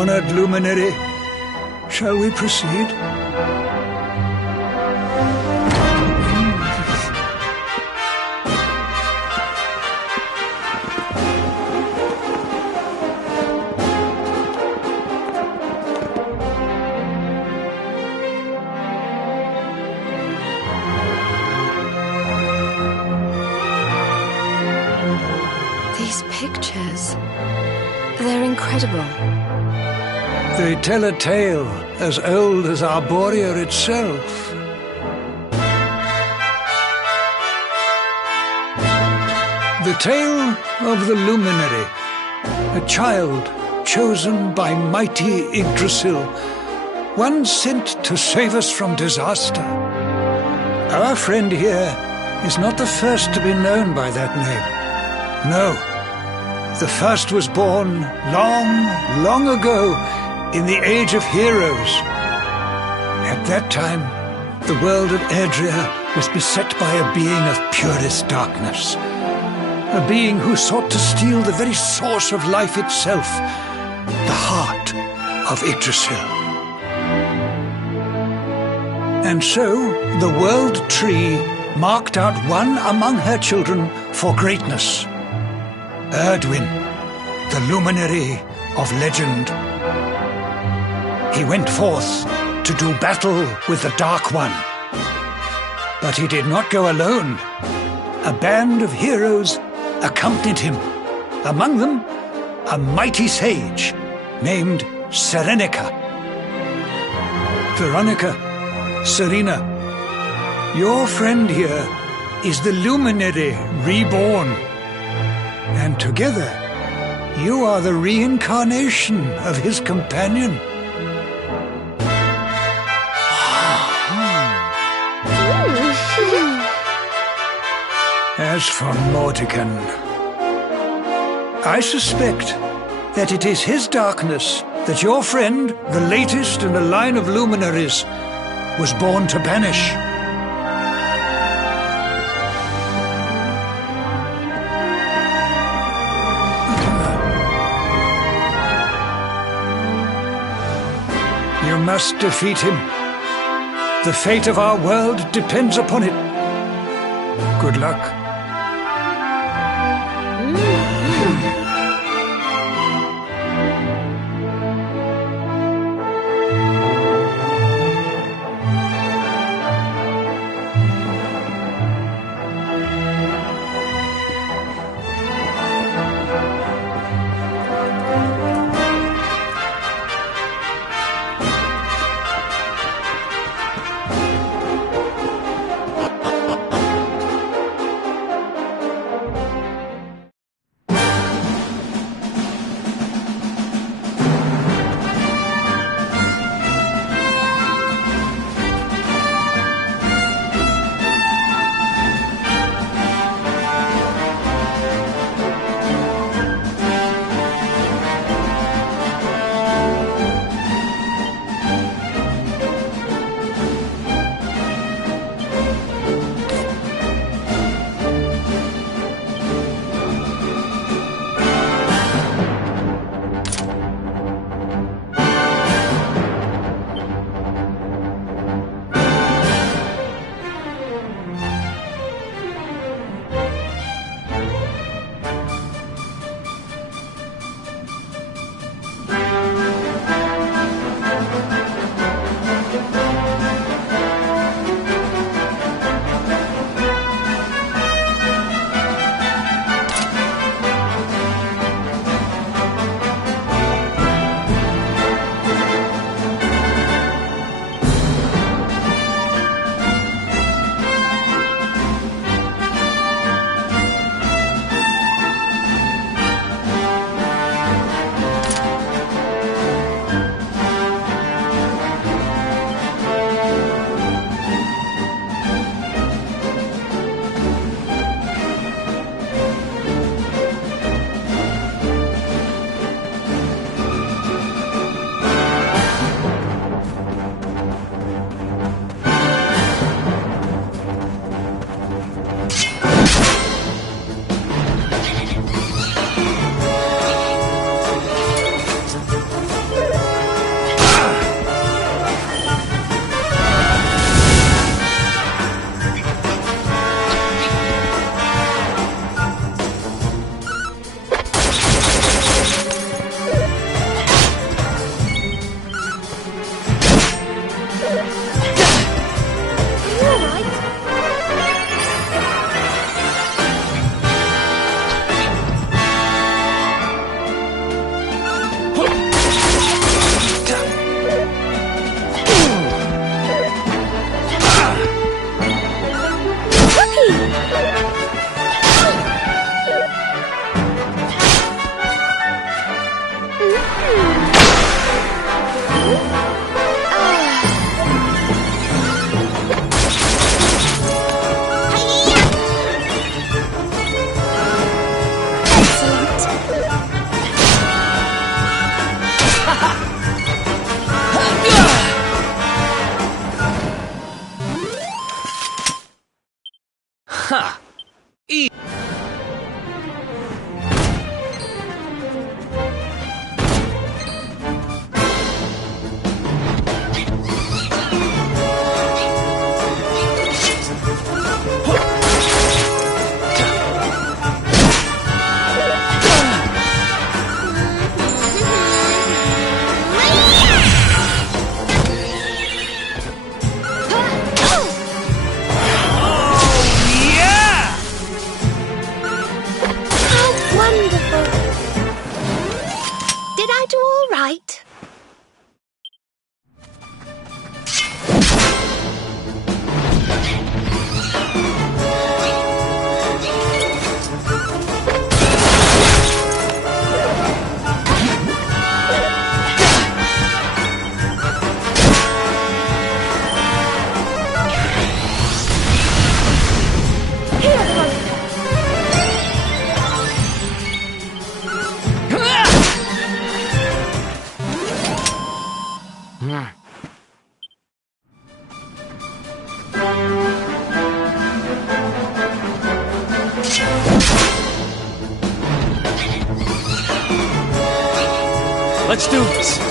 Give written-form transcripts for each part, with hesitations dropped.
Honored luminary, shall we proceed? These pictures, they're incredible. They tell a tale as old as Arborea itself. The tale of the luminary, a child chosen by mighty Yggdrasil, one sent to save us from disaster. Our friend here is not the first to be known by that name. No, the first was born long, long ago in the Age of Heroes. At that time, the world of Erdrea was beset by a being of purest darkness. A being who sought to steal the very source of life itself, the heart of Yggdrasil. And so, the World Tree marked out one among her children for greatness. Erdwin, the luminary of legend. He went forth to do battle with the Dark One. But he did not go alone. A band of heroes accompanied him. Among them, a mighty sage named Serenica. Veronica, Serena, your friend here is the luminary reborn. And together, you are the reincarnation of his companion. As for Mordekan, I suspect that it is his darkness that your friend, the latest in a line of luminaries, was born to banish. You must defeat him. The fate of our world depends upon it. Good luck. Let's do this.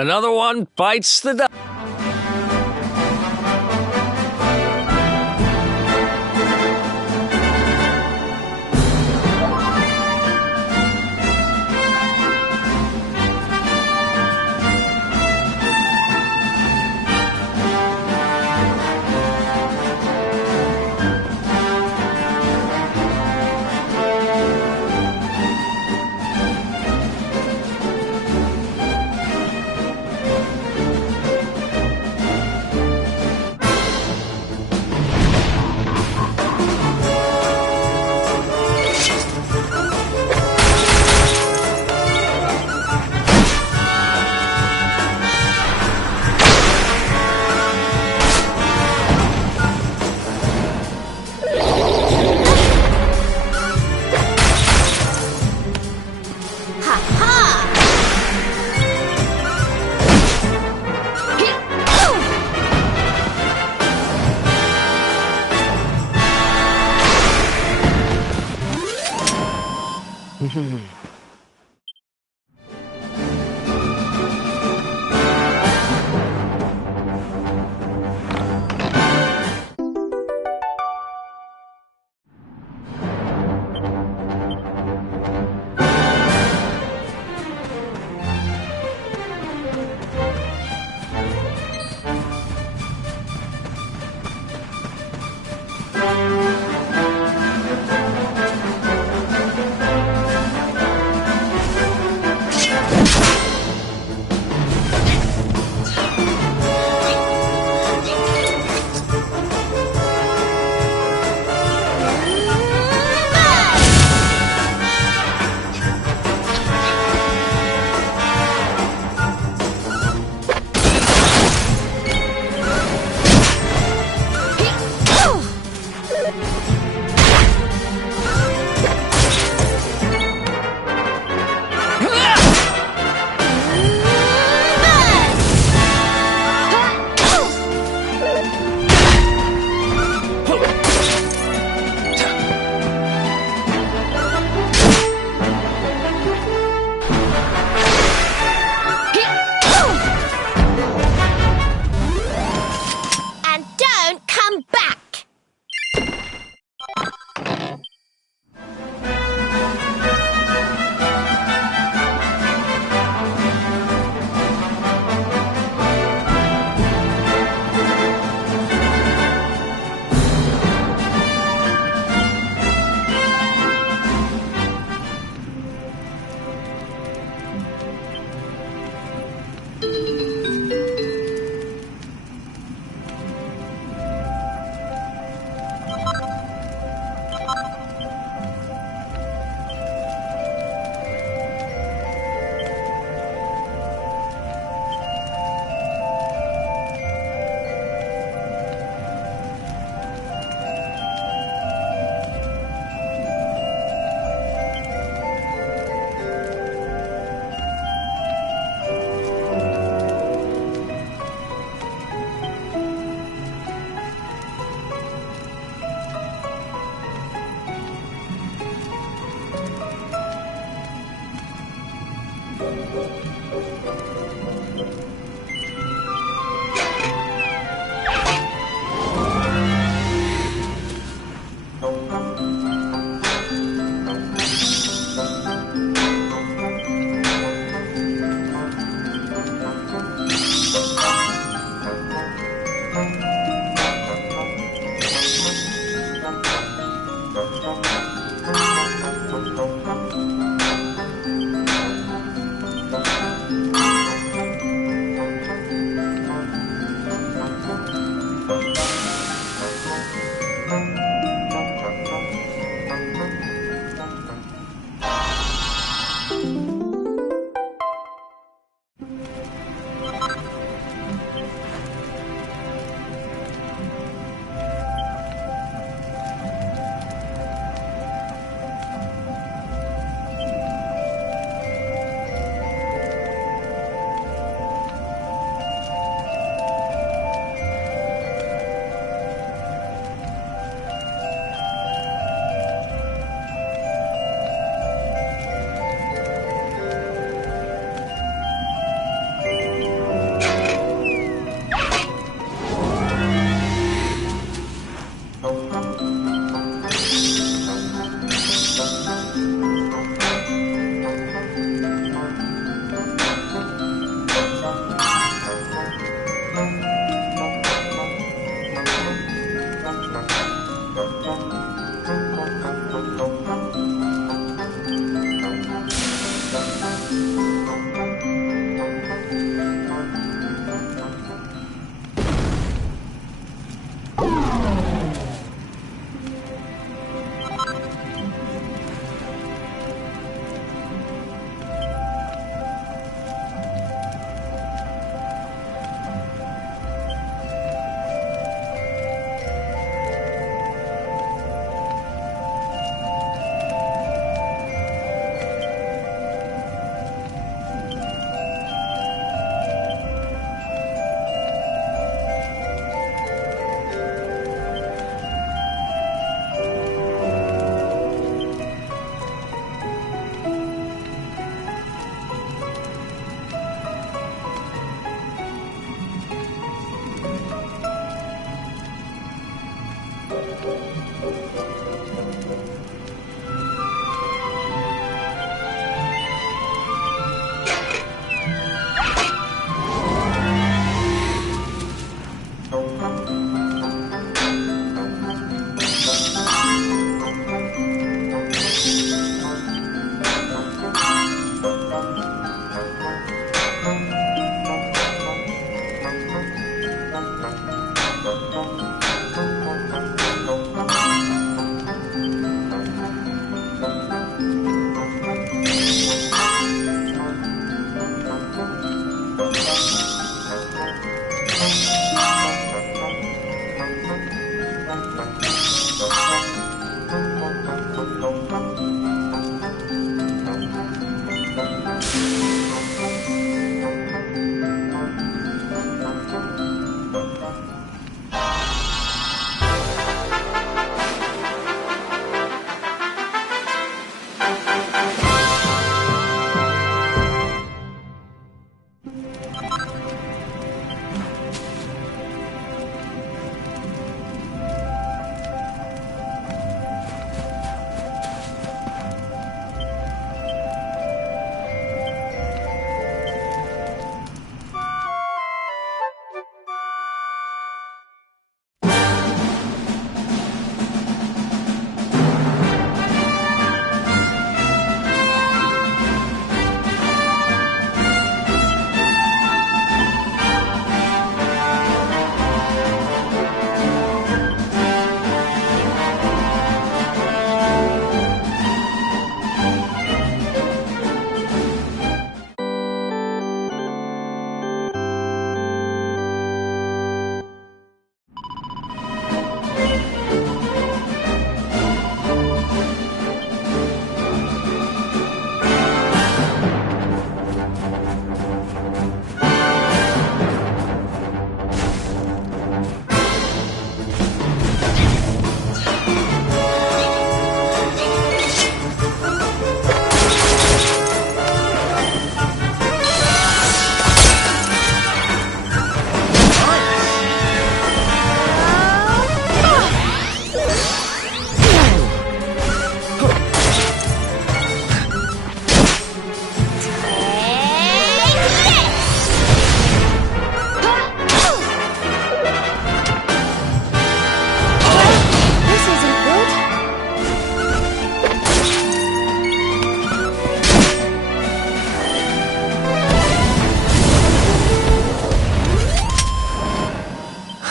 Another one bites the dust.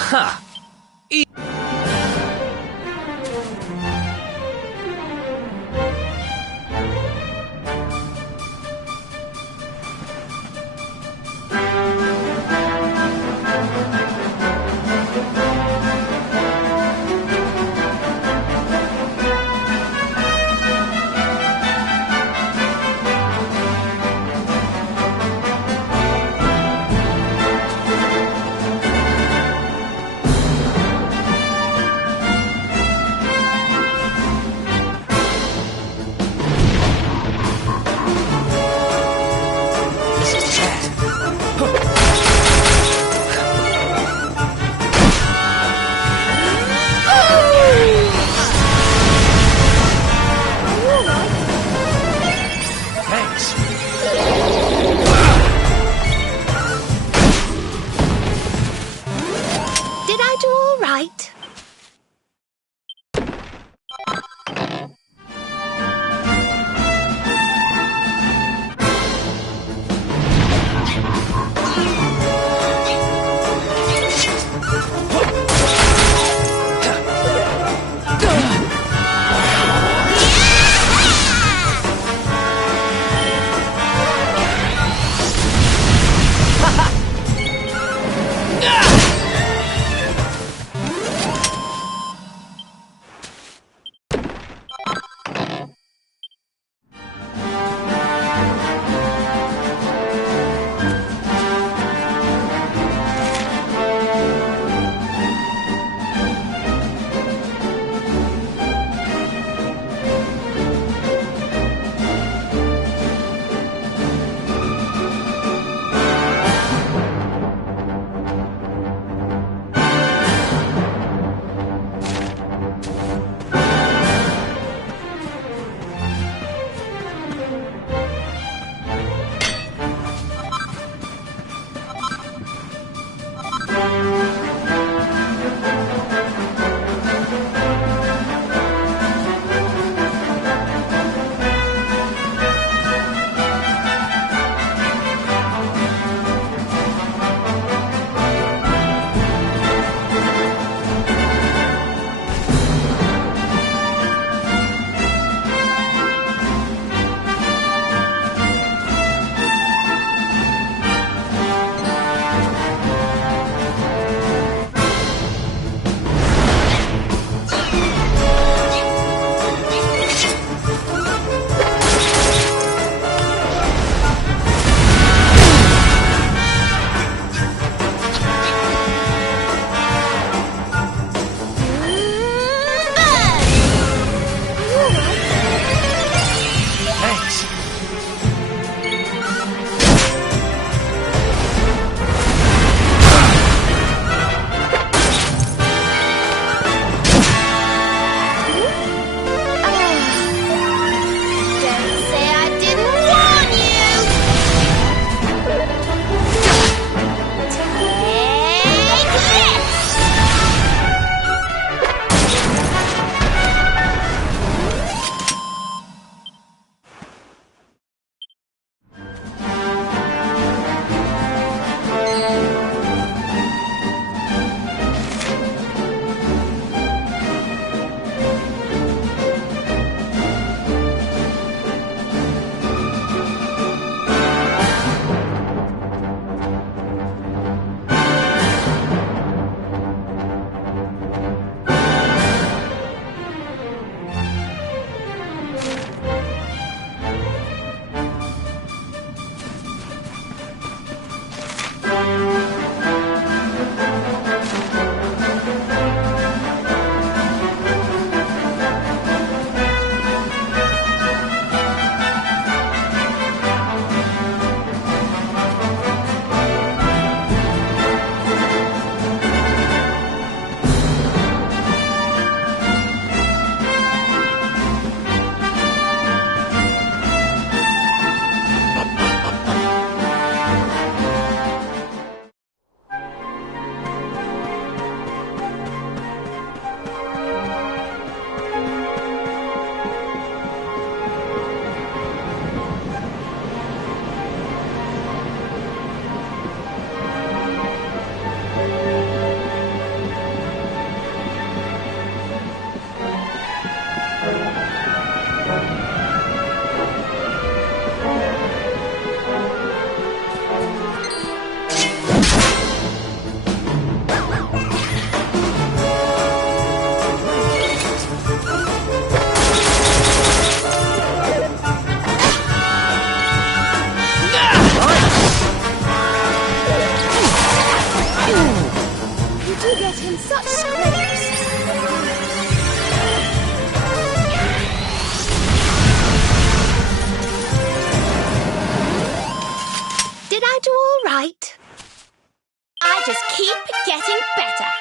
Ha! Thanks. Did I do all right? You get in such scrapes. Did I do all right? I just keep getting better.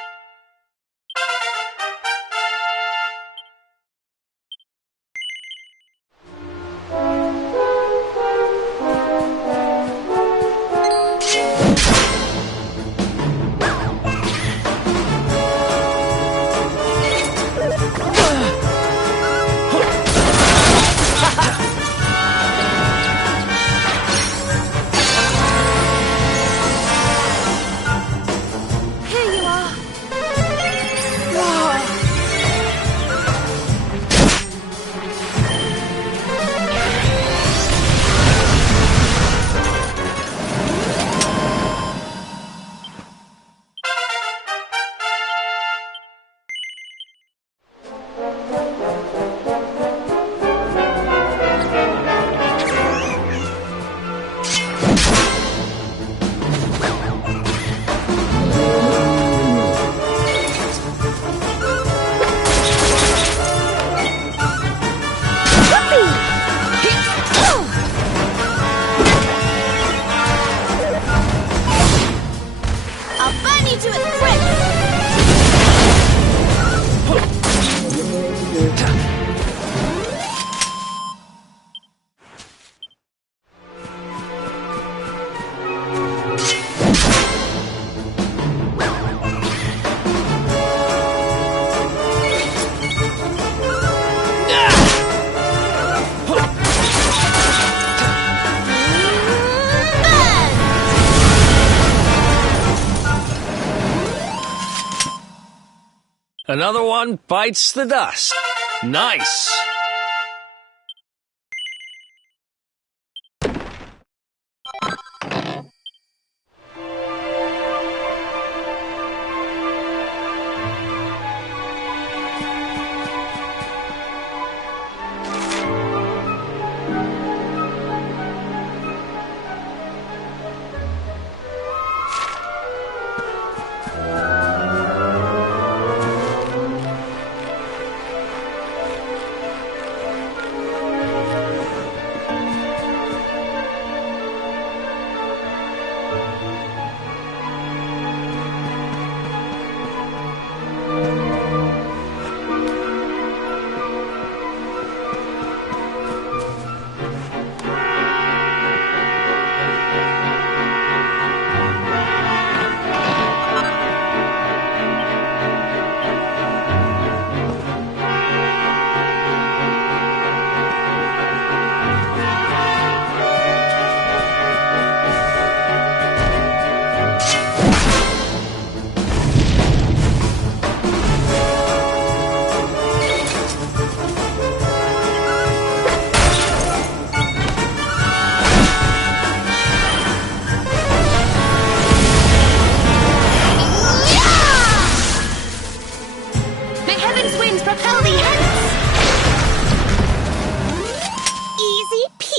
Another one bites the dust. Nice.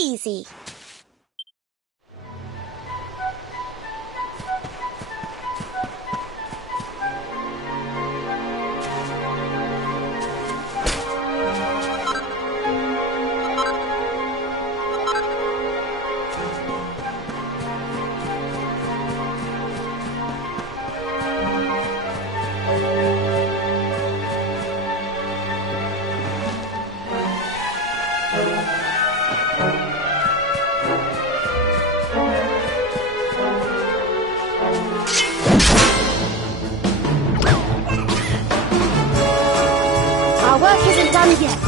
Easy. Our work isn't done yet.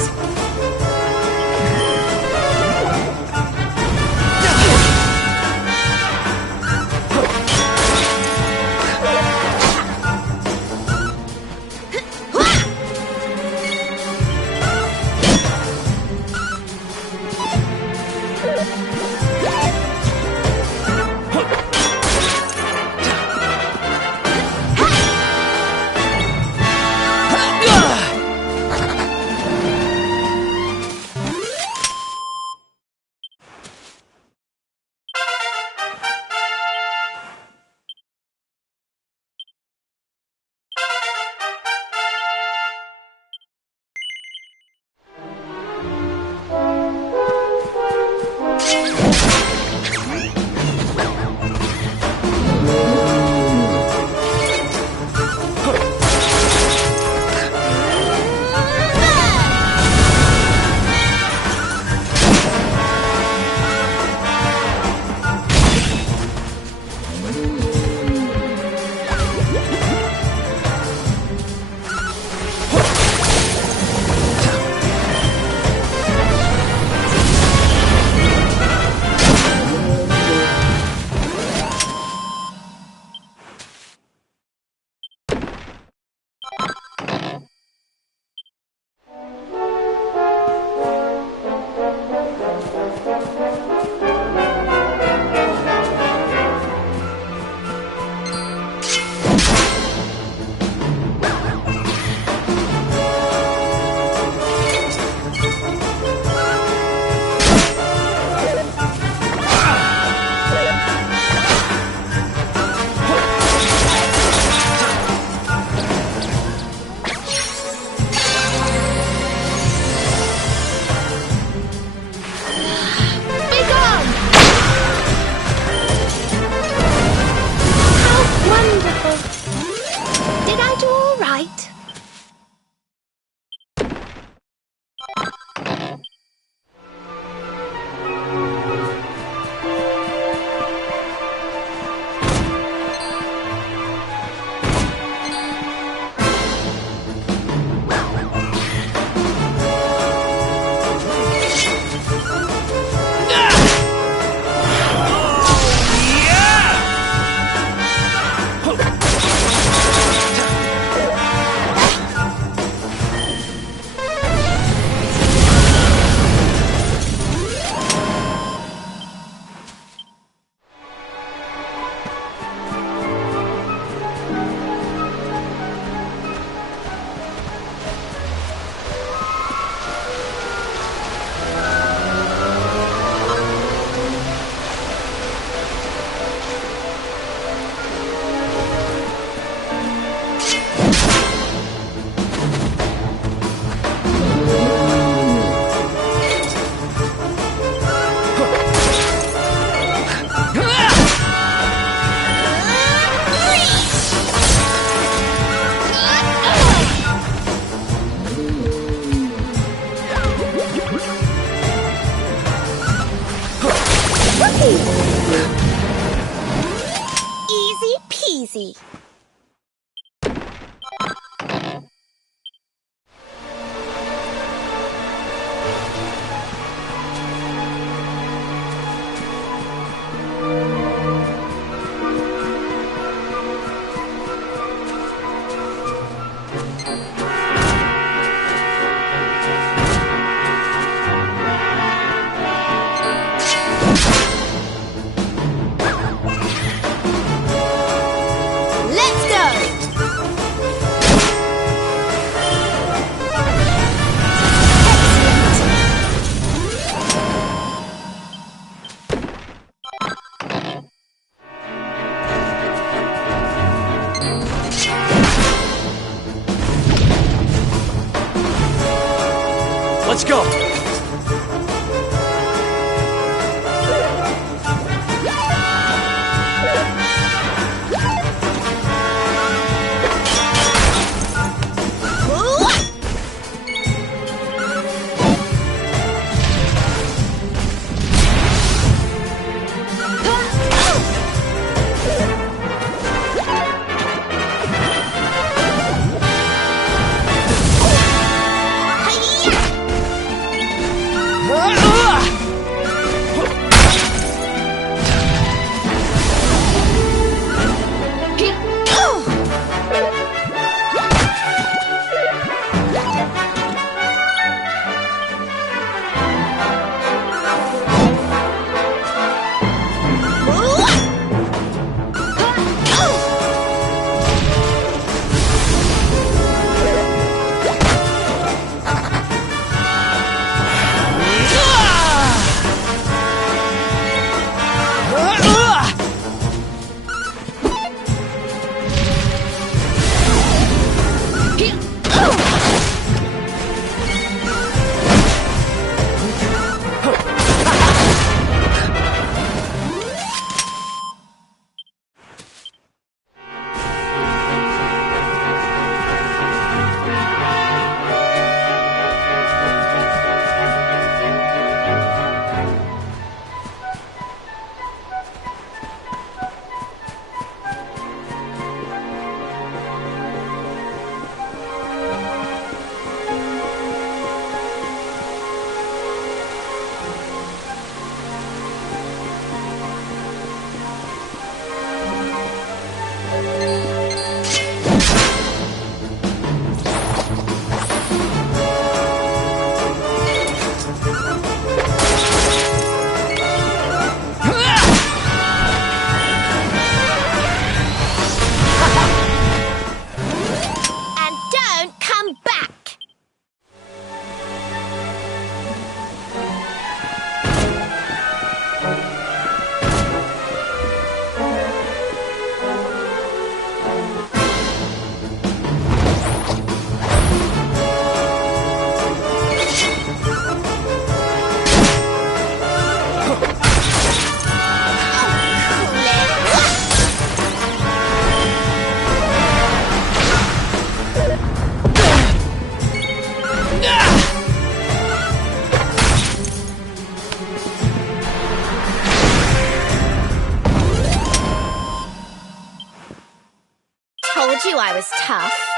Let's go! Told you I was tough.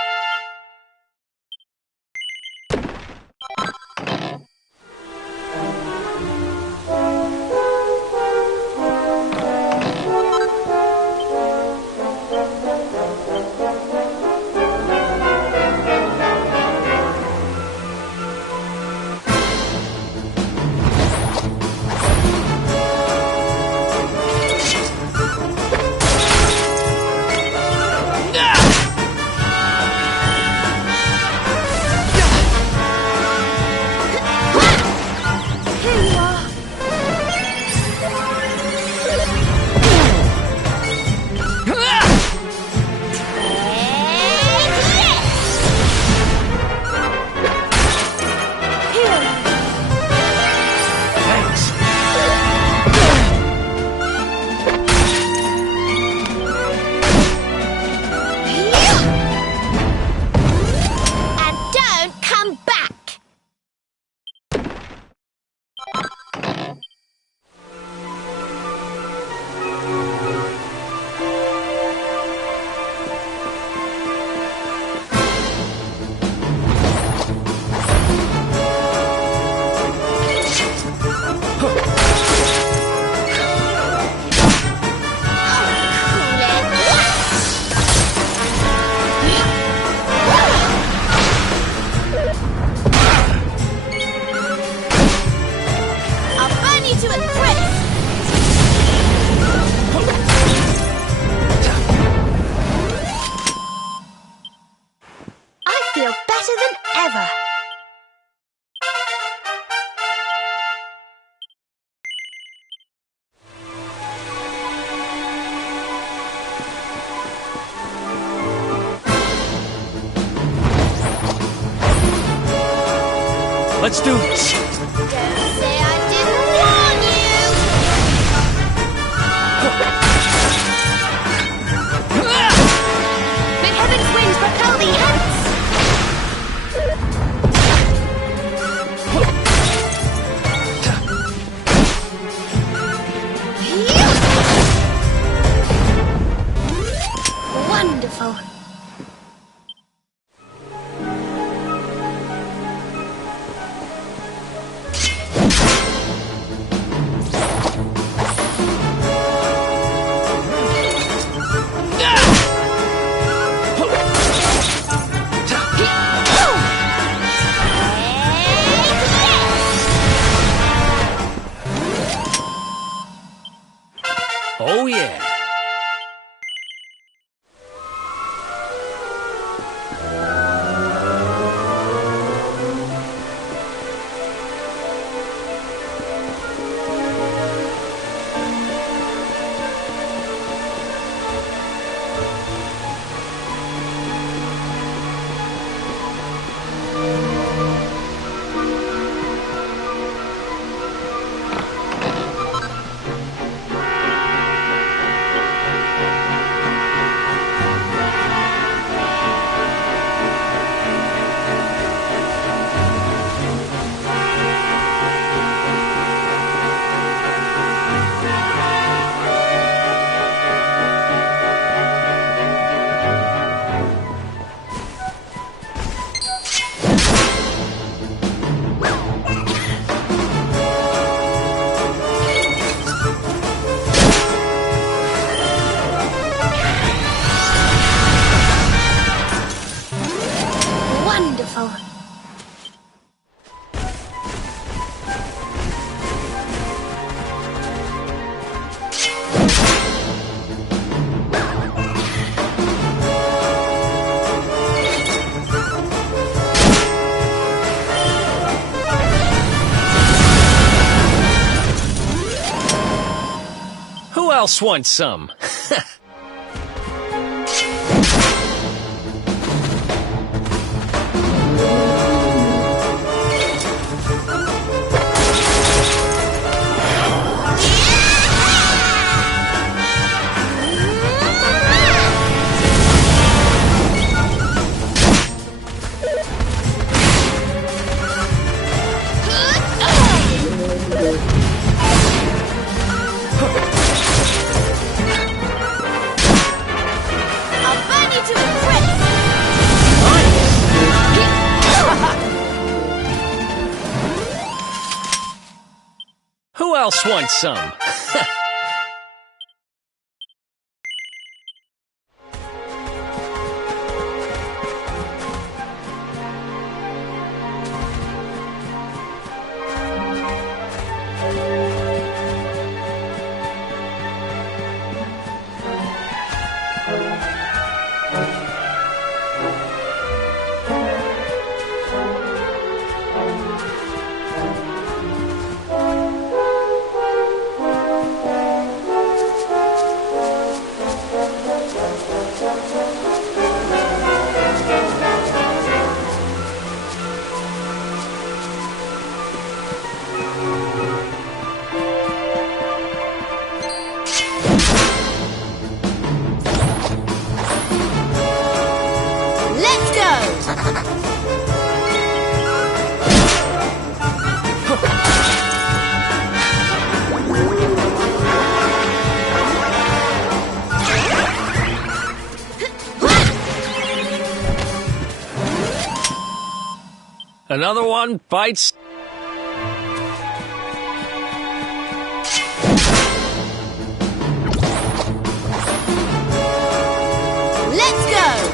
Let's do this. Don't say I didn't warn you! The heavens winds propel thee hence! Wonderful. Oh, yeah. Wonderful. Who else wants some? I'll burn you to a crisp! Who else wants some? Let's go! Another one bites. Let's go!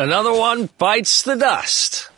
Another one bites the dust.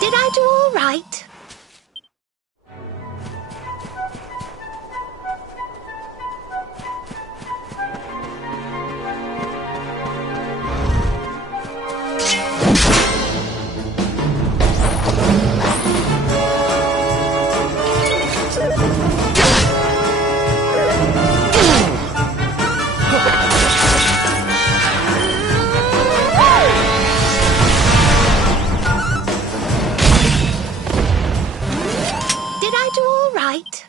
Did I do all right? Did I do all right?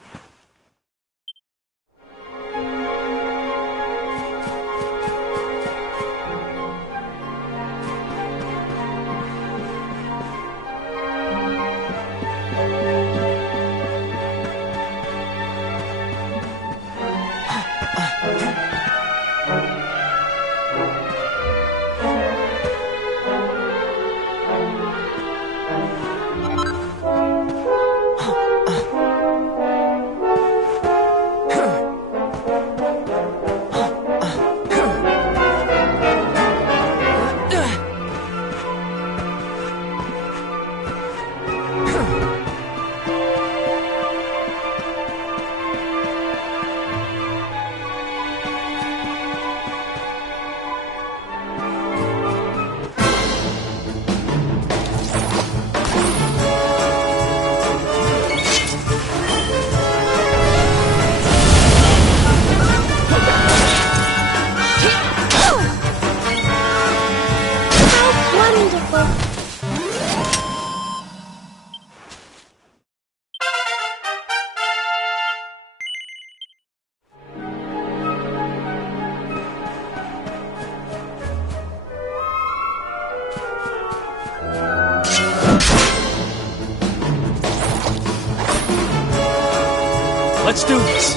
Let's do this.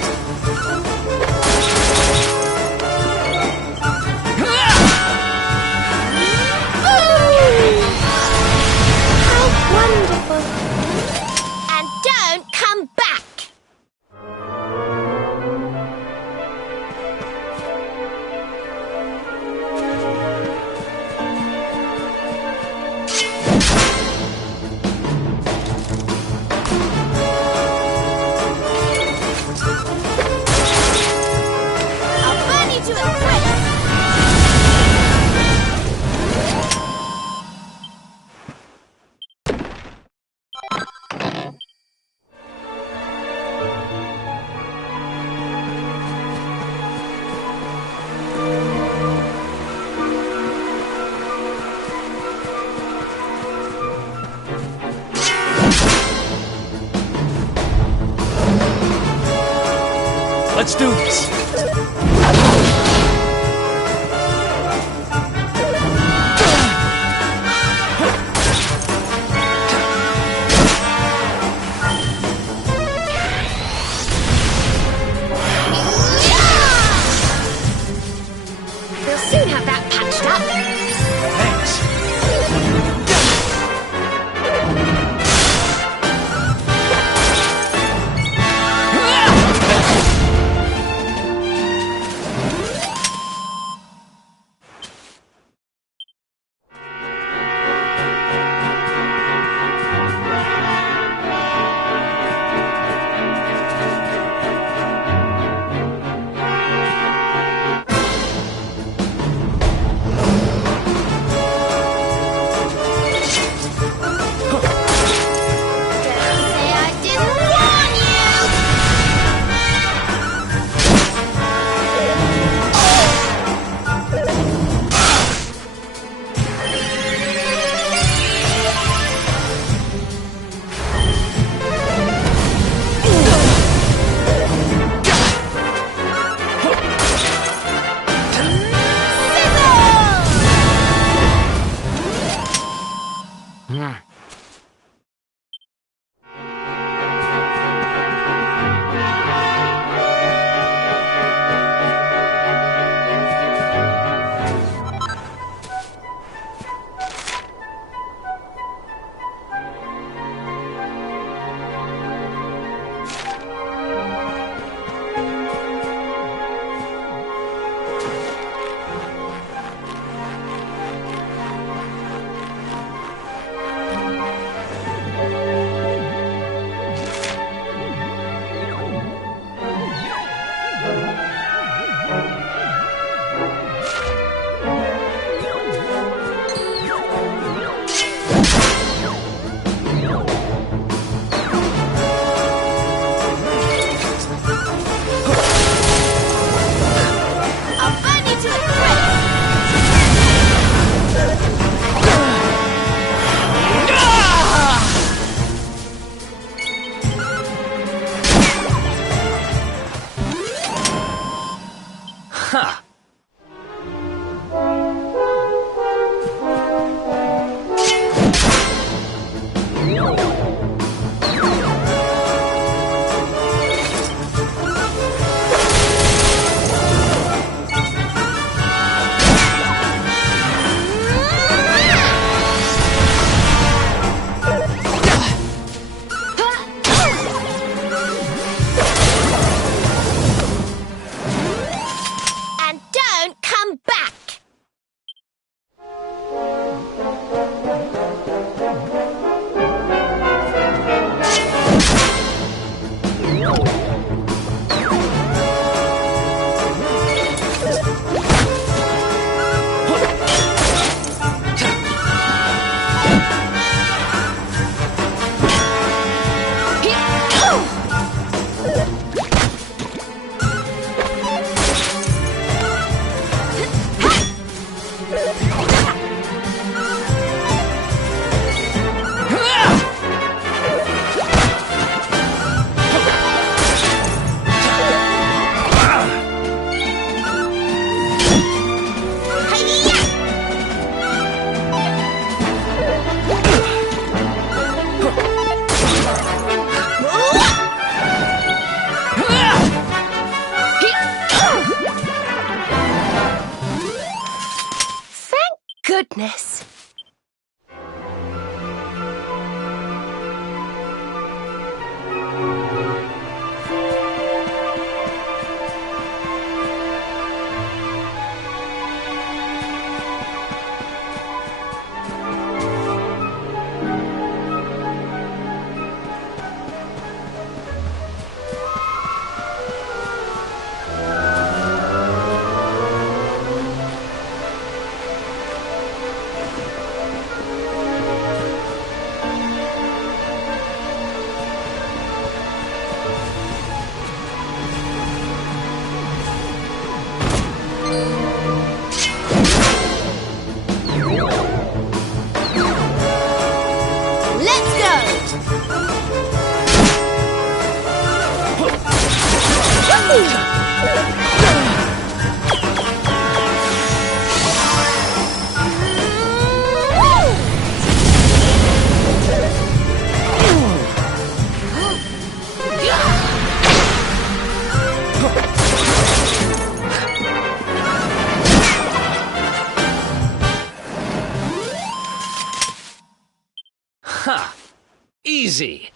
How wonderful! And don't come back! I'll burn you to a crisp! Let's do this. We'll soon have that patched up. Thanks. goodness. Ha! Easy.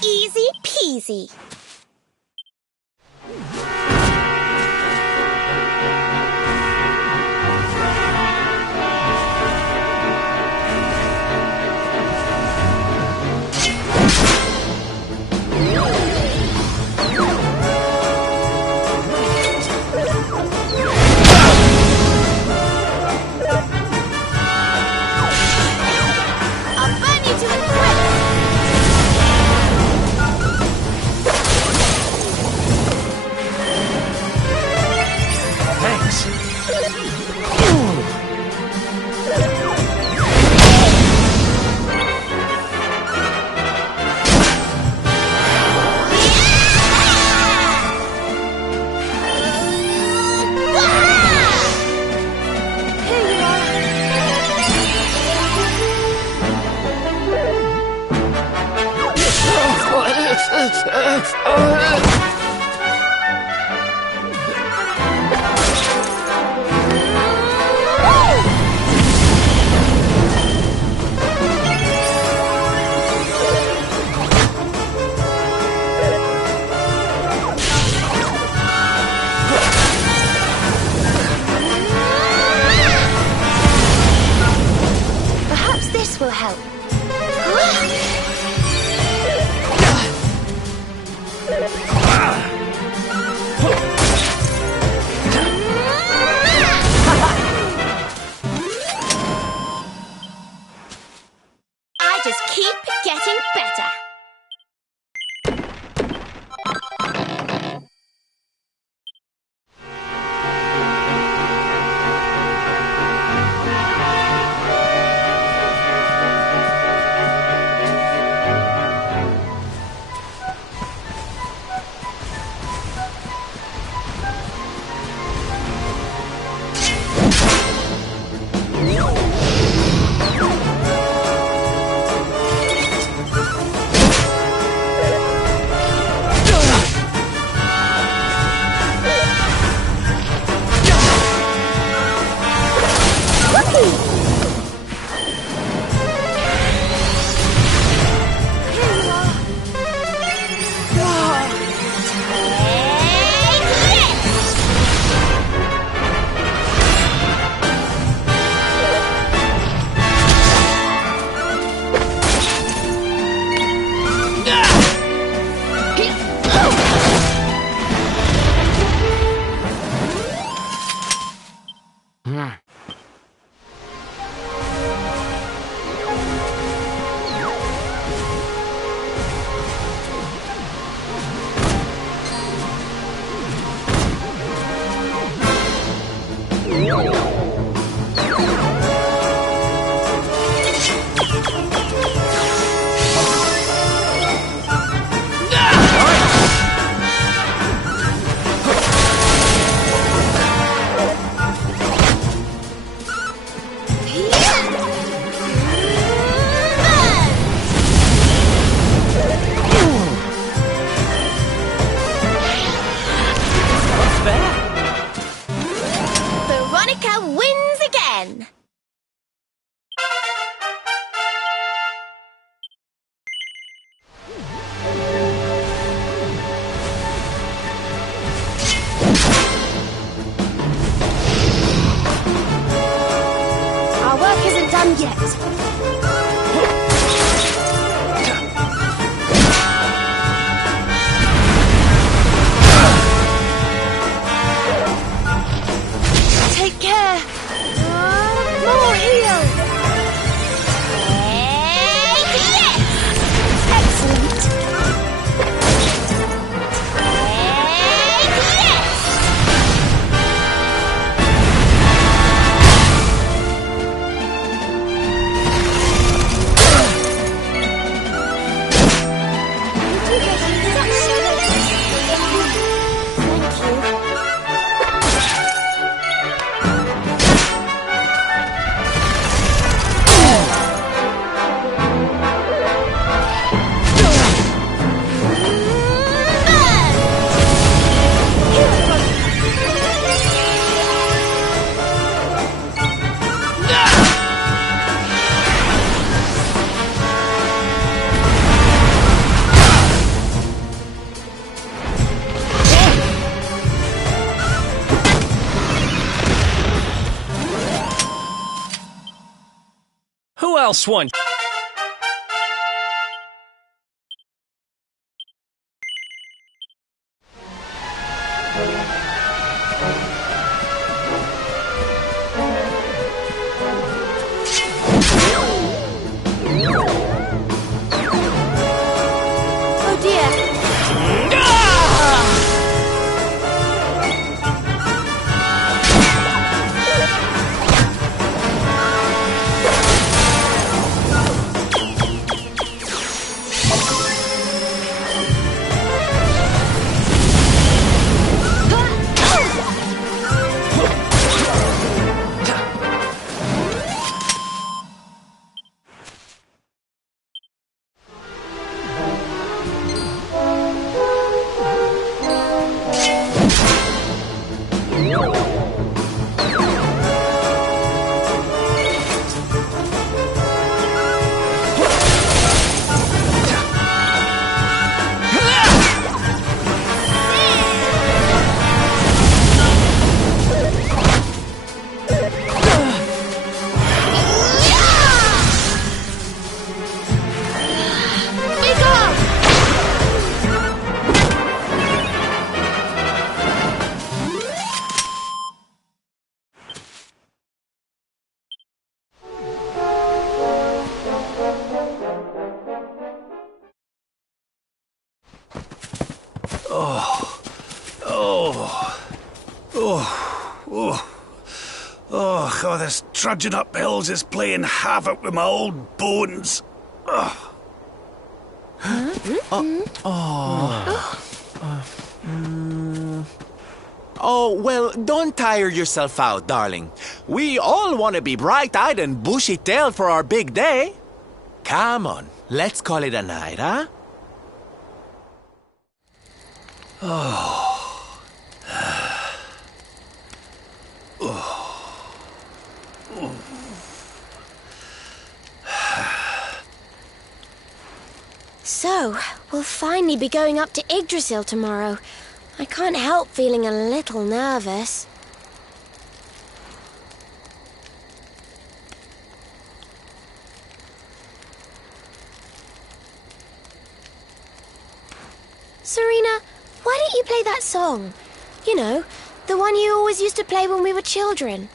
Easy peasy. I'll burn you to a crisp. Thanks. Perhaps this will help. Our work isn't done yet. Take care. More heal. Yes! Excellent. Yes! You're getting such service. Thank you. Who else won? Oh dear. Big up! Oh, this trudging up hills is playing havoc with my old bones. Oh, well, don't tire yourself out, darling. We all want to be bright-eyed and bushy-tailed for our big day. Come on, let's call it a night, huh? So, we'll finally be going up to Yggdrasil tomorrow. I can't help feeling a little nervous. Serena, why don't you play that song? You know, the one you always used to play when we were children.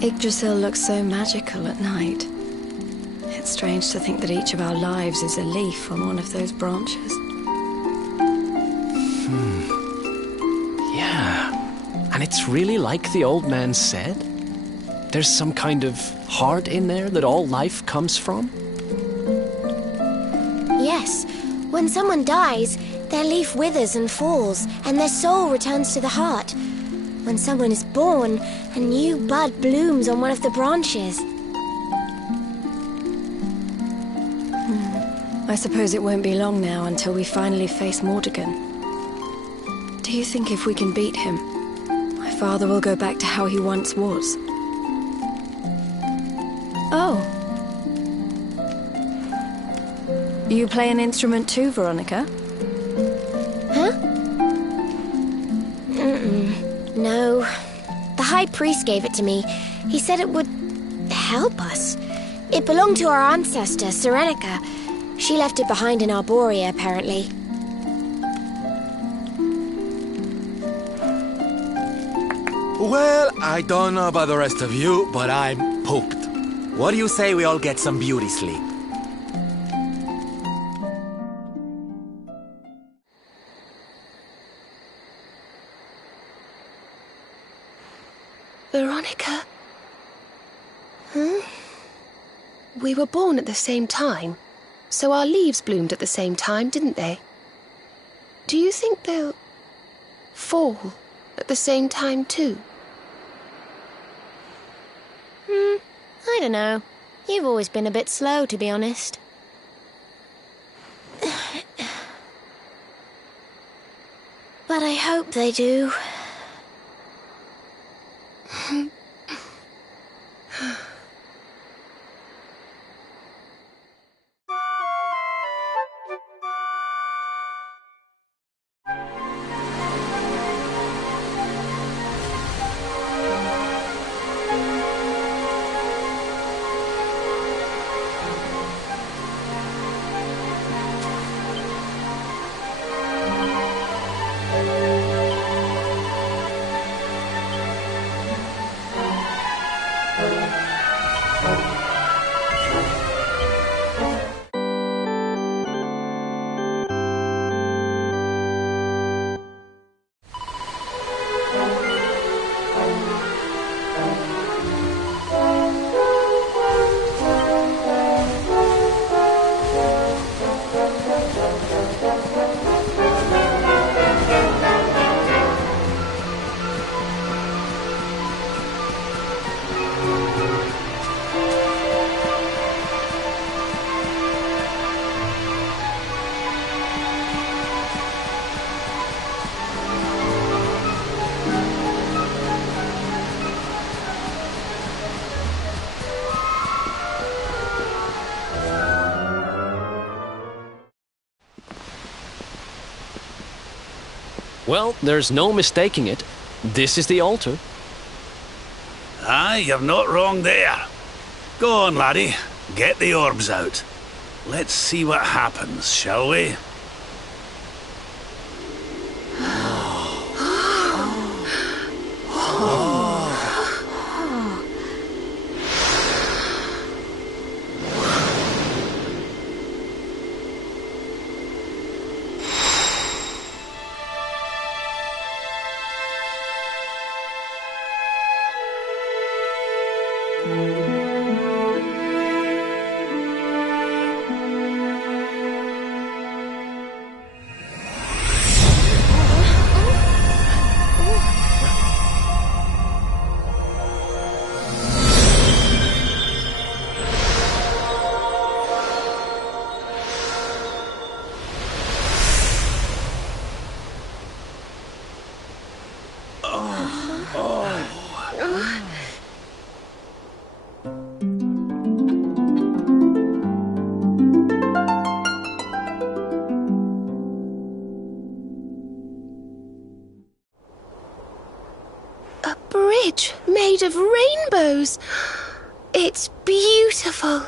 Yggdrasil looks so magical at night. It's strange to think that each of our lives is a leaf on one of those branches. Yeah. And it's really like the old man said? There's some kind of heart in there that all life comes from? Yes, when someone dies, their leaf withers and falls, and their soul returns to the heart. When someone is born, a new bud blooms on one of the branches. I suppose it won't be long now until we finally face Mordegon. Do you think if we can beat him, my father will go back to how he once was? Oh. You play an instrument too, Veronica? Huh? No. The High Priest gave it to me. He said it would help us. It belonged to our ancestor, Serenica. She left it behind in Arborea, apparently. Well, I don't know about the rest of you, but I'm pooped. What do you say we all get some beauty sleep? Veronica? Huh? We were born at the same time, so our leaves bloomed at the same time, didn't they? Do you think they'll fall at the same time too? I don't know. You've always been a bit slow, to be honest. But I hope they do. Well, there's no mistaking it. This is the altar. Aye, you're not wrong there. Go on, laddie. Get the orbs out. Let's see what happens, shall we? A bridge made of rainbows. It's beautiful.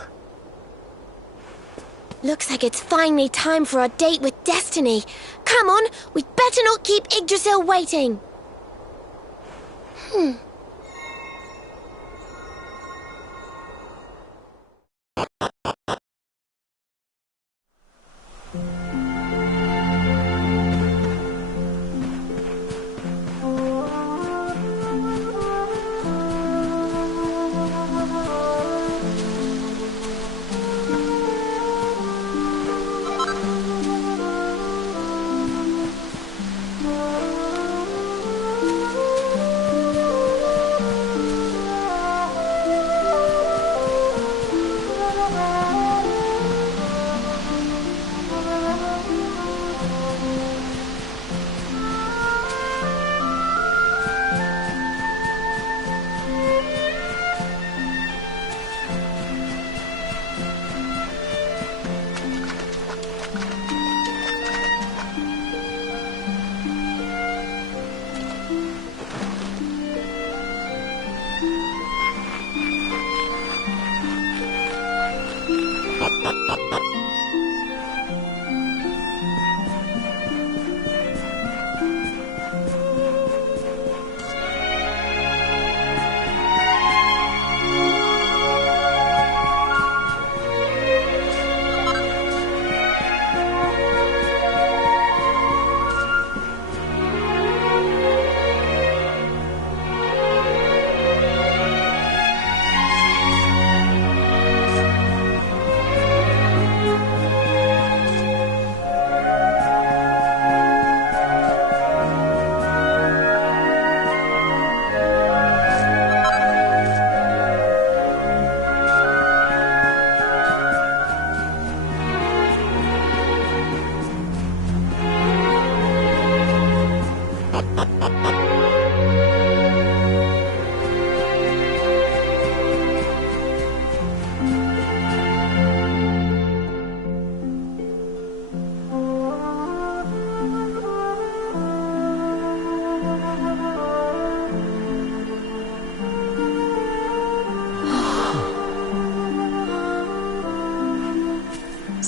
Looks like it's finally time for our date with Destiny. Come on, we'd better not keep Yggdrasil waiting.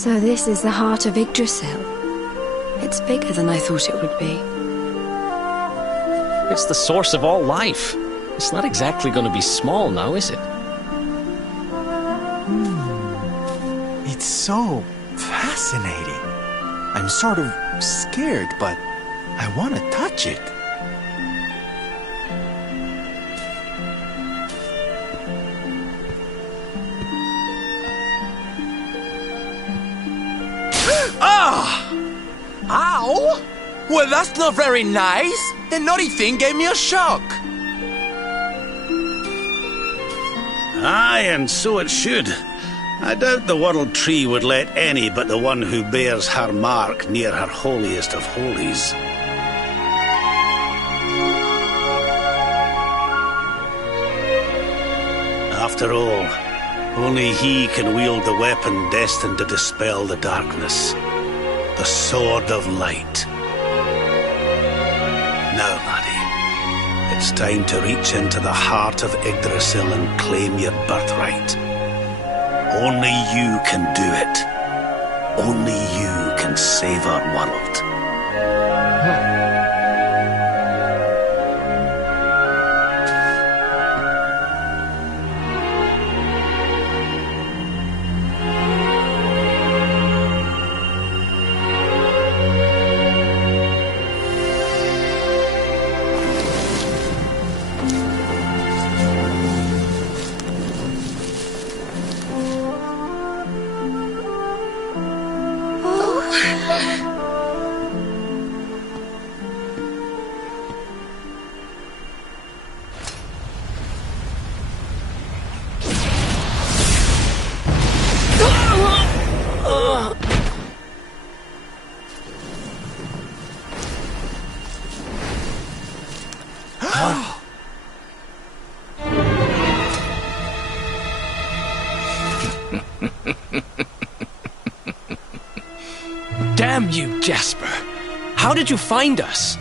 So this is the heart of Yggdrasil. It's bigger than I thought it would be. It's the source of all life. It's not exactly going to be small now, is it? It's so fascinating. I'm sort of scared, but I want to touch it. Ah! Ow! Well, that's not very nice. The naughty thing gave me a shock. Aye, and so it should. I doubt the World Tree would let any but the one who bears her mark near her holiest of holies. After all, only he can wield the weapon destined to dispel the darkness. The Sword of Light. Now, laddie, it's time to reach into the heart of Yggdrasil and claim your birthright. Only you can do it. Only you can save our world. Damn you, Jasper! How did you find us?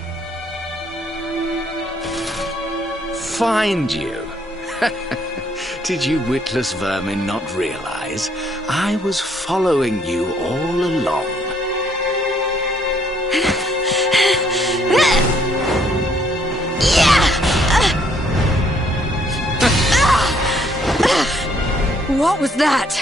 Find you? Did you witless vermin not realize I was following you all along? What was that?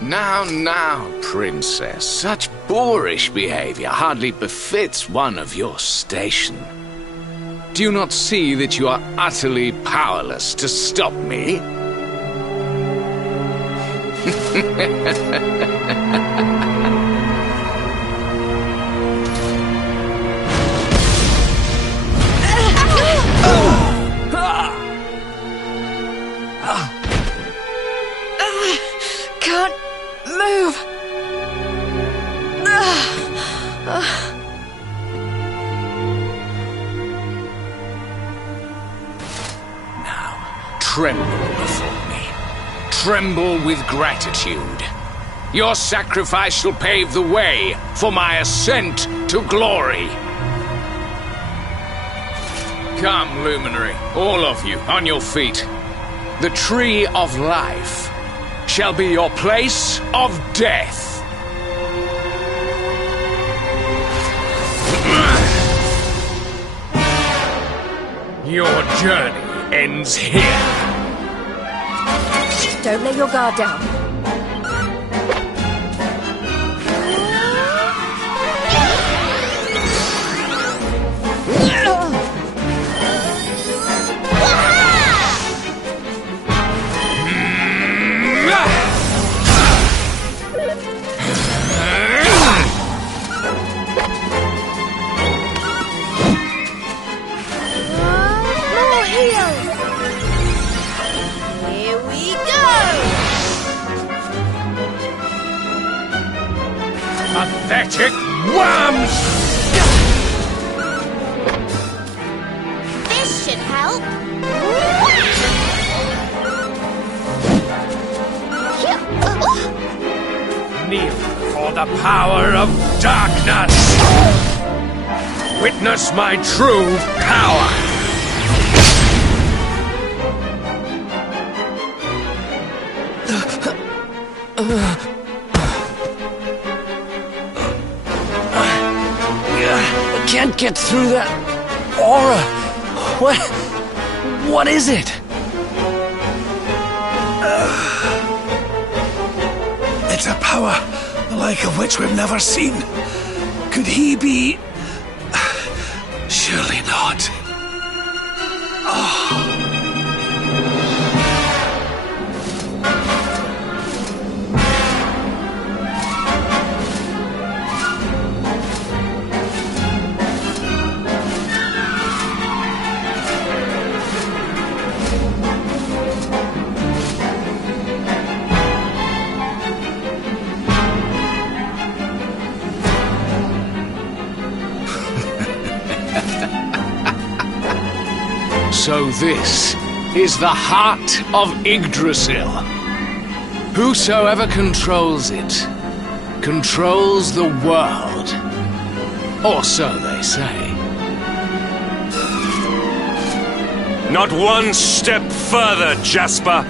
Now, princess, such boorish behavior hardly befits one of your station. Do you not see that you are utterly powerless to stop me? Can't move. Tremble before me. Tremble with gratitude. Your sacrifice shall pave the way for my ascent to glory. Come, luminary, all of you, on your feet. The tree of life shall be your place of death. Your journey ends here. Don't let your guard down. Pathetic worms! This should help. Kneel for the power of darkness! Witness my true power! I can't get through that aura. What is it? It's a power the like of which we've never seen. Could he be... Surely not. So this is the heart of Yggdrasil. Whosoever controls it, controls the world. Or so they say. Not one step further, Jasper!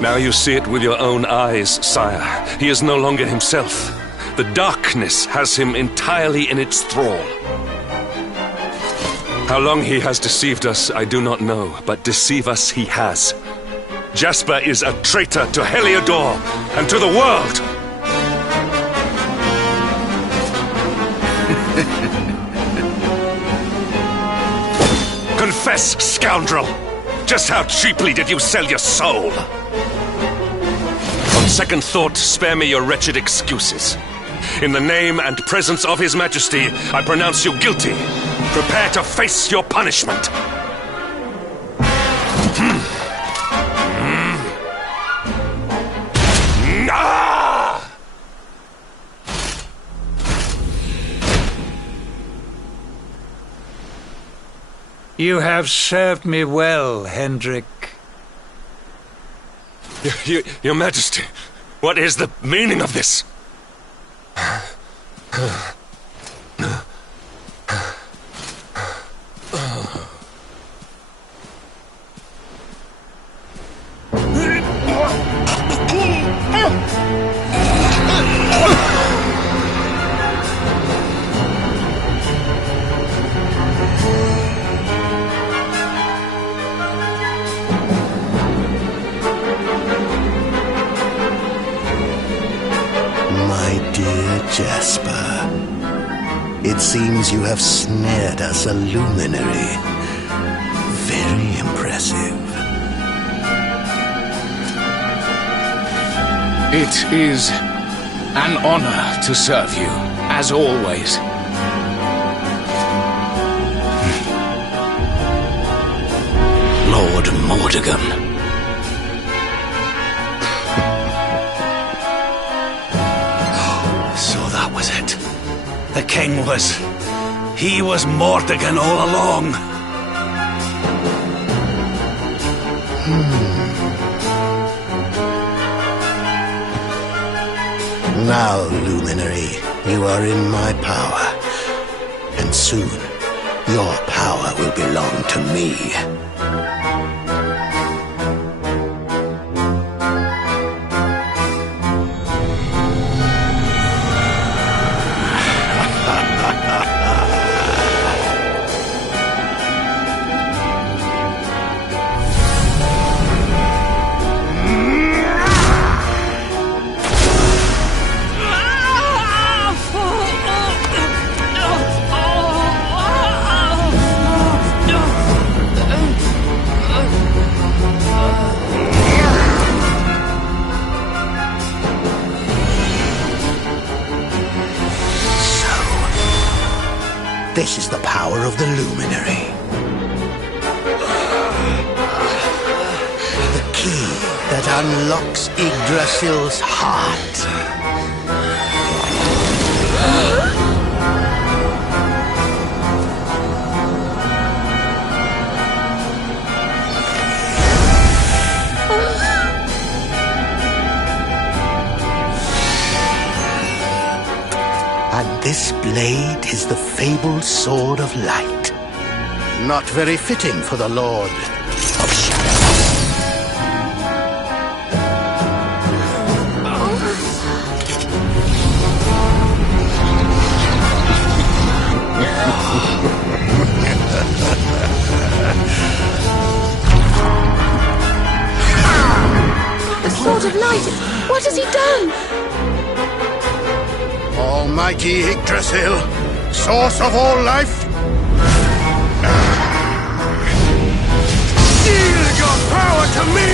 Now you see it with your own eyes, sire. He is no longer himself. The darkness has him entirely in its thrall. How long he has deceived us, I do not know, but deceive us he has. Jasper is a traitor to Heliodor and to the world! Confess, scoundrel! Just how cheaply did you sell your soul? On second thought, spare me your wretched excuses. In the name and presence of His Majesty, I pronounce you guilty. Prepare to face your punishment. You have served me well, Hendrik. Your Majesty, what is the meaning of this? Jasper, it seems you have snared us a luminary. Very impressive. It is an honor to serve you, as always. Lord Mordegon. The king he was Mordegon all along. Now, Luminary, you are in my power. And soon, your power will belong to me. This is the power of the Luminary. The key that unlocks Yggdrasil's heart. And This blade is the fabled sword of light. Not very fitting for the Lord of Shadows. The sword of light! What has he done? Almighty Yggdrasil, source of all life, yield your power to me!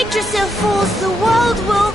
Yggdrasil falls, the world will...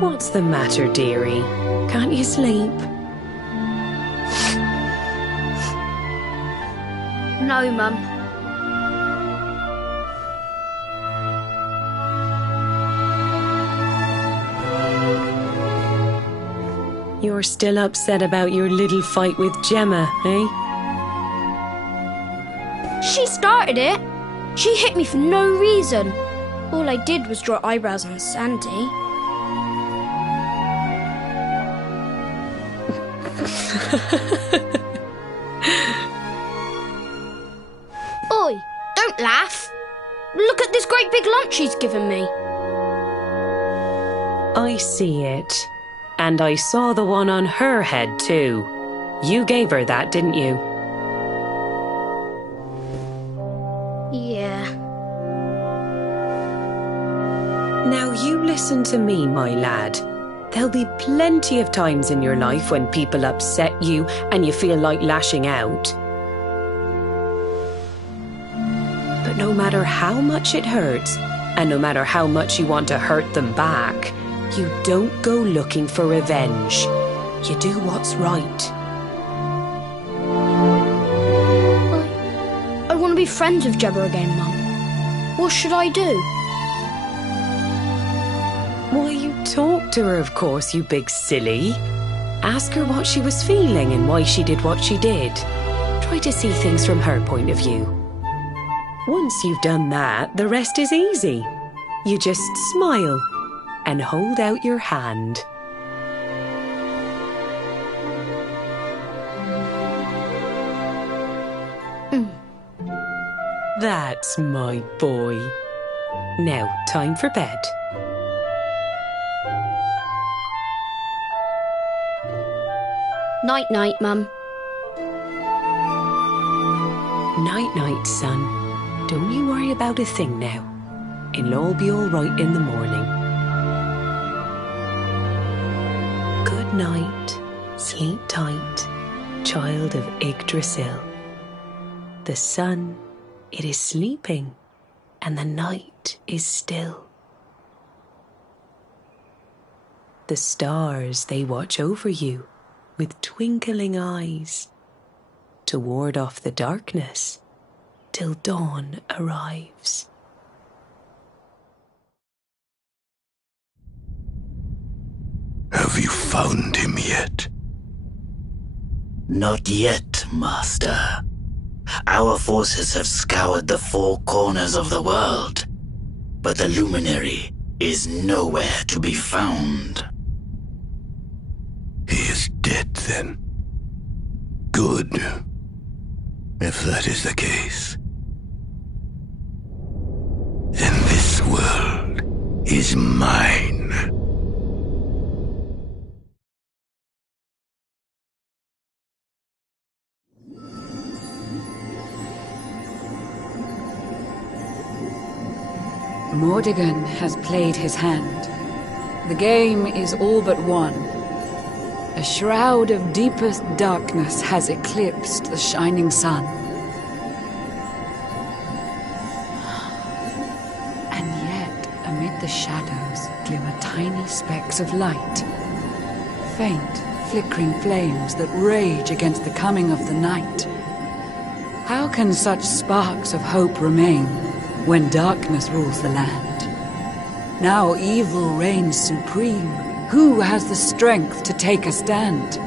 What's the matter, dearie? Can't you sleep? No, Mum. You're still upset about your little fight with Gemma, eh? She started it. She hit me for no reason. All I did was draw eyebrows on Sandy. Oi, don't laugh. Look at this great big lunch she's given me. I see it. And I saw the one on her head too. You gave her that, didn't you? Yeah. Now you listen to me, my lad. There'll be plenty of times in your life when people upset you and you feel like lashing out. But no matter how much it hurts, and no matter how much you want to hurt them back, you don't go looking for revenge. You do what's right. I want to be friends with Gemma again, Mum. What should I do? Why, you talk to her, of course, you big silly. Ask her what she was feeling and why she did what she did. Try to see things from her point of view. Once you've done that, the rest is easy. You just smile and hold out your hand. That's my boy. Now, time for bed. Night-night, Mum. Night-night, son. Don't you worry about a thing now. It'll all be all right in the morning. Good night. Sleep tight, child of Yggdrasil. The sun, it is sleeping, and the night is still. The stars, they watch over you with twinkling eyes to ward off the darkness till dawn arrives. Have you found him yet? Not yet, Master. Our forces have scoured the four corners of the world, but the luminary is nowhere to be found. He is dead, then. Good. If that is the case. Then this world is mine. Mordegon has played his hand. The game is all but won. A shroud of deepest darkness has eclipsed the shining sun. And yet, amid the shadows, glimmer tiny specks of light. Faint, flickering flames that rage against the coming of the night. How can such sparks of hope remain when darkness rules the land? Now evil reigns supreme. Who has the strength to take a stand?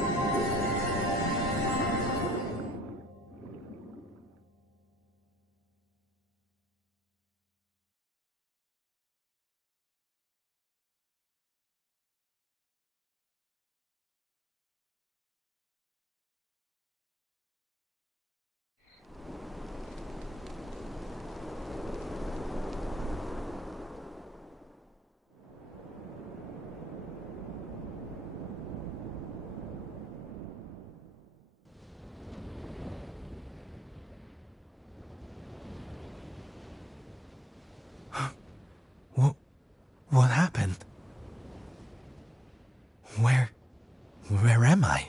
What happened? Where am I?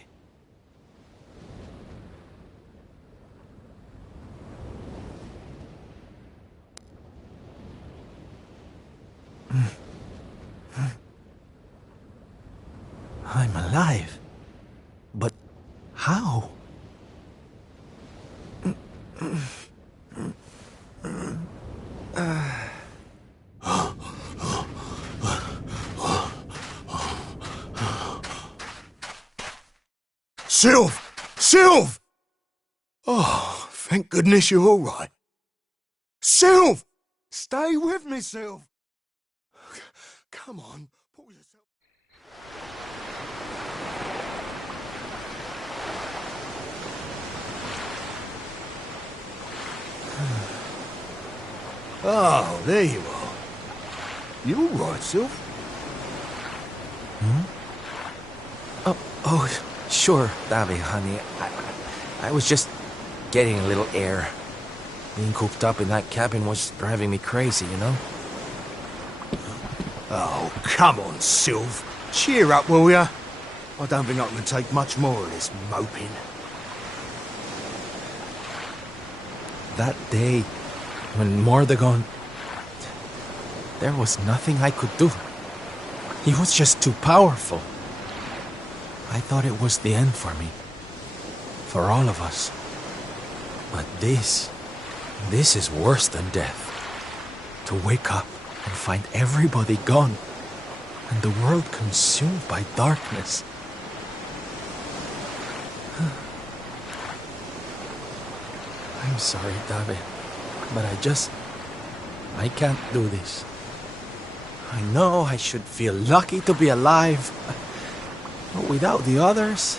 I'm alive. But how? Sylv! Sylv! Oh, thank goodness you're all right. Sylv! Stay with me, Sylv! Come on, pull yourself... Oh, there you are. You all right, Sylv? Oh, sure, Davy, honey. I was just getting a little air. Being cooped up in that cabin was driving me crazy, you know? Oh, come on, Sylv. Cheer up, will ya? I don't think I can take much more of this moping. That day, when Mordegon... There was nothing I could do. He was just too powerful. I thought it was the end for me. For all of us. But this is worse than death. To wake up and find everybody gone, and the world consumed by darkness. I'm sorry, David, but I can't do this. I know I should feel lucky to be alive, but without the others,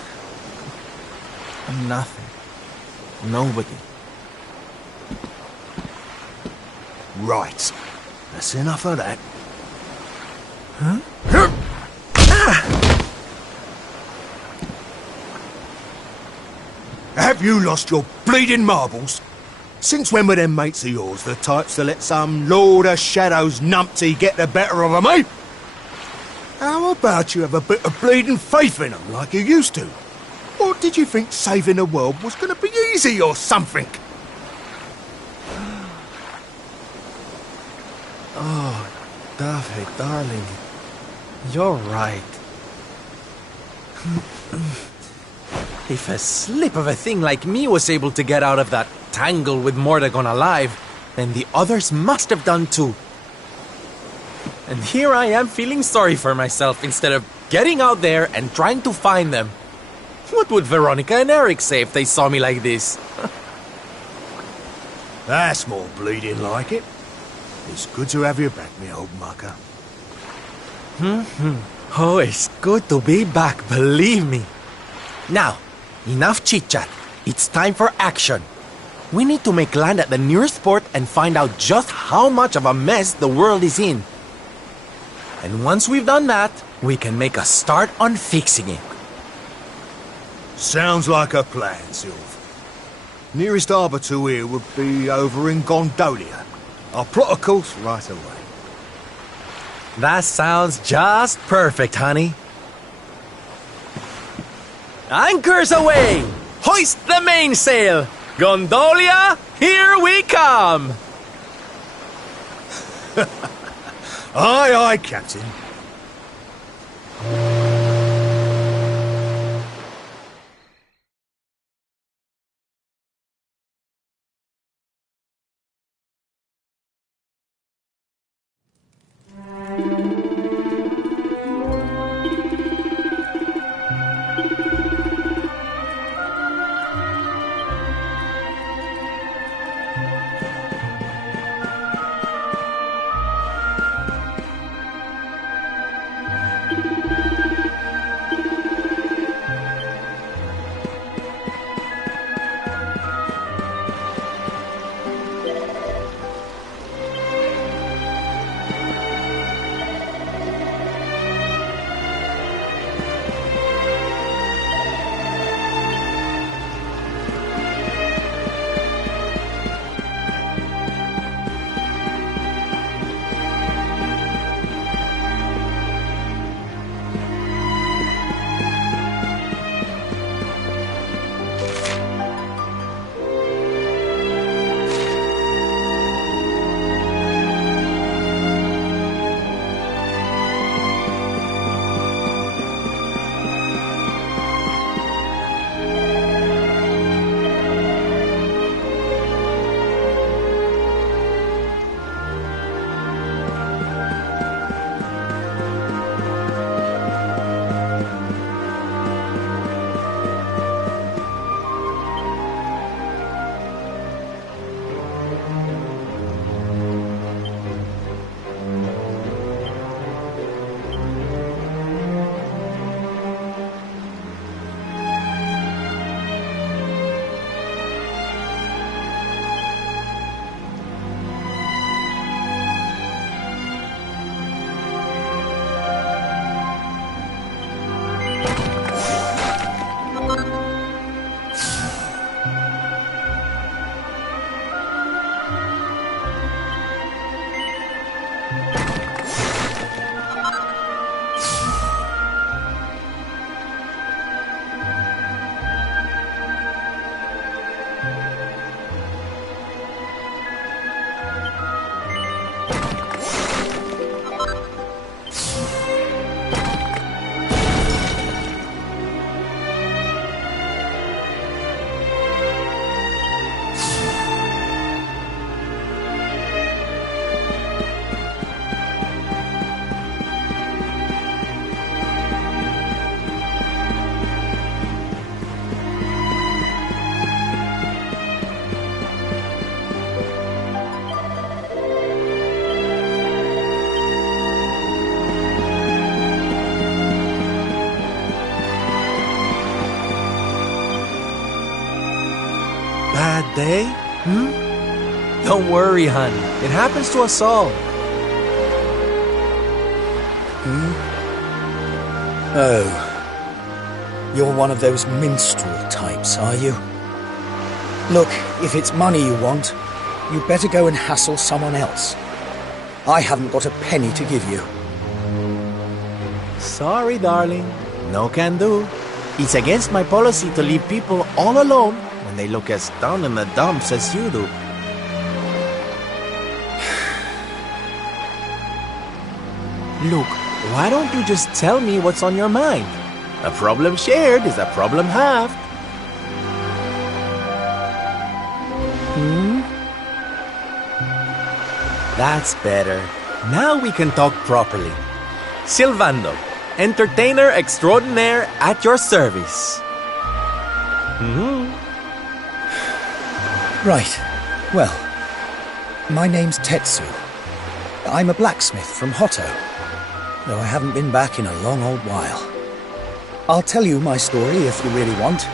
I'm nothing. Nobody. Right. That's enough of that. Huh? Have you lost your bleeding marbles? Since when were them mates of yours the types to let some Lord of Shadows numpty get the better of 'em, eh? How about you have a bit of bleeding faith in 'em like you used to? Or did you think saving the world was going to be easy or something? Oh, David, darling, you're right. If a slip of a thing like me was able to get out of that tangled with Mordagon alive, then the others must have done too. And here I am feeling sorry for myself instead of getting out there and trying to find them. What would Veronica and Eric say if they saw me like this? That's more bleeding like it. It's good to have you back, me old mucker. Oh, it's good to be back, believe me. Now, enough chit-chat. It's time for action. We need to make land at the nearest port and find out just how much of a mess the world is in. And once we've done that, we can make a start on fixing it. Sounds like a plan, Sylv. Nearest harbour to here would be over in Gondolia. I'll plot a course right away. That sounds just perfect, honey. Anchors away! Hoist the mainsail! Gondolia, here we come! Aye, aye, Captain. Bad day? Don't worry, hon. It happens to us all. Oh. You're one of those minstrel types, are you? Look, if it's money you want, you'd better go and hassle someone else. I haven't got a penny to give you. Sorry, darling. No can do. It's against my policy to leave people all alone when they look as down in the dumps as you do. Look, why don't you just tell me what's on your mind? A problem shared is a problem halved. That's better. Now we can talk properly. Silvando, entertainer extraordinaire at your service. Right. Well, my name's Tetsu. I'm a blacksmith from Hotto, though I haven't been back in a long old while. I'll tell you my story if you really want,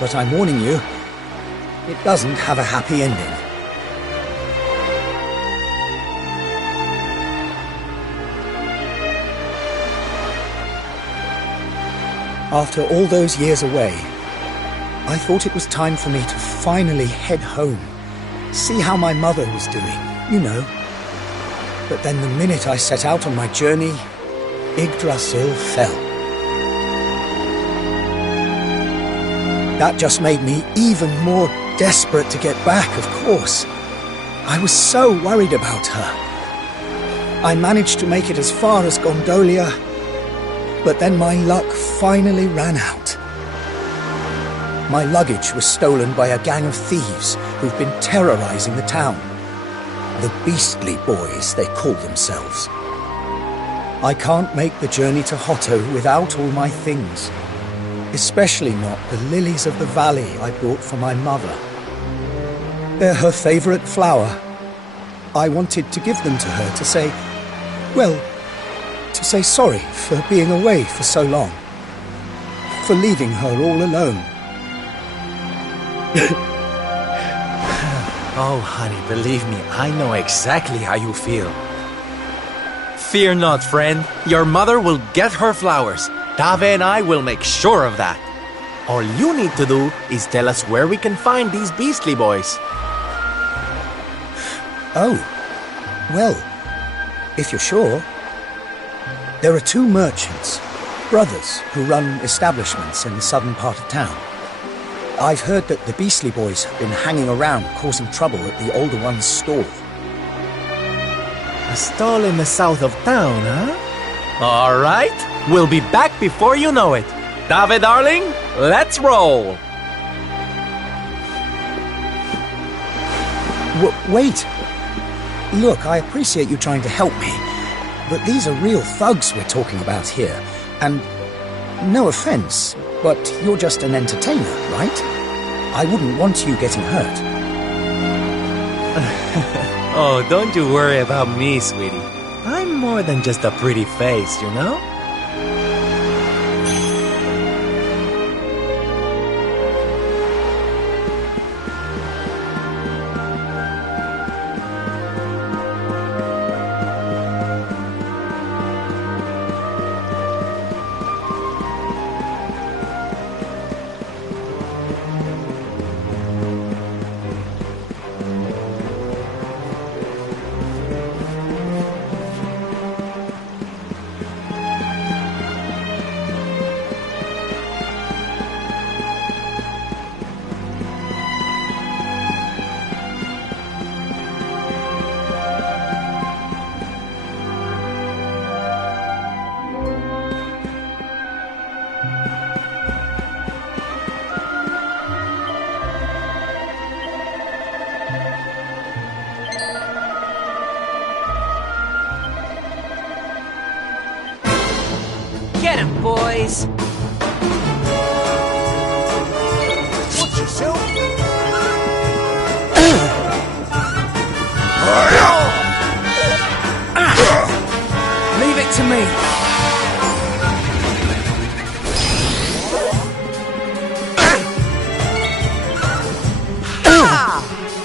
but I'm warning you, it doesn't have a happy ending. After all those years away, I thought it was time for me to finally head home, see how my mother was doing, you know. But then the minute I set out on my journey, Yggdrasil fell. That just made me even more desperate to get back, of course. I was so worried about her. I managed to make it as far as Gondolia, but then my luck finally ran out. My luggage was stolen by a gang of thieves who've been terrorizing the town. The Beastly Boys, they call themselves. I can't make the journey to Hotto without all my things, especially not the lilies of the valley I brought for my mother. They're her favorite flower. I wanted to give them to her to say, well, to say sorry for being away for so long, for leaving her all alone. Oh, honey, believe me, I know exactly how you feel. Fear not, friend. Your mother will get her flowers. Dave and I will make sure of that. All you need to do is tell us where we can find these Beastly Boys. Oh, well, if you're sure. There are two merchants, brothers, who run establishments in the southern part of town. I've heard that the Beastly Boys have been hanging around causing trouble at the older one's stall. A stall in the south of town, huh? All right, we'll be back before you know it. Dave, darling, let's roll. Wait. Look, I appreciate you trying to help me, but these are real thugs we're talking about here, and no offense, but you're just an entertainer, right? I wouldn't want you getting hurt. Oh, don't you worry about me, sweetie. I'm more than just a pretty face, you know? Get him, boys! Watch yourself! Leave it to me!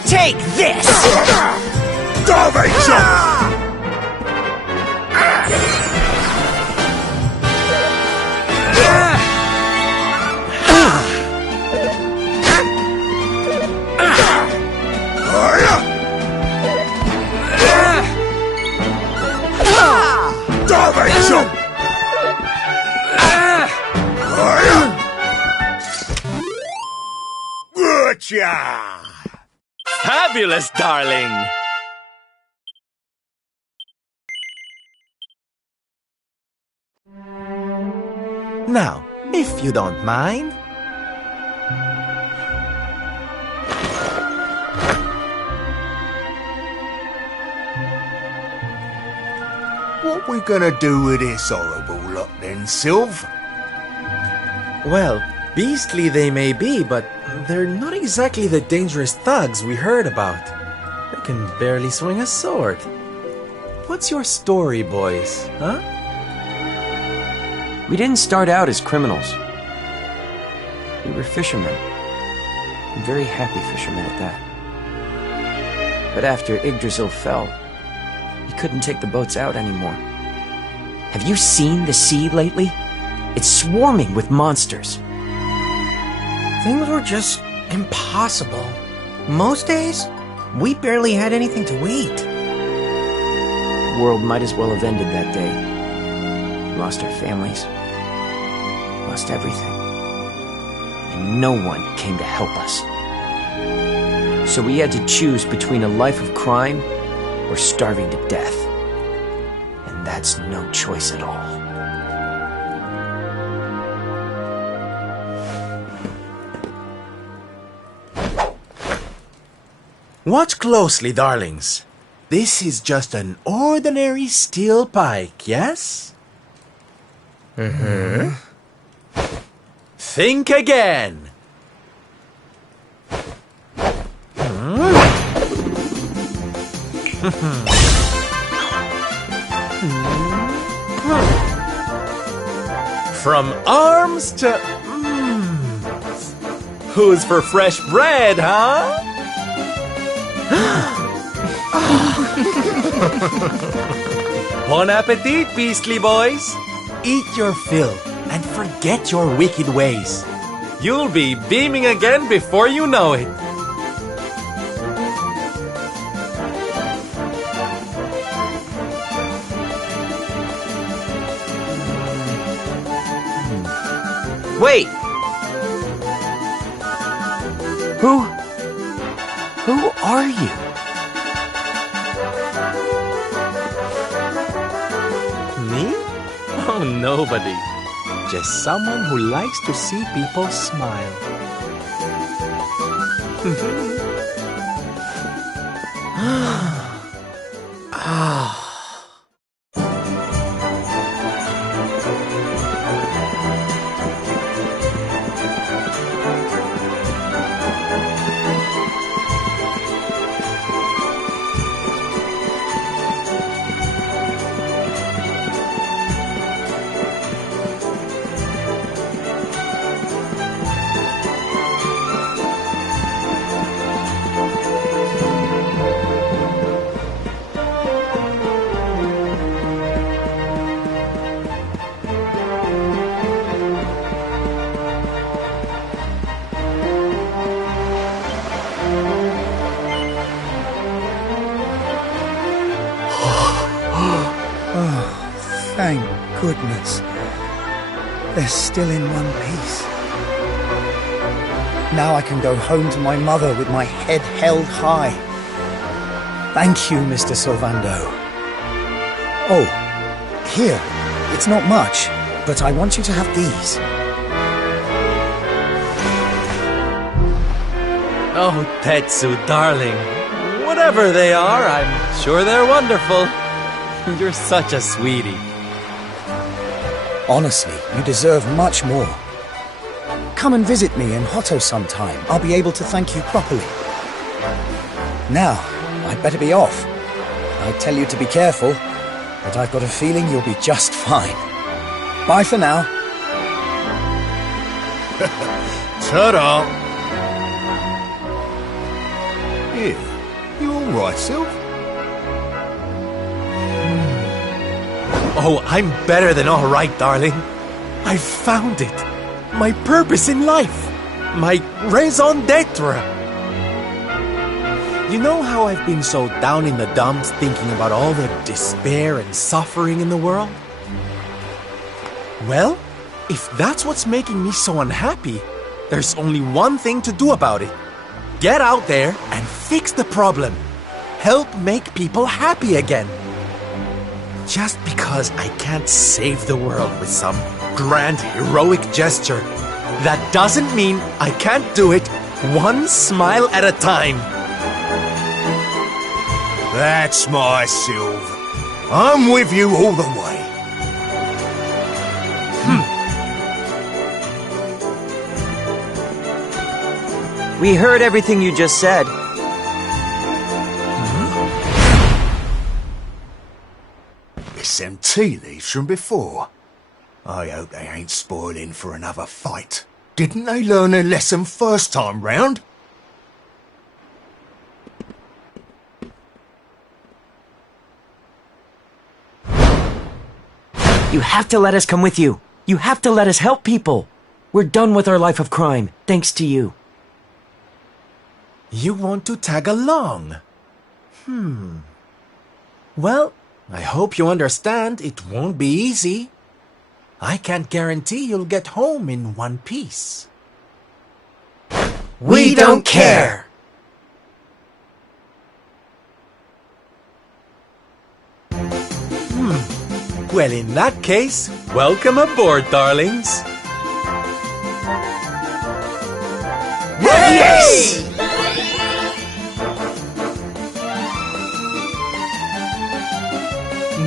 Take this! Fabulous, darling! Now, if you don't mind... What we gonna do with this horrible lot then, Sylv? Well, beastly they may be, but they're not exactly the dangerous thugs we heard about. They can barely swing a sword. What's your story, boys, huh? We didn't start out as criminals. We were fishermen. Very happy fishermen at that. But after Yggdrasil fell, we couldn't take the boats out anymore. Have you seen the sea lately? It's swarming with monsters. Things were just impossible. Most days, we barely had anything to eat. The world might as well have ended that day. We lost our families. Lost everything. And no one came to help us. So we had to choose between a life of crime or starving to death. And that's no choice at all. Watch closely, darlings. This is just an ordinary steel pike, yes? Mm-hmm. Think again. From arms to... Who's for fresh bread, huh? Bon appetit, beastly boys. Eat your fill and forget your wicked ways. You'll be beaming again before you know it. Wait! Who are you? Me? Oh, nobody. Just someone who likes to see people smile. Thank goodness. They're still in one piece. Now I can go home to my mother with my head held high. Thank you, Mr. Sylvando. Oh, here. It's not much, but I want you to have these. Oh, Tetsu, darling. Whatever they are, I'm sure they're wonderful. You're such a sweetie. Honestly, you deserve much more. Come and visit me in Hotto sometime. I'll be able to thank you properly. Now, I'd better be off. I tell you to be careful, but I've got a feeling you'll be just fine. Bye for now. Ta-da! Here, you all right, Sylv? Oh, I'm better than all right, darling. I found it. My purpose in life. My raison d'etre. You know how I've been so down in the dumps thinking about all the despair and suffering in the world? Well, if that's what's making me so unhappy, there's only one thing to do about it. Get out there and fix the problem. Help make people happy again. Just because I can't save the world with some grand heroic gesture, that doesn't mean I can't do it one smile at a time. That's my Sylv. I'm with you all the way. We heard everything you just said. It's them tea leaves from before. I hope they ain't spoiling for another fight. Didn't they learn their lesson first time round? You have to let us come with you. You have to let us help people. We're done with our life of crime, thanks to you. You want to tag along? Well, I hope you understand it won't be easy. I can't guarantee you'll get home in one piece. We don't care! Well, in that case, welcome aboard, darlings. Yes!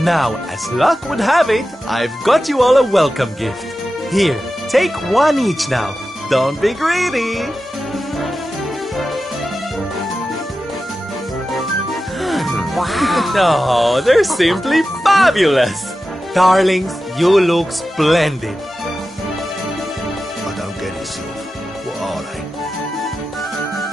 Now, as luck would have it, I've got you all a welcome gift. Here, take one each now. Don't be greedy. Wow. No, they're simply fabulous. Darlings, you look splendid. I don't get it, Sylv. What are they?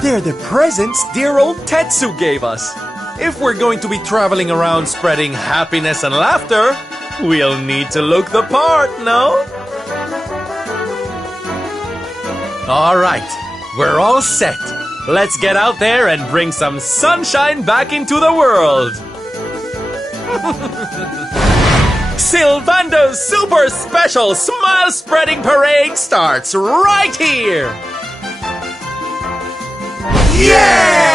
They're the presents dear old Tetsu gave us. If we're going to be traveling around spreading happiness and laughter, we'll need to look the part, no? All right, we're all set. Let's get out there and bring some sunshine back into the world. Sylvando's super special smile spreading parade starts right here. Yeah!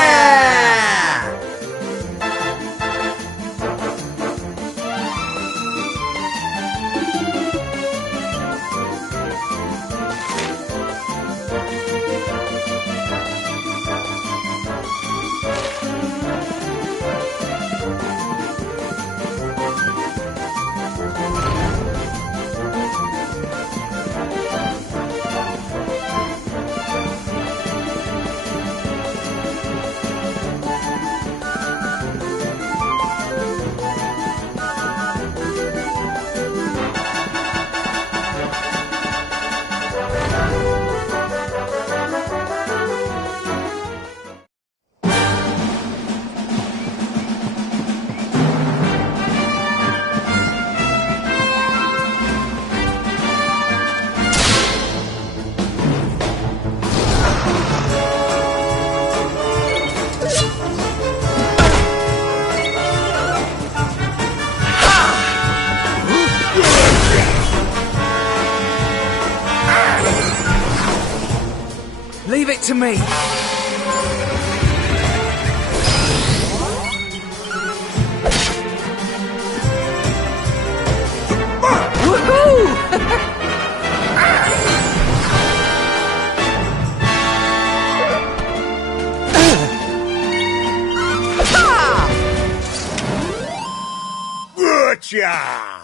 Leave it to me. Gotcha!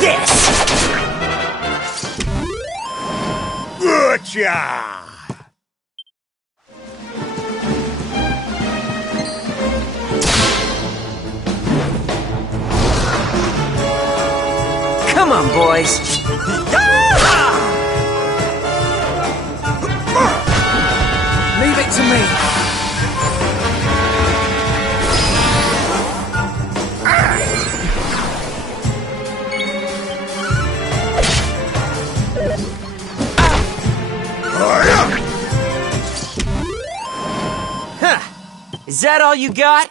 this! Gotcha! Come on, boys. Leave it to me. Huh. Is that all you got?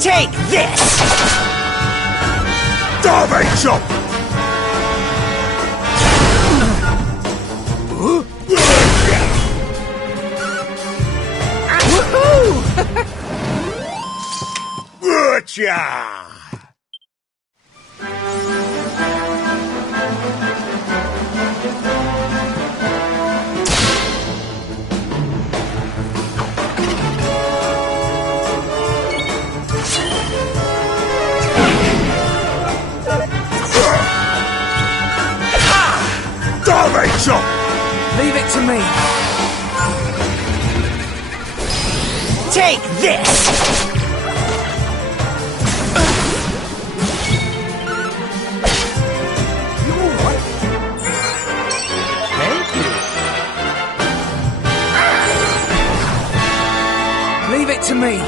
Take this! Damage up! Gotcha! Damage up! Leave it to me. Take this! Leave it to me.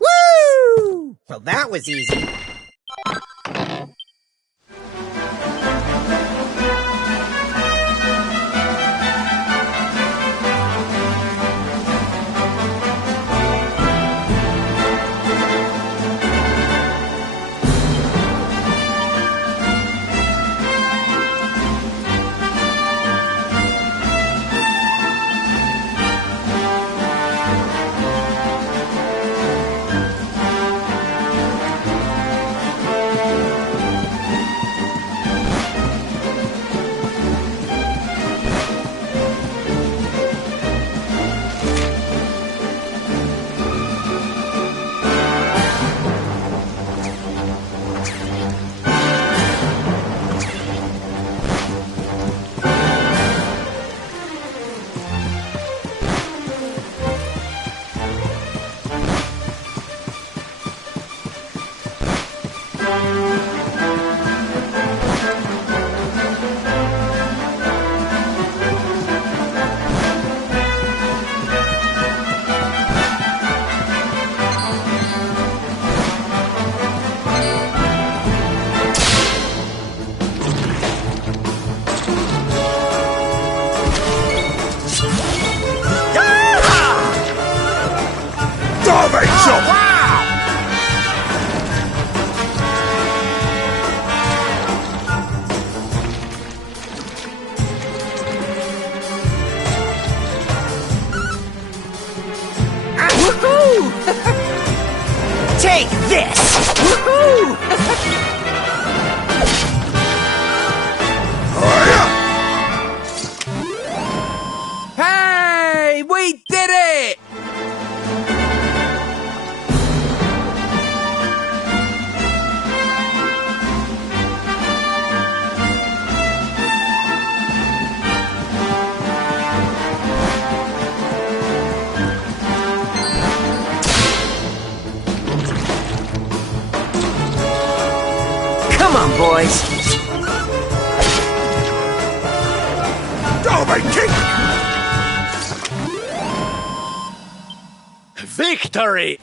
Woo! Well, that was easy. Take this! Woohoo! Hey, we did it! Come on, boys. Victory!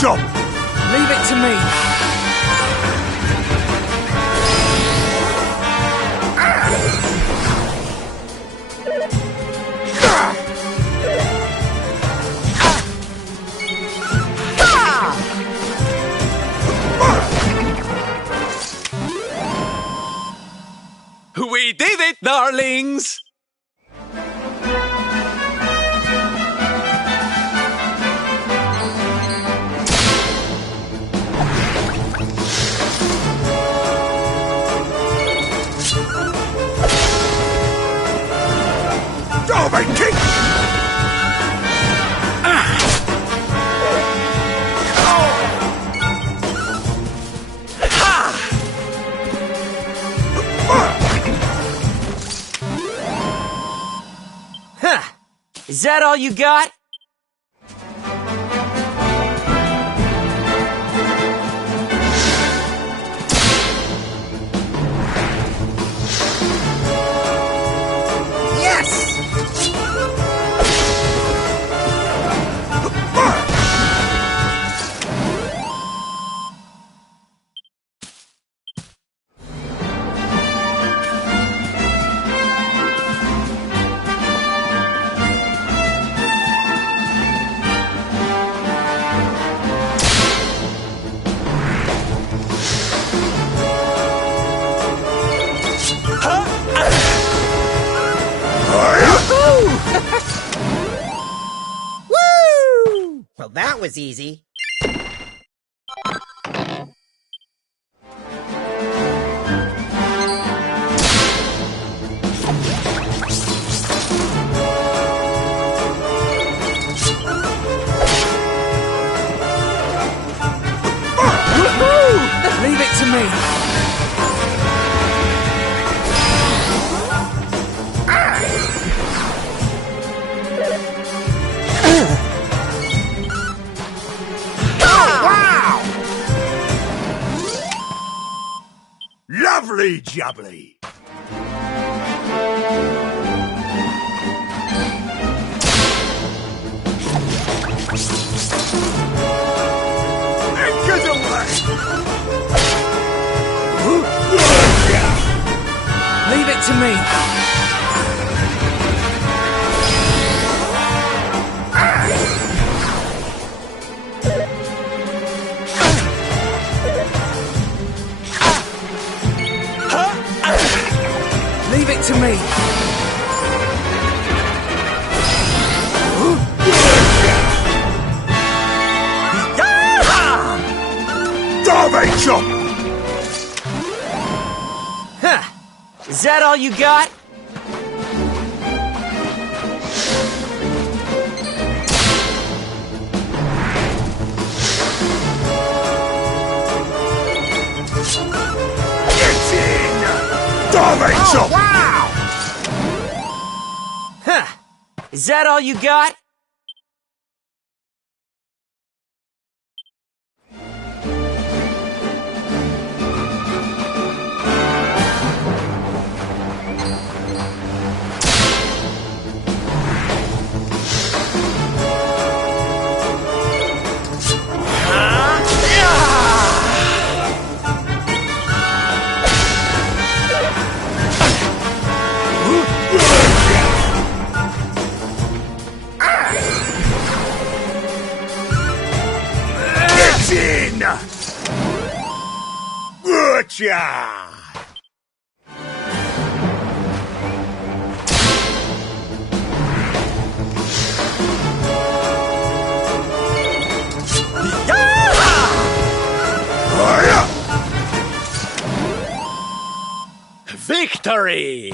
chop! Leave it to me. We did it, darlings! Darby, kick! Is that all you got? Yes! Woo! Well, that was easy. Leave it to me. Lovely jubbly! Anchors away! Leave it to me. Leave it to me. Darby chop! Huh. Is that all you got? Darby chop! Wow! Huh. Is that all you got? Gotcha! Victory!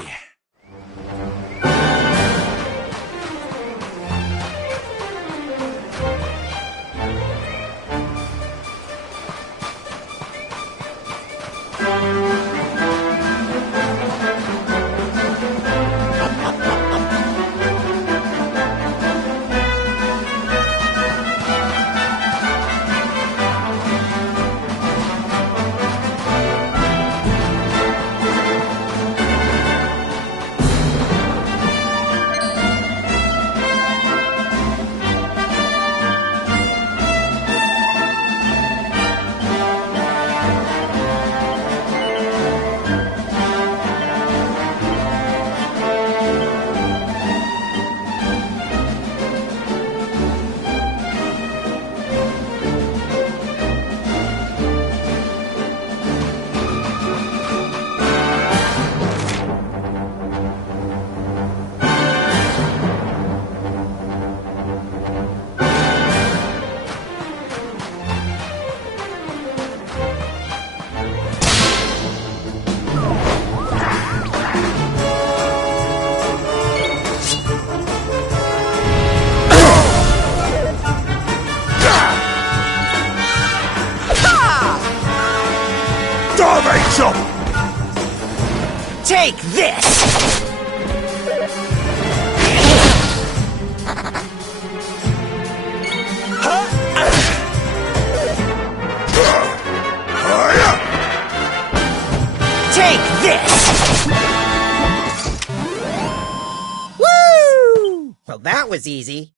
Take this! Take this! Woo! Well, that was easy.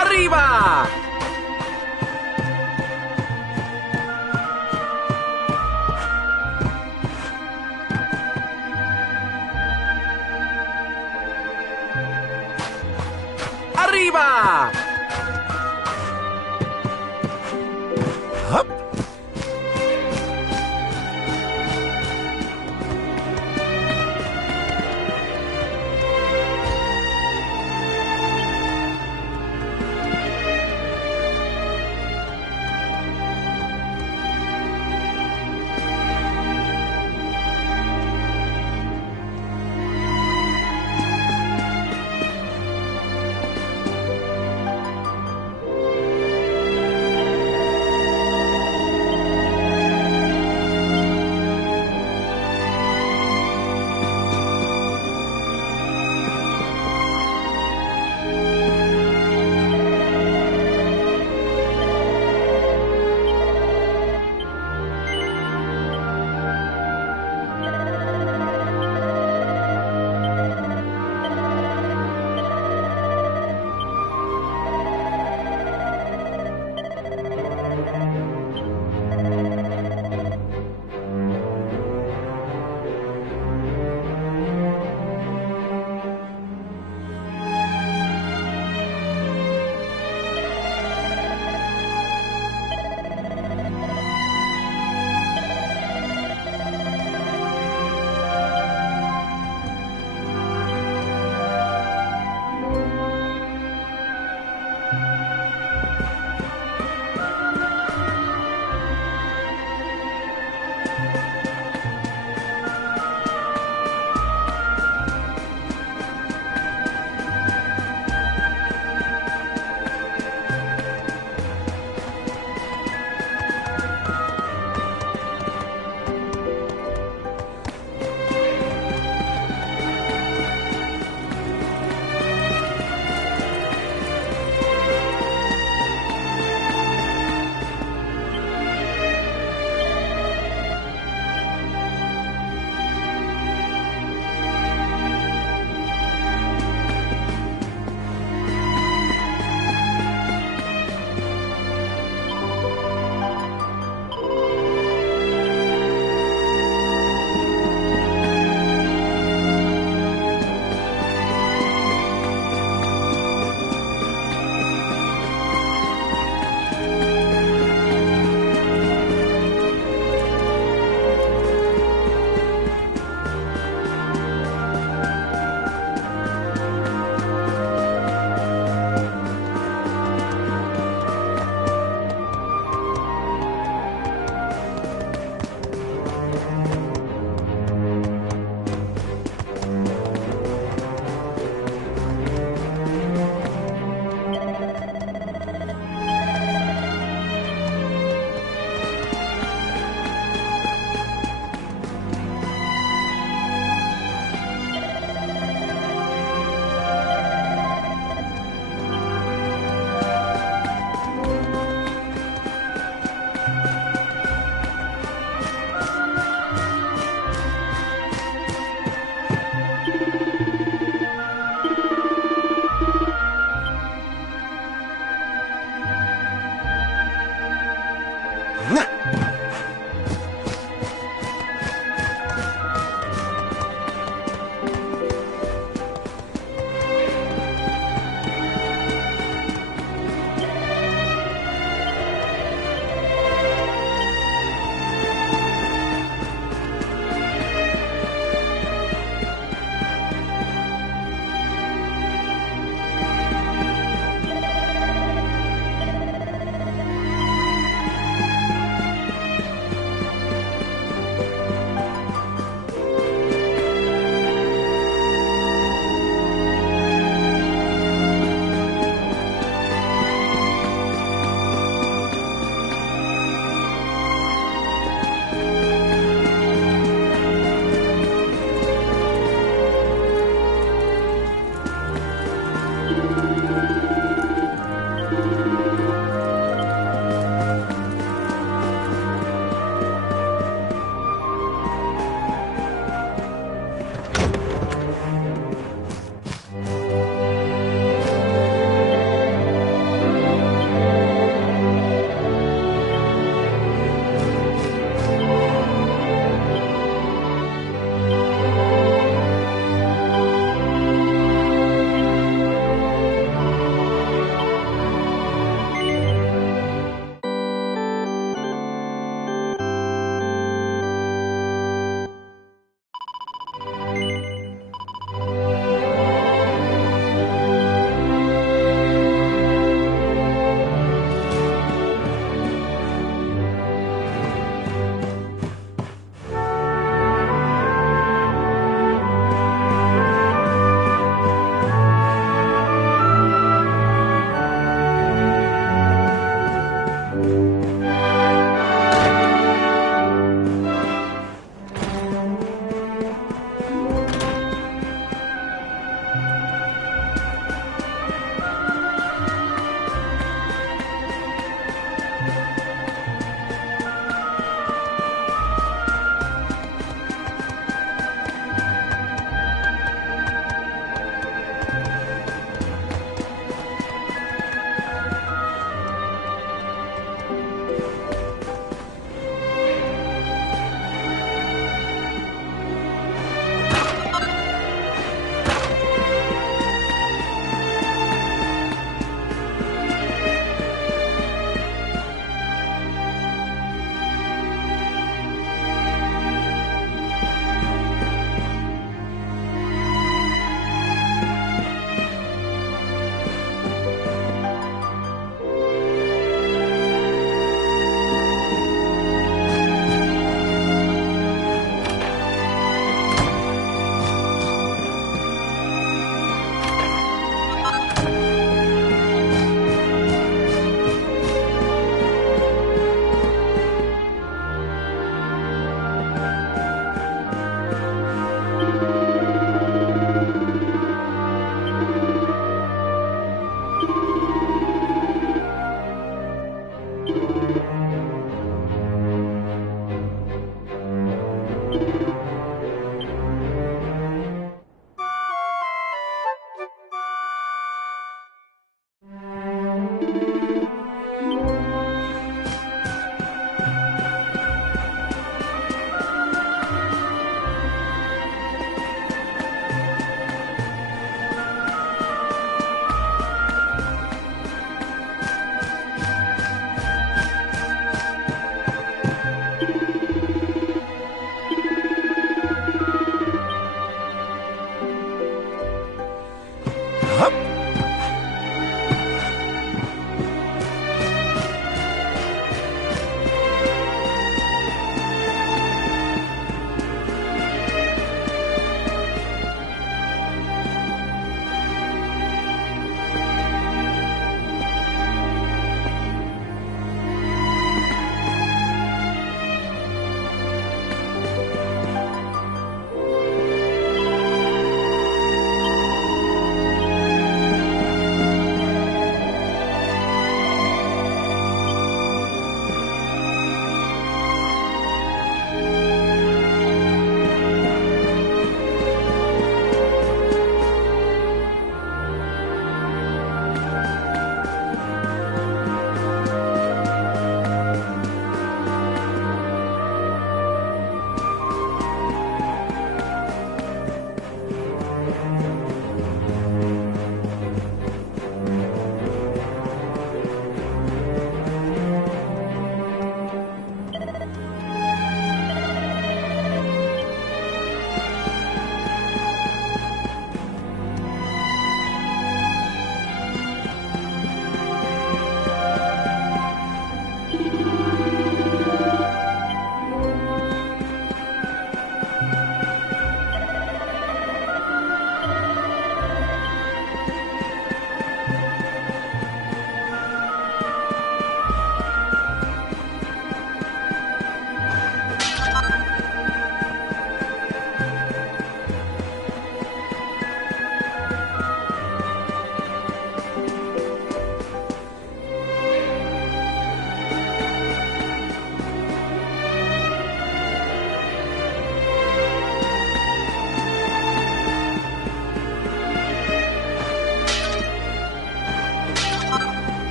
¡Arriba! arriba! Hup.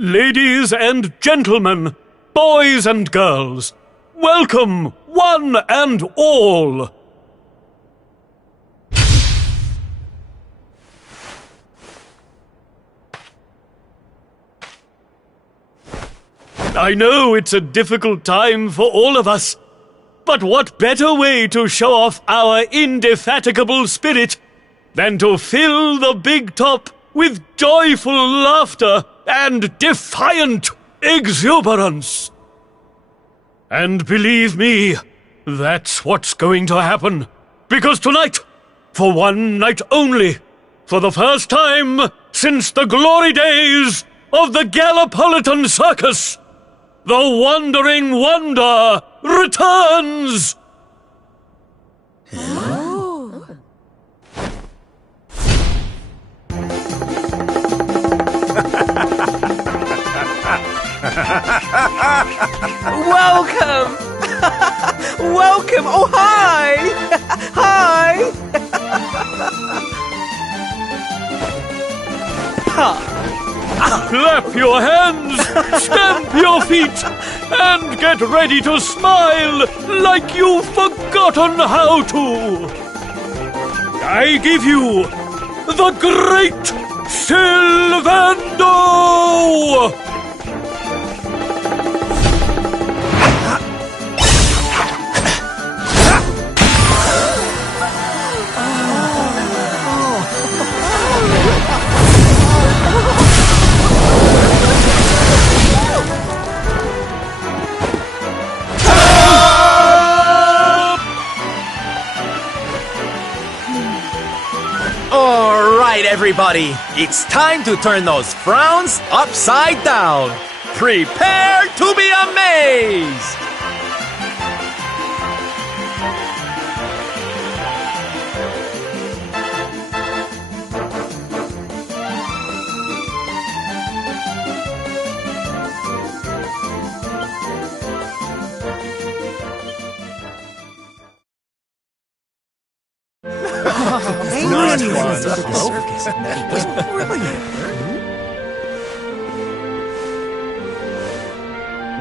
Ladies and gentlemen, boys and girls, welcome, one and all. I know it's a difficult time for all of us, but what better way to show off our indefatigable spirit than to fill the big top with joyful laughter and defiant exuberance? And believe me, that's what's going to happen. Because tonight, for one night only, for the first time since the glory days of the Gallipolitan Circus, the Wandering Wonder returns! Welcome! Welcome! Oh, hi! Hi! Clap your hands, stamp your feet, and get ready to smile like you've forgotten how to. I give you the Great Sylvando! Alright, everybody, it's time to turn those frowns upside down. Prepare to be amazed!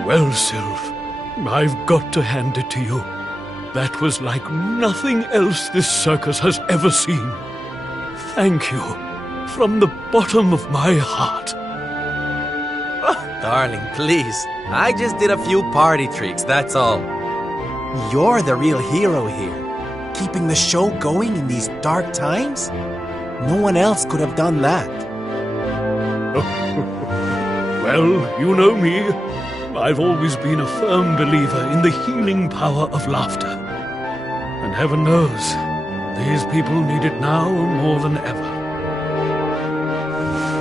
Well, Sylv, I've got to hand it to you. That was like nothing else this circus has ever seen. Thank you, from the bottom of my heart. Oh, darling, please. I just did a few party tricks, that's all. You're the real hero here, keeping the show going in these dark times. No one else could have done that. Well, you know me. I've always been a firm believer in the healing power of laughter. And heaven knows, these people need it now more than ever.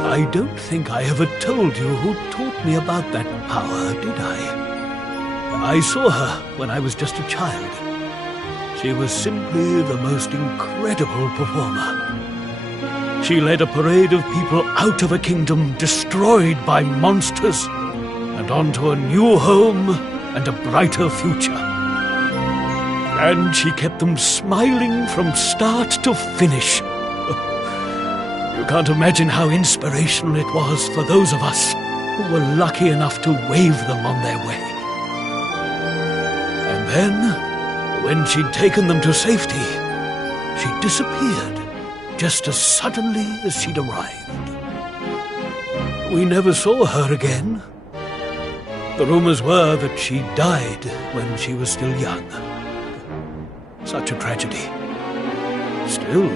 I don't think I ever told you who taught me about that power, did I? I saw her when I was just a child. She was simply the most incredible performer. She led a parade of people out of a kingdom destroyed by monsters and onto a new home and a brighter future. And she kept them smiling from start to finish. You can't imagine how inspirational it was for those of us who were lucky enough to wave them on their way. And then, when she'd taken them to safety, she disappeared just as suddenly as she'd arrived. We never saw her again. The rumors were that she died when she was still young. Such a tragedy. Still,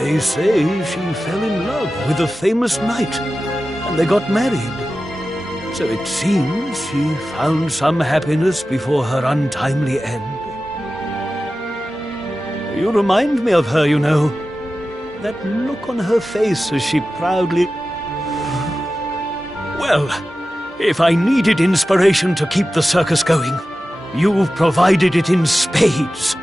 they say she fell in love with a famous knight, and they got married. So it seems she found some happiness before her untimely end. You remind me of her, you know. That look on her face as she proudly... Well, if I needed inspiration to keep the circus going, you've provided it in spades.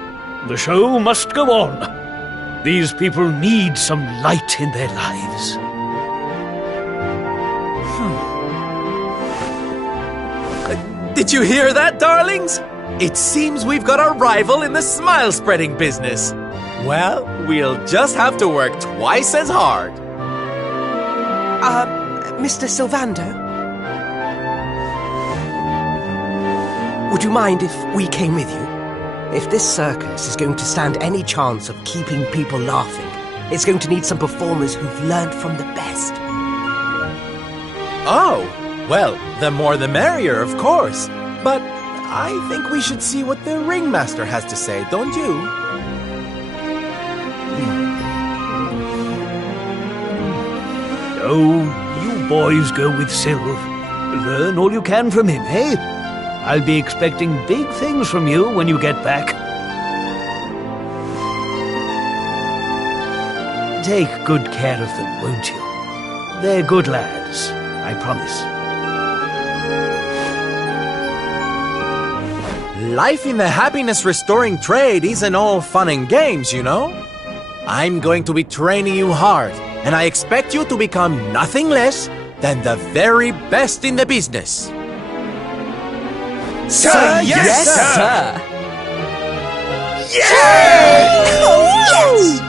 The show must go on. These people need some light in their lives. Did you hear that, darlings? It seems we've got a rival in the smile-spreading business. Well, we'll just have to work twice as hard. Mr. Sylvando? Would you mind if we came with you? If this circus is going to stand any chance of keeping people laughing, it's going to need some performers who've learned from the best. Oh, well, the more the merrier, of course. But I think we should see what the ringmaster has to say, don't you? So, you boys go with Sylv. Learn all you can from him, eh? I'll be expecting big things from you when you get back. Take good care of them, won't you? They're good lads, I promise. Life in the happiness-restoring trade isn't all fun and games, you know? I'm going to be training you hard, and I expect you to become nothing less than the very best in the business. Sir, yes, sir! Yay! Oh, yes!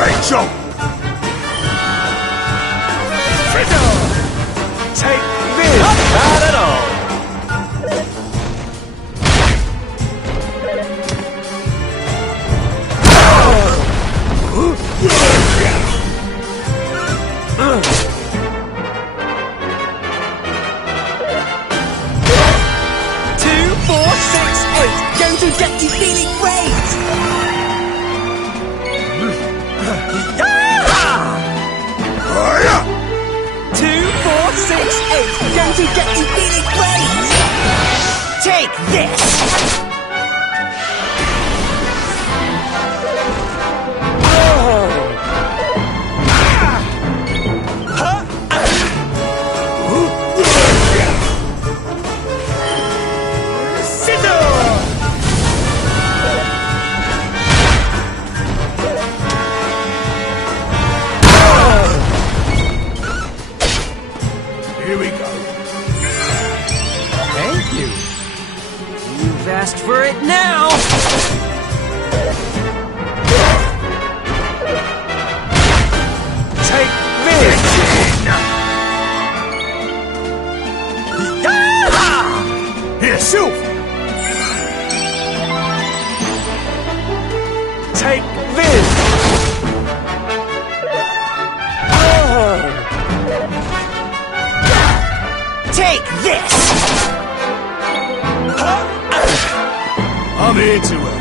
Rachel! Take this! Not bad at all! Going to get you feeling great! 2, 4, 6, 8. Going to get you feeling great! 10, Take this! Here we go. Thank you. You've asked for it now. Take this! Here, Sylph! Take this! Take this! I'm here to help.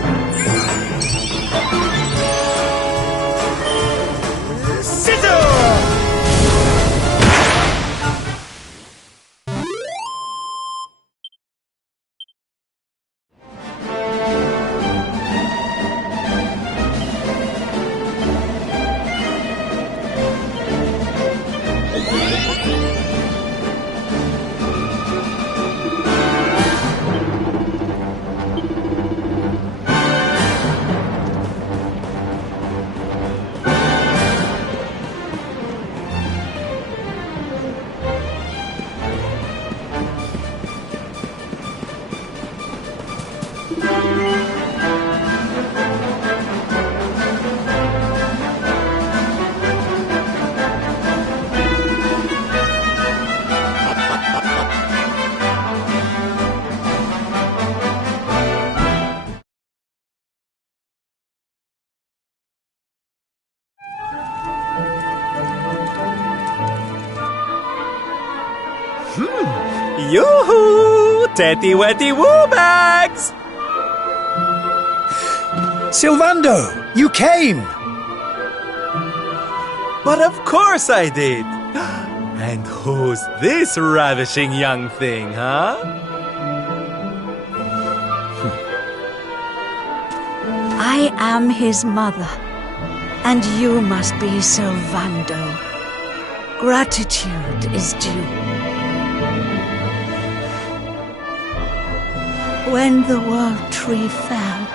Yoo-hoo! Tetty wetty woo bags! Sylvando, you came! But of course I did! And who's this ravishing young thing, huh? I am his mother, and you must be Sylvando. Gratitude is due. When the world tree fell,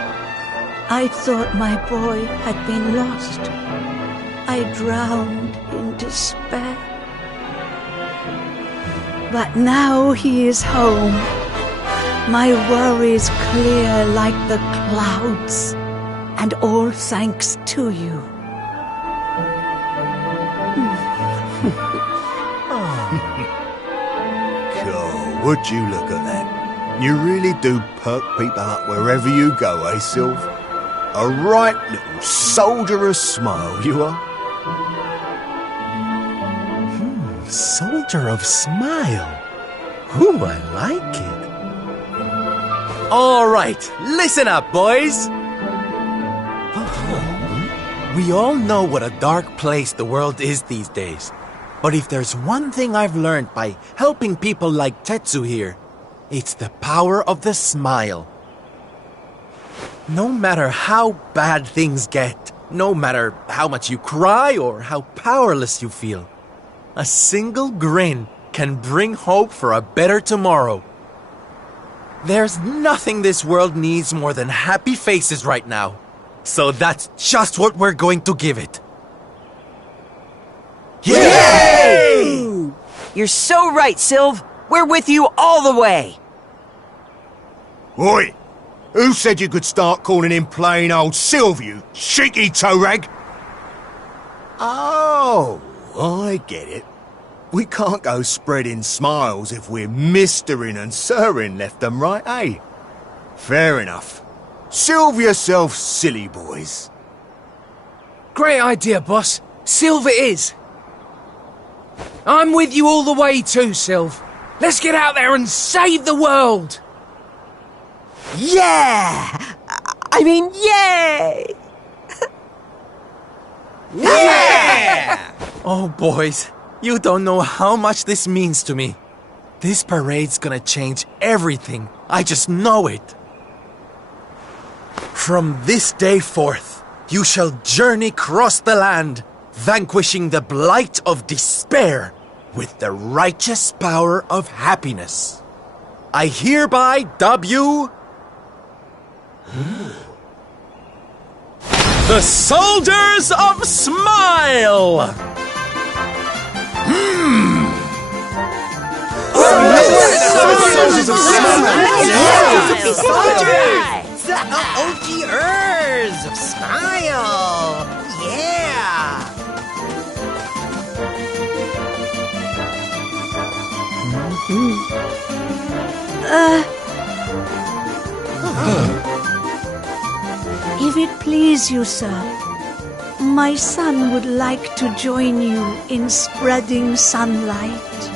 I thought my boy had been lost. I drowned in despair. But now he is home. My worries clear like the clouds, and all thanks to you. Cool, would you look at that? You really do perk people up wherever you go, eh, Sylv? A right little soldierous smile, you are. Soldier of smile. Ooh, I like it. All right, listen up, boys. We all know what a dark place the world is these days. But if there's one thing I've learned by helping people like Tetsu here, it's the power of the smile. No matter how bad things get, no matter how much you cry or how powerless you feel, a single grin can bring hope for a better tomorrow. There's nothing this world needs more than happy faces right now. So that's just what we're going to give it. Yay! You're so right, Sylv. We're with you all the way. Oi! Who said you could start calling him plain old Sylv, you cheeky toe rag? Oh, I get it. We can't go spreading smiles if we're mistering and sirring left and right, eh? Fair enough. Sylv yourself, silly boys. Great idea, boss. Sylv it is. I'm with you all the way too, Sylv. Let's get out there and save the world! Yeah! I mean, yay! Yeah! Oh, boys, you don't know how much this means to me. This parade's gonna change everything. I just know it. From this day forth, you shall journey across the land, vanquishing the blight of despair with the righteous power of happiness. I hereby dub you the Soldiers of Smile! Soldiers of Smile! The OGers of Smile! Yeah! If it please you, sir, my son would like to join you in spreading sunlight.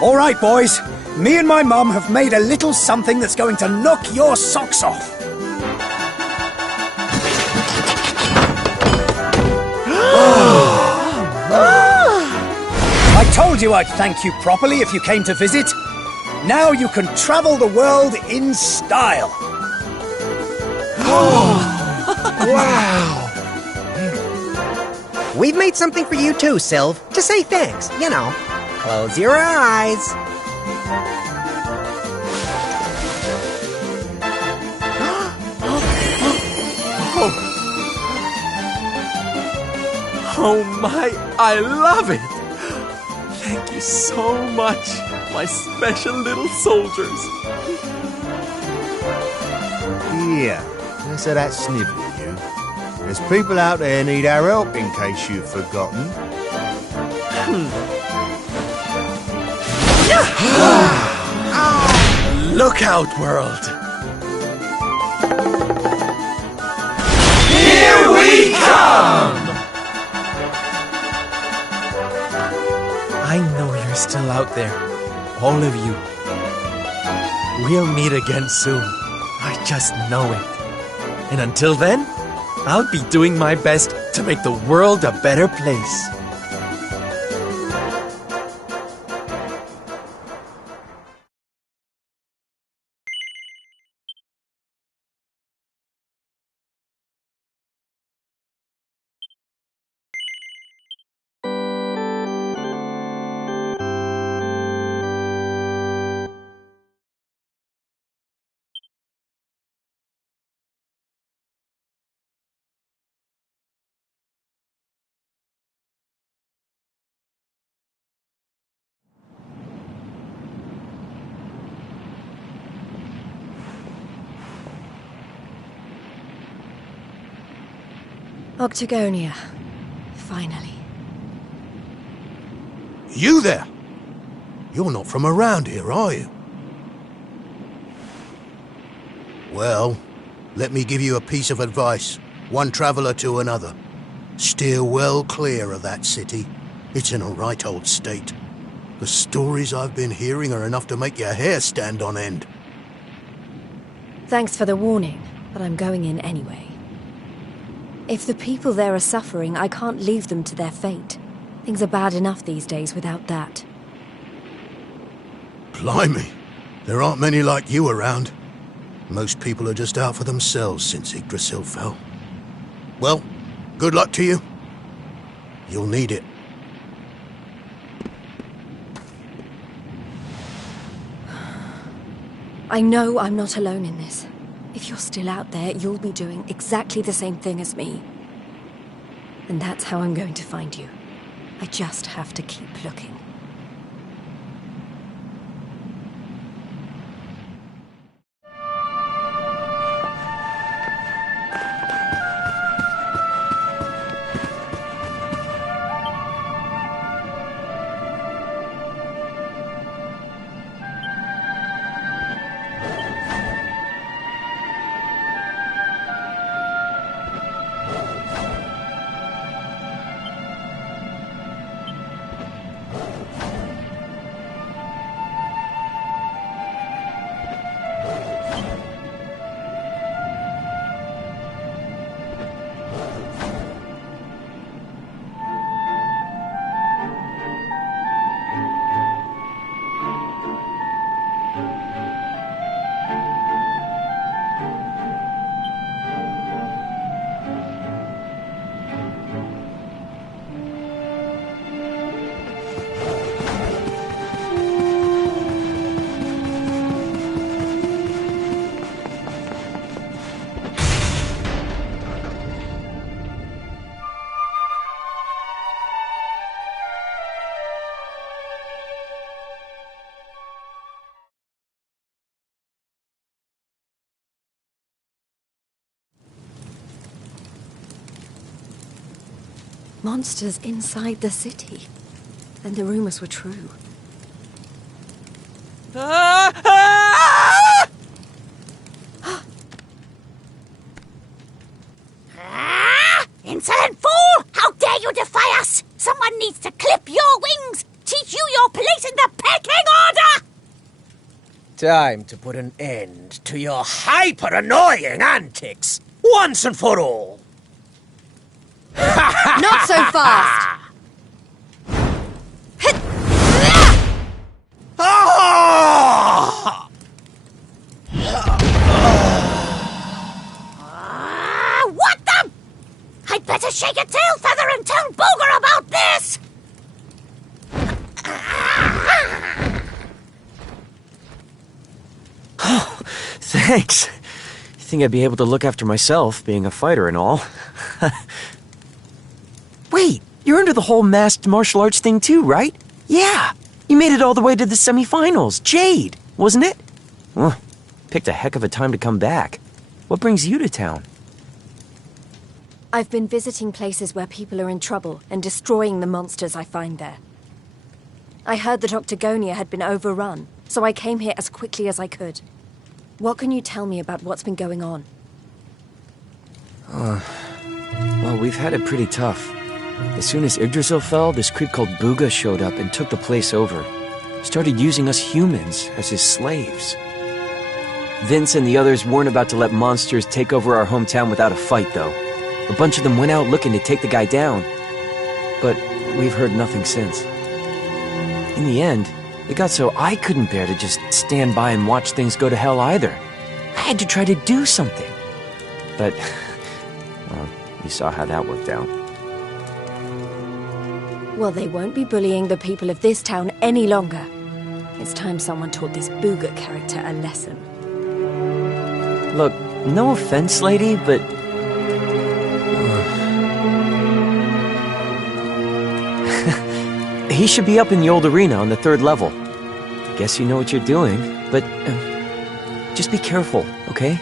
All right, boys. Me and my mum have made a little something that's going to knock your socks off. I told you I'd thank you properly if you came to visit. Now you can travel the world in style. Wow! We've made something for you too, Sylv, to say thanks, you know. Close your eyes. Oh my, I love it! Thank you so much, my special little soldiers. Yeah, less of that snivelling, you. There's people out there need our help in case you've forgotten. Look out, world! Here we come! I know you're still out there, all of you. We'll meet again soon. I just know it. And until then, I'll be doing my best to make the world a better place. Octagonia. Finally. You there? You're not from around here, are you? Well, let me give you a piece of advice, one traveller to another. Steer well clear of that city. It's in a right old state. The stories I've been hearing are enough to make your hair stand on end. Thanks for the warning, but I'm going in anyway. If the people there are suffering, I can't leave them to their fate. Things are bad enough these days without that. Blimey, there aren't many like you around. Most people are just out for themselves since Yggdrasil fell. Well, good luck to you. You'll need it. I know I'm not alone in this. If you're still out there, you'll be doing exactly the same thing as me. And that's how I'm going to find you. I just have to keep looking. Monsters inside the city. Then the rumors were true. Insolent fool! How dare you defy us? Someone needs to clip your wings! Teach you your place in the pecking order! Time to put an end to your hyper-annoying antics, once and for all. Not so fast! What the? I'd better shake a tail feather and tell Booger about this! Thanks. You think I'd be able to look after myself, being a fighter and all? Wait, you're into the whole masked martial arts thing too, right? Yeah, you made it all the way to the semi-finals. Jade, wasn't it? Well, picked a heck of a time to come back. What brings you to town? I've been visiting places where people are in trouble and destroying the monsters I find there. I heard that Octagonia had been overrun, so I came here as quickly as I could. What can you tell me about what's been going on? Well, we've had it pretty tough. As soon as Yggdrasil fell, this creep called Booga showed up and took the place over. Started using us humans as his slaves. Vince and the others weren't about to let monsters take over our hometown without a fight, though. A bunch of them went out looking to take the guy down. But we've heard nothing since. In the end, it got so I couldn't bear to just stand by and watch things go to hell either. I had to try to do something. But, well, you saw how that worked out. Well, they won't be bullying the people of this town any longer. It's time someone taught this Booga character a lesson. Look, no offense, lady, but... he should be up in the old arena on the 3rd level. Guess you know what you're doing, but just be careful, okay?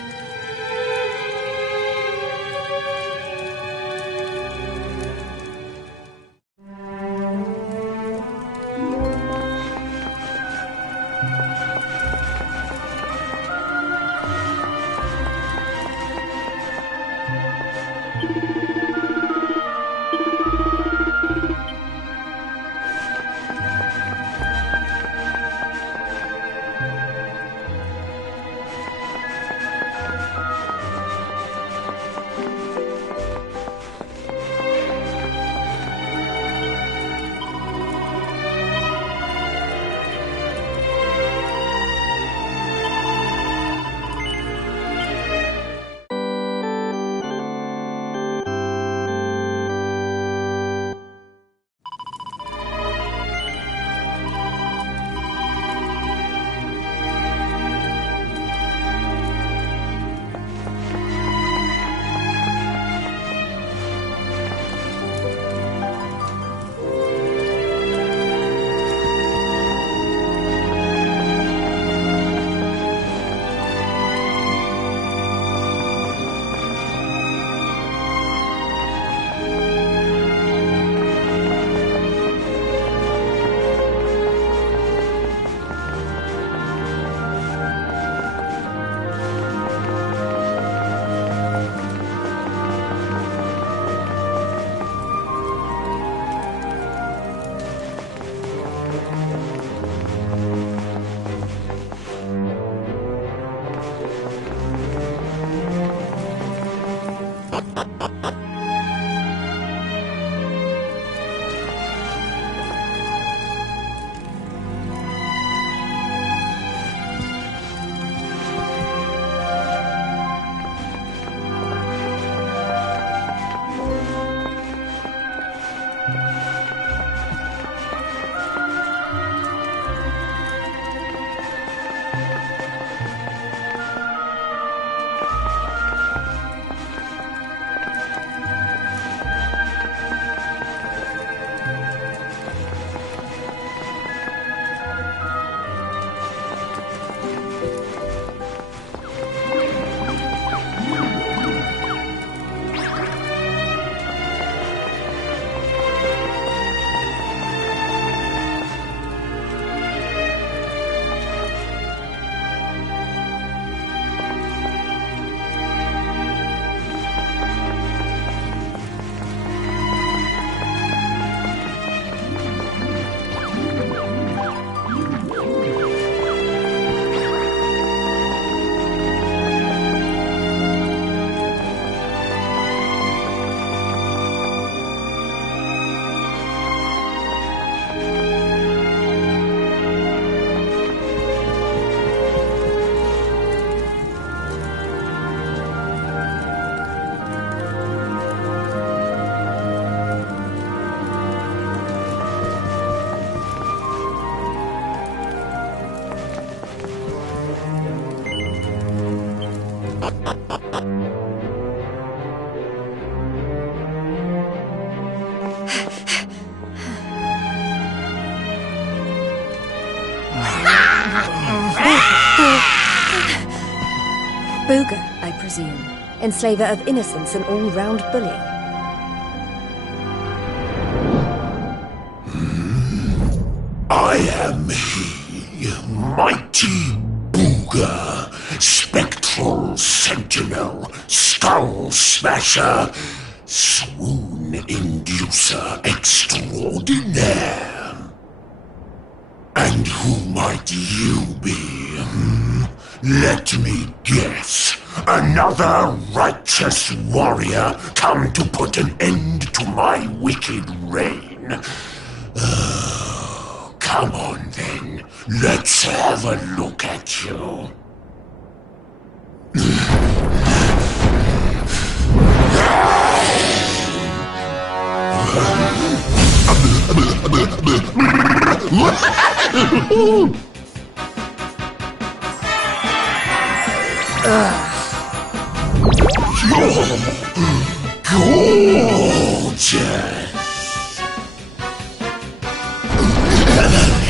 Booger, I presume. Enslaver of innocence and all-round bully. I am he, mighty Booger, spectral sentinel, skull smasher, swoon inducer extraordinaire. And who might you be? Let me guess. Another righteous warrior come to put an end to my wicked reign. Come on then, let's have a look at you. Gorgeous!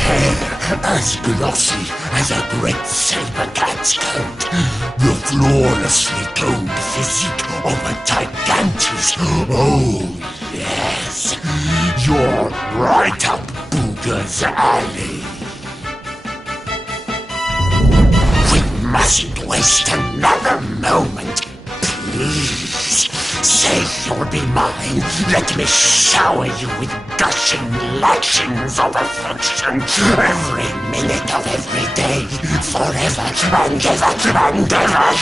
Hair as glossy as a great saber cat's coat. The flawlessly toned physique of a gigantus. Oh, yes. You're right up Booger's alley. We mustn't waste another moment. Please, say you'll be mine. Let me shower you with gushing lashings of affection. Every minute of every day, forever and ever and ever.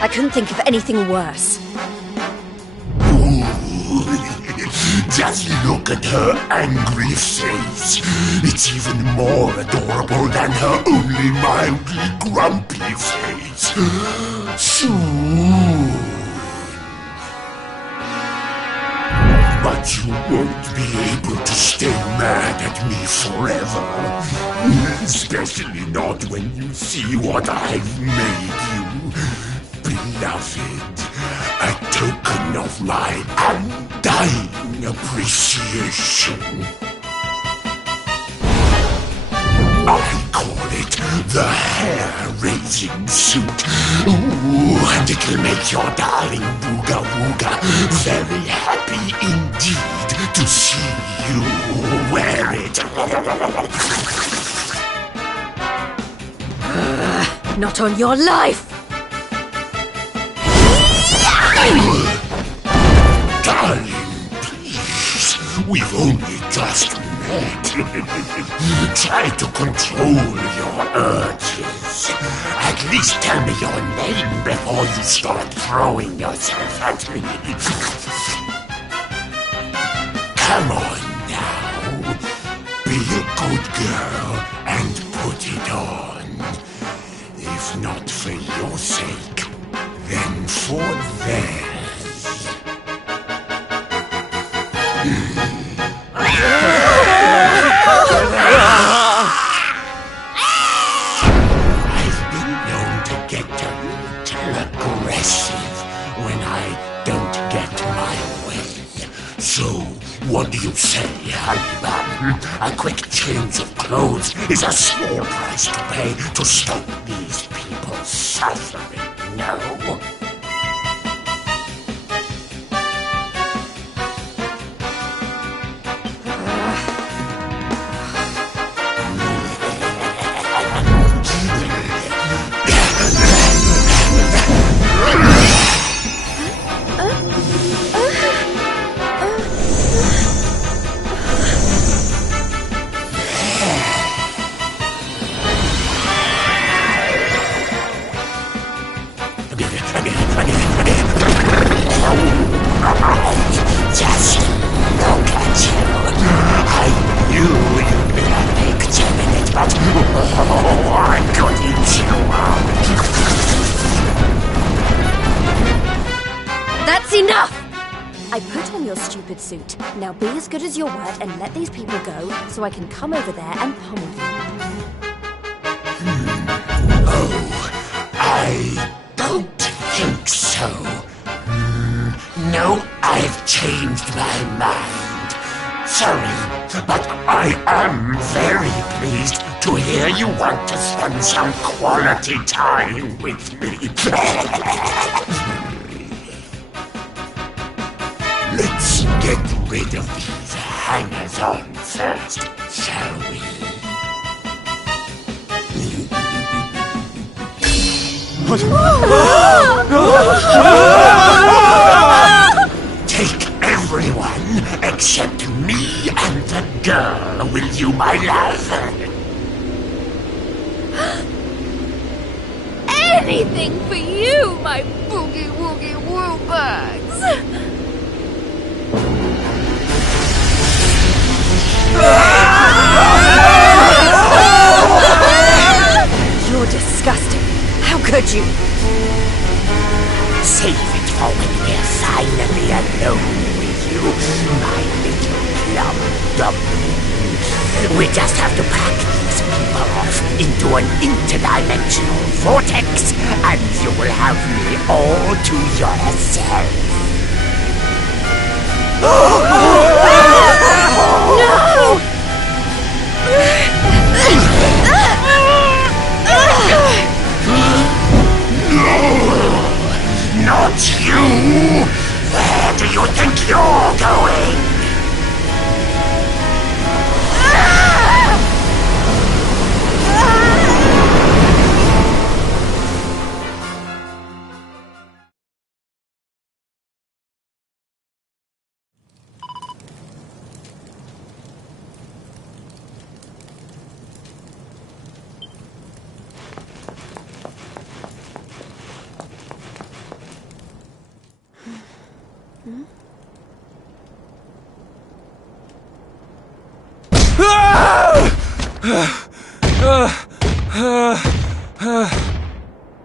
I couldn't think of anything worse. Just look at her angry face. It's even more adorable than her only mildly grumpy face. Soon. But you won't be able to stay mad at me forever. Especially not when you see what I've made you. Beloved, a token of my undying appreciation. I call it the hair-raising suit. Ooh, and it'll make your darling Booga Wooga very happy indeed to see you wear it. Not on your life! Darling, please, we've only just met. Try to control your urges. At least tell me your name before you start throwing yourself at me. Come on now. Be a good girl and put it on. If not for your sake, then for theirs. I've been known to get a little aggressive when I don't get my way. So, what do you say, honey bun? A quick change of clothes is a small price to pay to stop these people suffering, no? Just look at you. I knew you'd be a big minute, but oh, I could eat you up. That's enough! I put on your stupid suit. Now be as good as your word and let these people go so I can come over there and pummel you. I am very pleased to hear you want to spend some quality time with me. Let's get rid of these hangers-on first, shall we? Take everyone except me and the girl, will you, my love? Anything for you, my boogie-woogie woo-bugs! You're disgusting. How could you? Save it for when we're finally alone with you, my little plum dumpling. We just have to pack these people off into an interdimensional vortex, and you will have me all to yourself. No! Not you! Where do you think you're going?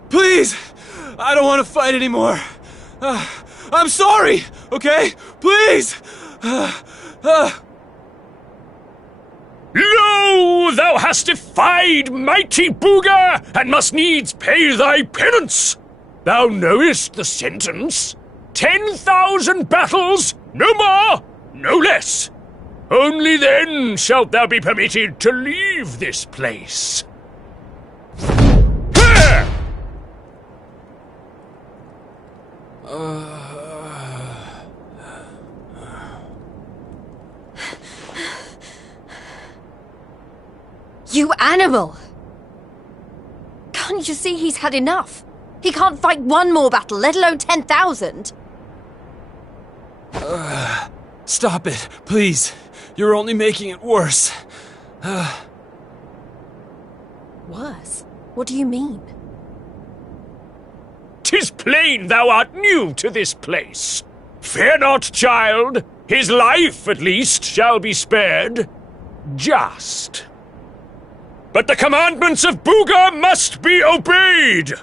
Please! I don't want to fight anymore. I'm sorry, okay? Please! Lo, thou hast defied mighty Booga, and must needs pay thy penance. Thou knowest the sentence. 10,000 battles, no more, no less. Only then shalt thou be permitted to leave this place. Here! You animal! Can't you see he's had enough? He can't fight one more battle, let alone 10,000. Stop it, please. You're only making it worse. Worse? What do you mean? 'Tis plain thou art new to this place. Fear not, child. His life, at least, shall be spared. Just. But the commandments of Booga must be obeyed.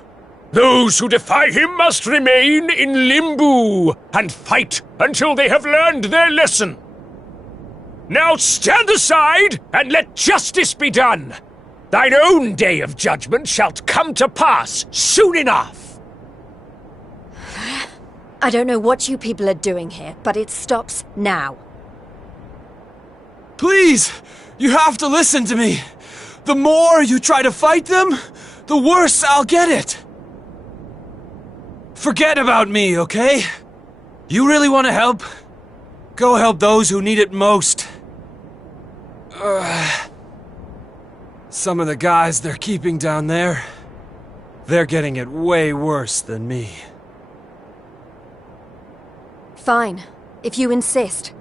Those who defy him must remain in Limbo and fight until they have learned their lesson. Now stand aside and let justice be done. Thine own day of judgment shalt come to pass soon enough. I don't know what you people are doing here, but it stops now. Please! You have to listen to me. The more you try to fight them, the worse I'll get it. Forget about me, okay? You really want to help? Go help those who need it most. Some of the guys they're keeping down there, they're getting it way worse than me. Fine, if you insist.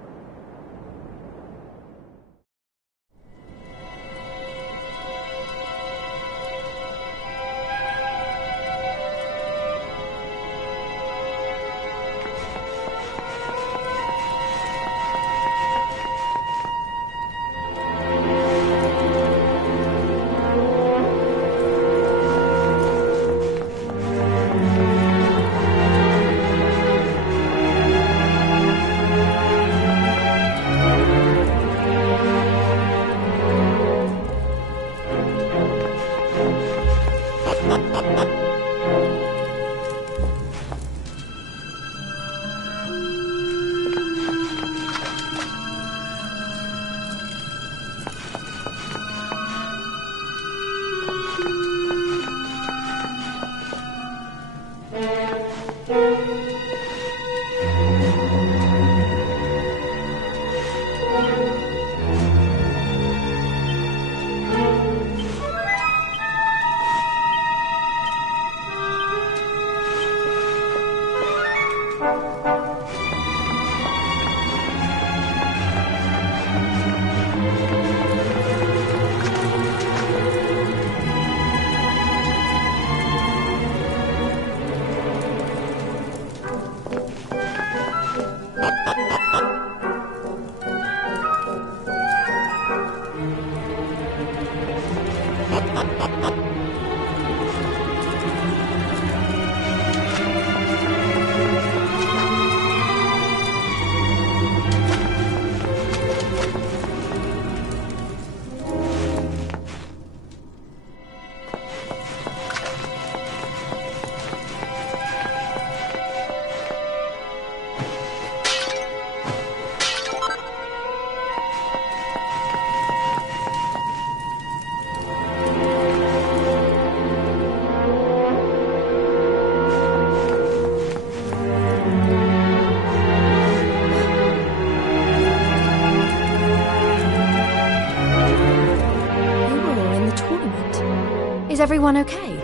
Is everyone okay?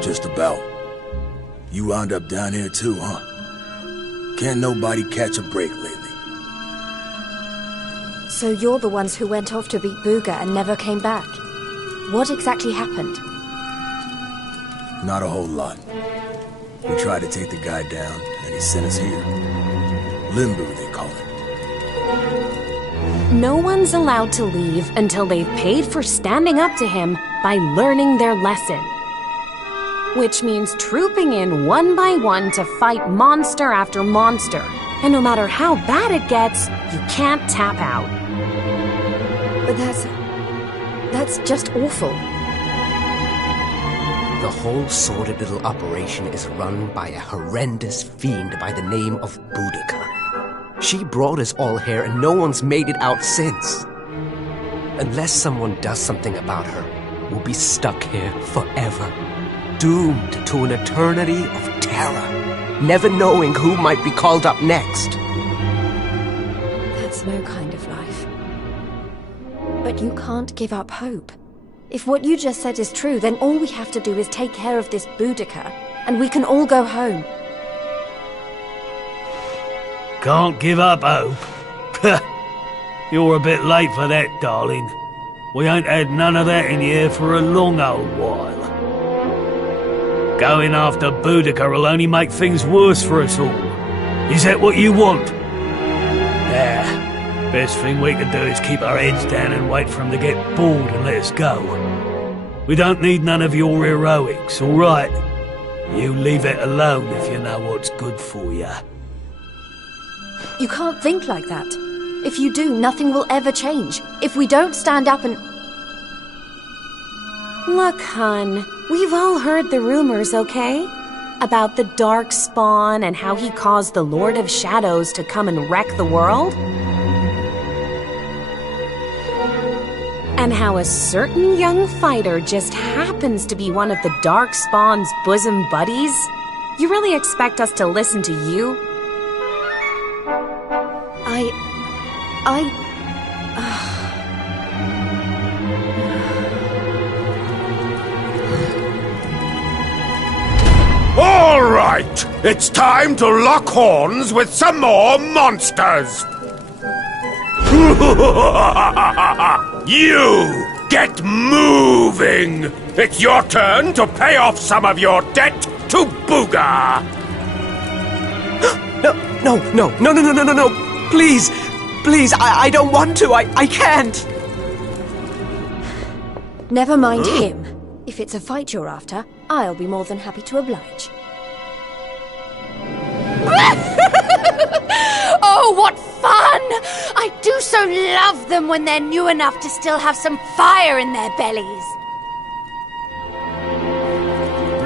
Just about. You wound up down here too, huh? Can't nobody catch a break lately. So you're the ones who went off to beat Booga and never came back. What exactly happened? Not a whole lot. We tried to take the guy down, and he sent us here. Limbo, they call it. No one's allowed to leave until they've paid for standing up to him by learning their lesson. Which means trooping in one by one to fight monster after monster. And no matter how bad it gets, you can't tap out. But that's just awful. The whole sordid little operation is run by a horrendous fiend by the name of Boudica. She brought us all here and no one's made it out since. Unless someone does something about her, we'll be stuck here forever. Doomed to an eternity of terror, never knowing who might be called up next. That's no kind of life. But you can't give up hope. If what you just said is true, then all we have to do is take care of this Boudica, and we can all go home. Can't give up hope? You're a bit late for that, darling. We ain't had none of that in here for a long old while. Going after Boudica will only make things worse for us all. Is that what you want? Best thing we can do is keep our heads down and wait for him to get bored and let us go. We don't need none of your heroics, all right? You leave it alone if you know what's good for you. You can't think like that. If you do, nothing will ever change. If we don't stand up and... Look, hun, we've all heard the rumors, okay? About the Dark Spawn and how he caused the Lord of Shadows to come and wreck the world? And how a certain young fighter just happens to be one of the Dark Spawn's bosom buddies? You really expect us to listen to you? All right, it's time to lock horns with some more monsters. You get moving. It's your turn to pay off some of your debt to Booga. No. Please, I don't want to. I can't. Never mind him. If it's a fight you're after, I'll be more than happy to oblige. Oh, what fun! I do so love them when they're new enough to still have some fire in their bellies.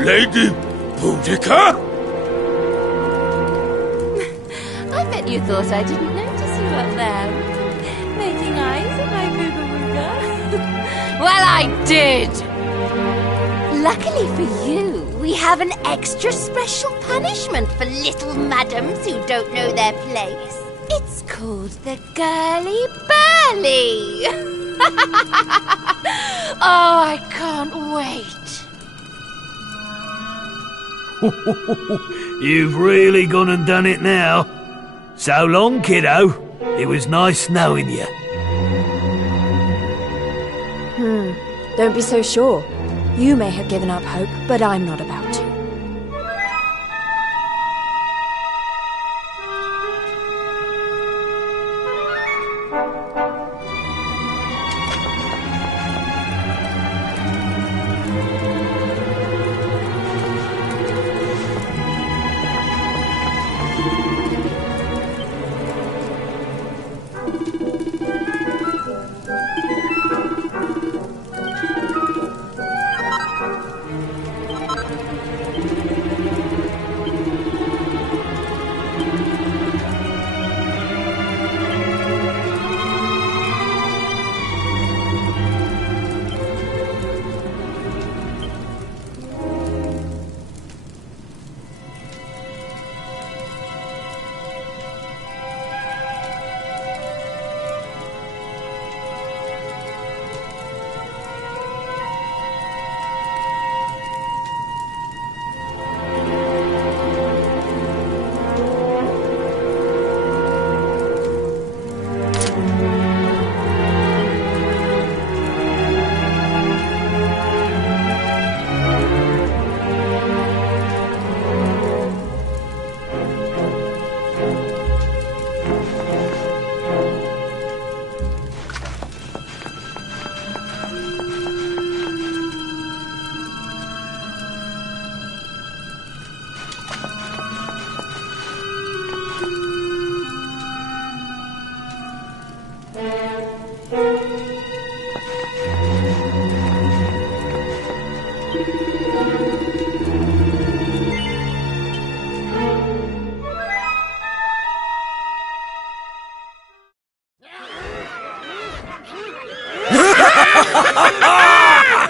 Lady Boudica? I bet you thought I didn't notice you up there, making eyes at my booga booga. Well, I did! Luckily for you, we have an extra special punishment for little madams who don't know their place. It's called the Girly Burly. Oh, I can't wait. You've really gone and done it now. So long, kiddo. It was nice knowing you. Don't be so sure. You may have given up hope, but I'm not about to.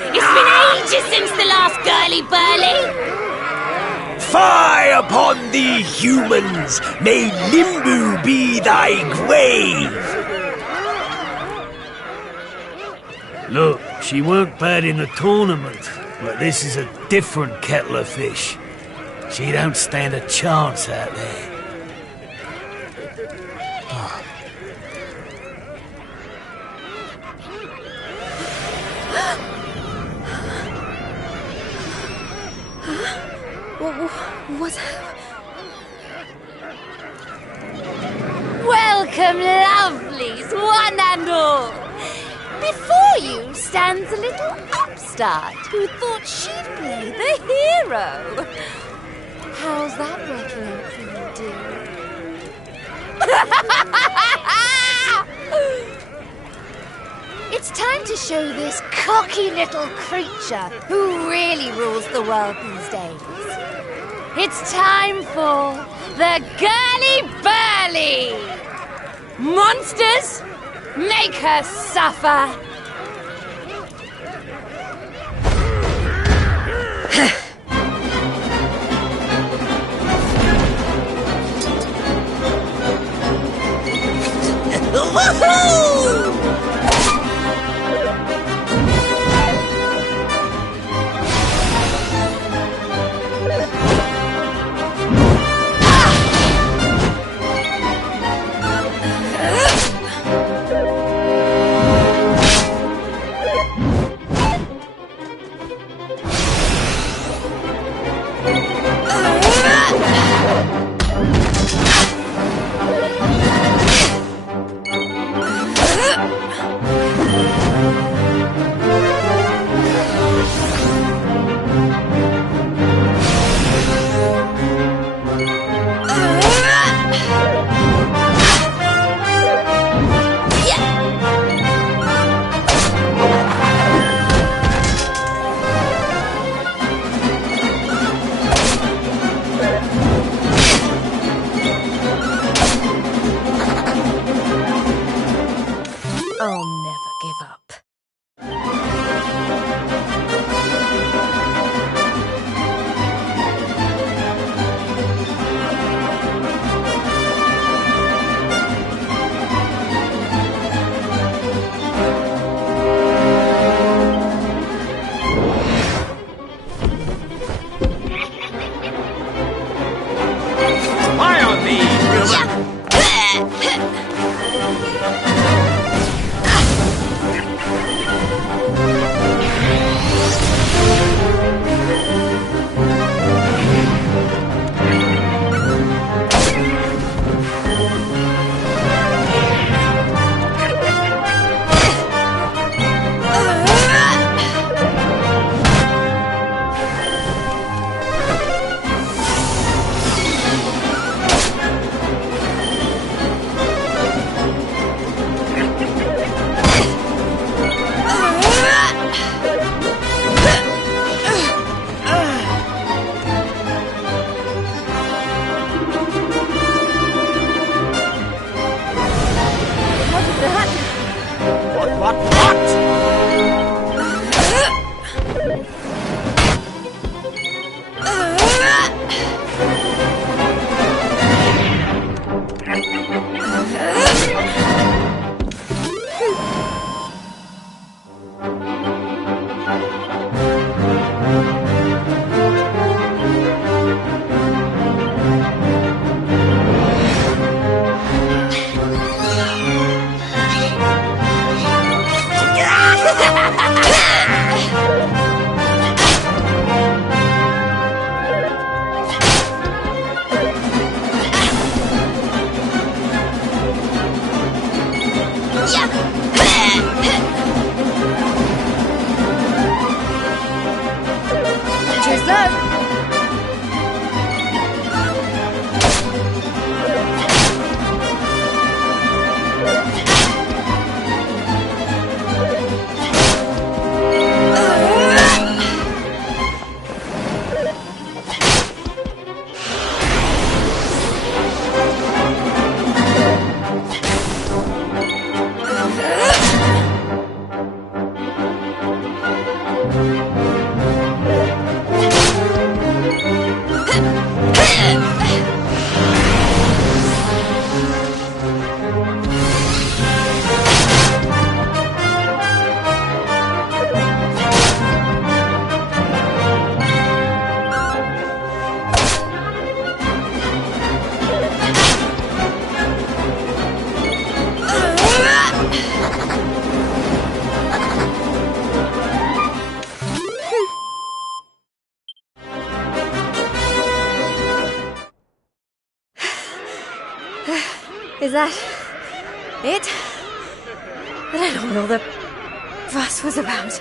It's been ages since the last girly burly. Fie upon thee, humans! May Limbu be thy grave! Look, she weren't bad in the tournament, but this is a different kettle of fish. She don't stand a chance out there. What? Welcome, lovelies, one and all. Before you stands a little upstart who thought she'd play the hero. How's that working out for you, dear? It's time to show this cocky little creature who really rules the world these days. It's time for the Girly Burly! Monsters, make her suffer! Woohoo! I'll never give up. Spy on me! Is that it? I don't know what all the fuss was about.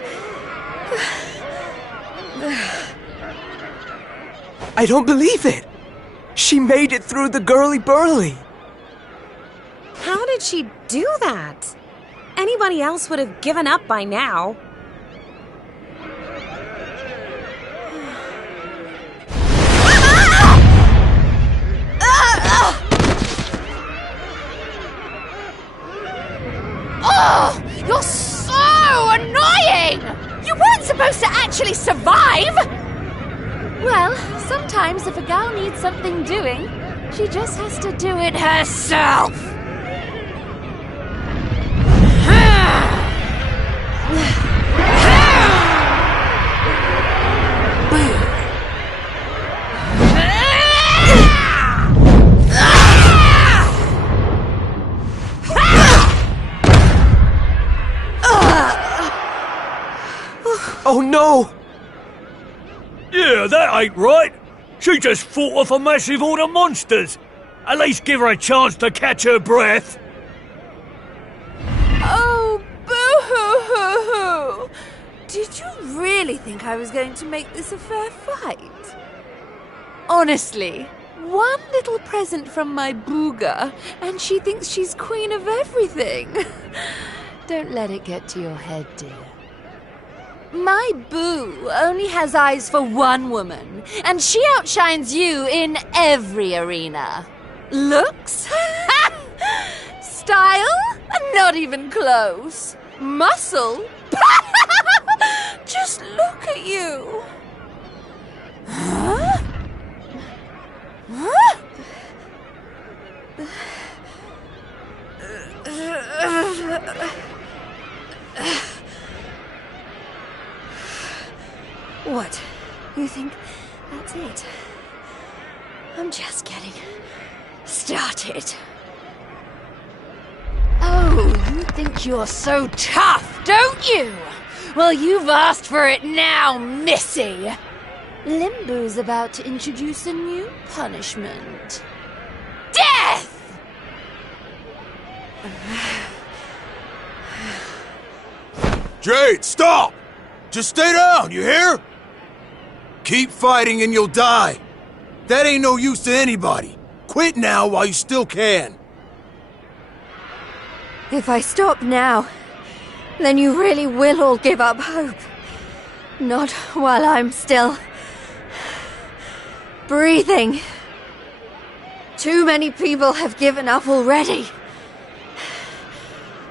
I don't believe it! She made it through the girly-burly! How did she do that? Anybody else would have given up by now. Oh, you're so annoying! You weren't supposed to actually survive! Well, sometimes if a girl needs something doing, she just has to do it herself. Oh no! Yeah, that ain't right. She just fought off a massive horde of monsters. At least give her a chance to catch her breath. Oh, boo-hoo-hoo-hoo! Did you really think I was going to make this a fair fight? Honestly, one little present from my booger, and she thinks she's queen of everything. Don't let it get to your head, dear. My boo only has eyes for one woman, and she outshines you in every arena. Looks? Style? Not even close. Muscle? Just look at you. Huh? Huh? What? You think that's it? I'm just getting started. Oh, you think you're so tough, don't you? Well, you've asked for it now, Missy. Limbo's about to introduce a new punishment. Death! Jade, stop! Just stay down, you hear? Keep fighting and you'll die. That ain't no use to anybody. Quit now while you still can. If I stop now, then you really will all give up hope. Not while I'm still breathing. Too many people have given up already.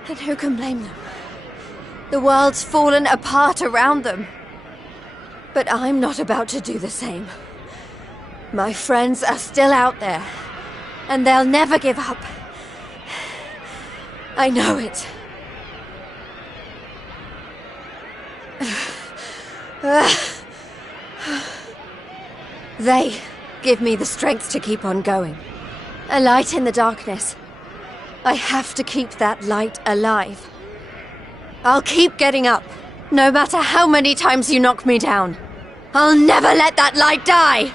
And who can blame them? The world's fallen apart around them. But I'm not about to do the same. My friends are still out there, and they'll never give up. I know it. They give me the strength to keep on going. A light in the darkness. I have to keep that light alive. I'll keep getting up, no matter how many times you knock me down. I'll never let that light die!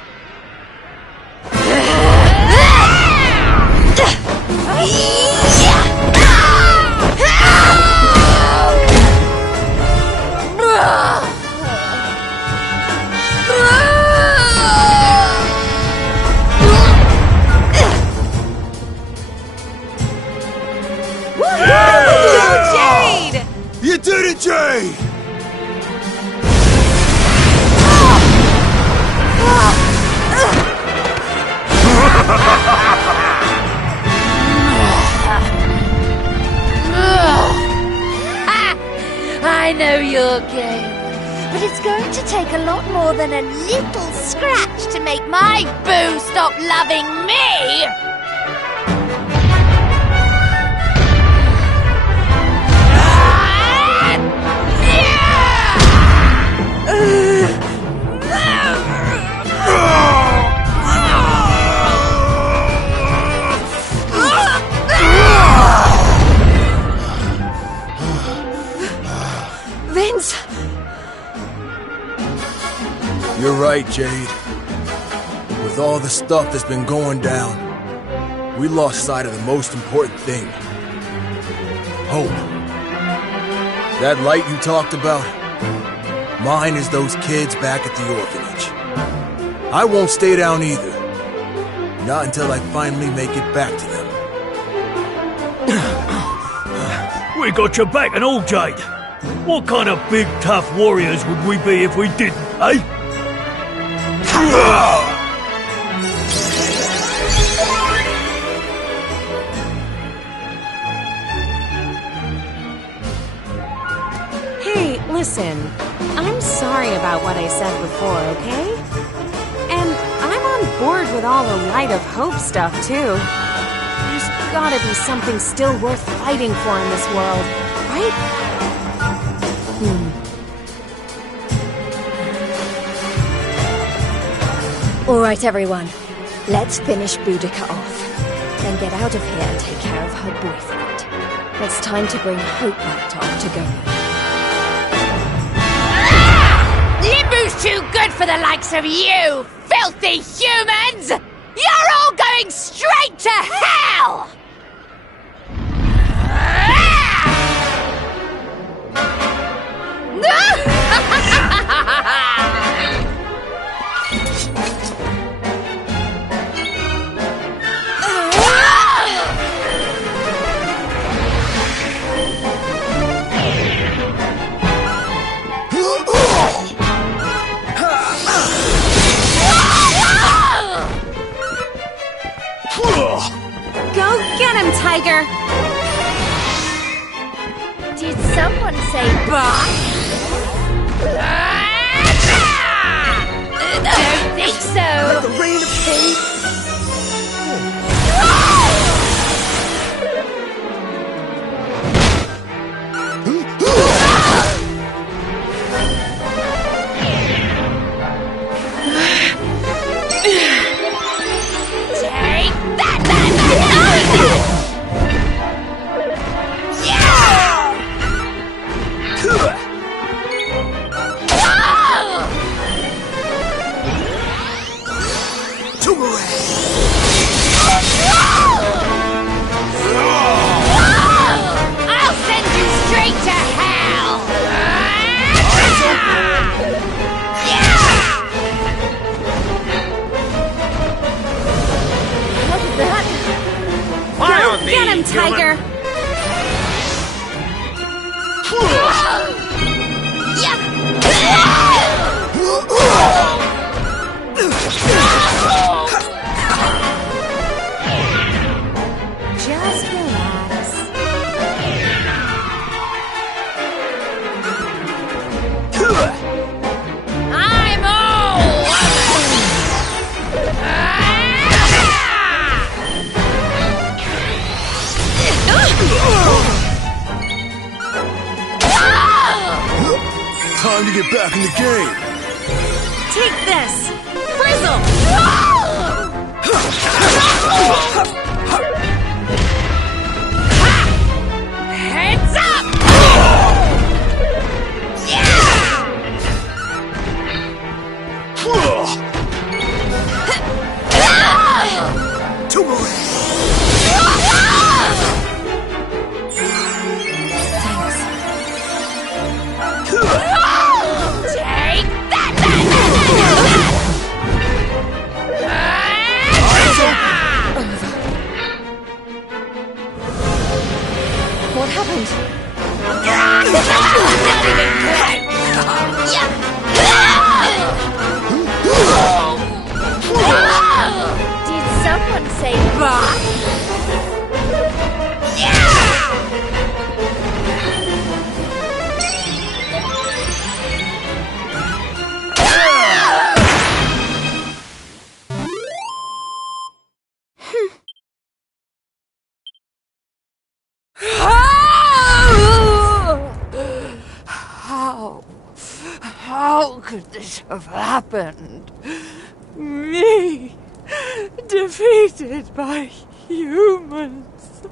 Jade! You did it, Jade! I know your game. But it's going to take a lot more than a little scratch to make my boo stop loving me! Vince! You're right, Jade. With all the stuff that's been going down, we lost sight of the most important thing. Hope. That light you talked about, mine is those kids back at the orphanage. I won't stay down either. Not until I finally make it back to them. We got your back and all, Jade. What kind of big, tough warriors would we be if we didn't, eh? Hey, listen. I'm sorry about what I said before, okay? And I'm on board with all the Light of Hope stuff, too. There's gotta be something still worth fighting for in this world, right? All right, everyone. Let's finish Boudica off. Then get out of here and take care of her boyfriend. It's time to bring hope back to Octagonia. Limbu's too good for the likes of you, filthy humans! You're all going straight to hell! Go get him, Tiger! Did someone say bye? Don't think so. The rain of pain. Take that! I'll send you straight to hell! What was that? Fire Go on me, get him, human. Tiger! Just relax. I'm all Time to get back in the game. Take this! Frizzle! Heads up! Take that! How could this have happened? Me, defeated by humans.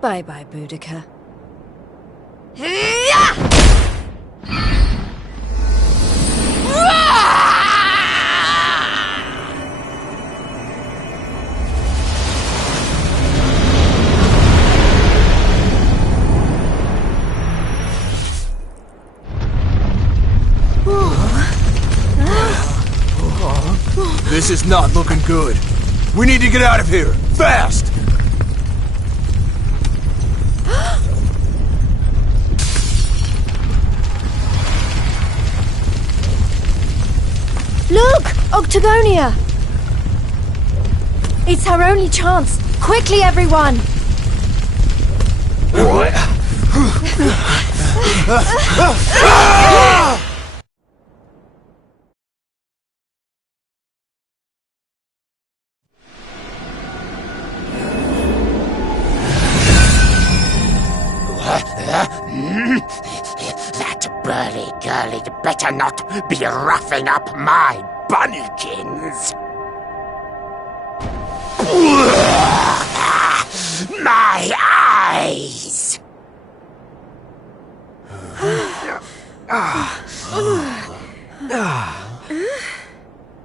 Bye-bye, Boudica. This is not looking good. We need to get out of here, fast! Look! Octagonia! It's our only chance. Quickly, everyone! That burly girl had better not be roughing up my bunnykins. My eyes!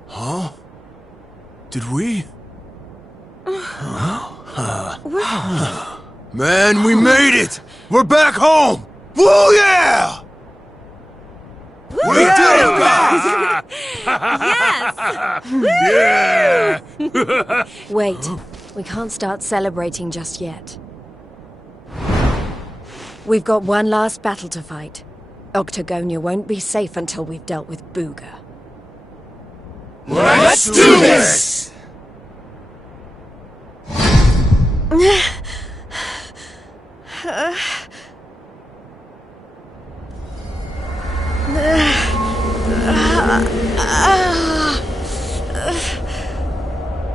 Huh? Did we? Man, we made it! We're back home! Woo, yeah! We did it, guys! Yes! Yeah! Wait, we can't start celebrating just yet. We've got one last battle to fight. Octagonia won't be safe until we've dealt with Booga. Let's do this!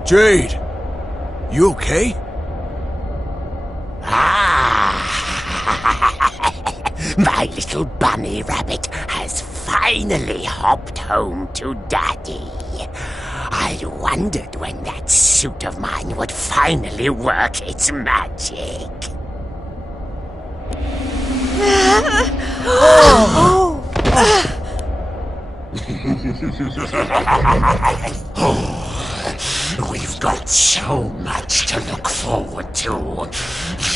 Jade, you okay? My little bunny rabbit has finally hopped home to Daddy. I wondered when that suit of mine would finally work its magic. We've got so much to look forward to.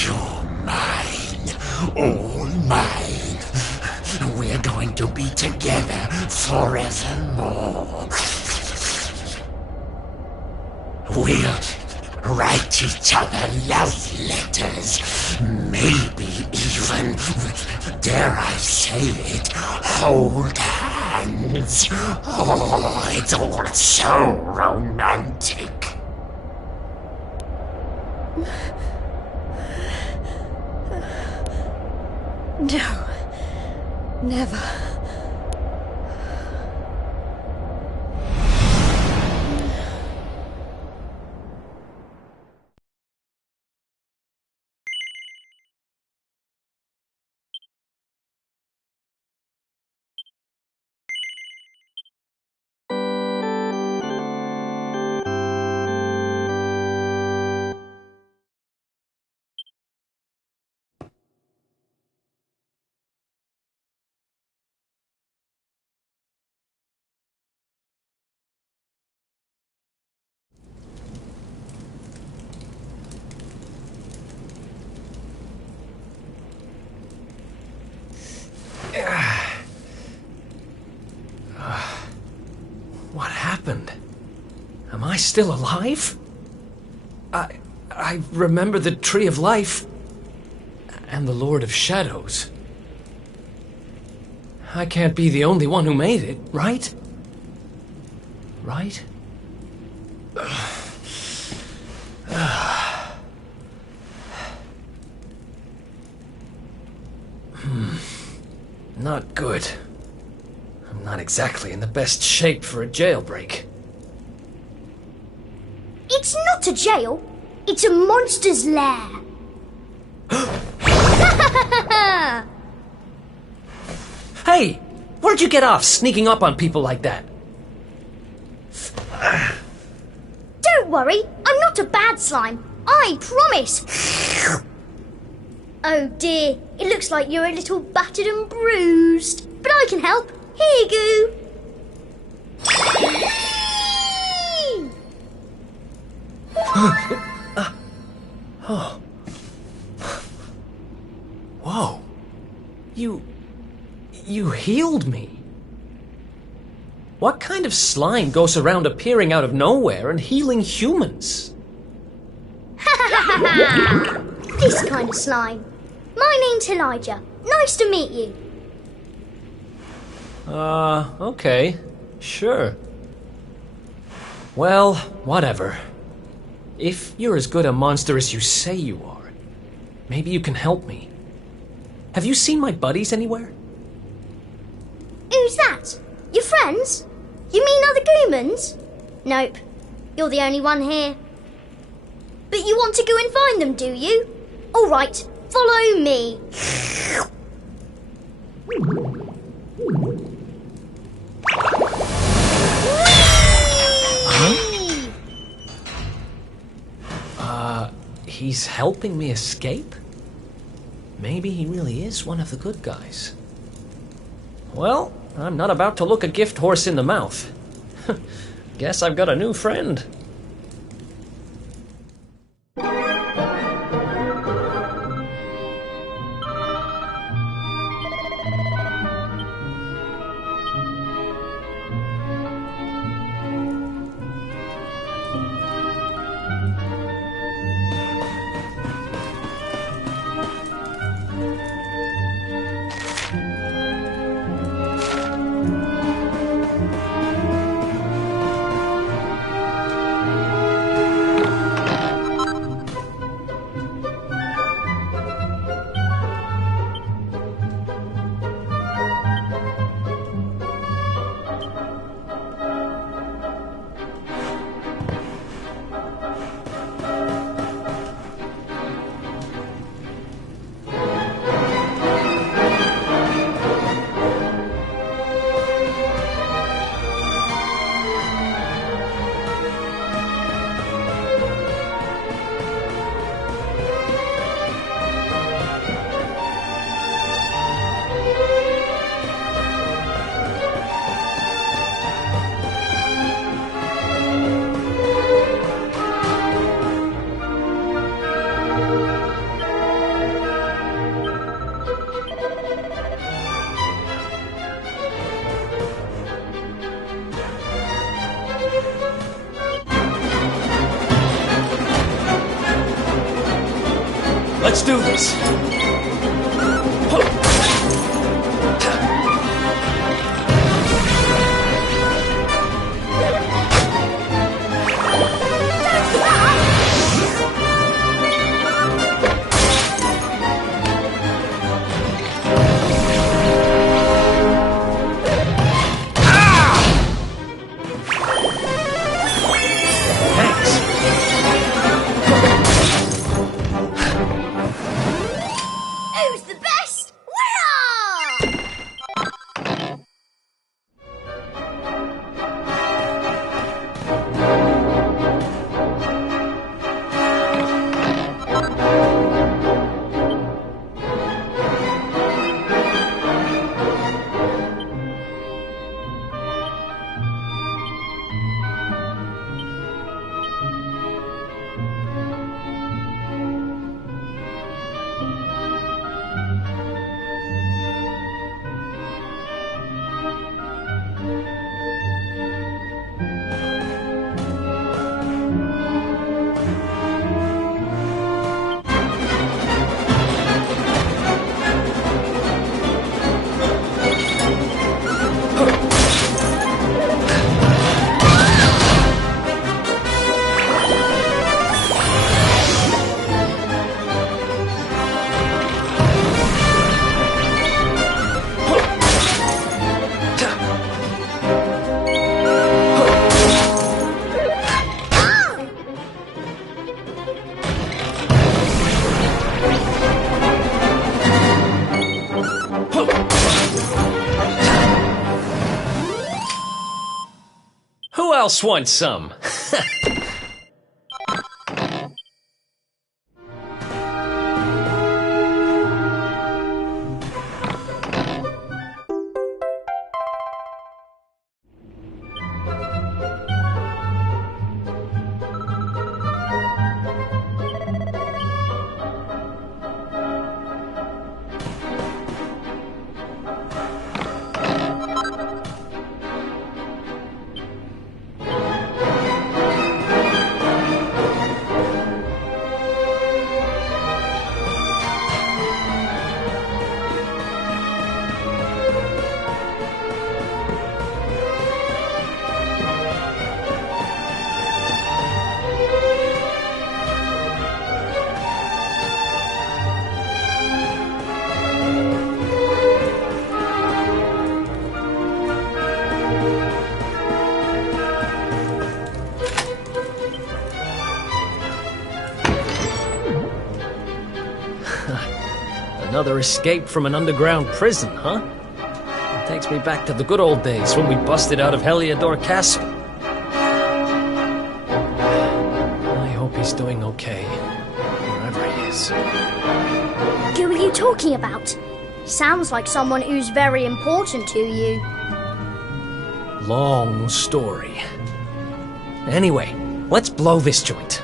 You're mine, all mine. We're going to be together forevermore. We'll write each other love letters. Maybe even, dare I say it, hold hands. Oh, it's all so romantic. No. Never. What happened? Am I still alive? I remember the Tree of Life and the Lord of Shadows. I can't be the only one who made it, right? Right? Not good. I'm not exactly in the best shape for a jailbreak. It's not a jail. It's a monster's lair. Hey! Where'd you get off sneaking up on people like that? Don't worry, I'm not a bad slime. I promise. Oh dear, it looks like you're a little battered and bruised. But I can help. Here you go. Oh. Whoa. You healed me. What kind of slime goes around appearing out of nowhere and healing humans? This kind of slime. My name's Elijah. Nice to meet you. Okay. Sure. Well, whatever. If you're as good a monster as you say you are, maybe you can help me. Have you seen my buddies anywhere? Who's that? Your friends? You mean other Goomans? Nope. You're the only one here. But you want to go and find them, do you? All right, follow me. He's helping me escape? Maybe he really is one of the good guys. Well, I'm not about to look a gift horse in the mouth. Guess I've got a new friend. Let's do this. Who's the best? else wants some? Another escape from an underground prison, huh? It takes me back to the good old days when we busted out of Heliodor Castle. I hope he's doing okay, wherever he is. Who are you talking about? Sounds like someone who's very important to you. Long story. Anyway, let's blow this joint.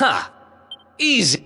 Ha! Easy.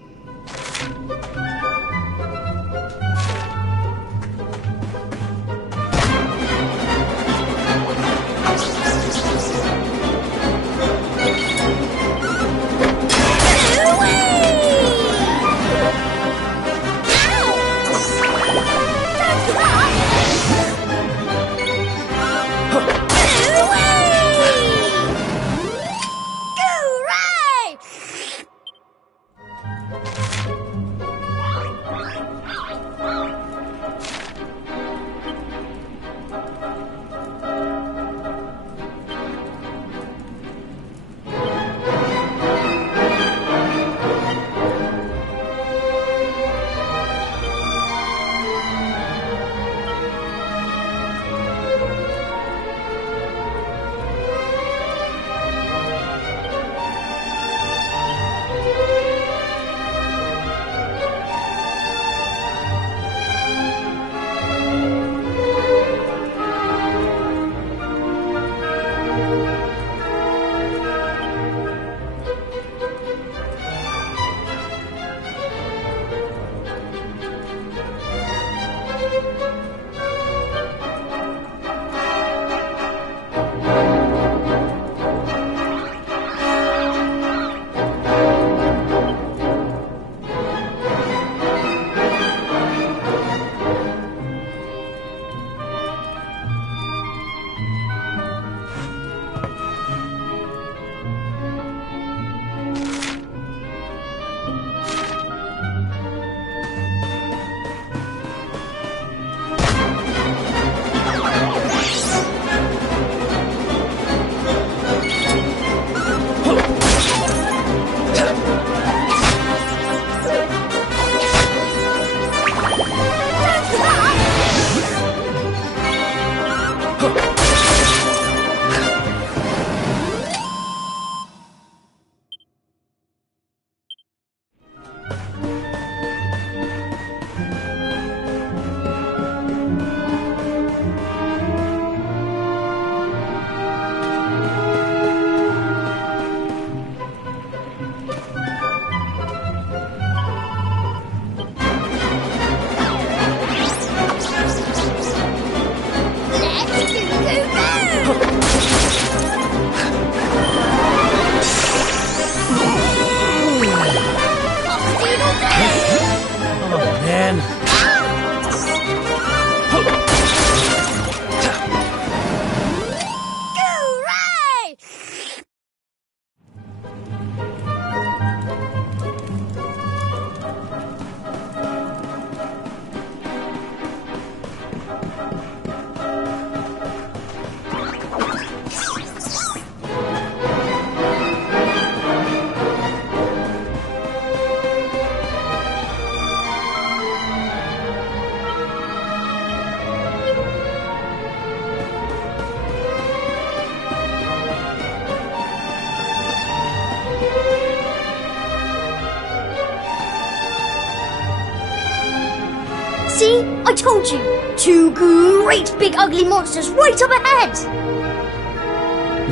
See? I told you. 2 great big ugly monsters right up ahead.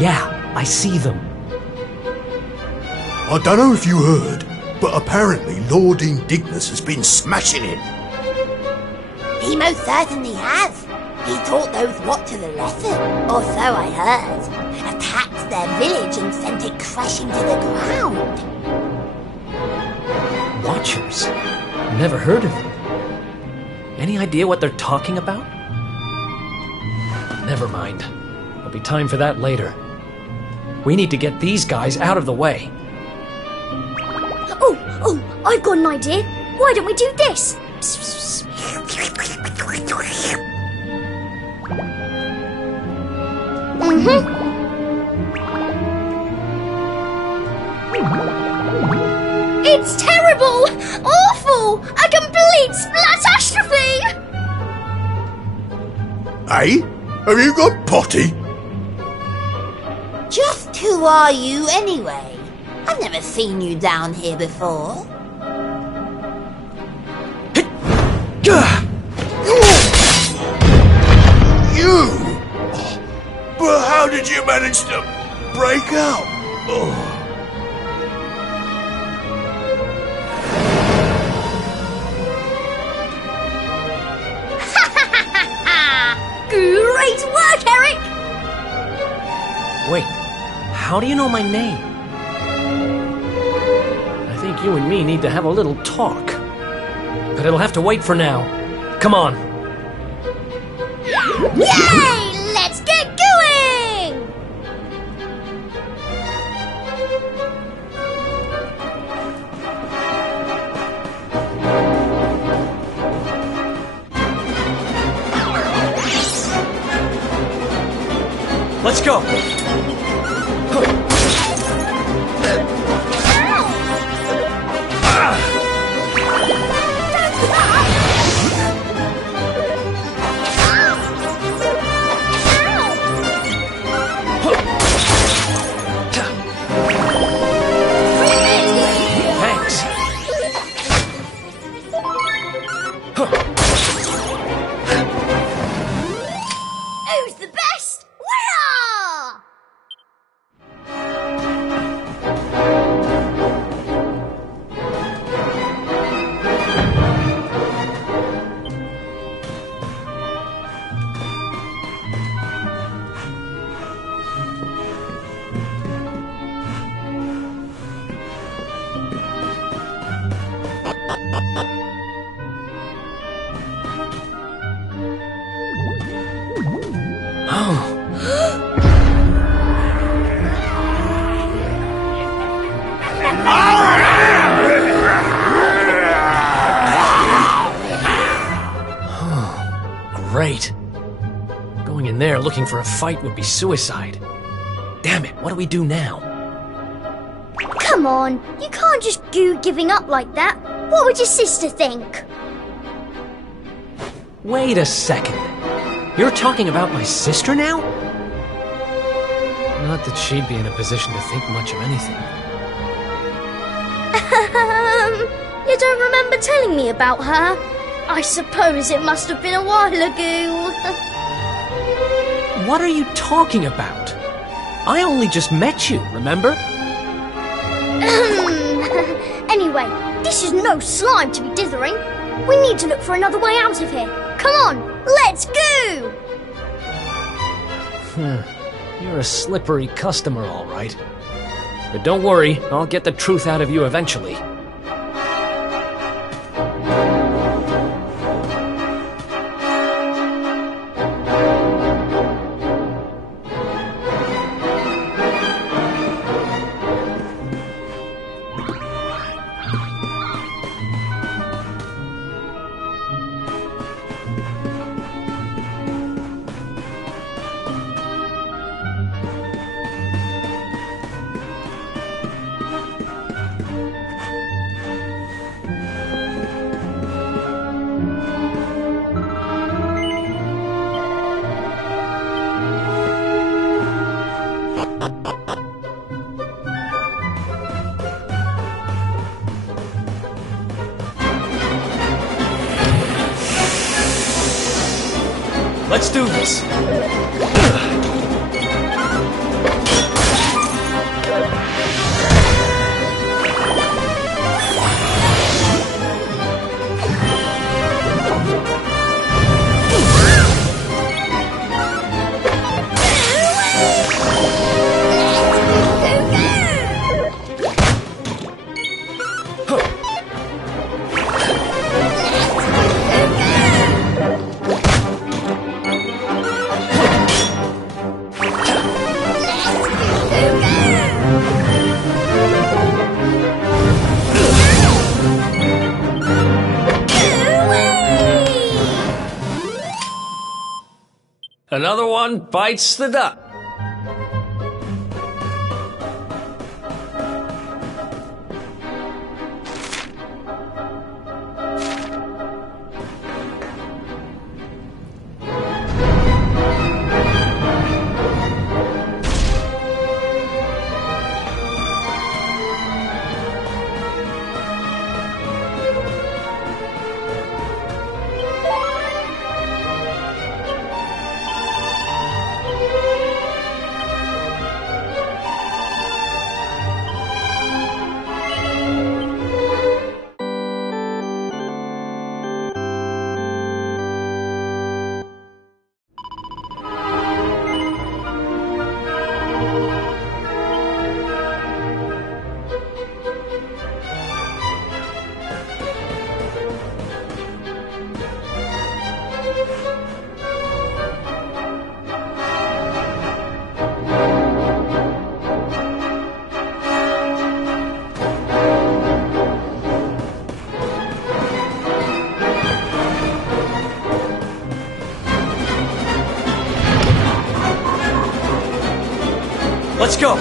Yeah, I see them. I don't know if you heard, but apparently Lord Indignus has been smashing it. He most certainly has. He taught those what to the lesson, or so I heard. Attacked their village and sent it crashing to the ground. Watchers? Never heard of them. Any idea what they're talking about? Never mind. There'll be time for that later. We need to get these guys out of the way. Oh, I've got an idea. Why don't we do this? It's terrible! Awful! A complete splatastrophe! Hey? Have you got potty? Just who are you anyway? I've never seen you down here before. You! But how did you manage to break out? Oh. Great work, Eric! Wait, how do you know my name? I think you and me need to have a little talk. But it'll have to wait for now. Come on. Yay! Let's get going! Let's go! Thanks. Who's the best? Winner! Great. Going in there looking for a fight would be suicide. Damn it, what do we do now? Come on, you can't just go giving up like that. What would your sister think? Wait a second. You're talking about my sister now? Not that she'd be in a position to think much of anything. You don't remember telling me about her? I suppose it must have been a while ago. What are you talking about? I only just met you, remember? Anyway, this is no slime to be dithering. We need to look for another way out of here. Come on, let's go! You're a slippery customer, all right. But don't worry, I'll get the truth out of you eventually. Let's do this. Another one bites the dust. Let's go!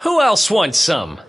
Who else wants some?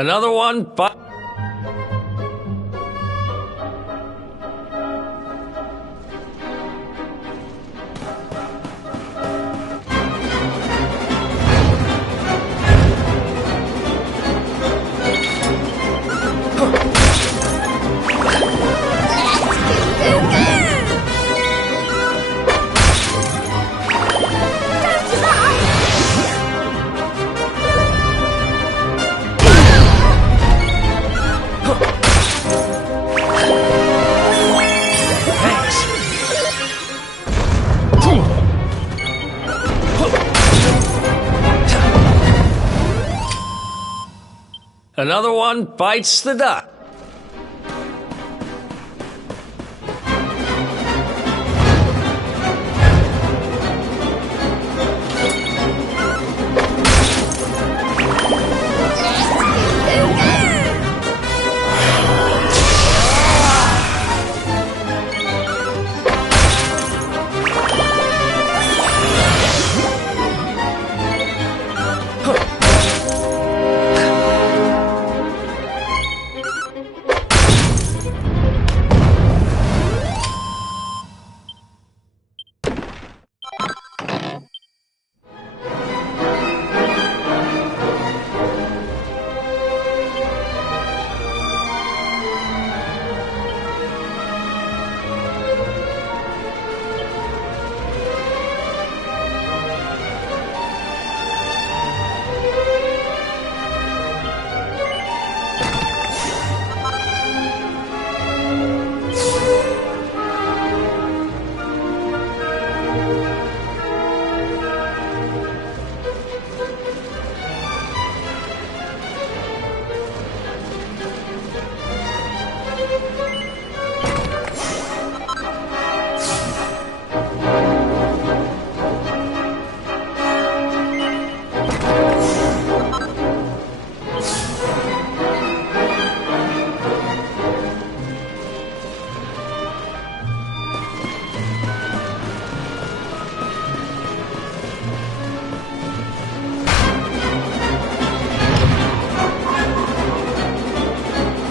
Another one bites... Another one bites the dust.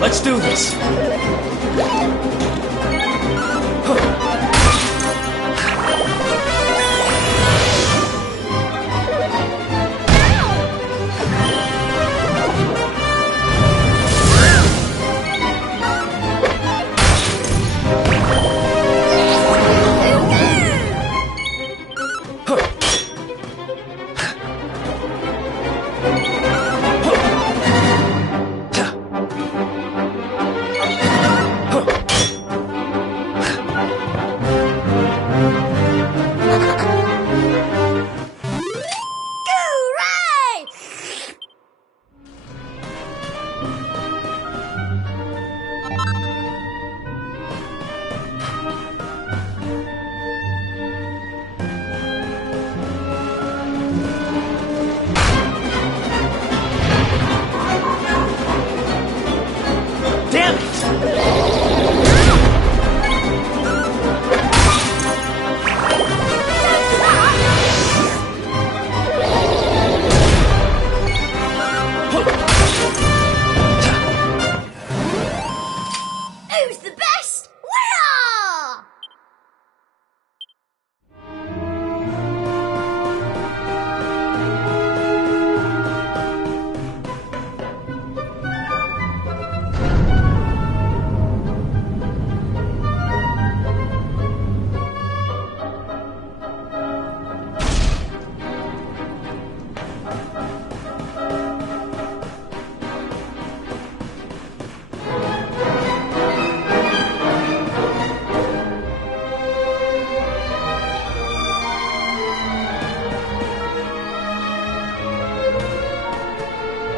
Let's do this.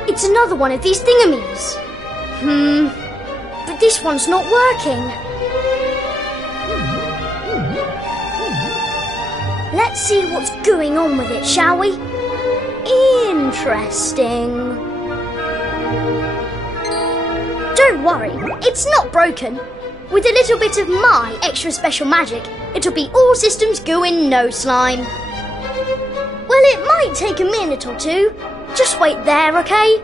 It's another one of these thingamies. But this one's not working. Let's see what's going on with it, shall we? Interesting. Don't worry, it's not broken. With a little bit of my extra special magic, it'll be all systems go in no slime. Well, it might take a minute or two. Just wait there, okay?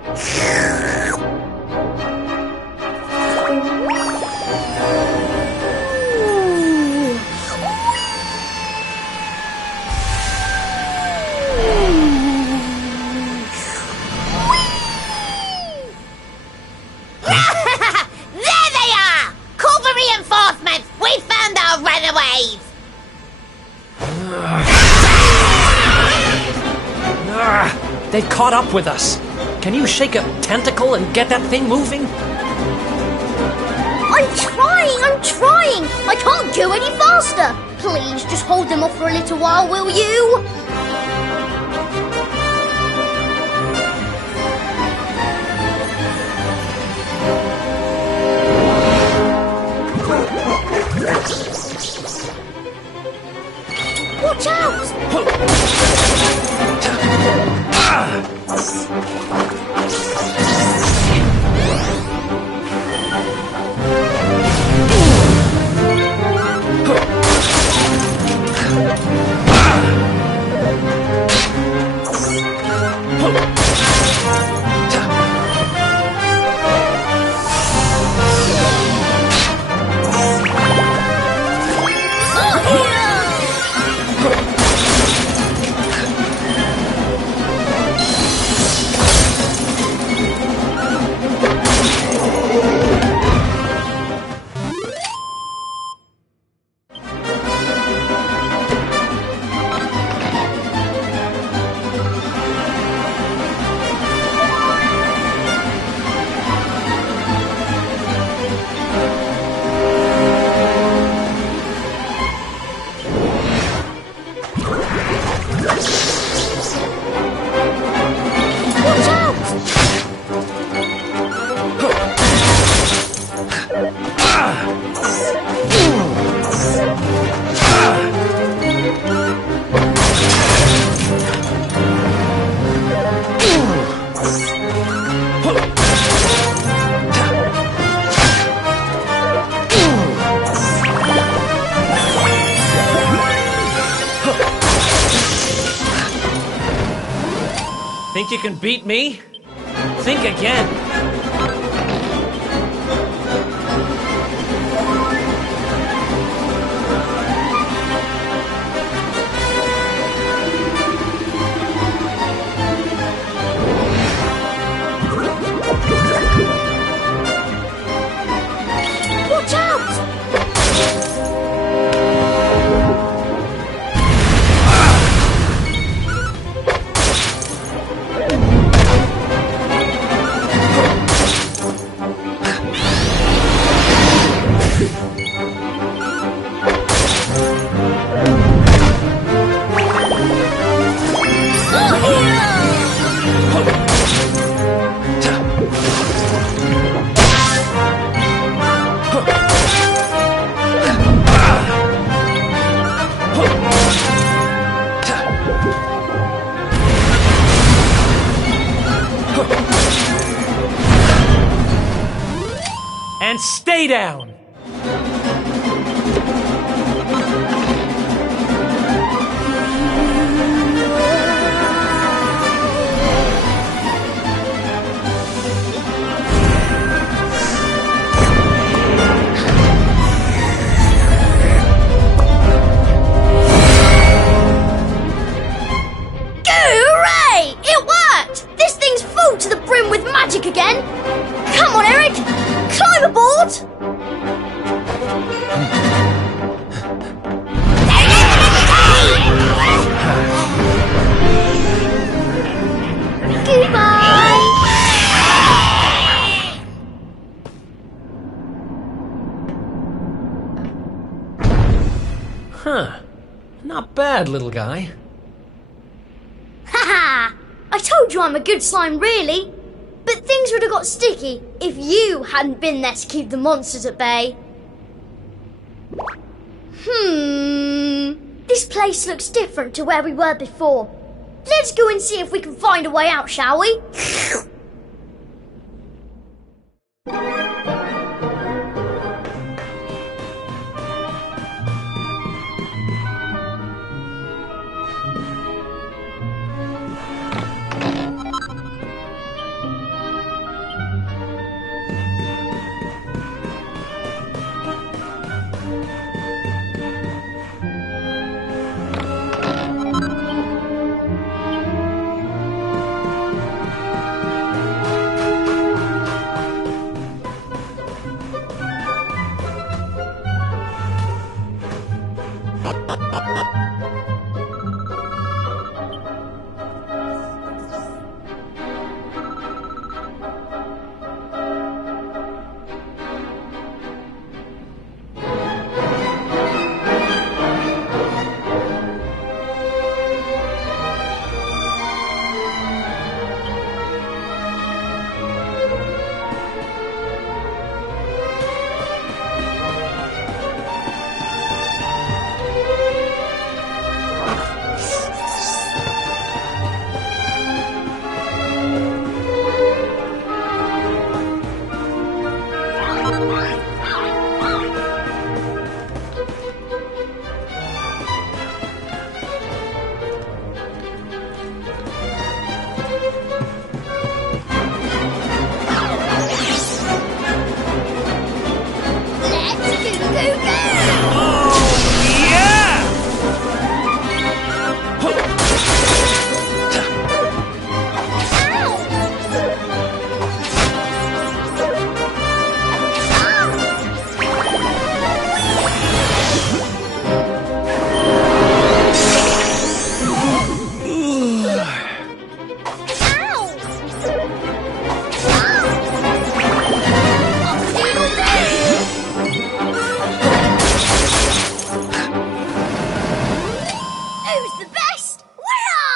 They've caught up with us. Can you shake a tentacle and get that thing moving? I'm trying! I can't go any faster! Please, just hold them off for a little while, will you? Watch out! Think you can beat me? Think again. Watch out! And stay down! Hooray! It worked! This thing's full to the brim with magic again! Come on, Eric! Climb aboard! Goodbye! Huh. Not bad, little guy. Haha! I told you I'm a good slime, really. But things would have got sticky if you hadn't been there to keep the monsters at bay. This place looks different to where we were before. Let's go and see if we can find a way out, shall we? Who's the best? Winner!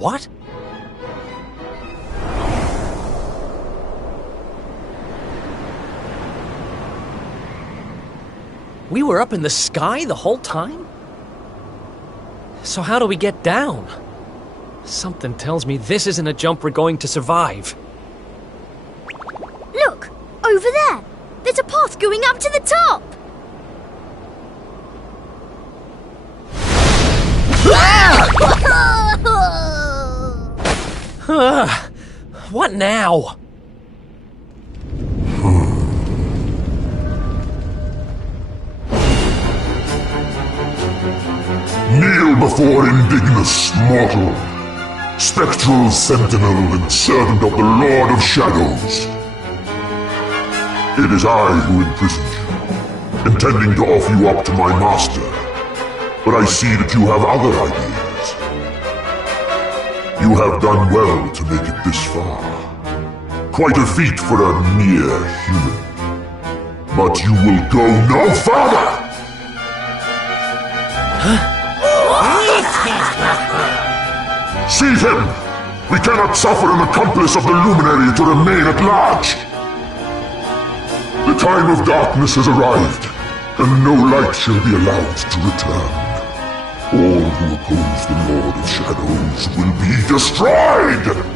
What? We were up in the sky the whole time? So how do we get down? Something tells me this isn't a jump we're going to survive. Look! Over there! There's a path going up to the top! What now? Kneel before indigenous mortal, spectral sentinel and servant of the Lord of Shadows. It is I who imprisoned you, intending to offer you up to my master. But I see that you have other ideas. You have done well to make it this far. Quite a feat for a mere human. But you will go no further! Seize him! We cannot suffer an accomplice of the Luminary to remain at large! The time of darkness has arrived, and no light shall be allowed to return. All who oppose the Lord of Shadows will be destroyed!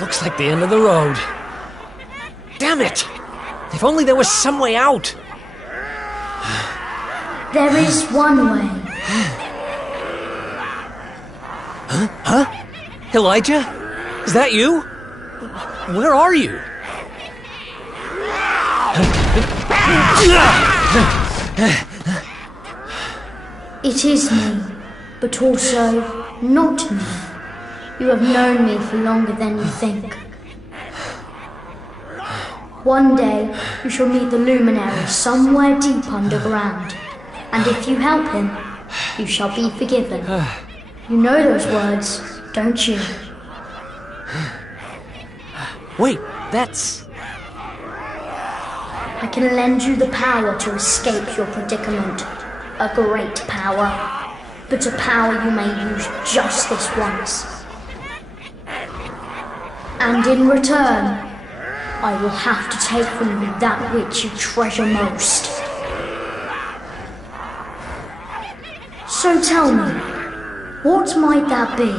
Looks like the end of the road. Damn it! If only there was some way out. There is one way. Huh? Elijah? Is that you? Where are you? It is me, but also not me. You have known me for longer than you think. One day, you shall meet the Luminary somewhere deep underground. And if you help him, you shall be forgiven. You know those words, don't you? Wait, that's... I can lend you the power to escape your predicament. A great power. But a power you may use just this once. And in return, I will have to take from you that which you treasure most. So tell me, what might that be?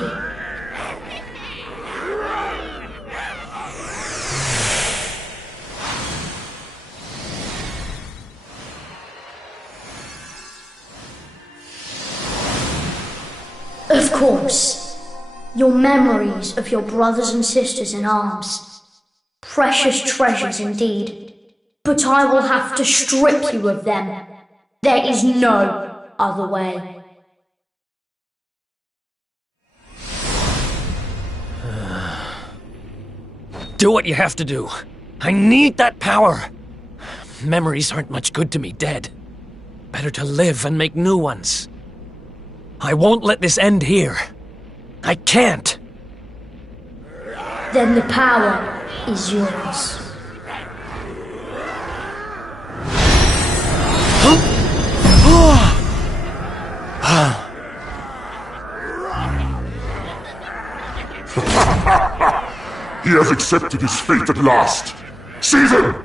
Of course. Your memories of your brothers and sisters in arms. Precious treasures indeed. But I will have to strip you of them. There is no other way. Do what you have to do. I need that power. Memories aren't much good to me dead. Better to live and make new ones. I won't let this end here. I can't. Then the power is yours. He has accepted his fate at last. Seize him!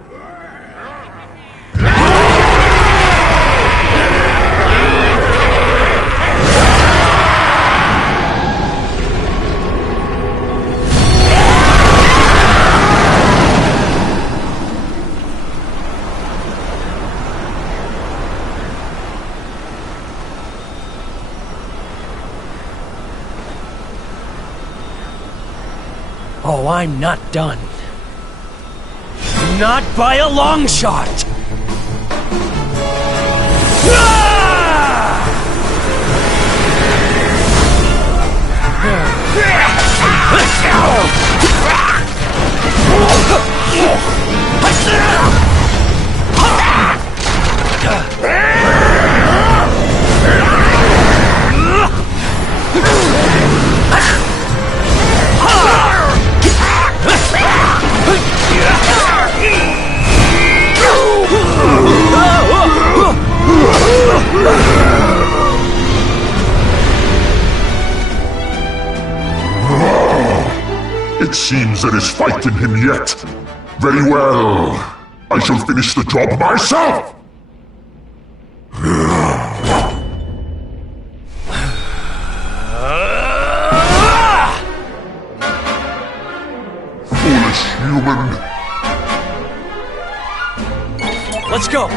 Oh, I'm not done. Not by a long shot! It seems there is fight in him yet. Very well. I shall finish the job myself! Foolish human. Let's go!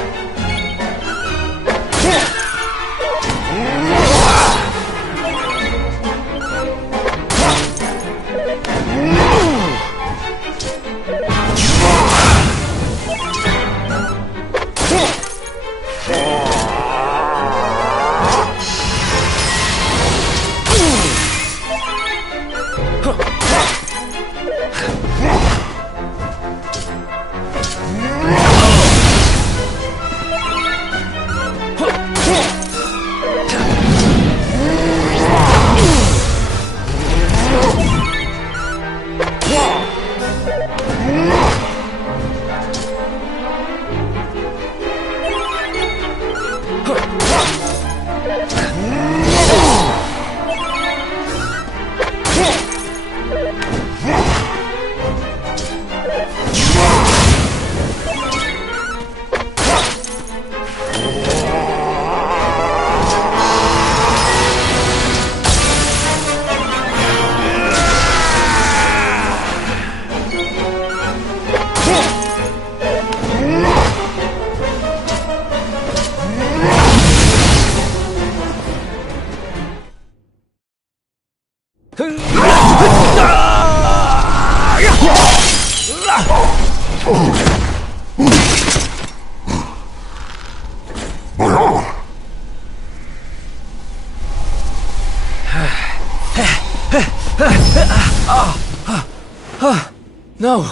No!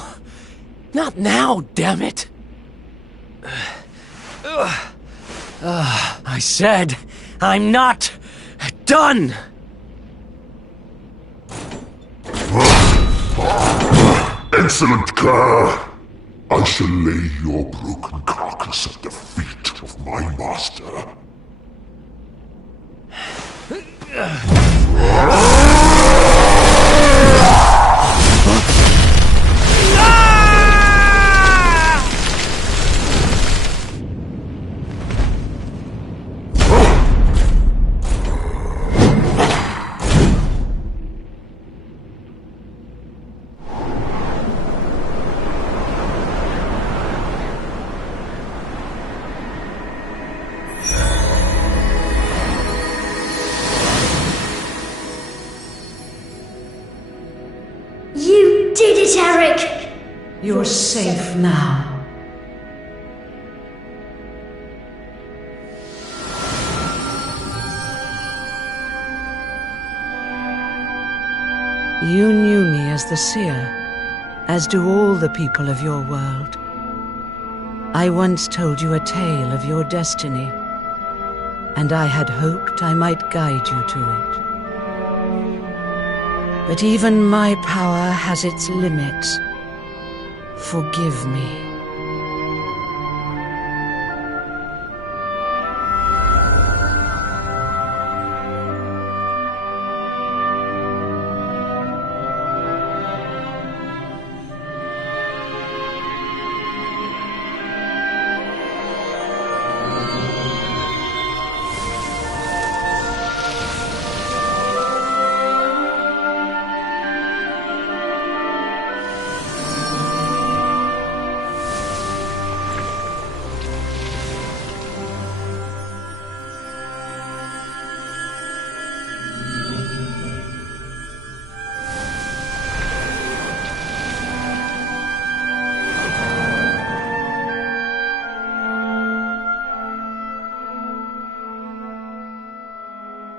Not now, damn it! I said, I'm not done! Excellent care! I shall lay your broken carcass at the feet of my master. You did it, Eric! You're safe now. You knew me as the seer, as do all the people of your world. I once told you a tale of your destiny, and I had hoped I might guide you to it. But even my power has its limits. Forgive me.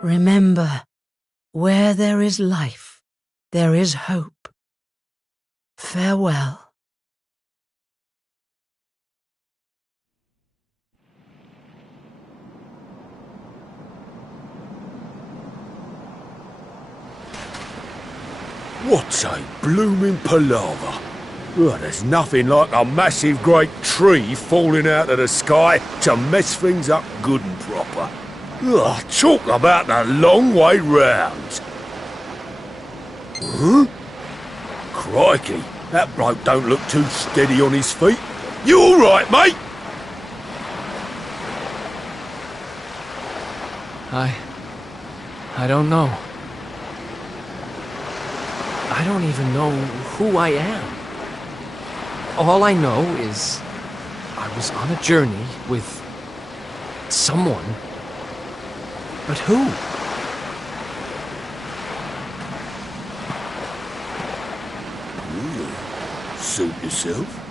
Remember, where there is life, there is hope. Farewell. What a blooming palaver. Well, there's nothing like a massive great tree falling out of the sky to mess things up good and proper. Ugh, talk about the long way round. Huh? Crikey, that bloke don't look too steady on his feet. You all right, mate? I don't know. I don't even know who I am. All I know is I was on a journey with someone. But who? Suit yourself.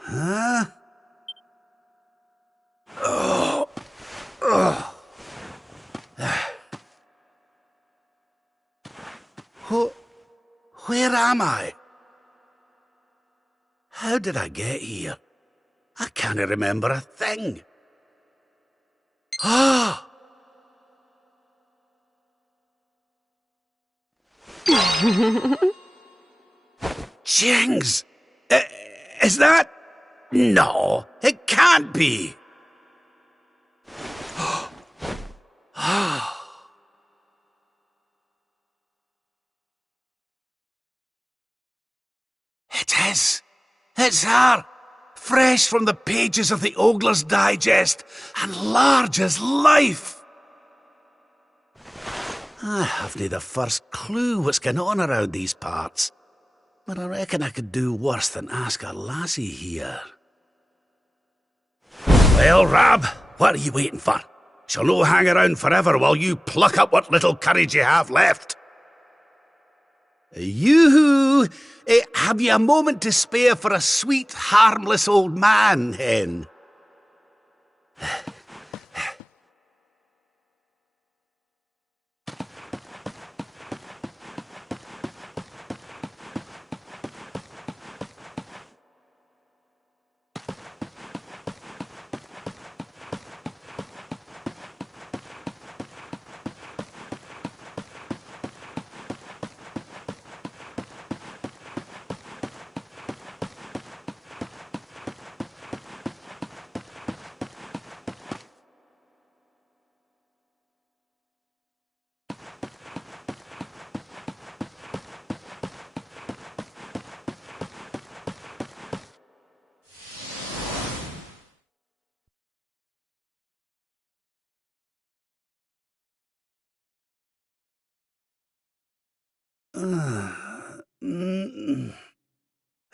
Huh? Oh. Oh. Where am I? How did I get here? I can't remember a thing. Ah! Jings! Is that... No, it can't be. It is. It's her. Fresh from the pages of the Ogler's Digest, and large as life. I haven't the first clue what's going on around these parts, but I reckon I could do worse than ask a lassie here. Well, Rab, what are you waiting for? She'll no hang around forever while you pluck up what little courage you have left. Yoo-hoo! Have you a moment to spare for a sweet, harmless old man, hen?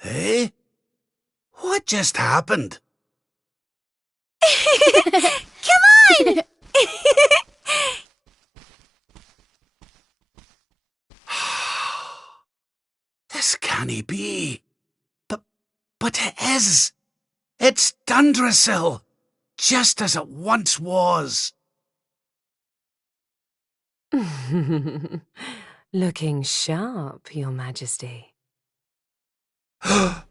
Hey? What just happened? Come on! This can't be. But it is. It's Dundrasil, just as it once was. Looking sharp, Your Majesty. Ah!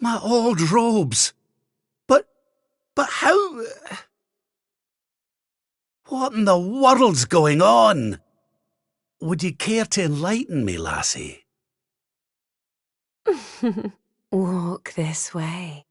My old robes. But how... What in the world's going on? Would you care to enlighten me, lassie? Walk this way.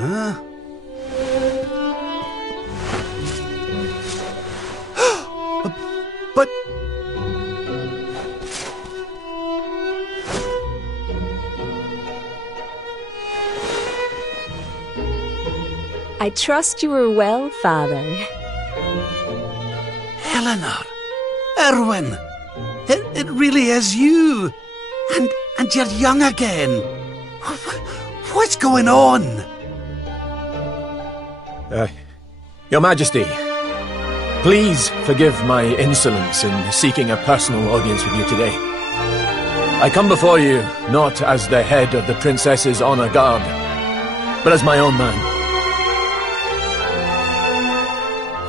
Huh? But... I trust you are well, Father. Eleanor! Erwin! It really is you! And you're young again! What's going on? Your Majesty, please forgive my insolence in seeking a personal audience with you today. I come before you not as the head of the Princess's honor guard, but as my own man.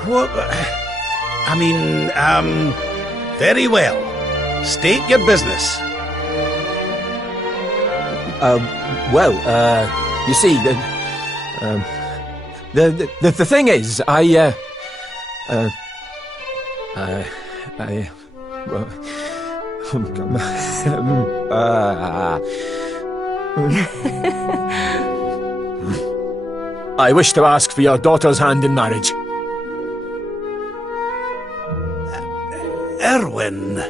What? I mean, very well. State your business. You see, the thing is, I wish to ask for your daughter's hand in marriage. Erwin.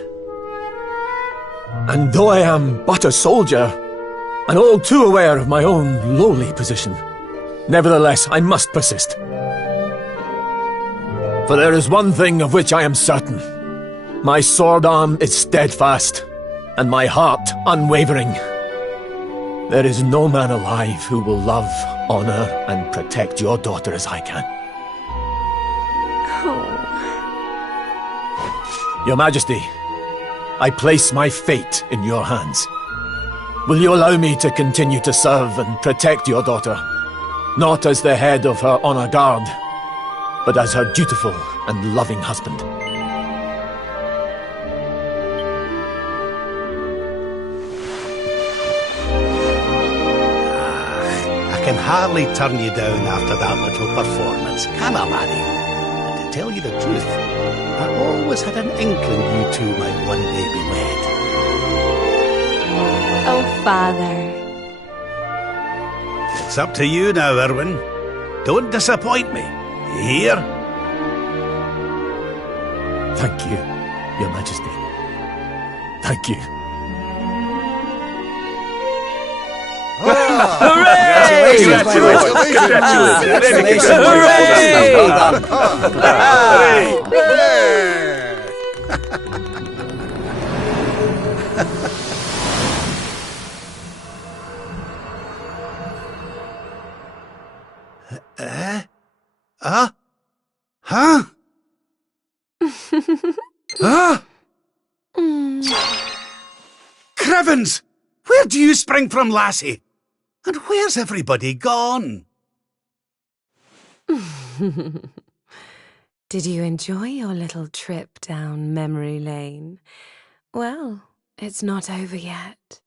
And though I am but a soldier, and all too aware of my own lowly position, nevertheless I must persist. For there is one thing of which I am certain. My sword arm is steadfast, and my heart unwavering. There is no man alive who will love, honor, and protect your daughter as I can. Your Majesty, I place my fate in your hands. Will you allow me to continue to serve and protect your daughter, not as the head of her honor guard, but as her dutiful and loving husband? I can hardly turn you down after that little performance, can I, laddie? And to tell you the truth, I always had an inkling you two might one day be wed. Oh, Father. It's up to you now, Erwin. Don't disappoint me. You hear? Thank you, Your Majesty. Thank you. Hooray! Congratulations! Huh? Huh? Crivens! Where do you spring from, lassie? And where's everybody gone? Did you enjoy your little trip down memory lane? Well, it's not over yet.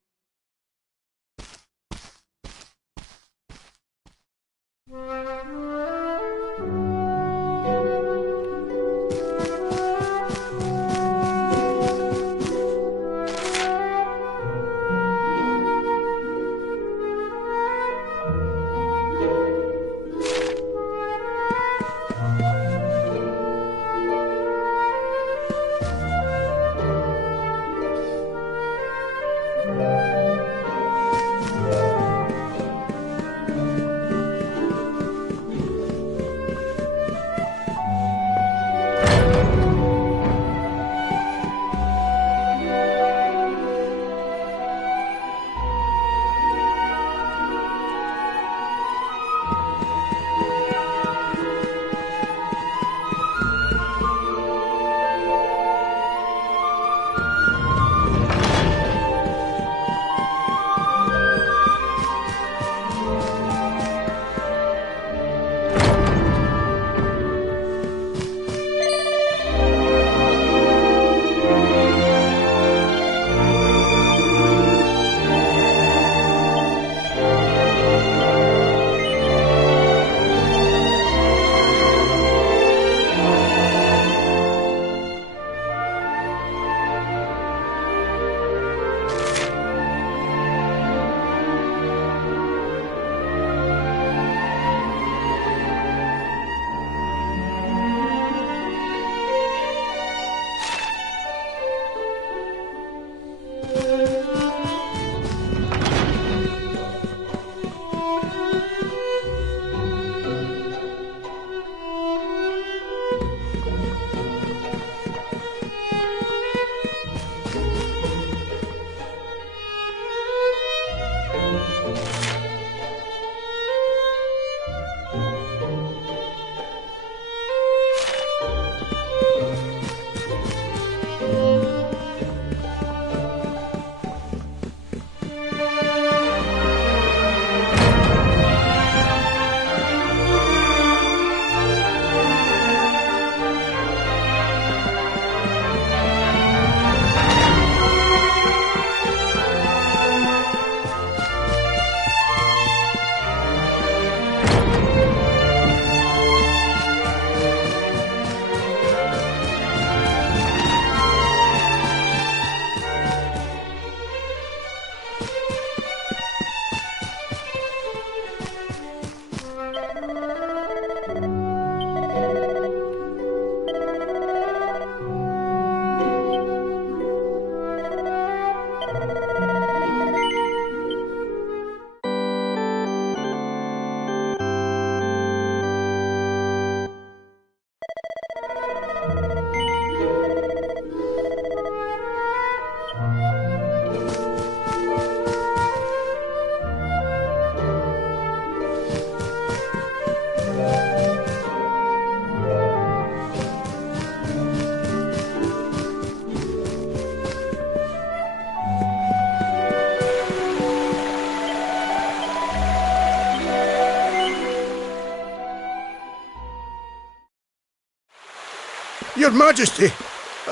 Your Majesty,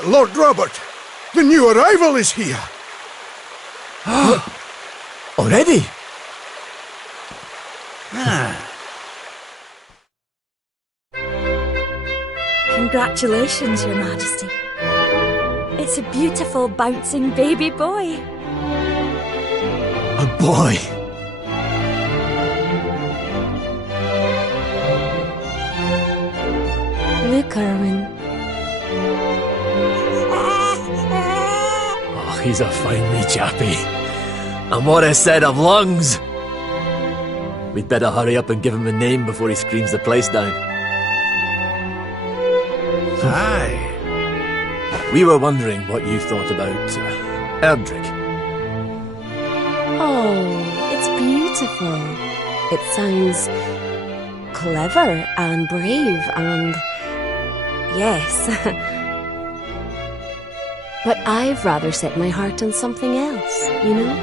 Lord Robert, the new arrival is here. Already? Congratulations, Your Majesty. It's a beautiful, bouncing baby boy. A boy. Look, Erwin. Oh, he's a fine wee chappie. And what I said of lungs! We'd better hurry up and give him a name before he screams the place down. Aye. We were wondering what you thought about Erdrick. Oh, it's beautiful. It sounds clever and brave and... yes. But I've rather set my heart on something else, you know?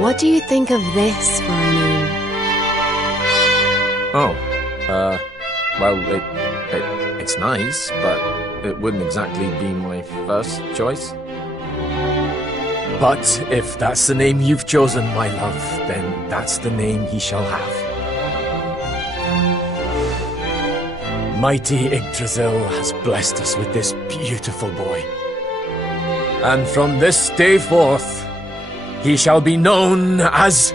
What do you think of this for a name? Oh, well, it's nice, but it wouldn't exactly be my first choice. But if that's the name you've chosen, my love, then that's the name he shall have. Mighty Yggdrasil has blessed us with this beautiful boy. And from this day forth, he shall be known as...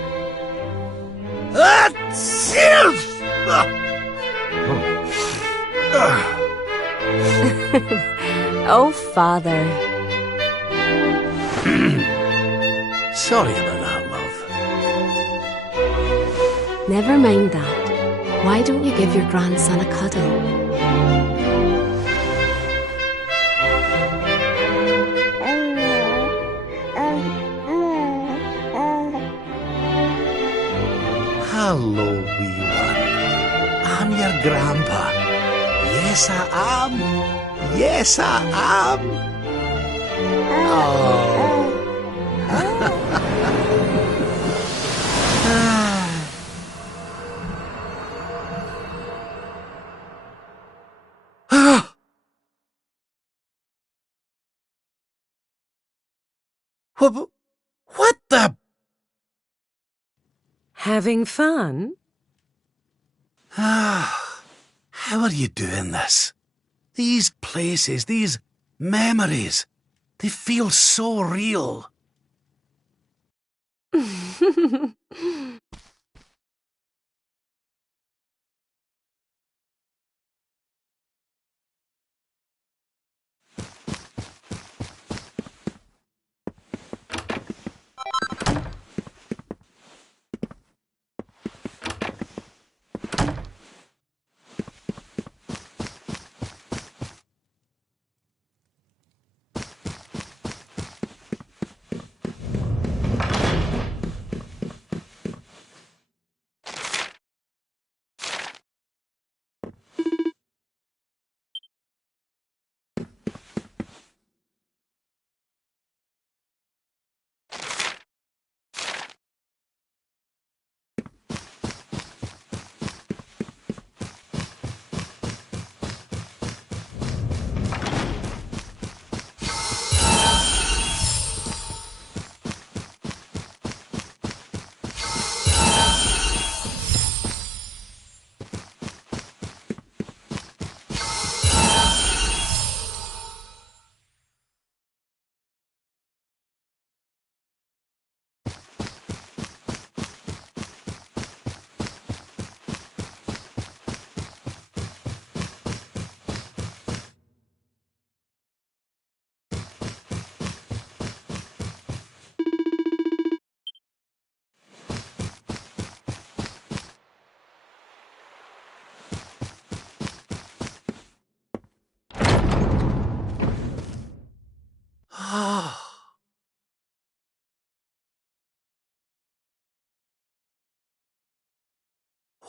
Oh, Father. Sorry about that, love. Never mind that. Why don't you give your grandson a cuddle? Hello, wee one. I'm your grandpa. Yes, I am. Yes, I am. What the... Having fun? How are you doing this? These places, these memories, they feel so real.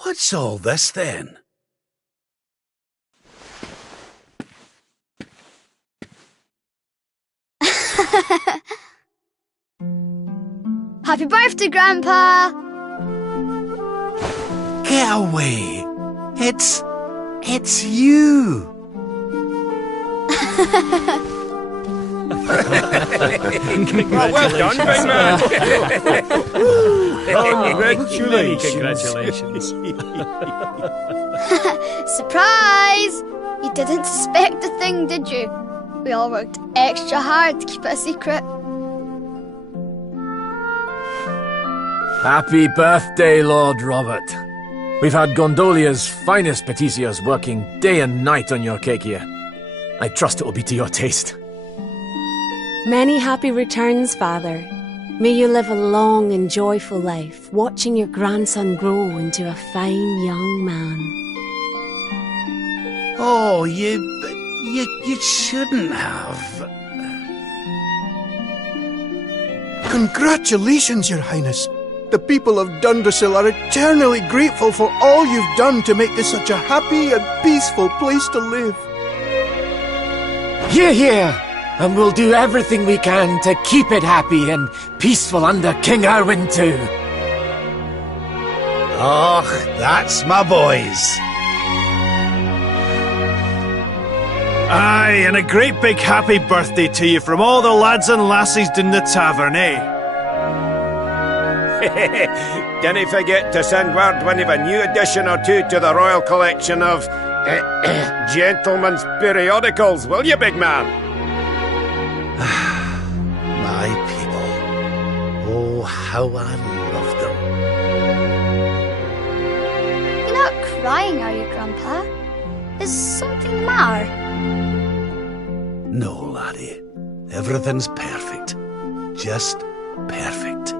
What's all this then? Happy birthday, Grandpa! Get away! It's you! Well done, big man. Congratulations. Surprise! You didn't suspect a thing, did you? We all worked extra hard to keep it a secret. Happy birthday, Lord Robert. We've had Gondolia's finest paticiers working day and night on your cake here. I trust it will be to your taste. Many happy returns, Father. May you live a long and joyful life, watching your grandson grow into a fine young man. Oh, you shouldn't have. Congratulations, Your Highness. The people of Dundrasil are eternally grateful for all you've done to make this such a happy and peaceful place to live. Hear, hear! And we'll do everything we can to keep it happy and peaceful under King Erwin too. Oh, that's my boys. Aye, and a great big happy birthday to you from all the lads and lassies in the tavern, eh? Didn't forget to send word when you've a new edition or two to the Royal Collection of gentlemen's periodicals, will you, big man? My people. Oh, how I love them. You're not crying, are you, Grandpa? Is something the matter? No, laddie. Everything's perfect. Just perfect.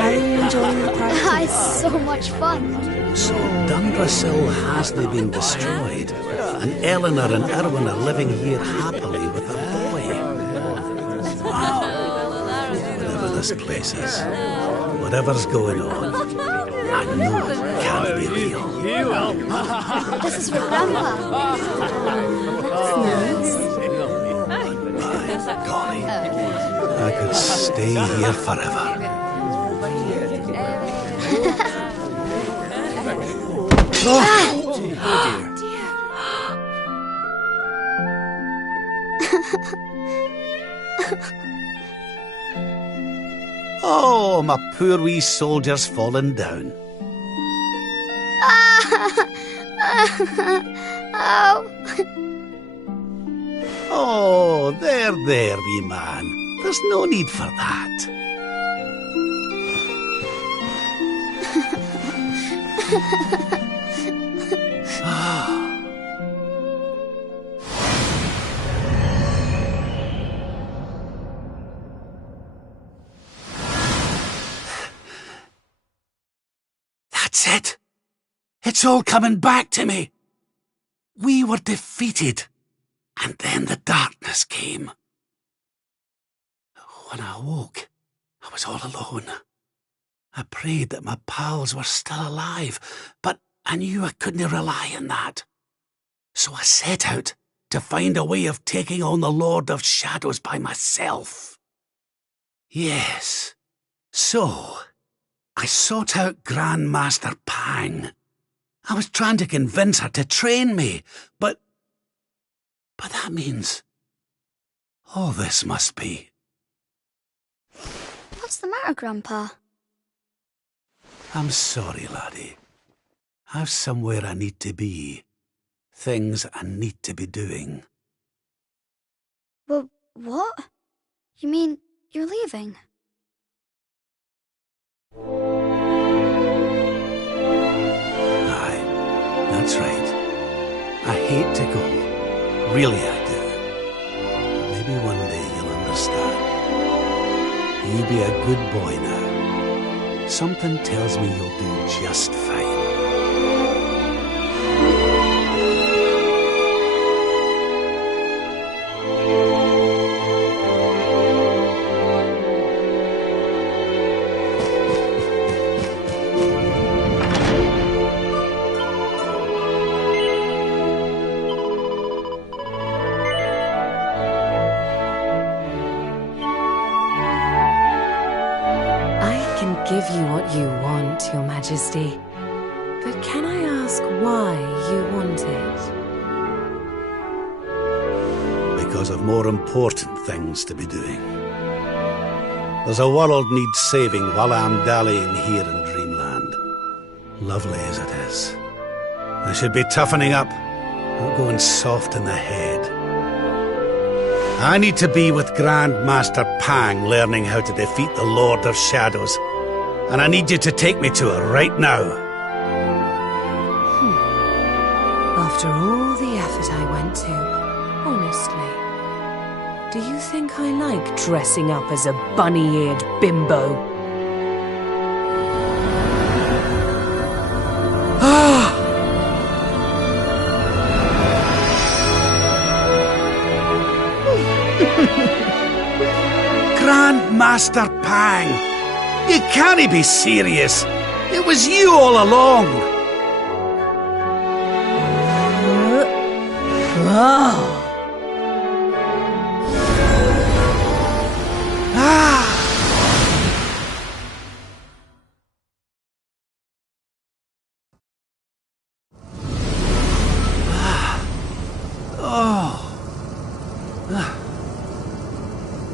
Are you enjoying the party? It's so much fun. So Dundrasil hasn't been destroyed, and Eleanor and Erwin are living here happily with a boy. Whatever this place is, whatever's going on, I know it can't be real. This is for Grandpa. That's nice. Golly, I could stay here forever. Oh, my poor wee soldier's fallen down. Oh. Oh, there, wee man. There's no need for that. That's it. It's all coming back to me. We were defeated, And then the darkness came. When I awoke, I was all alone. I prayed that my pals were still alive, but I knew I couldn't rely on that. So I set out to find a way of taking on the Lord of Shadows by myself. Yes, so I sought out Grandmaster Pang. I was trying to convince her to train me, but that means all this must be. What's the matter, Grandpa? I'm sorry, laddie. I've somewhere I need to be. Things I need to be doing. Well, what? You mean you're leaving? Aye, that's right. I hate to go. Really I do. But maybe one day you'll understand. You be a good boy now. Something tells me you'll do just fine. Give you what you want, Your Majesty. But can I ask why you want it? Because of more important things to be doing. There's a world needs saving while I'm dallying here in Dreamland. Lovely as it is. I should be toughening up, not going soft in the head. I need to be with Grandmaster Pang learning how to defeat the Lord of Shadows. And I need you to take me to her right now. After all the effort I went to, honestly, do you think I like dressing up as a bunny-eared bimbo? Grandmaster Pang! You can't be serious. It was you all along.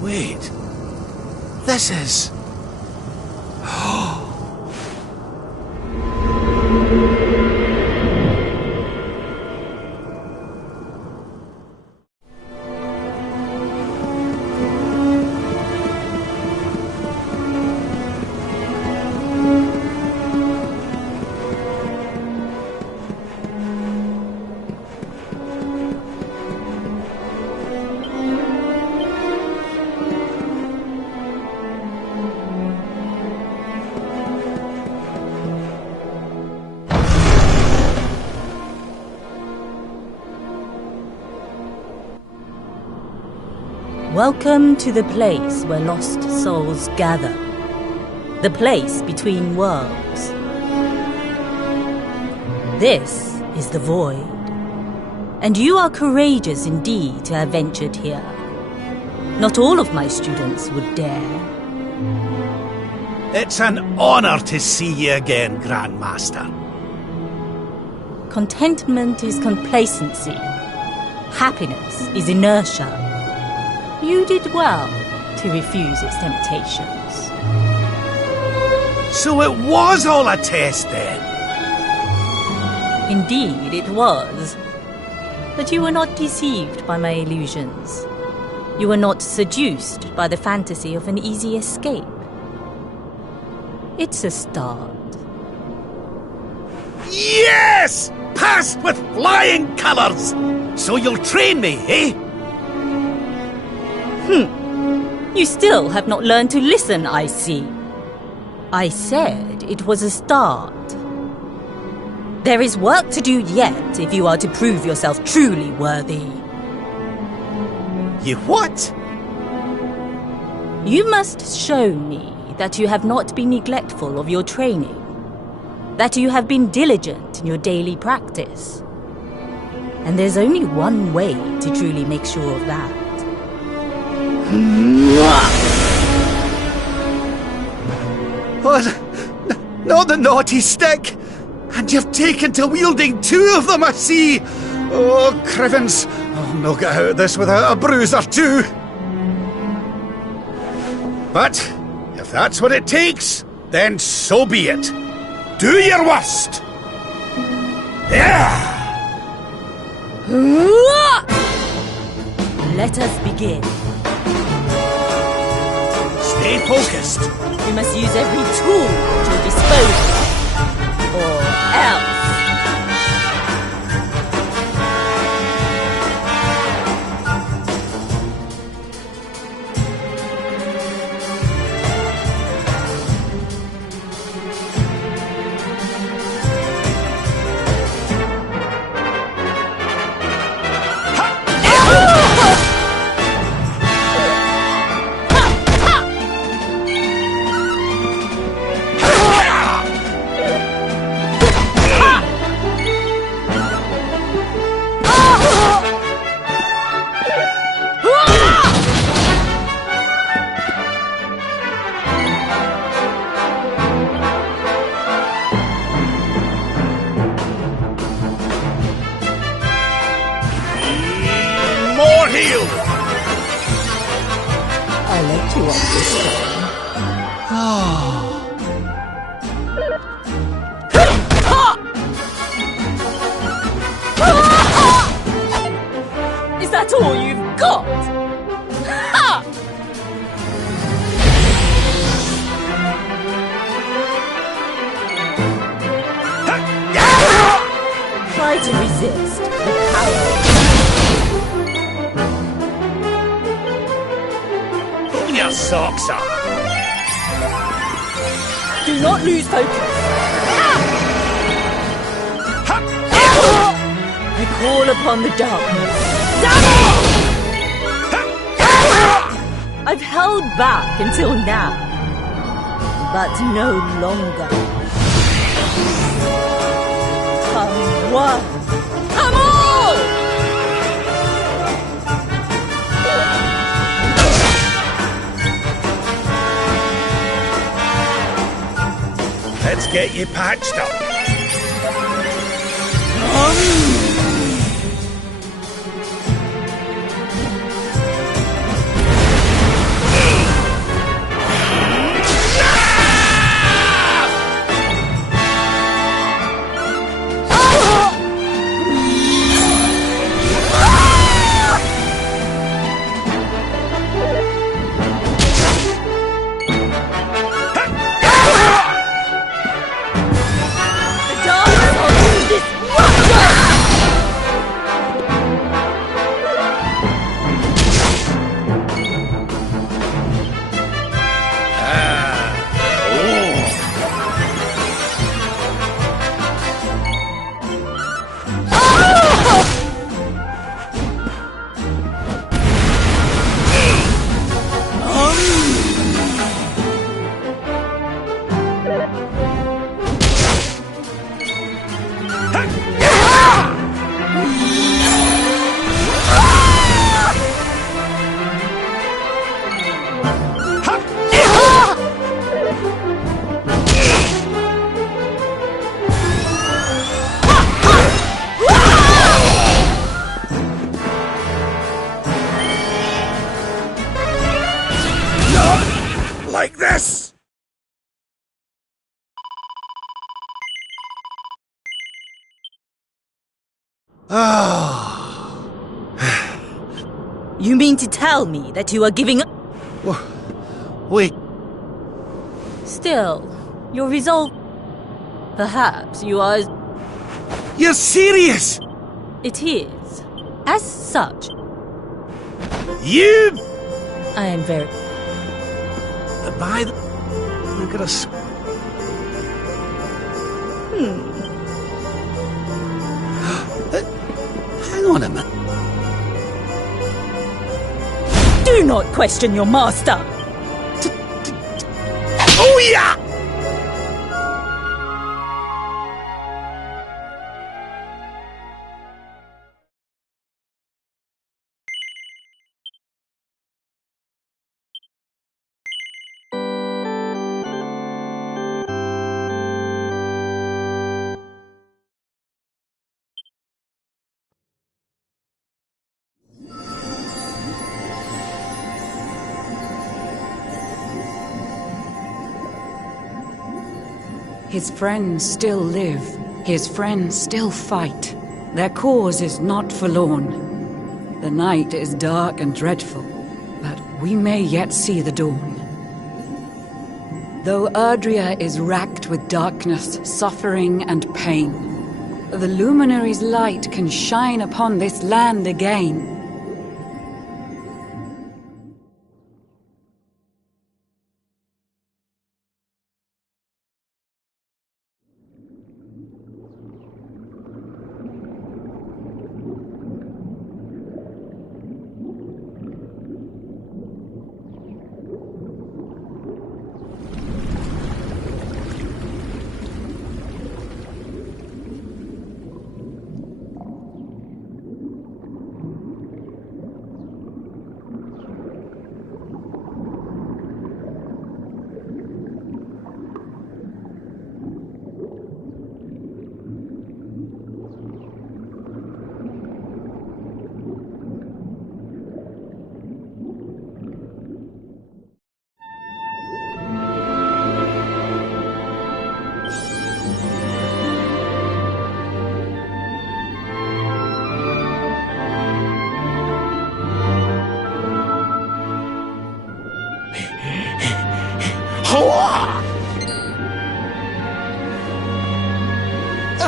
Wait. This is... Welcome to the place where lost souls gather. The place between worlds. This is the Void. And you are courageous indeed to have ventured here. Not all of my students would dare. It's an honor to see you again, Grandmaster. Contentment is complacency. Happiness is inertia. You did well to refuse its temptations. So it was all a test then? Indeed it was. But you were not deceived by my illusions. You were not seduced by the fantasy of an easy escape. It's a start. Yes! Passed with flying colours! So you'll train me, eh? You still have not learned to listen, I see. I said it was a start. There is work to do yet if you are to prove yourself truly worthy. You what? You must show me that you have not been neglectful of your training, that you have been diligent in your daily practice. And there's only one way to truly make sure of that. What? Not the naughty stick! And you've taken to wielding two of them, I see! Oh, Crivens, I'll no get out of this without a bruise or two! But, if that's what it takes, then so be it. Do your worst! Yeah! Let us begin. Stay focused. We must use every tool at your disposal, or else. More heal! I'll let you up this time. Is that all you've got? Ha! Try to resist the power. Pull your socks up! Do not lose focus. I call upon the darkness. I've held back until now, but no longer. Come one, come all! Let's get you patched up. Like this! You mean to tell me that you are giving up? Wait. Still, your resolve. Perhaps you are. You're serious? It is. As such. You! I am very. By the... Look at us. Hang on a minute. Do not question your master! Oh yeah! His friends still live. His friends still fight. Their cause is not forlorn. The night is dark and dreadful, but we may yet see the dawn. Though Erdrea is racked with darkness, suffering, and pain, the Luminary's light can shine upon this land again.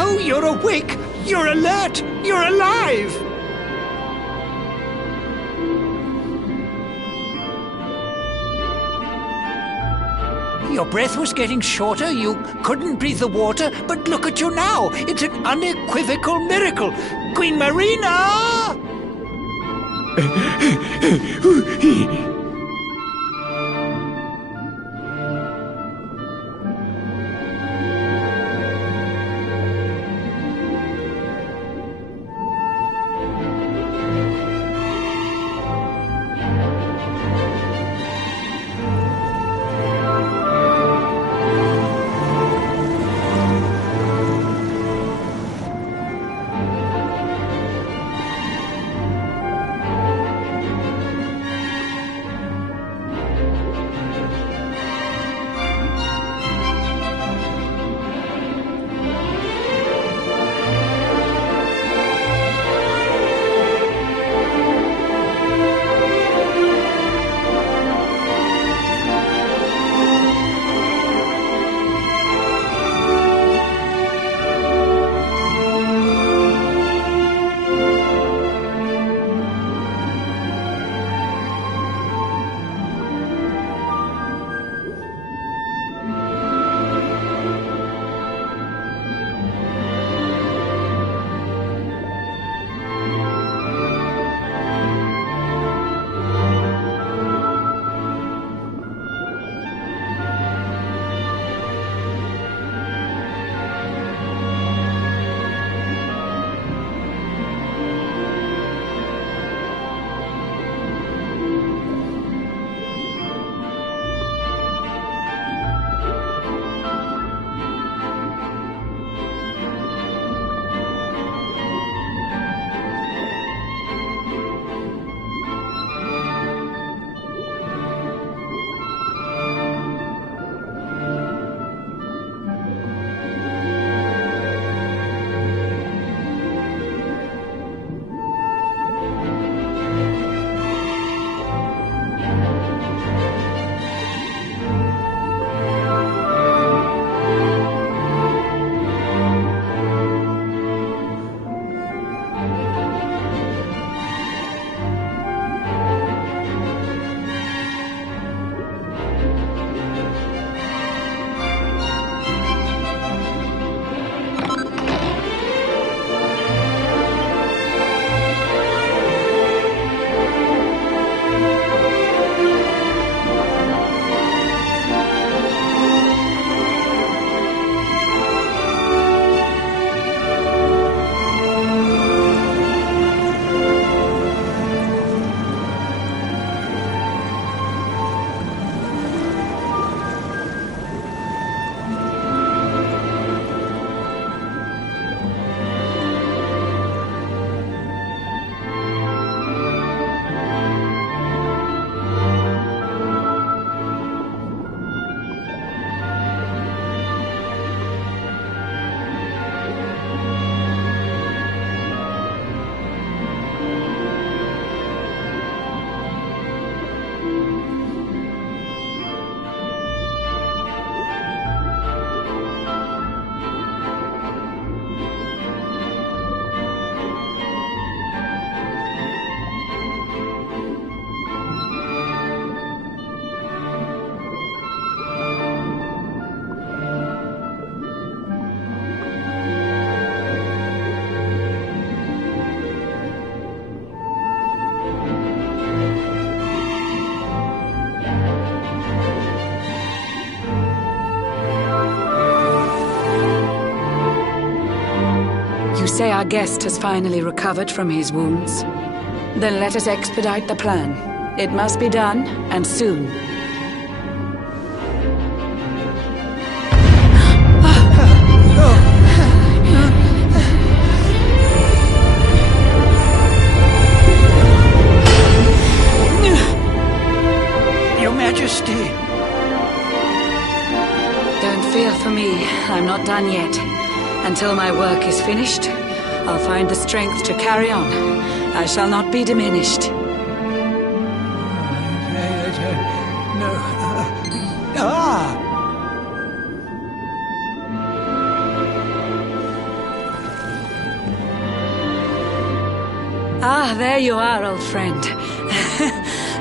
Oh, you're awake! You're alert! You're alive! Your breath was getting shorter, you couldn't breathe the water, but look at you now! It's an unequivocal miracle! Queen Marina! say our guest has finally recovered from his wounds. Then let us expedite the plan. It must be done, and soon. Your Majesty. Don't fear for me. I'm not done yet. Until my work is finished, I'll find the strength to carry on. I shall not be diminished. No. Ah! Ah, there you are, old friend.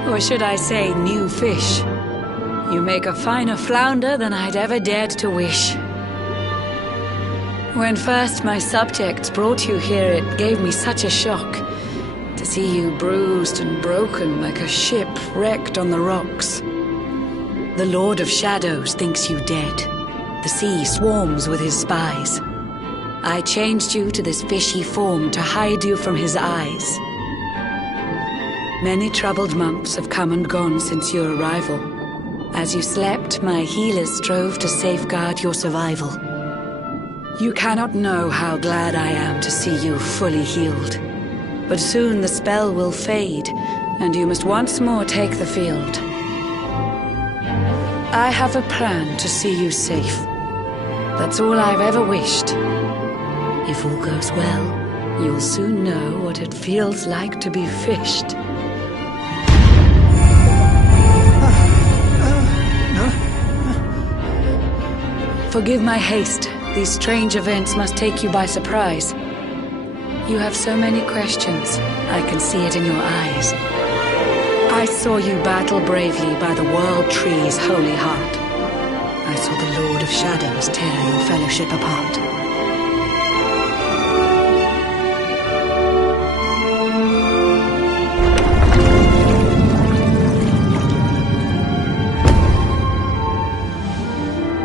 Or should I say, new fish. You make a finer flounder than I'd ever dared to wish. When first my subjects brought you here, it gave me such a shock to see you bruised and broken like a ship wrecked on the rocks. The Lord of Shadows thinks you dead. The sea swarms with his spies. I changed you to this fishy form to hide you from his eyes. Many troubled months have come and gone since your arrival. As you slept, my healers strove to safeguard your survival. You cannot know how glad I am to see you fully healed. But soon the spell will fade, and you must once more take the field. I have a plan to see you safe. That's all I've ever wished. If all goes well, you'll soon know what it feels like to be fished. Forgive my haste. These strange events must take you by surprise. You have so many questions. I can see it in your eyes. I saw you battle bravely by the World Tree's holy heart. I saw the Lord of Shadows tear your fellowship apart.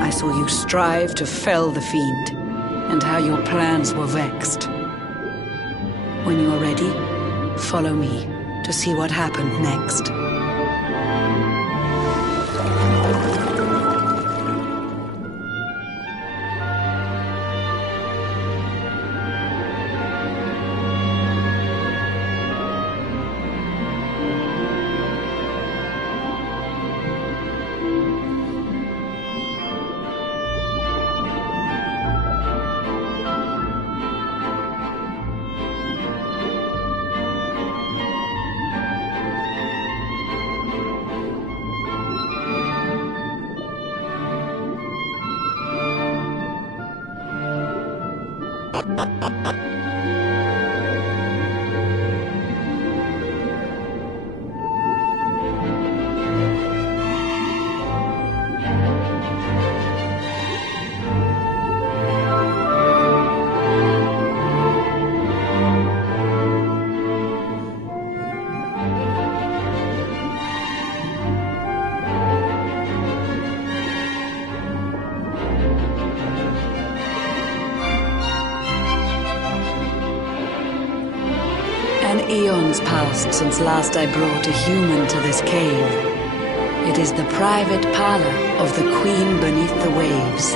I saw you strive to fell the fiend, and how your plans were vexed. When you are ready, follow me to see what happened next. An eon's passed since last I brought a human to this cave. It is the private parlor of the Queen beneath the waves.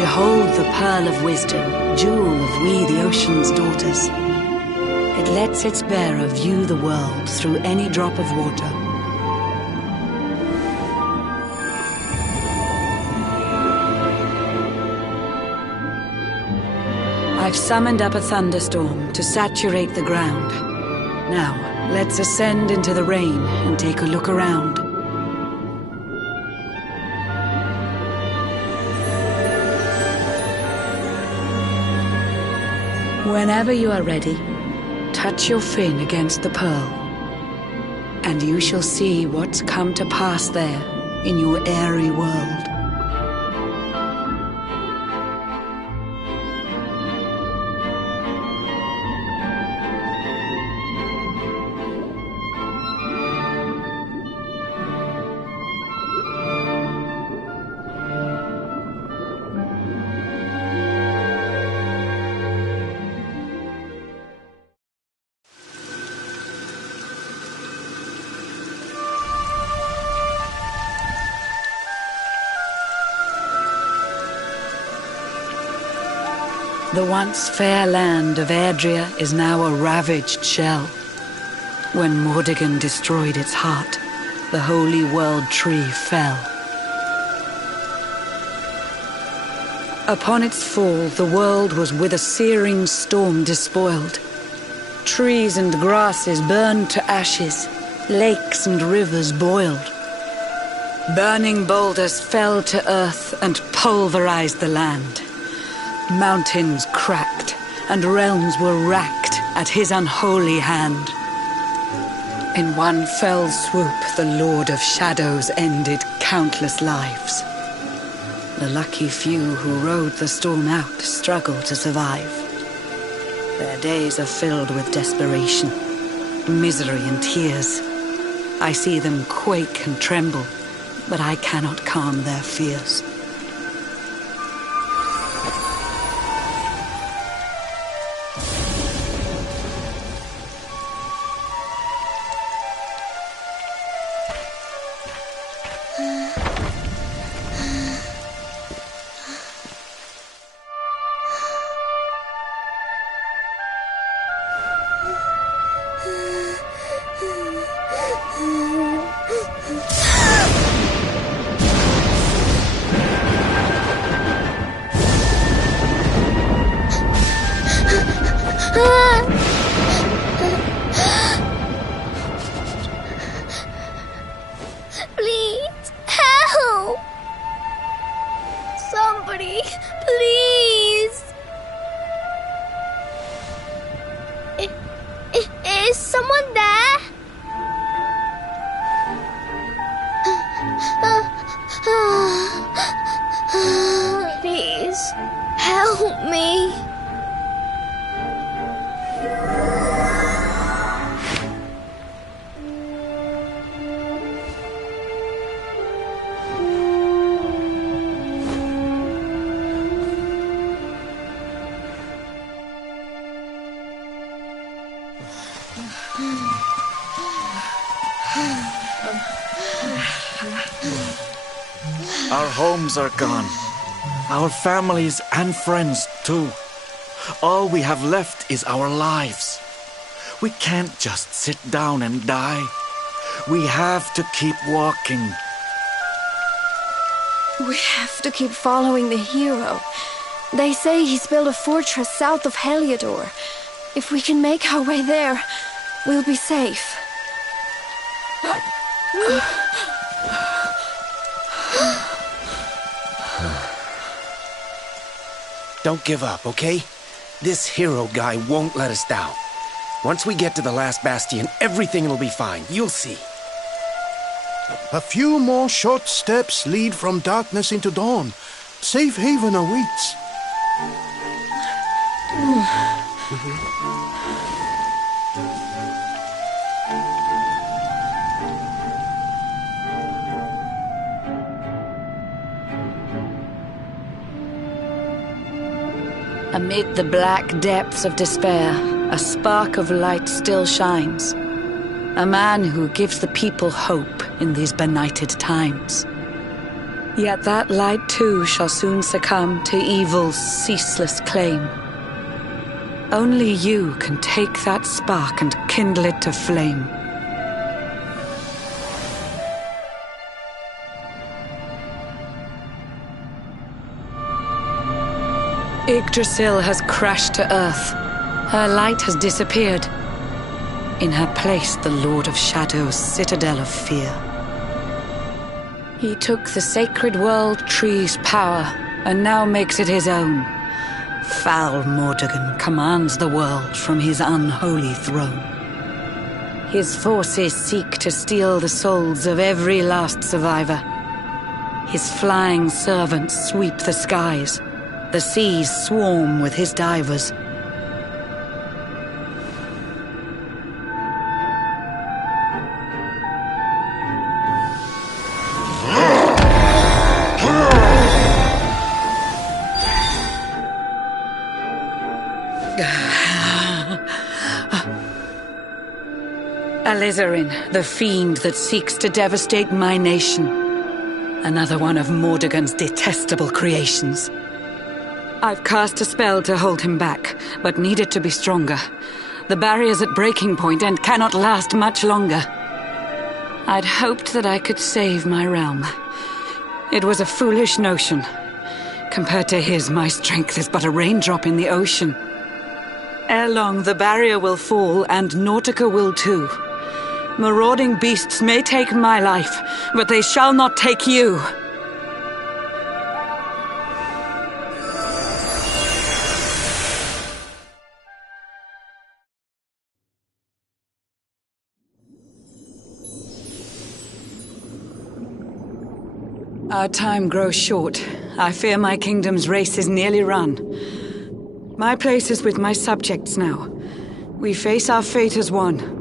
Behold the pearl of wisdom, jewel of we the ocean's daughters. It lets its bearer view the world through any drop of water. I've summoned up a thunderstorm to saturate the ground. Now, let's ascend into the rain and take a look around. Whenever you are ready, touch your fin against the pearl, and you shall see what's come to pass there in your airy world. The once fair land of Erdrea is now a ravaged shell. When Mordegon destroyed its heart, the holy world tree fell. Upon its fall, the world was with a searing storm despoiled. Trees and grasses burned to ashes, lakes and rivers boiled. Burning boulders fell to earth and pulverized the land. Mountains cracked, and realms were racked at his unholy hand. In one fell swoop, the Lord of Shadows ended countless lives. The lucky few who rode the storm out struggle to survive. Their days are filled with desperation, misery and tears. I see them quake and tremble, but I cannot calm their fears. Please, help! Somebody, please! Is someone there? Please, help me. Our homes are gone. Our families and friends too. All we have left is our lives. We can't just sit down and die. We have to keep walking. We have to keep following the hero. They say he's built a fortress south of Heliodor. If we can make our way there, we'll be safe. Don't give up, okay? This hero guy won't let us down. Once we get to the last bastion, everything will be fine. You'll see. A few more short steps lead from darkness into dawn. Safe haven awaits. Amid the black depths of despair, a spark of light still shines. A man who gives the people hope in these benighted times. Yet that light too shall soon succumb to evil's ceaseless claim. Only you can take that spark and kindle it to flame. Yggdrasil has crashed to earth. Her light has disappeared. In her place, the Lord of Shadows' citadel of fear. He took the sacred world tree's power and now makes it his own. Foul Mordegon commands the world from his unholy throne. His forces seek to steal the souls of every last survivor. His flying servants sweep the skies. The seas swarm with his divers. Alizarin, the fiend that seeks to devastate my nation. Another one of Mordegon's detestable creations. I've cast a spell to hold him back, but need it to be stronger. The barrier's at breaking point and cannot last much longer. I'd hoped that I could save my realm. It was a foolish notion. Compared to his, my strength is but a raindrop in the ocean. Ere long, the barrier will fall, and Nautica will too. Marauding beasts may take my life, but they shall not take you. Our time grows short. I fear my kingdom's race is nearly run. My place is with my subjects now. We face our fate as one.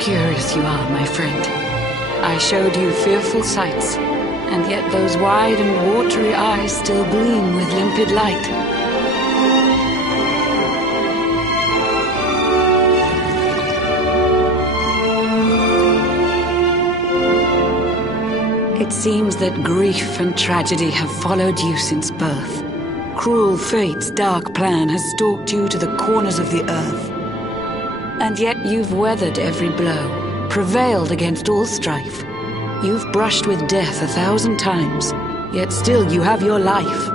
Curious you are, my friend. I showed you fearful sights, and yet those wide and watery eyes still gleam with limpid light. It seems that grief and tragedy have followed you since birth. Cruel fate's dark plan has stalked you to the corners of the earth. And yet you've weathered every blow, prevailed against all strife. You've brushed with death 1,000 times, yet still you have your life.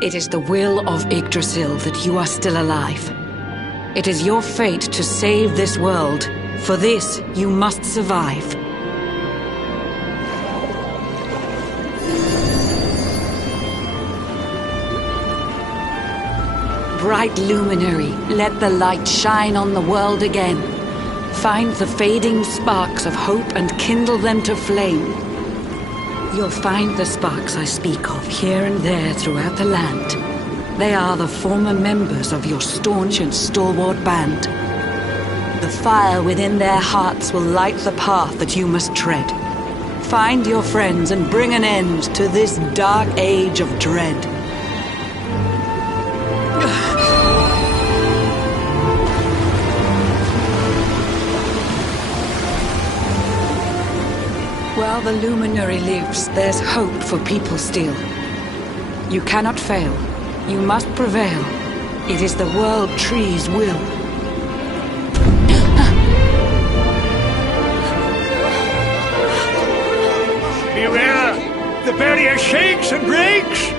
It is the will of Yggdrasil that you are still alive. It is your fate to save this world. For this, you must survive. Bright luminary, let the light shine on the world again. Find the fading sparks of hope and kindle them to flame. You'll find the sparks I speak of here and there throughout the land. They are the former members of your staunch and stalwart band. The fire within their hearts will light the path that you must tread. Find your friends and bring an end to this dark age of dread. While the luminary lives, there's hope for people still. You cannot fail. You must prevail. It is the World Tree's will. Beware! The barrier shakes and breaks!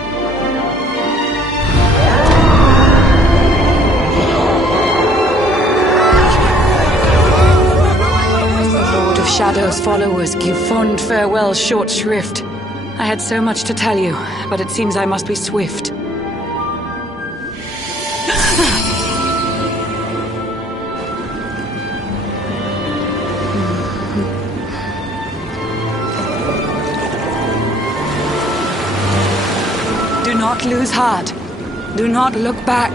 Shadow's followers give fond farewell short shrift. I had so much to tell you, but it seems I must be swift. Do not lose heart. Do not look back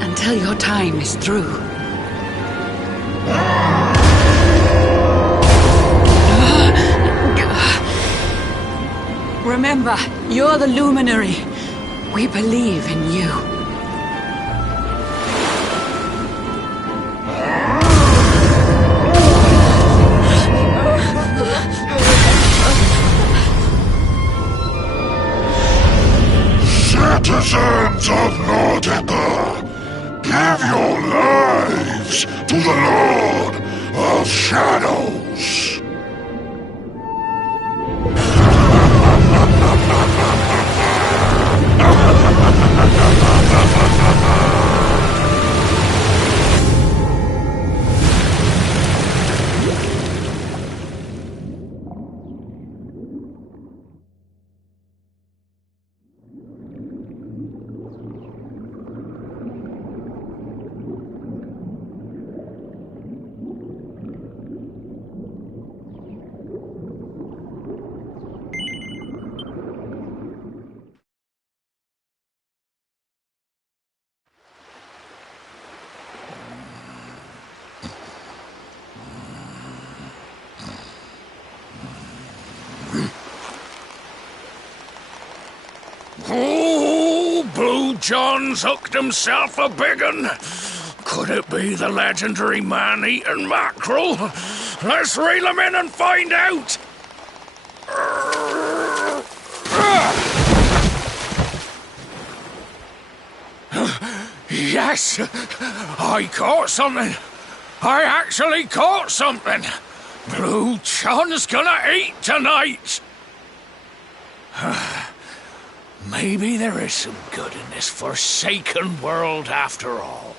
until your time is through. Remember, you're the luminary. We believe in you. allegiance to the Lord of Shadows. Oh, Blue John's hooked himself a big un. Could it be the legendary man-eating mackerel? Let's reel him in and find out! Yes! I caught something! I actually caught something! Blue John's gonna eat tonight! Maybe there is some good in this forsaken world after all.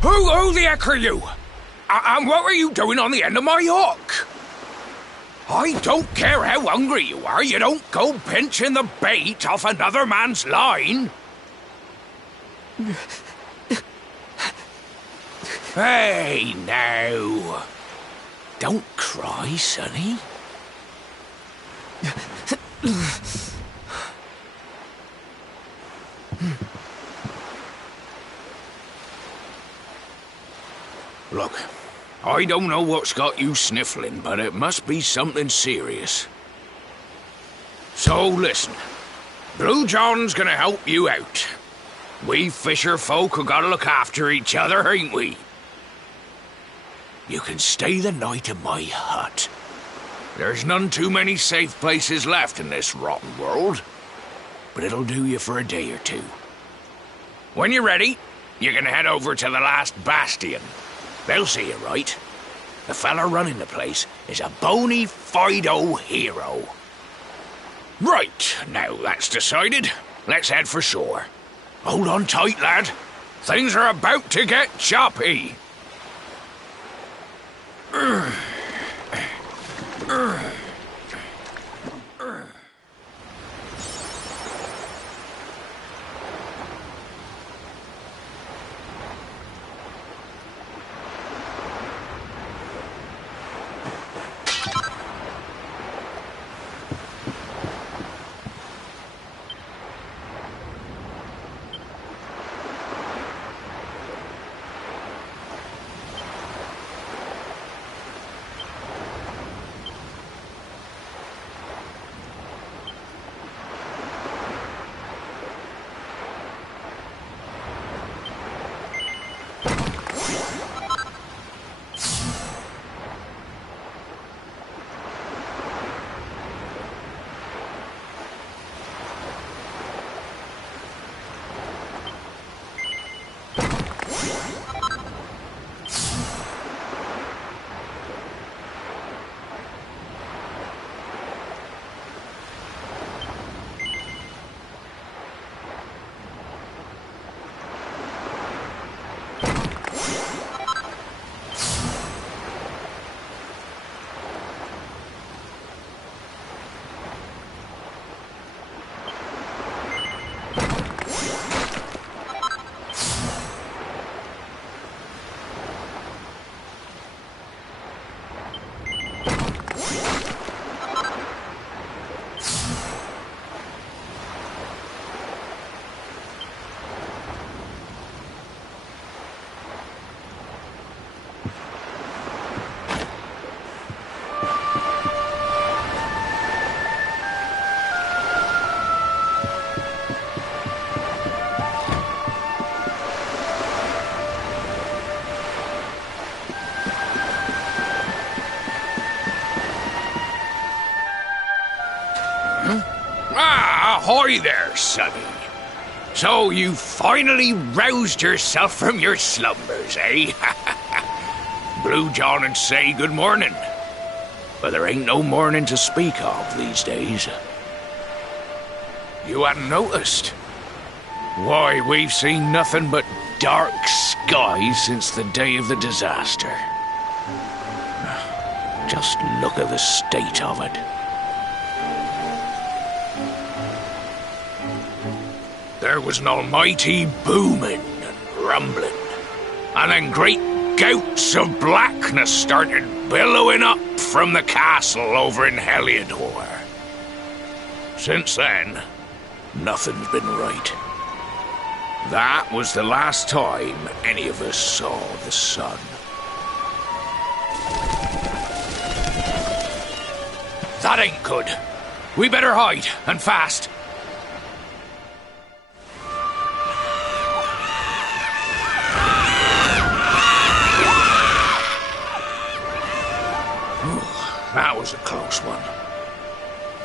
Who the heck are you? And what were you doing on the end of my hook? I don't care how hungry you are, you don't go pinching the bait off another man's line. Hey, now. Don't cry, sonny. Look, I don't know what's got you sniffling, but it must be something serious. So listen, Blue John's gonna help you out. We fisher folk have gotta look after each other, ain't we? You can stay the night in my hut. There's none too many safe places left in this rotten world, but it'll do you for a day or two. When you're ready, you can head over to the last bastion. They'll see you right. The fella running the place is a bona fide hero. Right, now that's decided, let's head for shore. Hold on tight, lad. Things are about to get choppy. Ah, ahoy there, sonny. So you finally roused yourself from your slumbers, eh? Blue John and say good morning. But there ain't no morning to speak of these days. You hadn't noticed? Why, we've seen nothing but dark skies since the day of the disaster. Just look at the state of it. There was an almighty booming and rumbling, and then great gouts of blackness started billowing up from the castle over in Heliodor. Since then, nothing's been right. That was the last time any of us saw the sun. That ain't good. We better hide, and fast. That was a close one.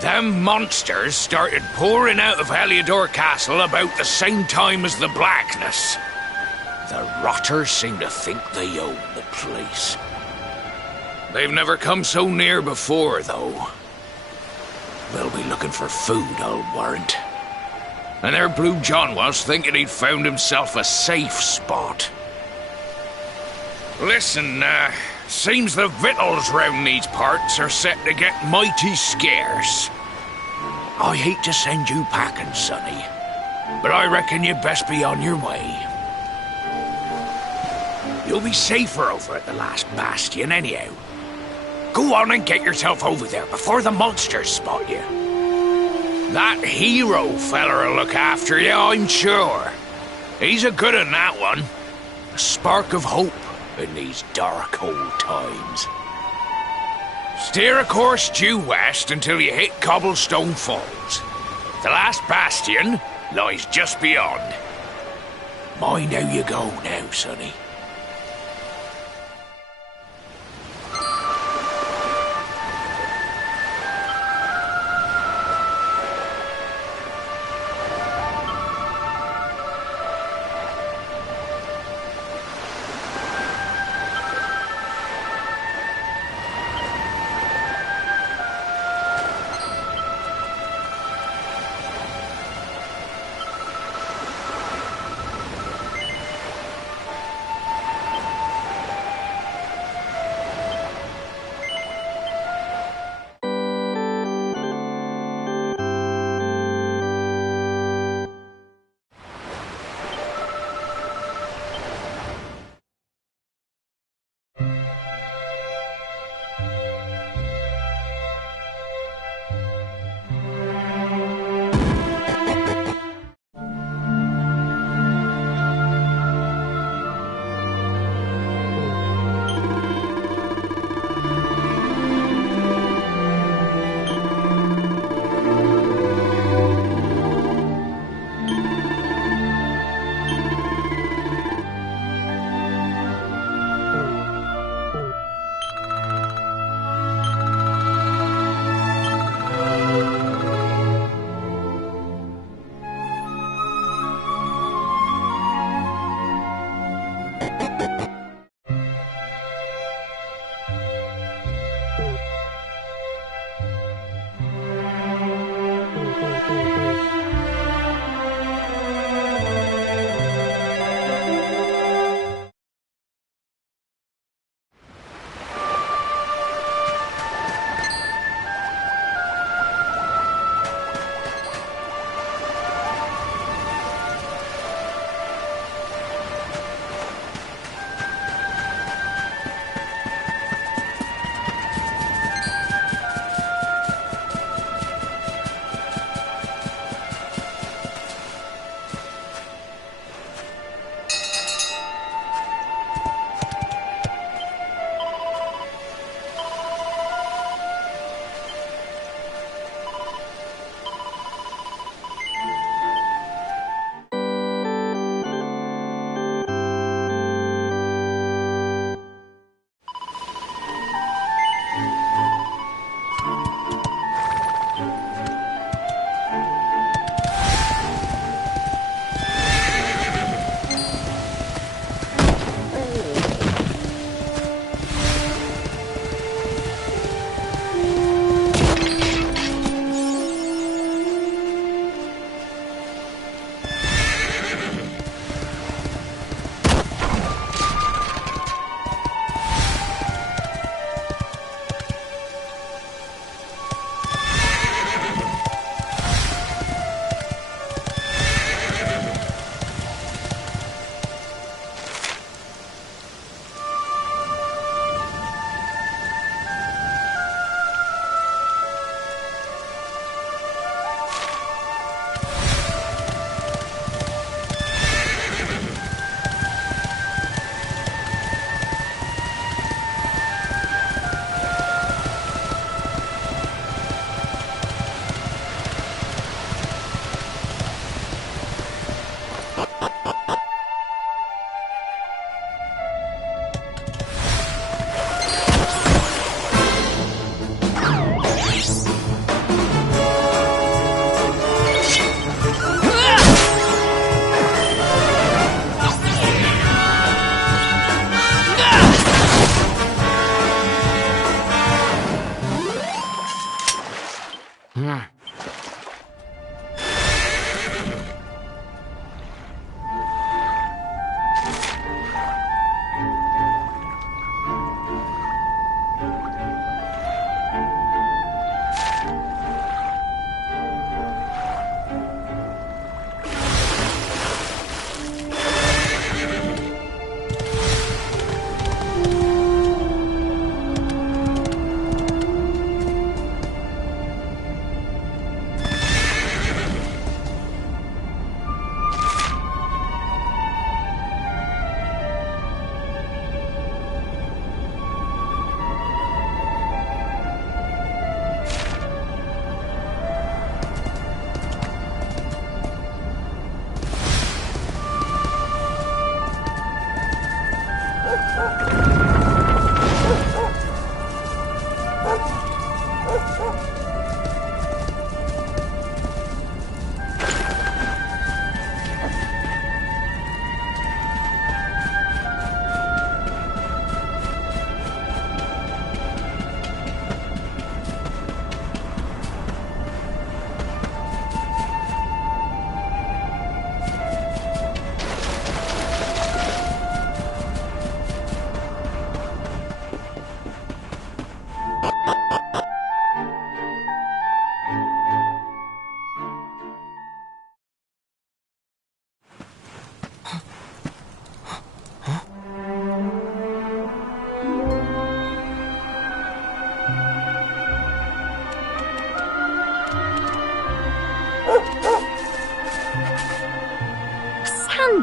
Them monsters started pouring out of Heliodor Castle about the same time as the blackness. The rotters seem to think they own the place. They've never come so near before, though. They'll be looking for food, I'll warrant. And there Blue John was, thinking he'd found himself a safe spot. Listen, seems the victuals round these parts are set to get mighty scarce. I hate to send you packing, sonny, but I reckon you'd best be on your way. You'll be safer over at the last bastion anyhow. Go on and get yourself over there before the monsters spot you. That hero feller'll look after you, I'm sure. He's a good un, that one. A spark of hope in these dark old times. Steer a course due west until you hit Cobblestone Falls. The last bastion lies just beyond. Mind how you go now, sonny.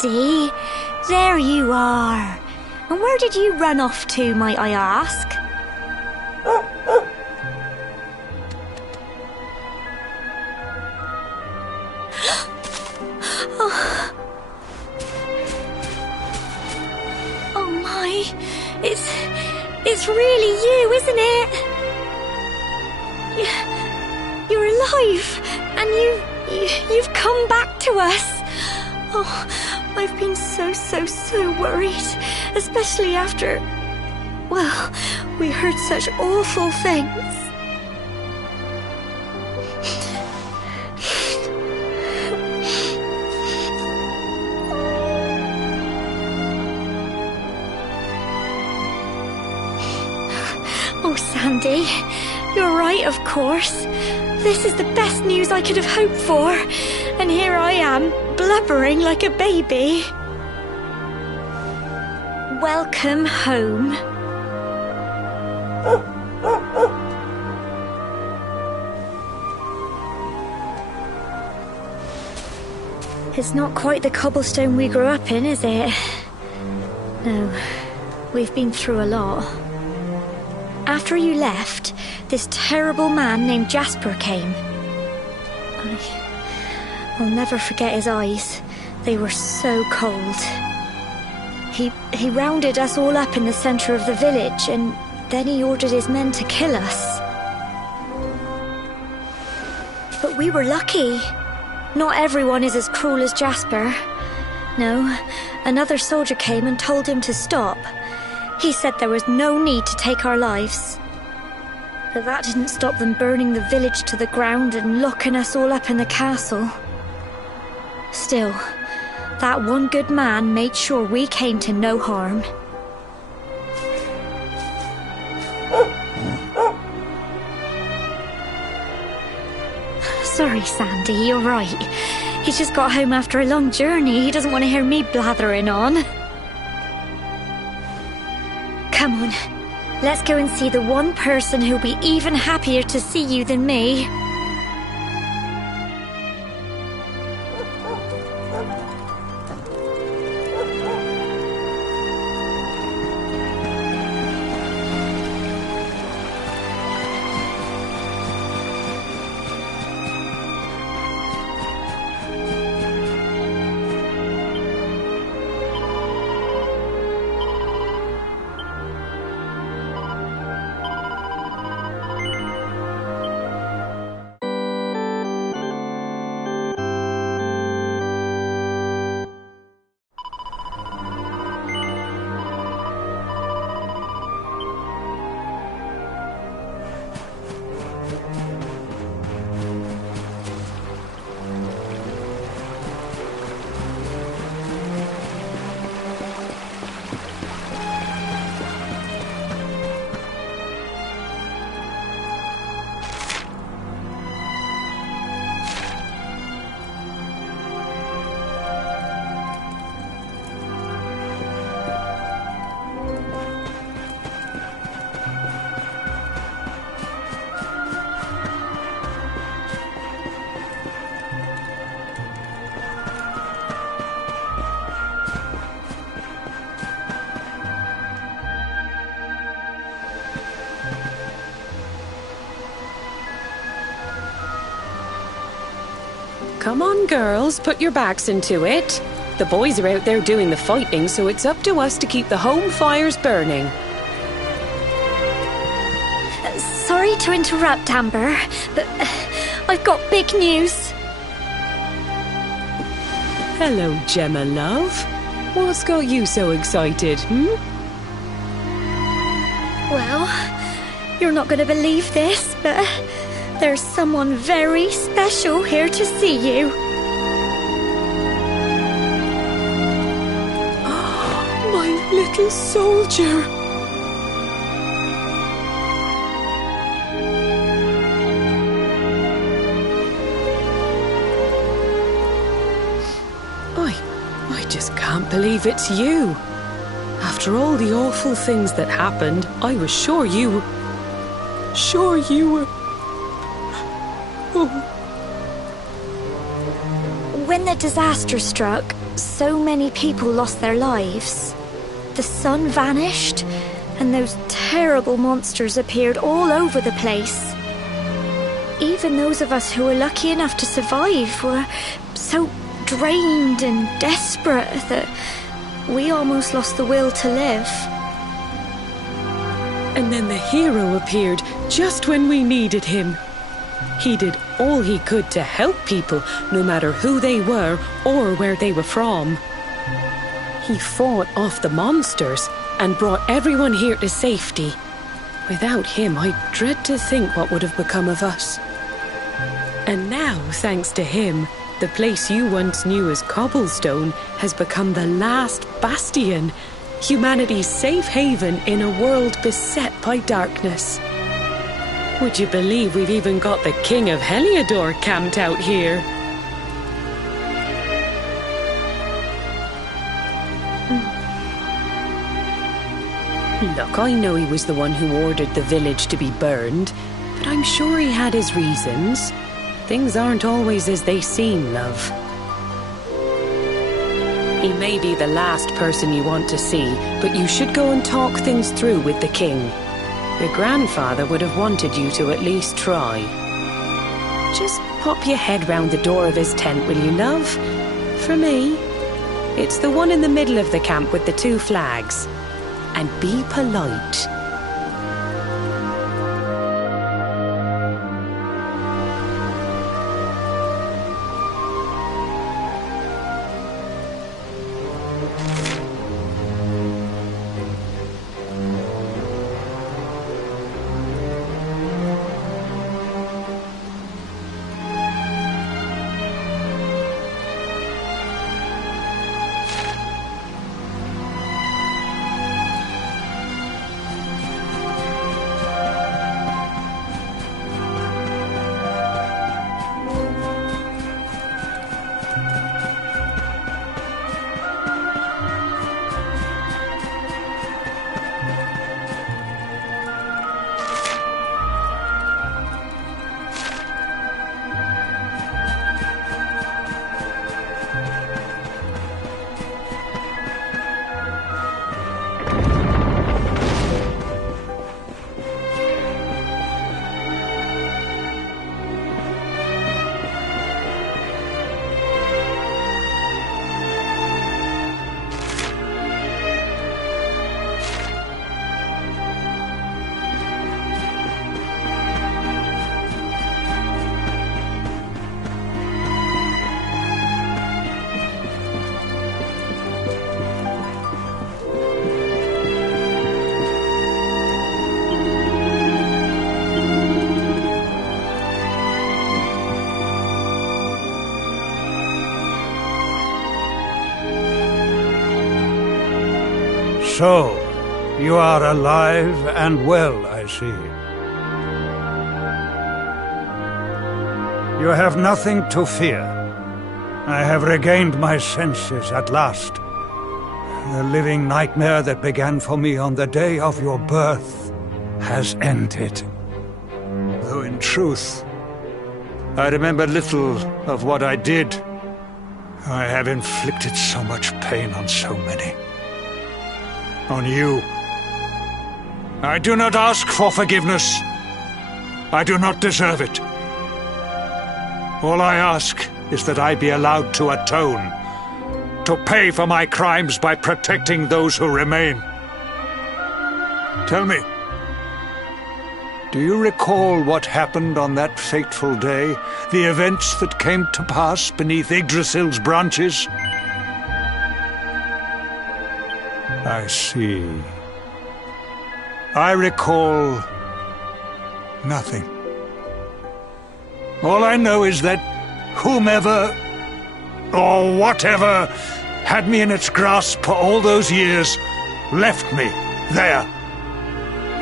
Sandy, there you are. And where did you run off to, might I ask? Oh my, it's really you, isn't it? You're alive, and you've come back to us. Oh, I've been so worried, especially after, well, we heard such awful things. Oh, Sandy, you're right, of course. This is the best news I could have hoped for. And here I am, blubbering like a baby. Welcome home. It's not quite the cobblestone we grew up in, is it? No, we've been through a lot. After you left, this terrible man named Jasper came. I'll never forget his eyes. They were so cold. He rounded us all up in the centre of the village, and then he ordered his men to kill us. But we were lucky. Not everyone is as cruel as Jasper. No, another soldier came and told him to stop. He said there was no need to take our lives. But that didn't stop them burning the village to the ground and locking us all up in the castle. Still, that one good man made sure we came to no harm. Sorry, Sandy, you're right. He's just got home after a long journey. He doesn't want to hear me blathering on. Come on, let's go and see the one person who'll be even happier to see you than me. Come on, girls, put your backs into it. The boys are out there doing the fighting, so it's up to us to keep the home fires burning. Sorry to interrupt, Amber, but I've got big news. Hello, Gemma, love. What's got you so excited, Well, you're not going to believe this, but there's someone very special here to see you. My little soldier. I just can't believe it's you. After all the awful things that happened, I was sure you were... Oh. When the disaster struck, so many people lost their lives. The sun vanished, and those terrible monsters appeared all over the place. Even those of us who were lucky enough to survive were so drained and desperate that we almost lost the will to live. And then the hero appeared just when we needed him. He did all he could to help people, no matter who they were or where they were from. He fought off the monsters and brought everyone here to safety. Without him, I dread to think what would have become of us. And now, thanks to him, the place you once knew as Cobblestone has become the last bastion, humanity's safe haven in a world beset by darkness. Would you believe we've even got the King of Heliodor camped out here? Look, I know he was the one who ordered the village to be burned, but I'm sure he had his reasons. Things aren't always as they seem, love. He may be the last person you want to see, but you should go and talk things through with the king. Your grandfather would have wanted you to at least try. Just pop your head round the door of his tent, will you, love? For me. It's the one in the middle of the camp with the 2 flags. And be polite. So, you are alive and well, I see. You have nothing to fear. I have regained my senses at last. The living nightmare that began for me on the day of your birth has ended. Though in truth, I remember little of what I did. I have inflicted so much pain on so many. On you. I do not ask for forgiveness. I do not deserve it. All I ask is that I be allowed to atone, to pay for my crimes by protecting those who remain. Tell me, do you recall what happened on that fateful day? The events that came to pass beneath Yggdrasil's branches? I see. I recall nothing. All I know is that whomever or whatever had me in its grasp for all those years left me there.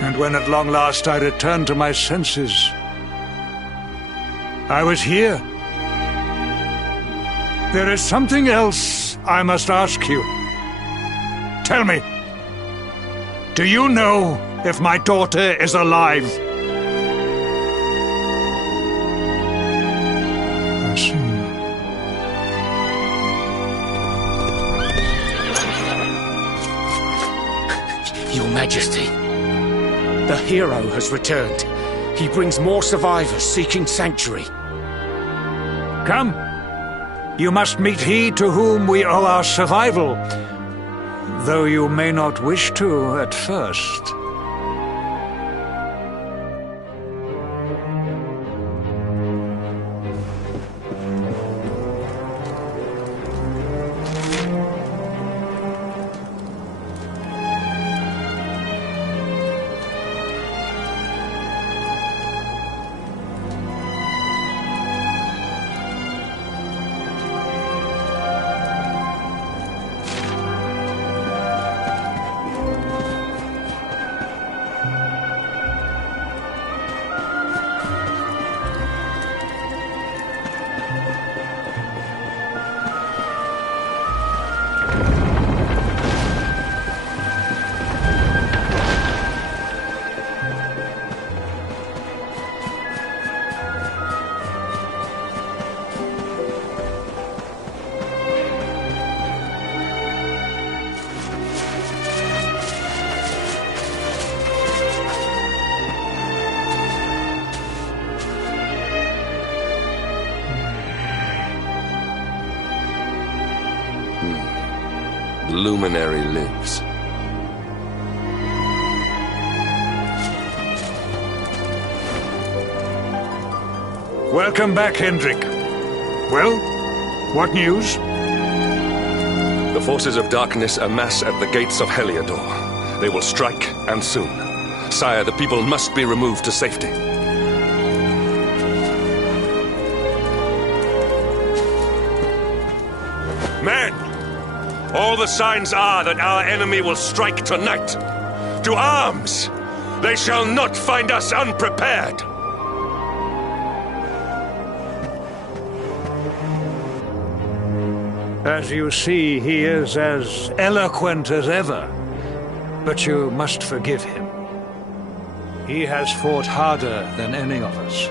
And when at long last I returned to my senses, I was here. There is something else I must ask you. Tell me, do you know if my daughter is alive? I see. Your Majesty, the hero has returned. He brings more survivors seeking sanctuary. Come. You must meet he to whom we owe our survival, though you may not wish to at first. The luminary lives. Welcome back, Hendrik. Well, what news? The forces of darkness amass at the gates of Heliodor. They will strike, and soon. Sire, the people must be removed to safety. Men! All the signs are that our enemy will strike tonight. To arms! They shall not find us unprepared! As you see, he is as eloquent as ever. But you must forgive him. He has fought harder than any of us.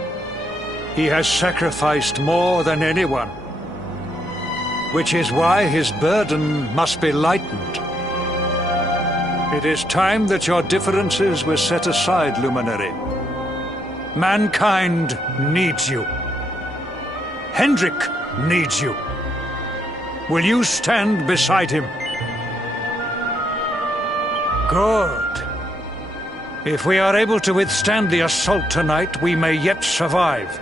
He has sacrificed more than anyone. Which is why his burden must be lightened. It is time that your differences were set aside, Luminary. Mankind needs you. Hendrik needs you. Will you stand beside him? Good. If we are able to withstand the assault tonight, we may yet survive.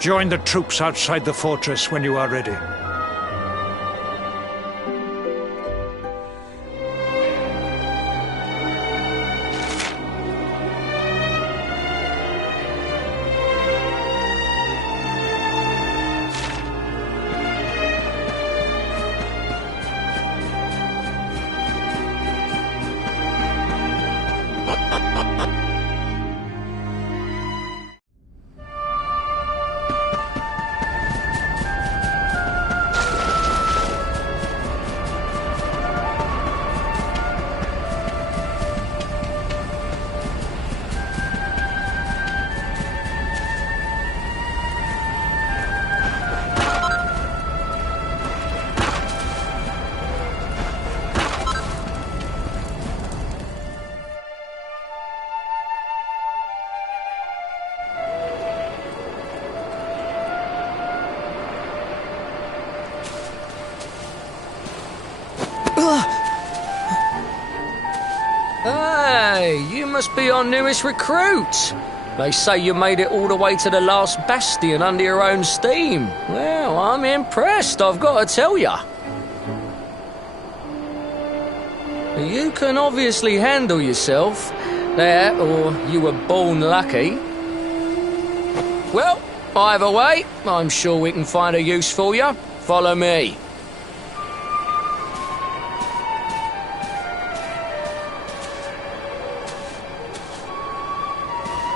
Join the troops outside the fortress when you are ready. Aye, you must be our newest recruit. They say you made it all the way to the last bastion under your own steam. Well, I'm impressed, I've got to tell ya. You can obviously handle yourself. That, or you were born lucky. Well, either way, I'm sure we can find a use for you. Follow me.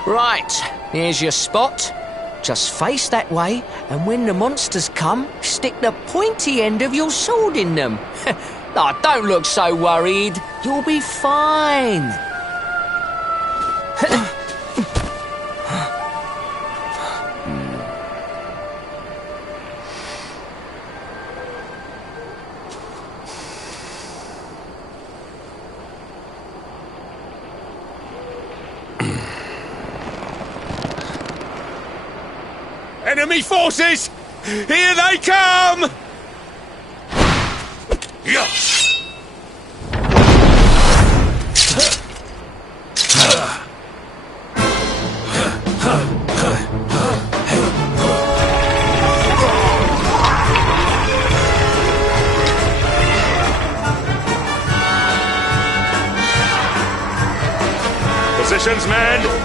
Right, here's your spot. Just face that way, and when the monsters come, stick the pointy end of your sword in them. Oh, don't look so worried. You'll be fine. Enemy forces! Here they come! Yeah. Positions, man!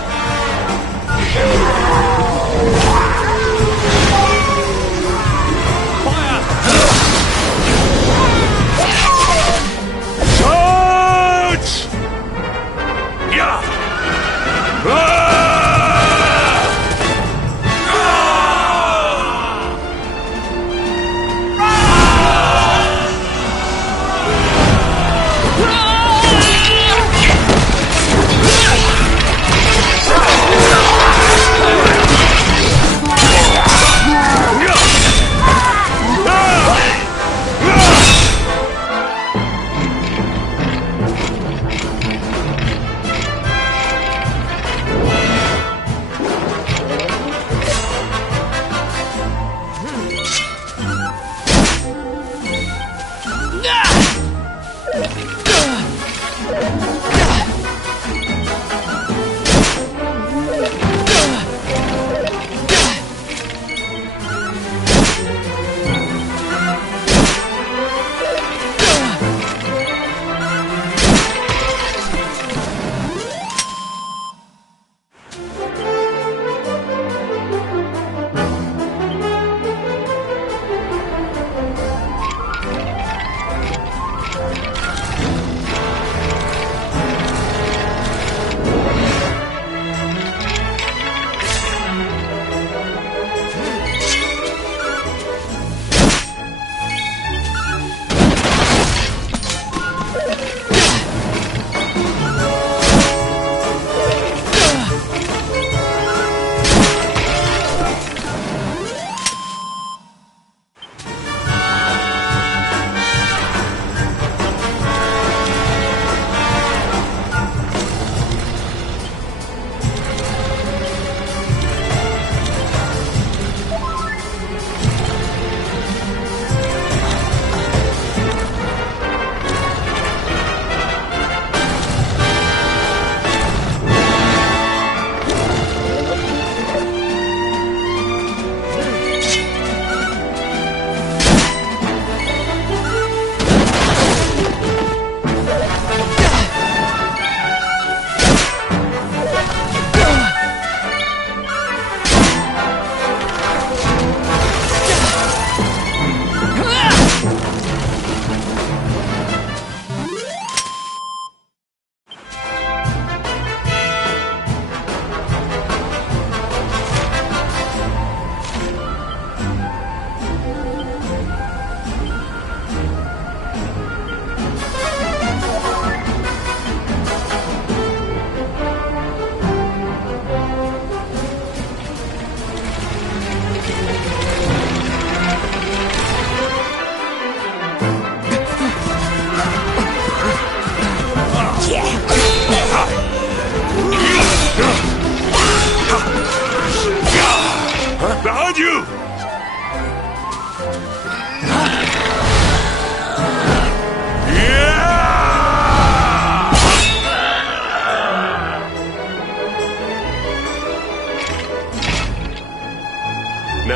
Behind you!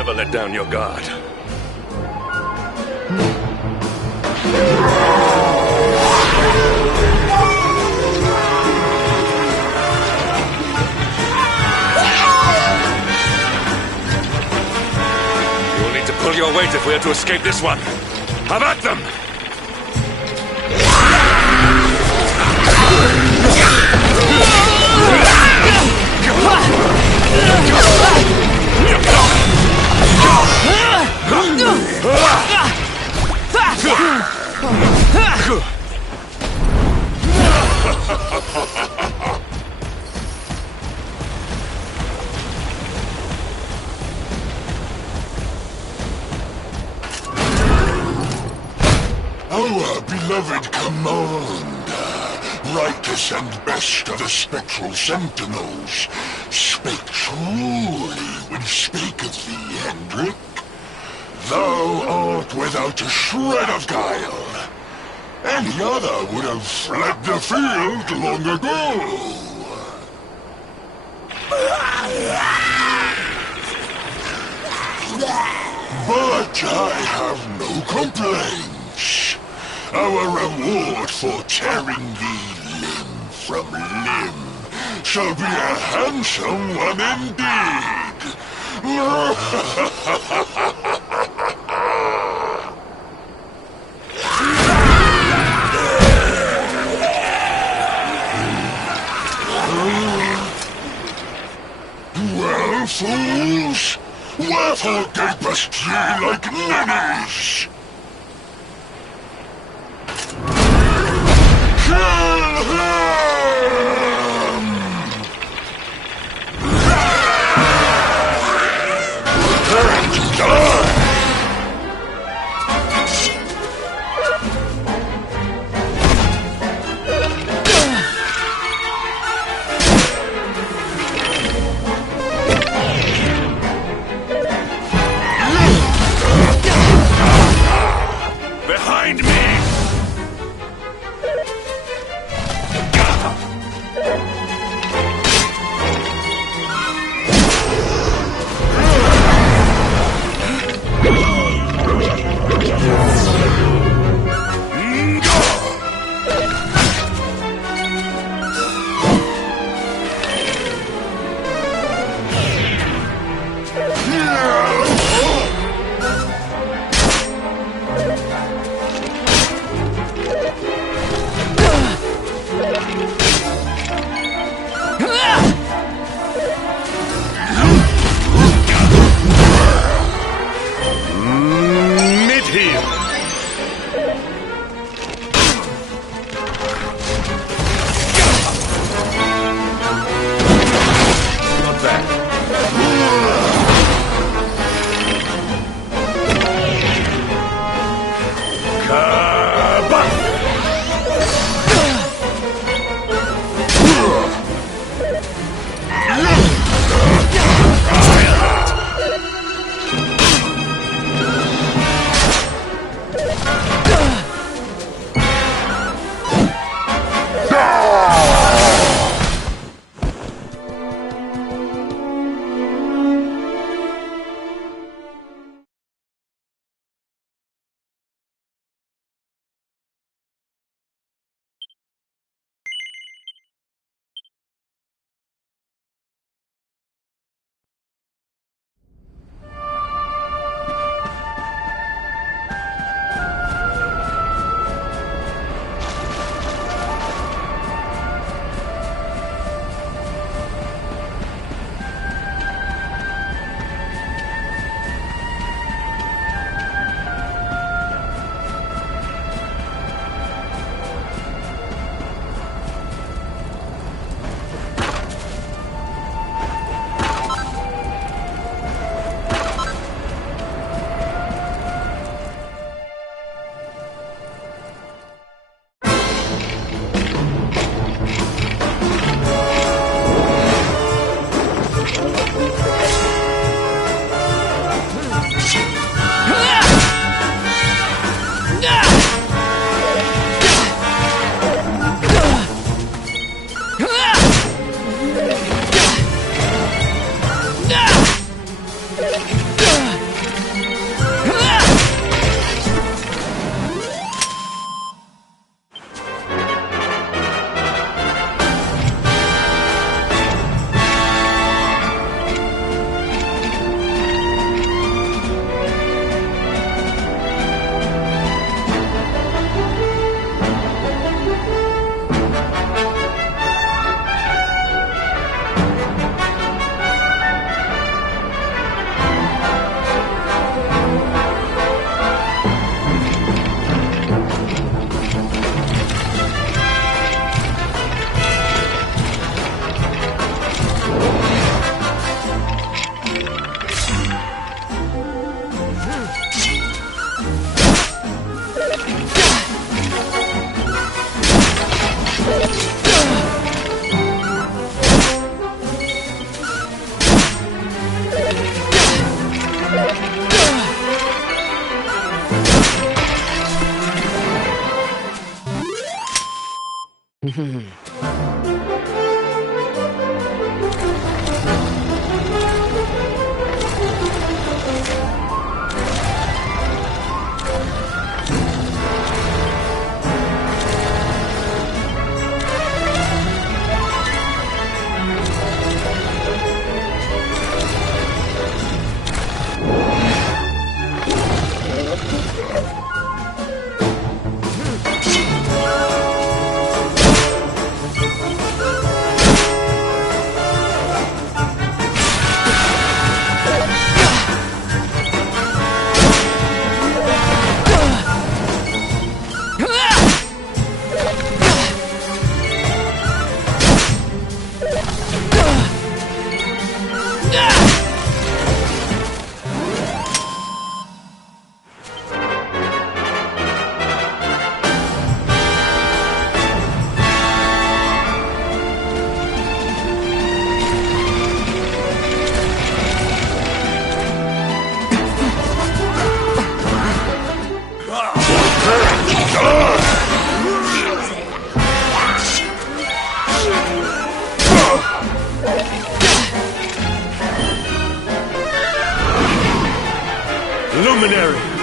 never let down your guard. You'll need to pull your weight if we are to escape this one. Have at them! Our beloved commander, rightest and best of the spectral sentinels, spake truly when spaketh thee, Hendrik. Thou art without a shred of guile. Any other would have fled the field long ago. But I have no complaints. Our reward for tearing thee limb from limb shall be a handsome one indeed. Well, fools, wherefore gapest ye like ninnies? Kill him! And die! Luminary!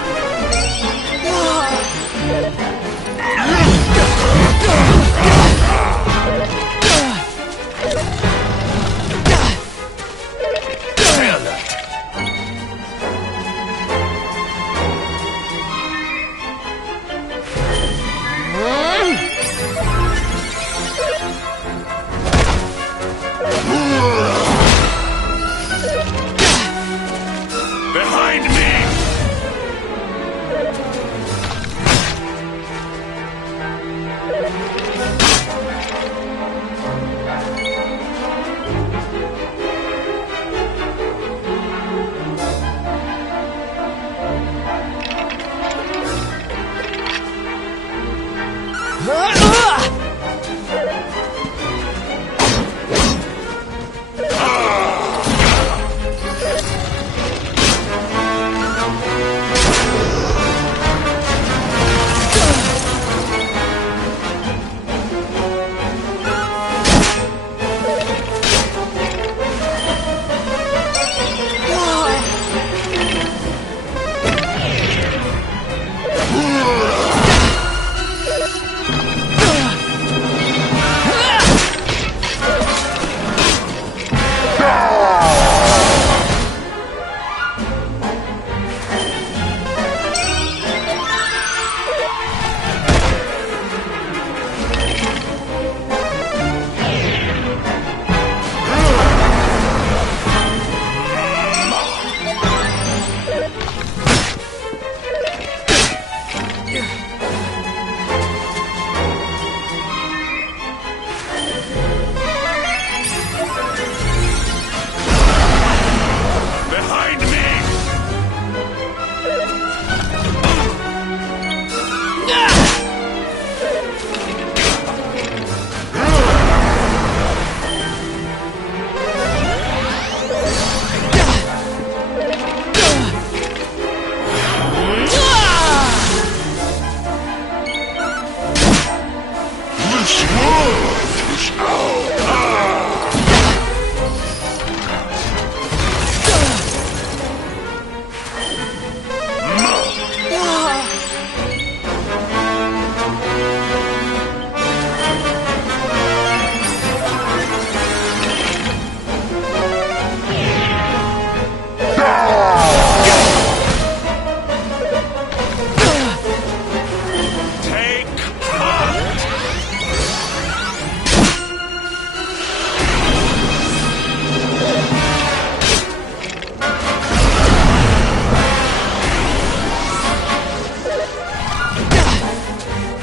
Behind me!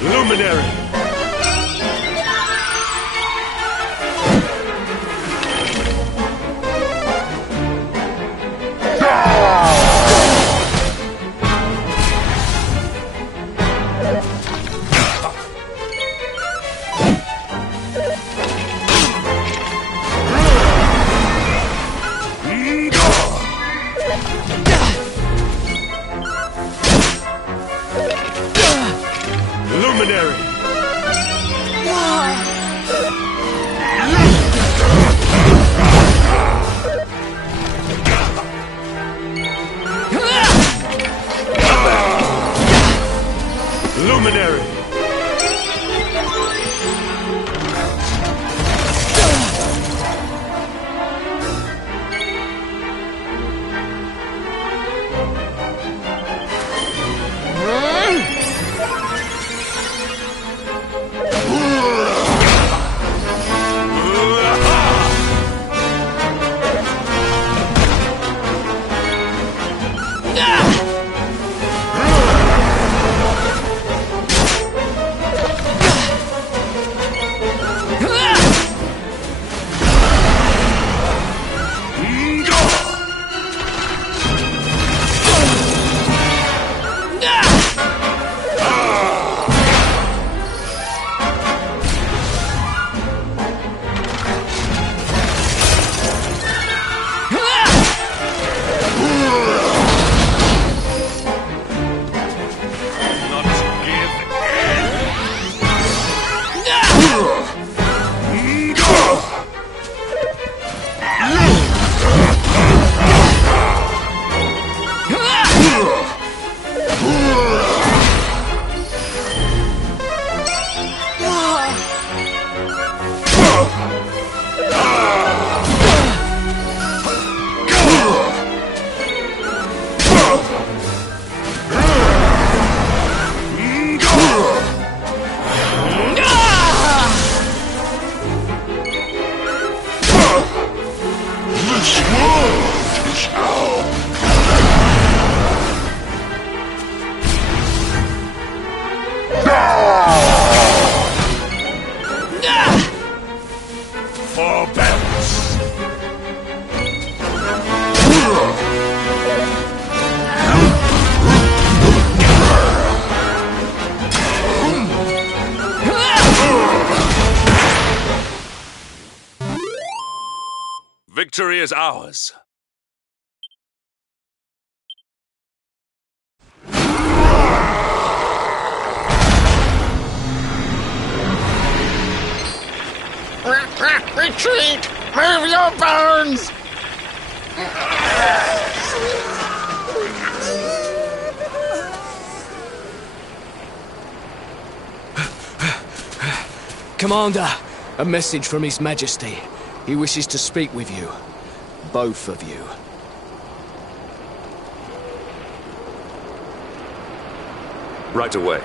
Luminary! Luminary! Luminary! Victory is ours. Retreat! Move your bones! Commander, a message from His Majesty. He wishes to speak with you. Both of you. Right away.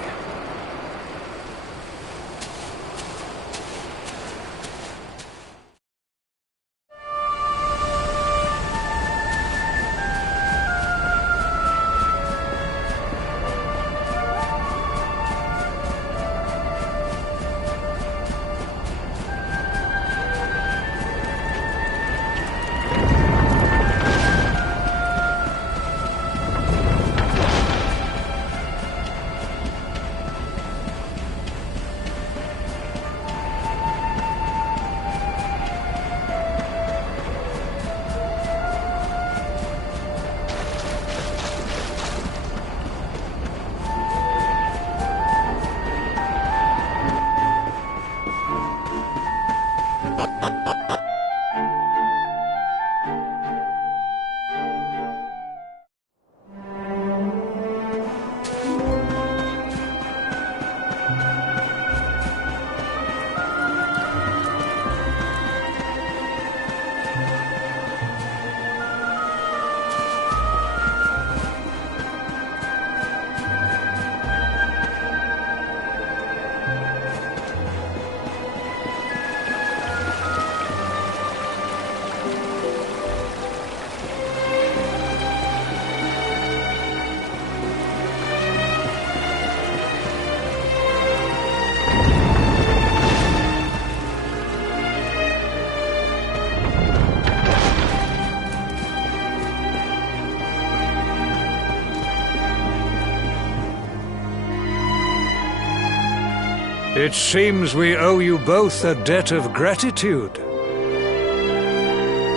It seems we owe you both a debt of gratitude.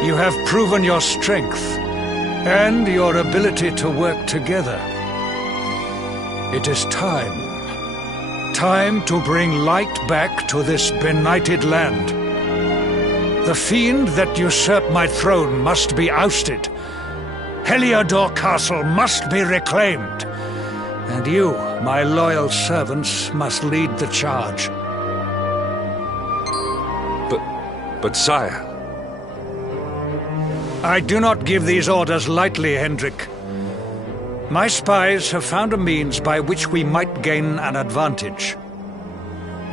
You have proven your strength and your ability to work together. It is time time to bring light back to this benighted land. The fiend that usurped my throne must be ousted. Heliodor Castle must be reclaimed. And you, my loyal servants, must lead the charge. But sire... I do not give these orders lightly, Hendrik. My spies have found a means by which we might gain an advantage.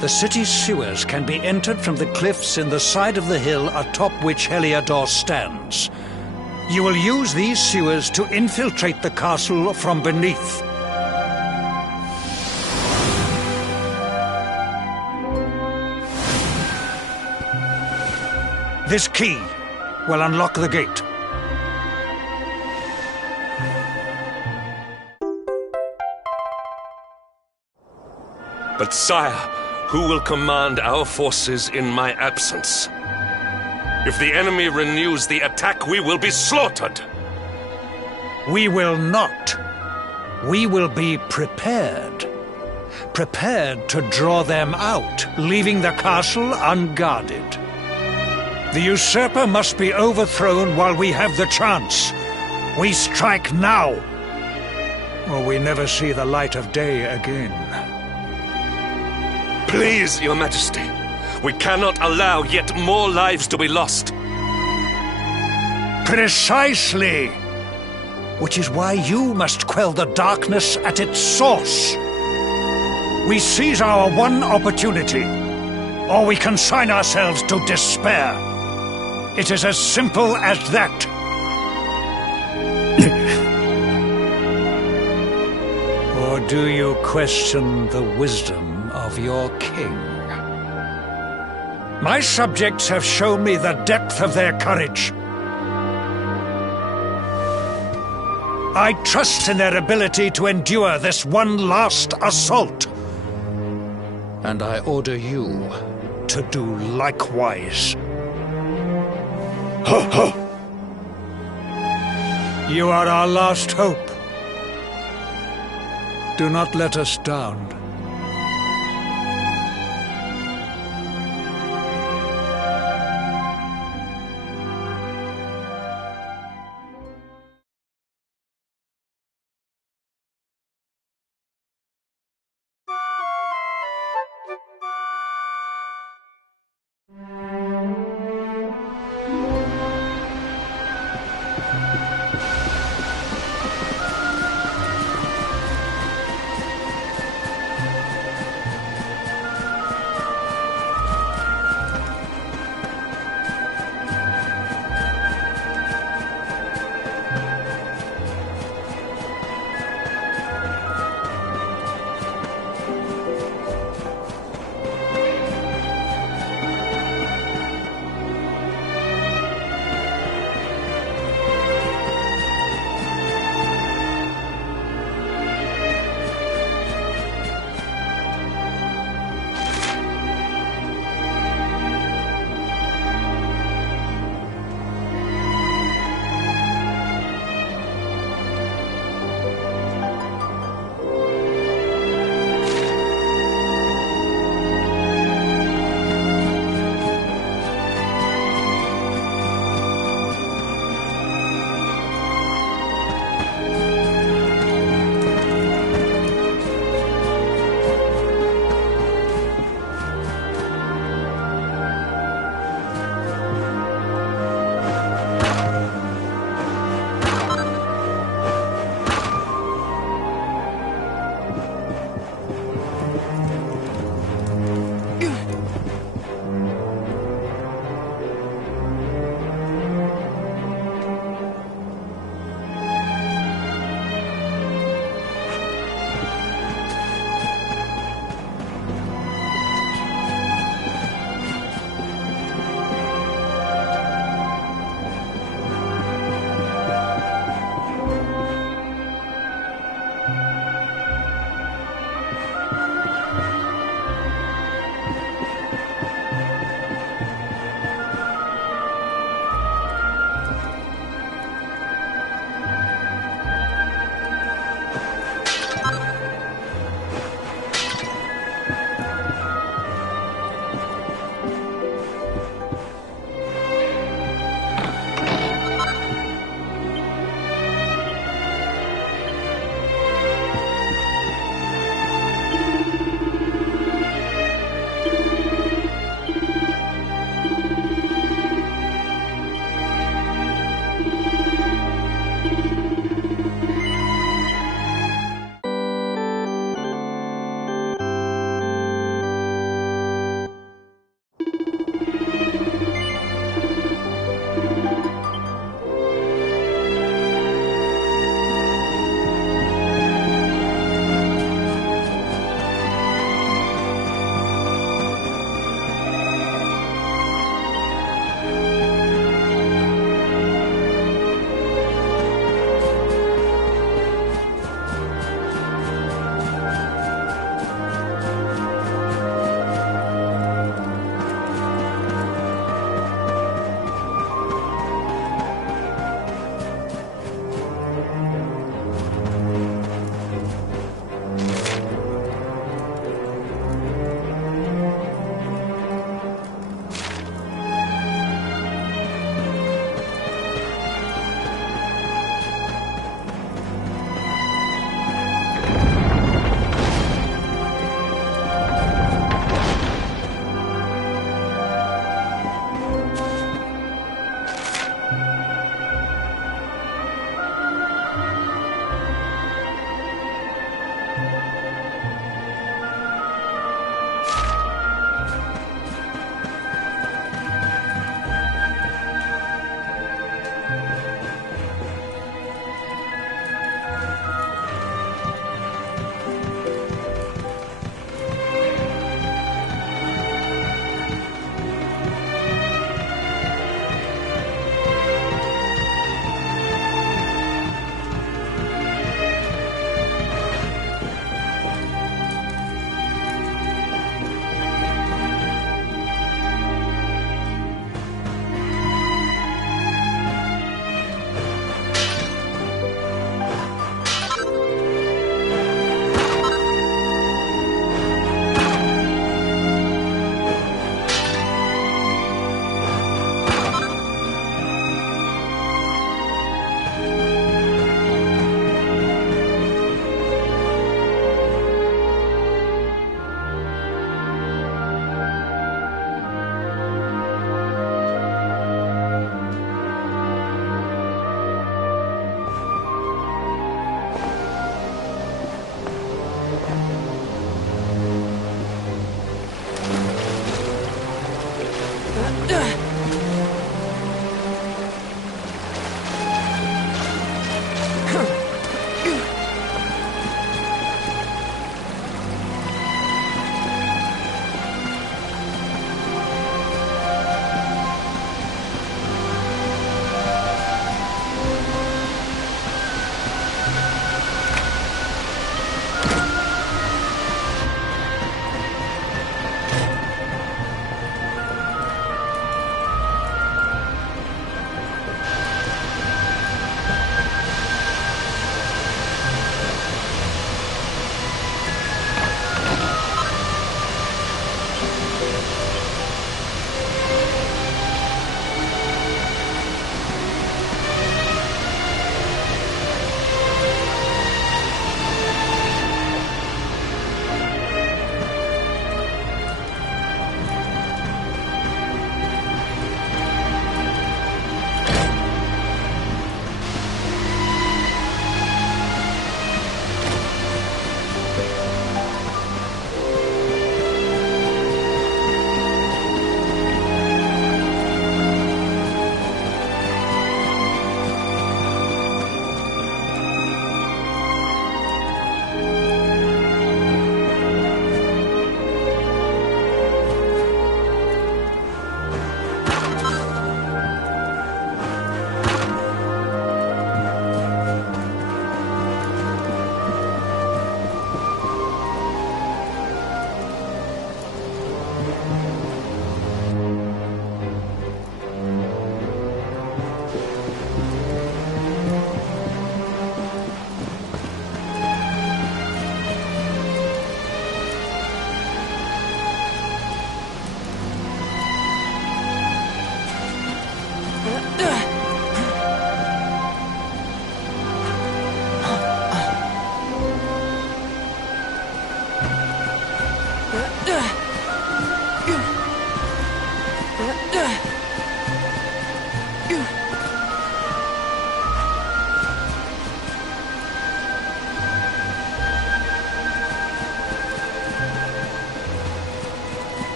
The city's sewers can be entered from the cliffs in the side of the hill atop which Heliodor stands. You will use these sewers to infiltrate the castle from beneath. This key will unlock the gate. But sire, who will command our forces in my absence? If the enemy renews the attack, we will be slaughtered. We will not. We will be prepared. Prepared to draw them out, leaving the castle unguarded. The usurper must be overthrown while we have the chance. We strike now, or we never see the light of day again. Please, Your Majesty. We cannot allow yet more lives to be lost. Precisely! Which is why you must quell the darkness at its source. We seize our one opportunity, or we consign ourselves to despair. It is as simple as that. Or do you question the wisdom of your king? My subjects have shown me the depth of their courage. I trust in their ability to endure this one last assault. And I order you to do likewise. You are our last hope. Do not let us down.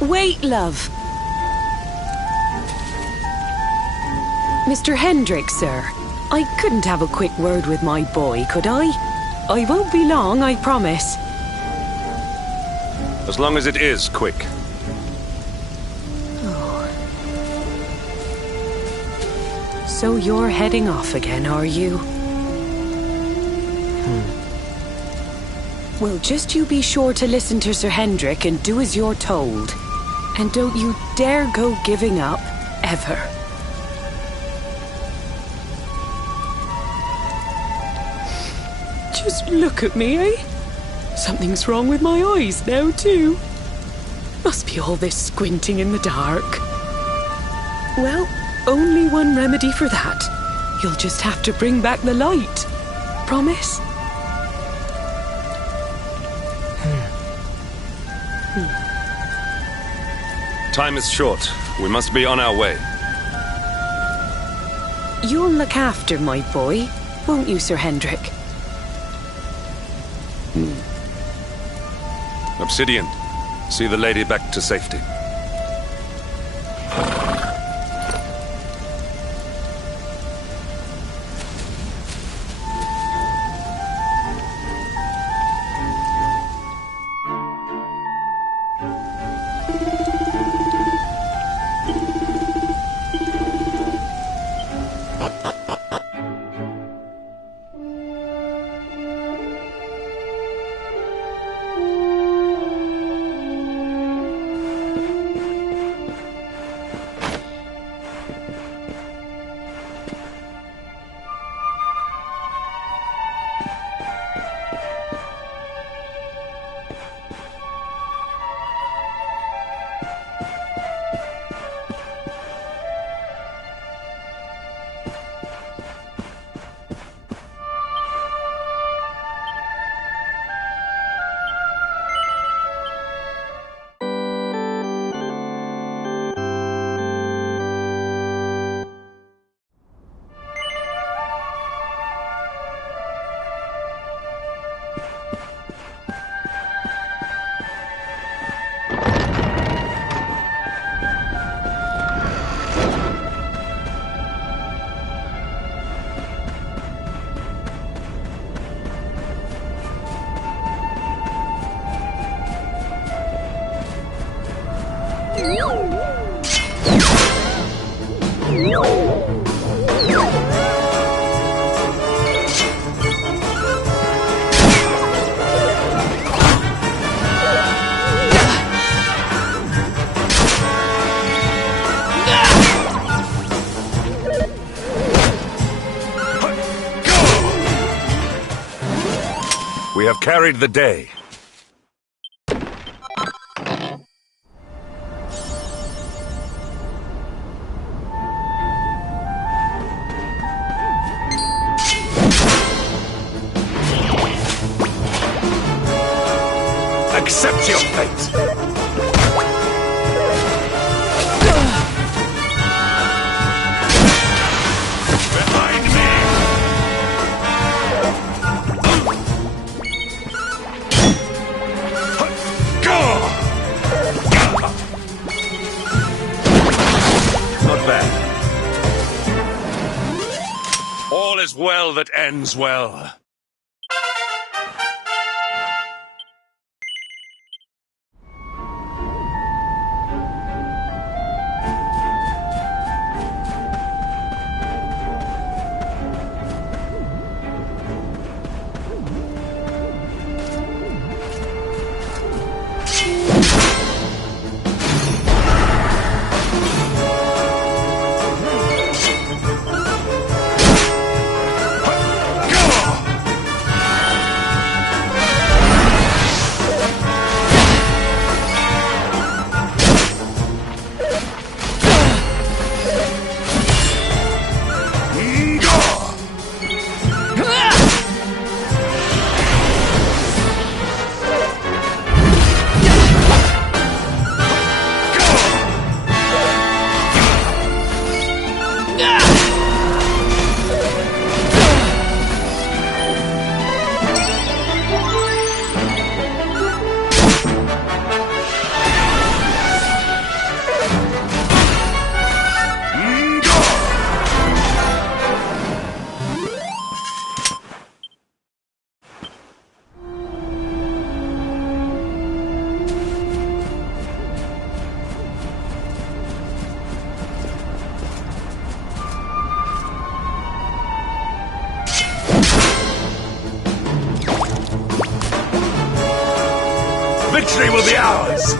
Wait, love. Mr. Hendrick, sir. I couldn't have a quick word with my boy, could I? I won't be long, I promise. As long as it is quick. So you're heading off again, are you? Well, just you be sure to listen to Sir Hendrick and do as you're told. And don't you dare go giving up, ever. Just look at me, eh? Something's wrong with my eyes now, too. Must be all this squinting in the dark. Well, only one remedy for that. You'll just have to bring back the light. Promise? Time is short. We must be on our way. You'll look after my boy, won't you, Sir Hendrick? Obsidian, see the lady back to safety. We have carried the day. Accept your fate! Behind me! Go! Not bad. All is well that ends well. Go! Victory will be ours!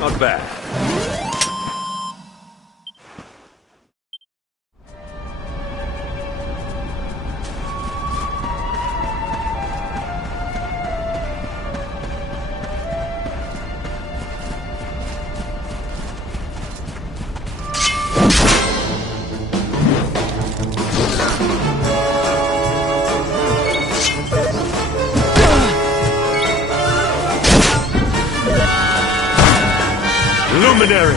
Not bad. Luminary!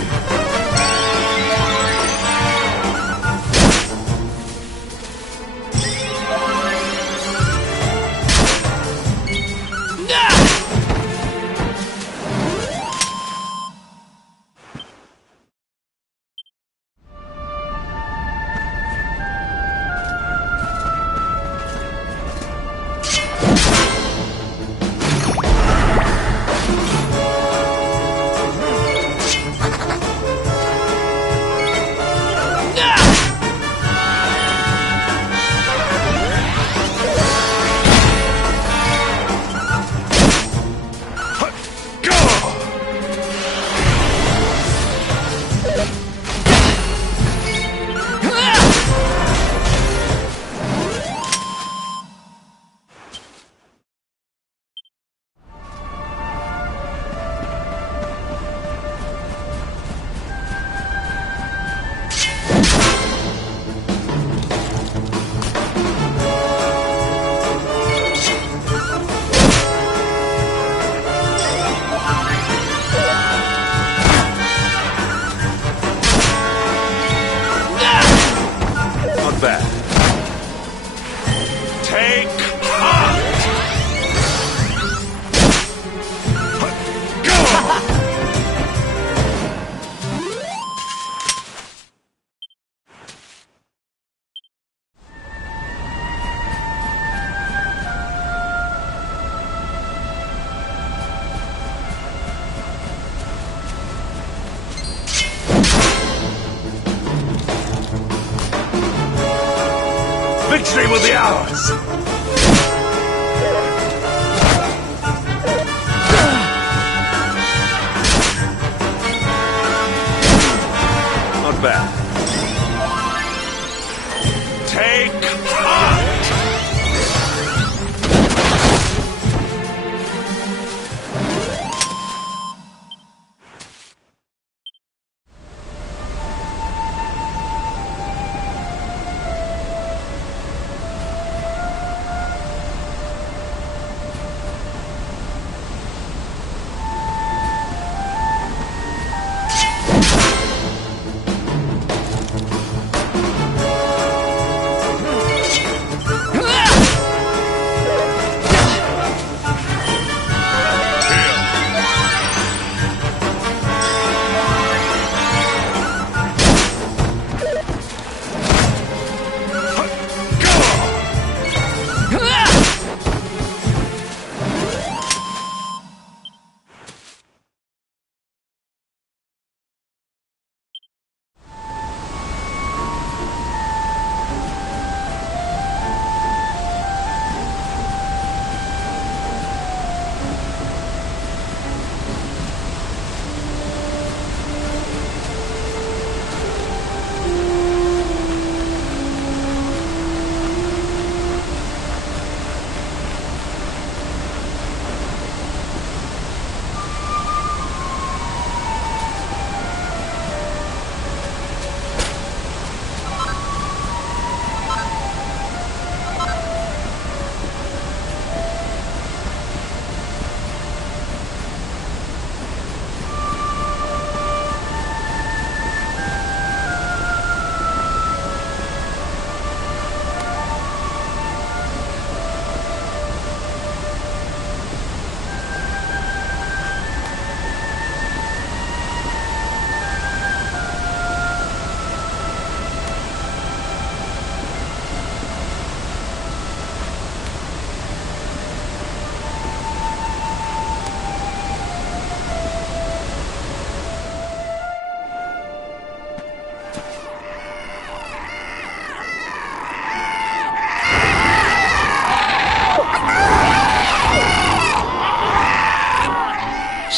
Take heart! Victory will be ours! Not bad. Take heart!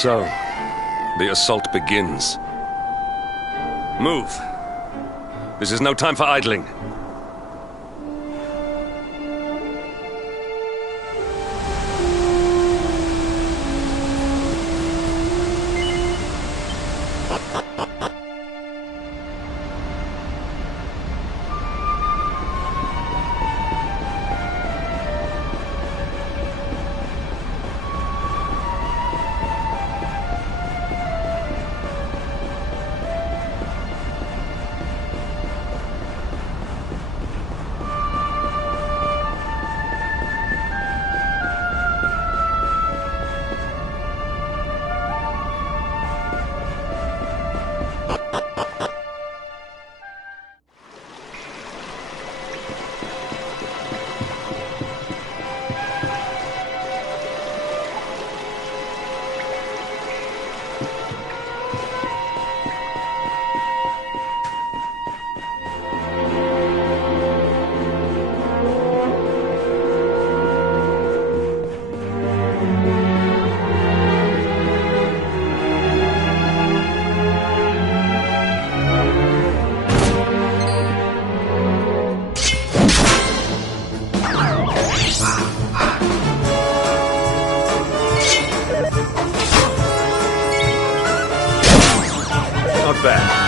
So, the assault begins. Move. This is no time for idling. Not bad.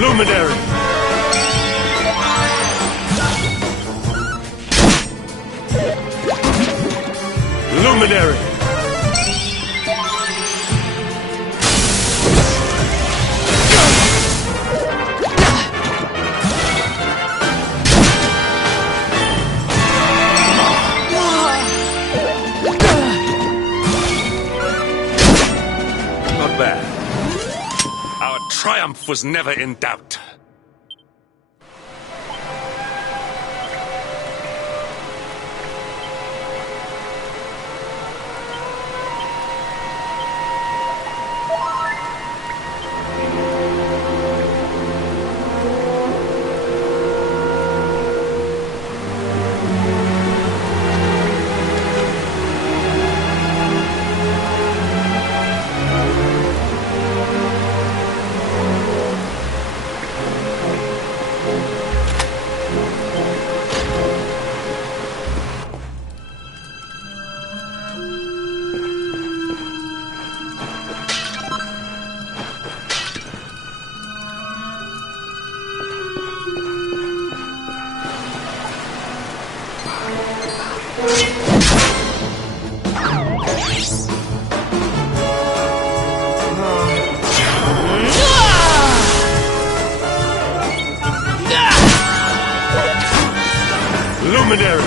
Luminary! Luminary! Not bad. Our triumph was never in doubt. Luminary!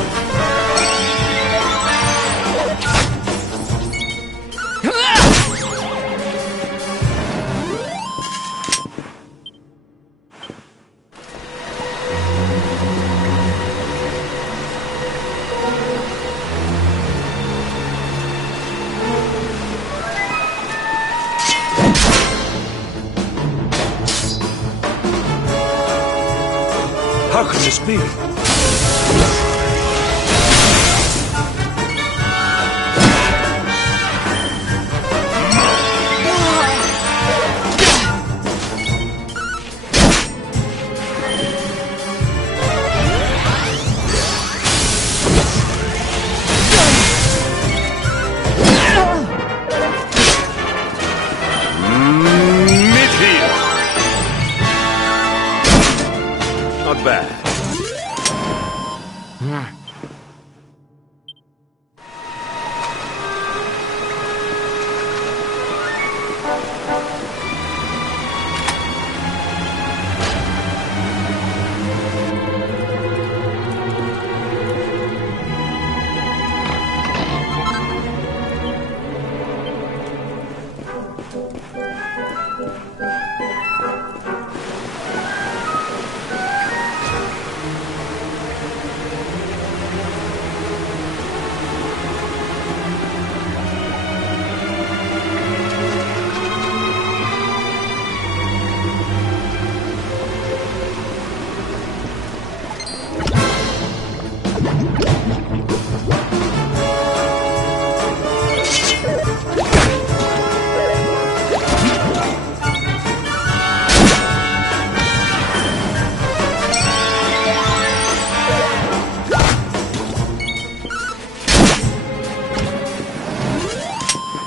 How can this be? Mid-heel! Not bad.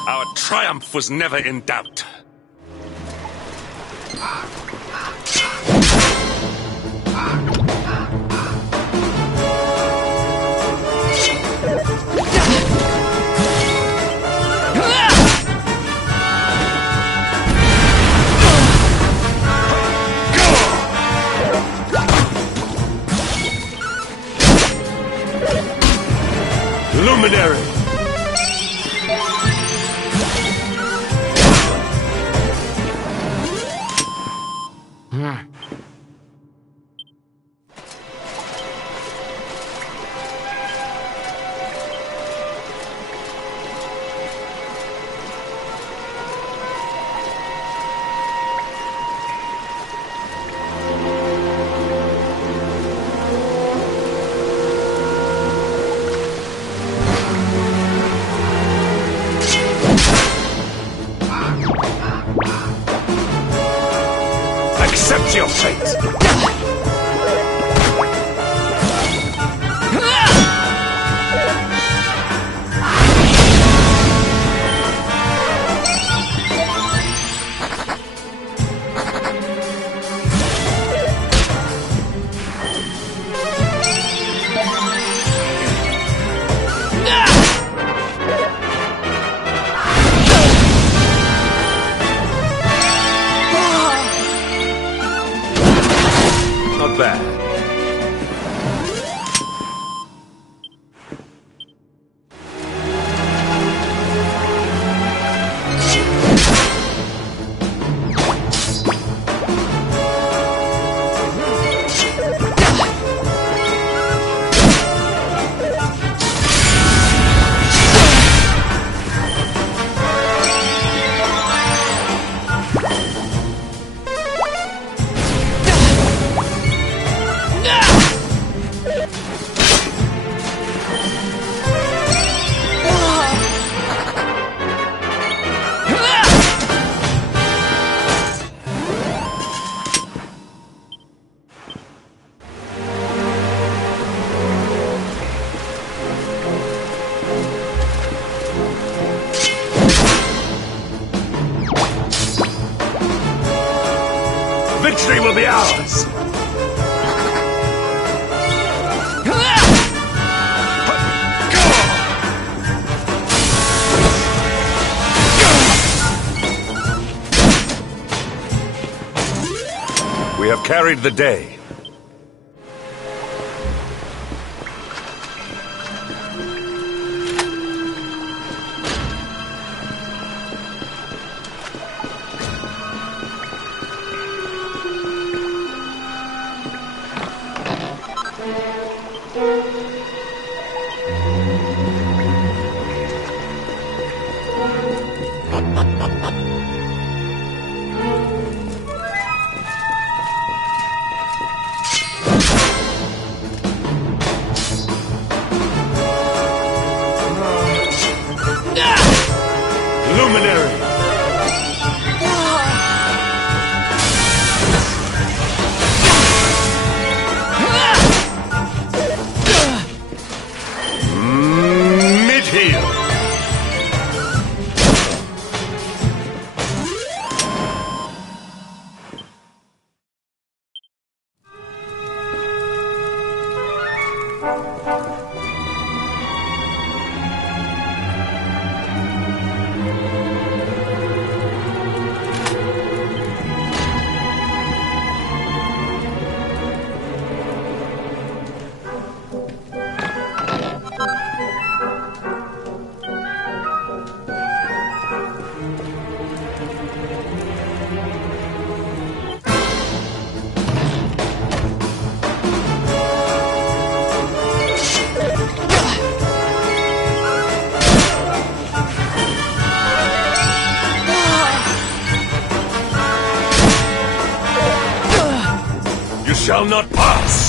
Our triumph was never in doubt. Luminary! Accept your fate! Not bad. Victory will be ours! We have carried the day. Luminary! Mid-heal! You shall not pass!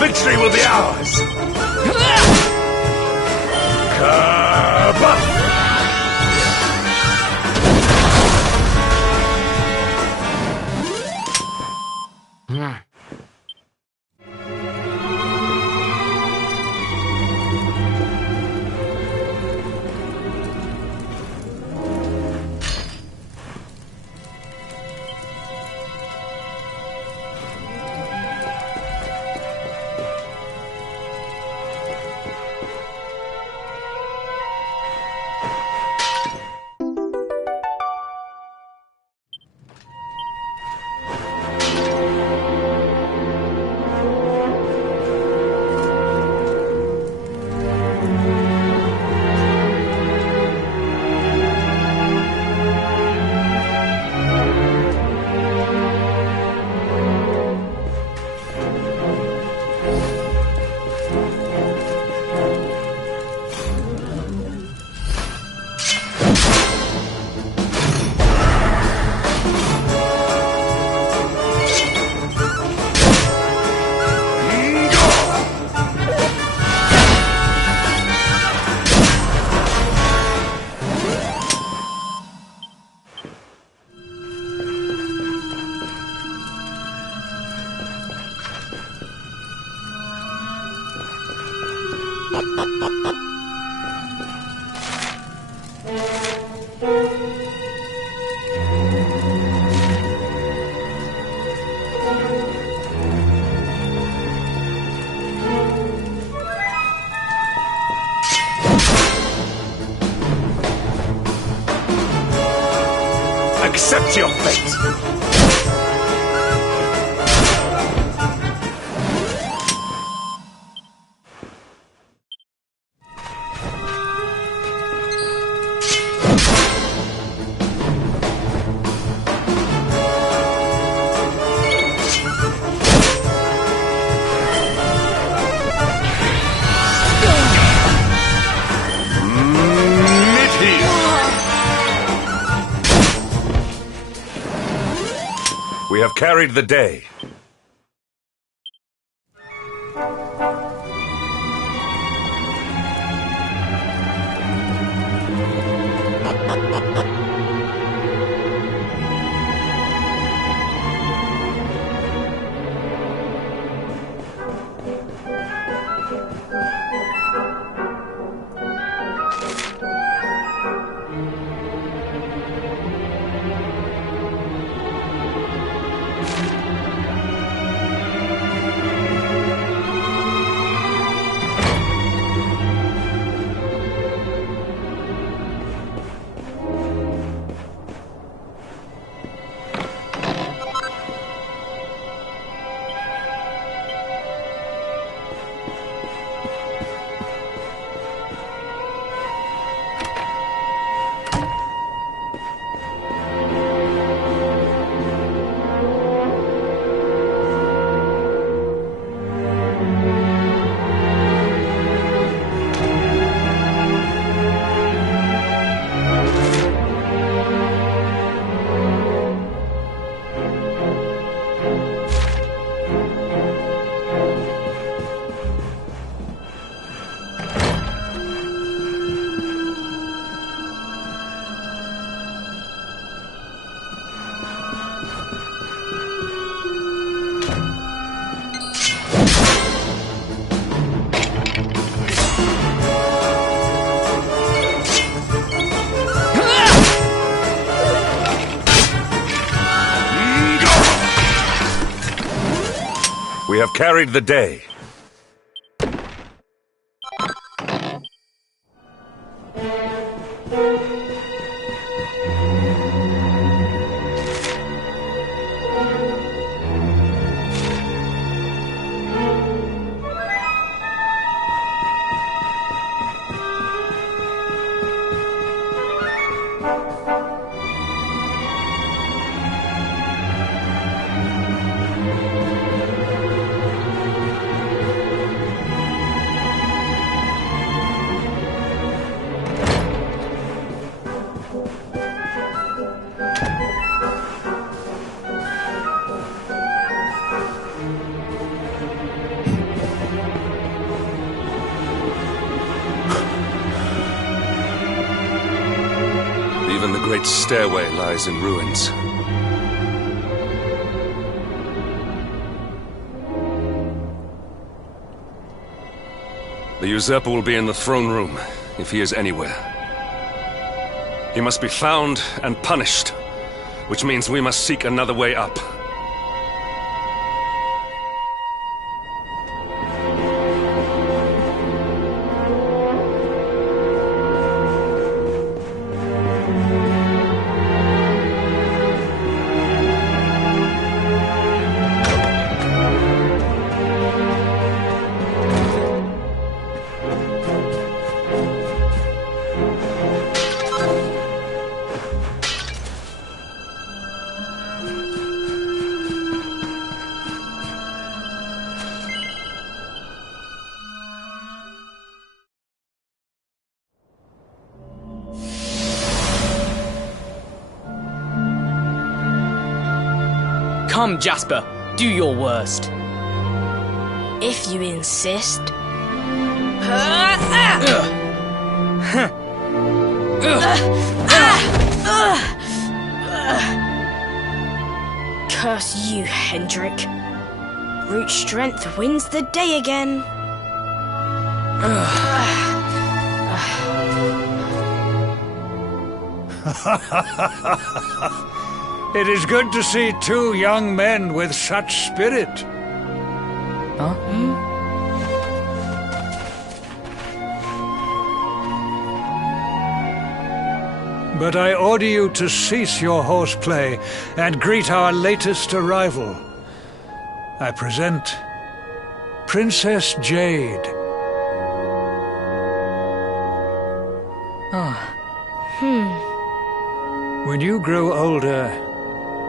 Victory will be ours! Kabah! Accept your fate! We have carried the day. We have carried the day. Even the great stairway lies in ruins. The usurper will be in the throne room, if he is anywhere. He must be found and punished, which means we must seek another way up. Come, Jasper, do your worst. If you insist. Curse you, Hendrik. Brute strength wins the day again. It is good to see two young men with such spirit. Huh? But I order you to cease your horseplay and greet our latest arrival. I present Princess Jade. When you grow older,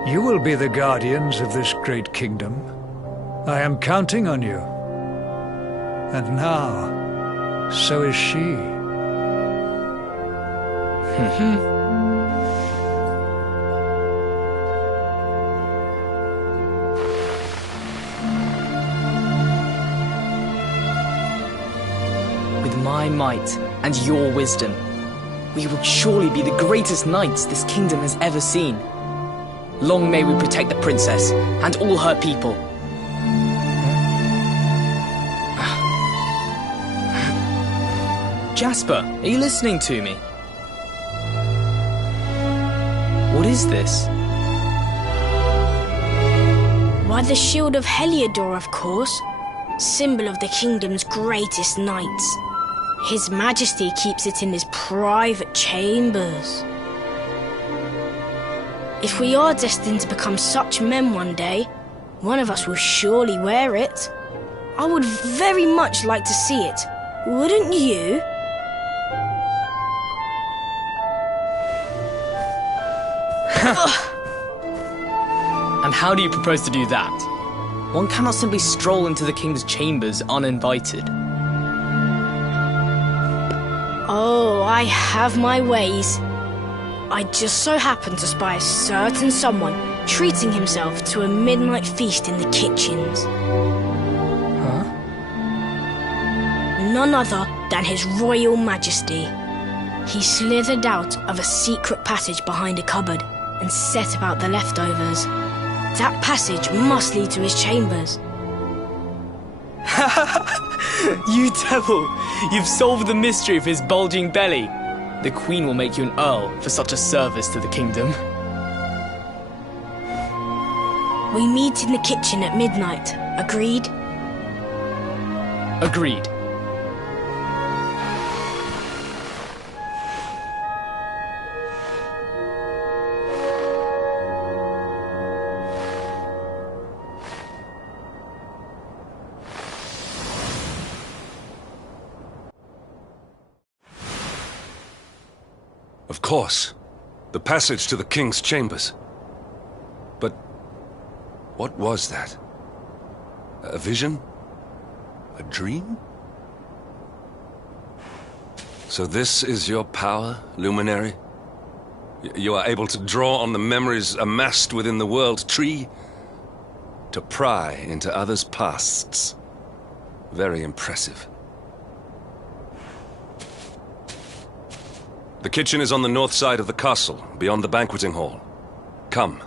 you will be the guardians of this great kingdom. I am counting on you. And now, so is she. With my might and your wisdom, we will surely be the greatest knights this kingdom has ever seen. Long may we protect the princess and all her people. Jasper, are you listening to me? What is this? Why, the shield of Heliodor, of course. Symbol of the kingdom's greatest knights. His Majesty keeps it in his private chambers. If we are destined to become such men one day, one of us will surely wear it. I would very much like to see it, wouldn't you? And how do you propose to do that? One cannot simply stroll into the king's chambers uninvited. Oh, I have my ways. I just so happened to spy a certain someone treating himself to a midnight feast in the kitchens. Huh? None other than His Royal Majesty. He slithered out of a secret passage behind a cupboard and set about the leftovers. That passage must lead to his chambers. You devil! You've solved the mystery of his bulging belly. The Queen will make you an Earl for such a service to the kingdom. We meet in the kitchen at midnight. Agreed? Agreed. Of course. The passage to the king's chambers. But what was that? A vision? A dream? So this is your power, Luminary? You are able to draw on the memories amassed within the world tree to pry into others' pasts. Very impressive. The kitchen is on the north side of the castle, beyond the banqueting hall. Come.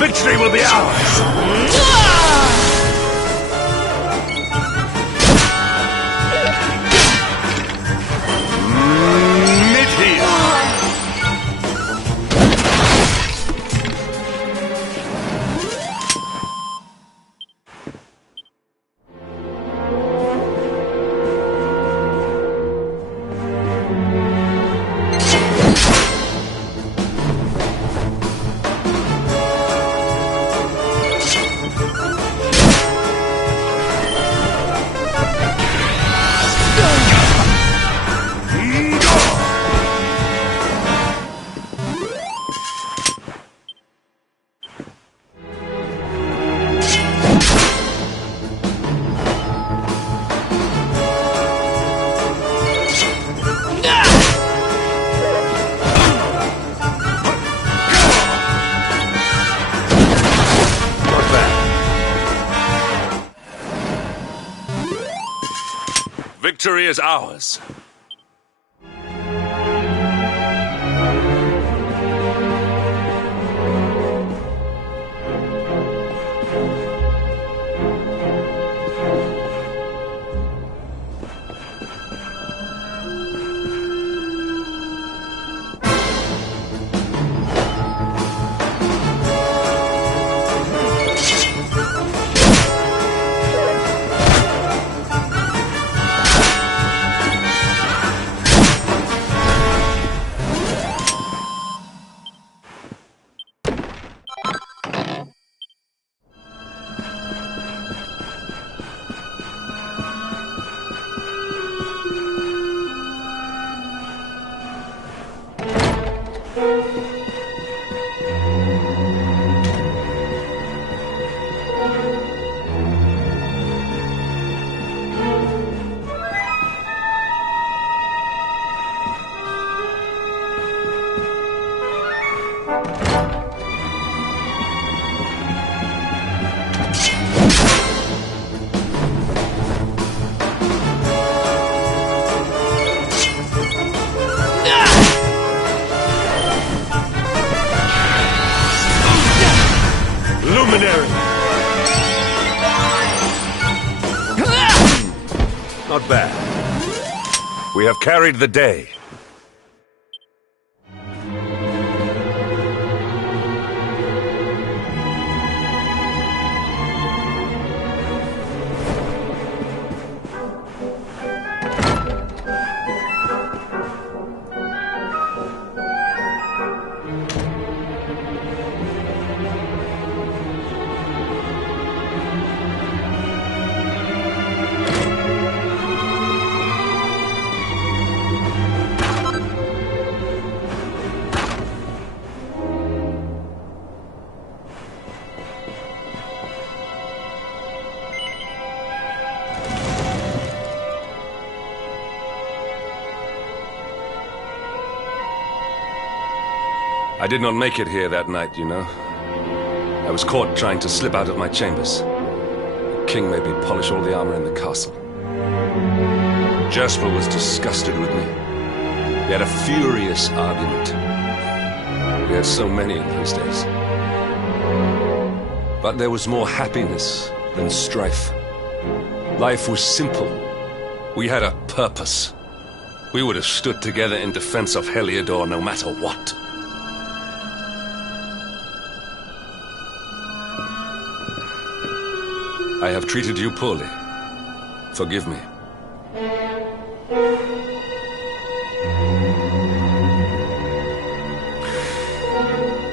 Victory will be ours! victory is ours. Luminary! Not bad. We have carried the day. I did not make it here that night, you know. I was caught trying to slip out of my chambers. The king made me polish all the armor in the castle. Jasper was disgusted with me. We had a furious argument. We had so many in those days. But there was more happiness than strife. Life was simple. We had a purpose. We would have stood together in defense of Heliodor no matter what. I have treated you poorly. Forgive me.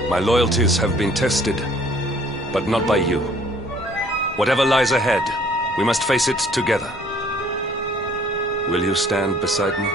My loyalties have been tested, but not by you. Whatever lies ahead, we must face it together. Will you stand beside me?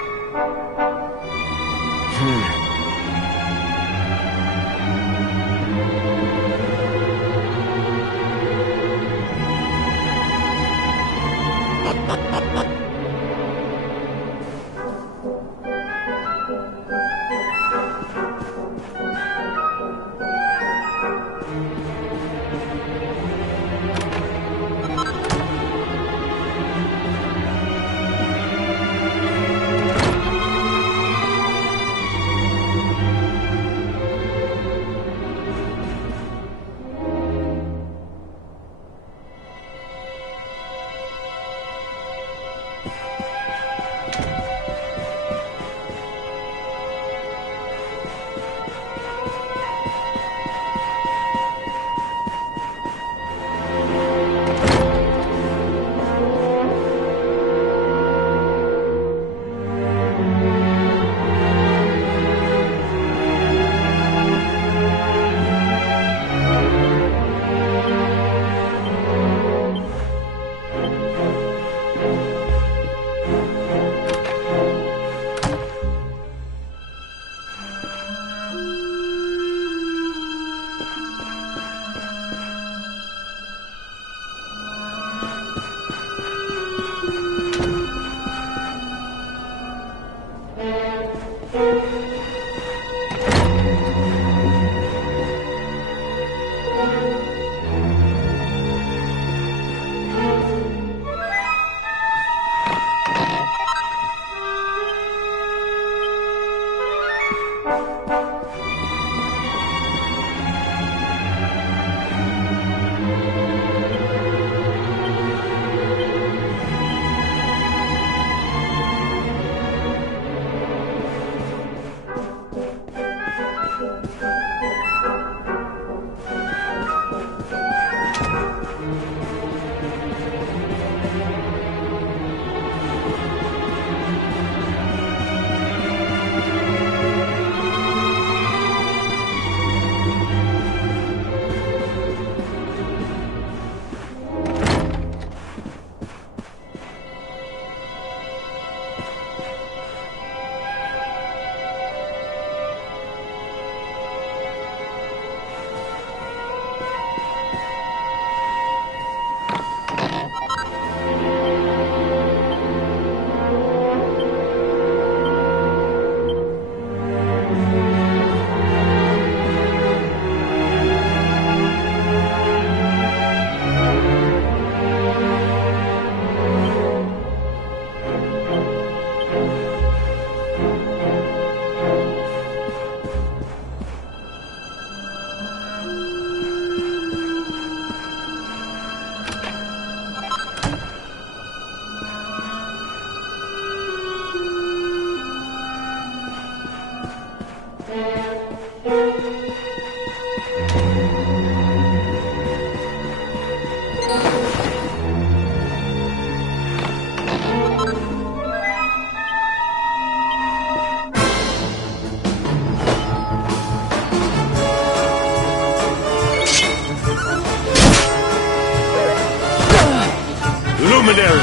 Luminary!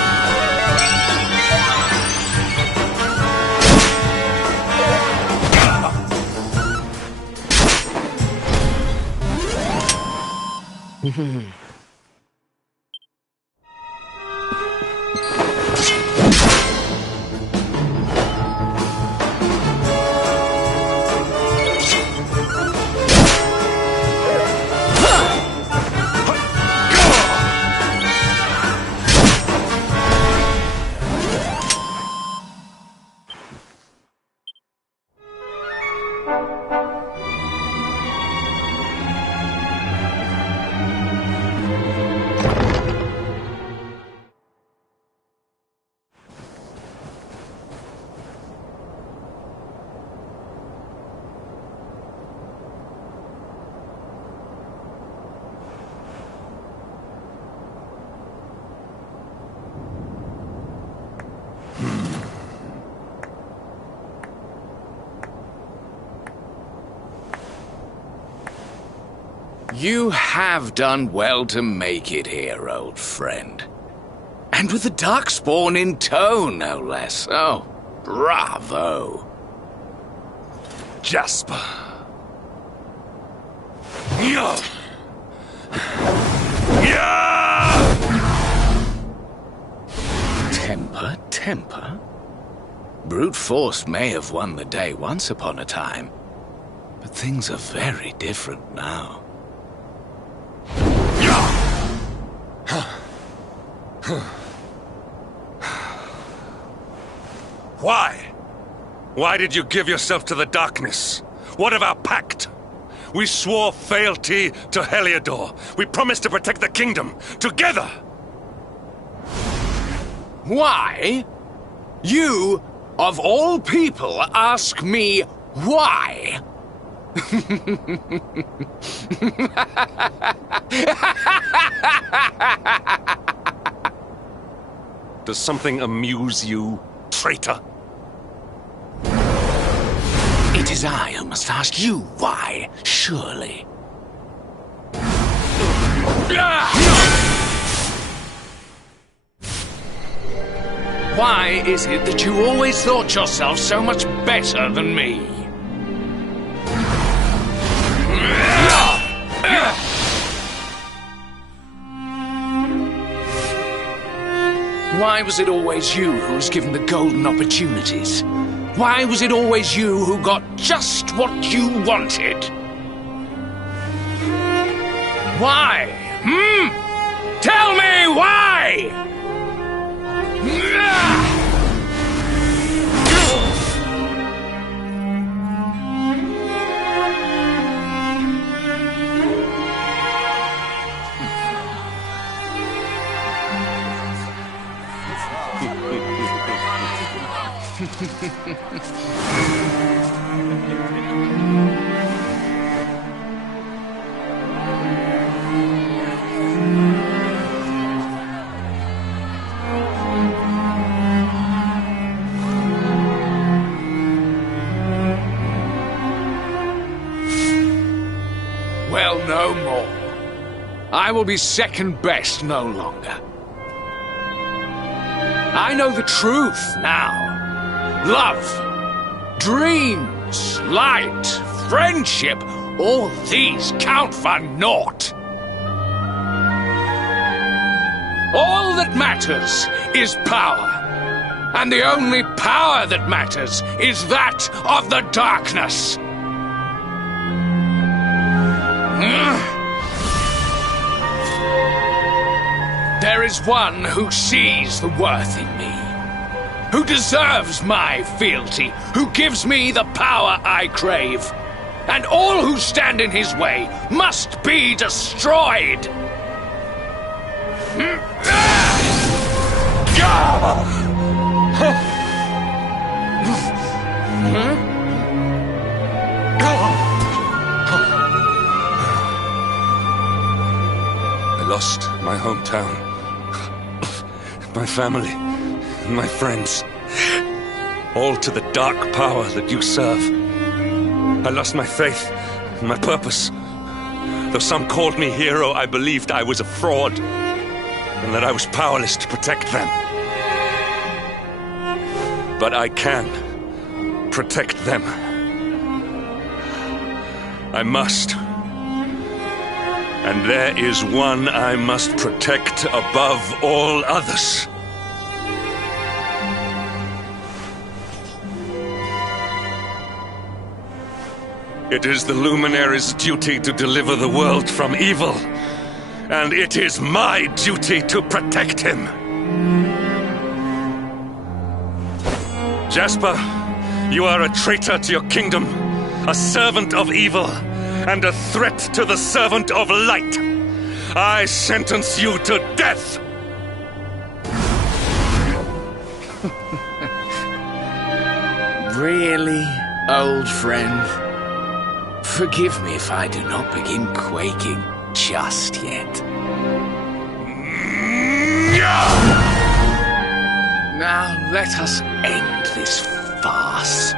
You have done well to make it here, old friend. And with the Darkspawn in tow, no less. Oh, bravo. Jasper. Temper, temper. Brute force may have won the day once upon a time, but things are very different now. Why? Why did you give yourself to the darkness? What of our pact? We swore fealty to Heliodor. We promised to protect the kingdom, together! Why? You, of all people, ask me why? Does something amuse you, traitor? It is I who must ask you why, surely. Why is it that you always thought yourself so much better than me? Why was it always you who was given the golden opportunities? Why was it always you who got just what you wanted? Why? Tell me why! Well, no more. I will be second best no longer. I know the truth now. Love, dreams, light, friendship, all these count for naught. All that matters is power. And the only power that matters is that of the darkness. There is one who sees the worth in me, who deserves my fealty, who gives me the power I crave. And all who stand in his way must be destroyed. lost my hometown, my family, my friends, all to the dark power that you serve. I lost my faith, my purpose. Though some called me hero, I believed I was a fraud, and that I was powerless to protect them. But I can protect them. I must. And there is one I must protect above all others. It is the Luminary's duty to deliver the world from evil, and it is my duty to protect him. Jasper, you are a traitor to your kingdom, a servant of evil, and a threat to the servant of light. I sentence you to death! Really, old friend? Forgive me if I do not begin quaking just yet. Now let us end this farce.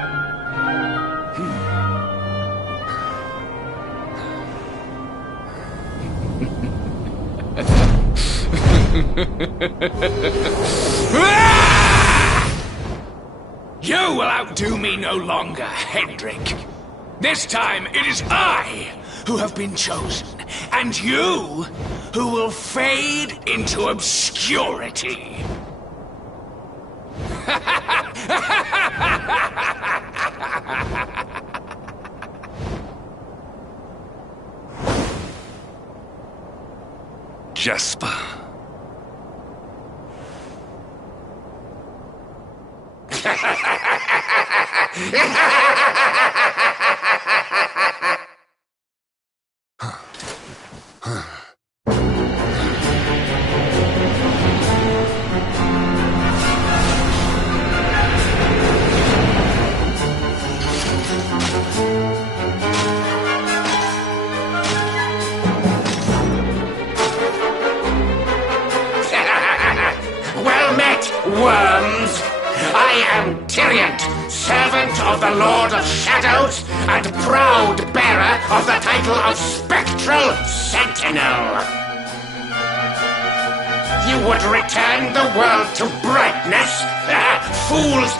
You will outdo me no longer, Hendrik. This time it is I who have been chosen, and you who will fade into obscurity. Jasper. Well met, worms! I am Tyriant, servant of the Lord of Shadows, and proud bearer of the title of Spectral Sentinel. You would return the world to brightness? Fools!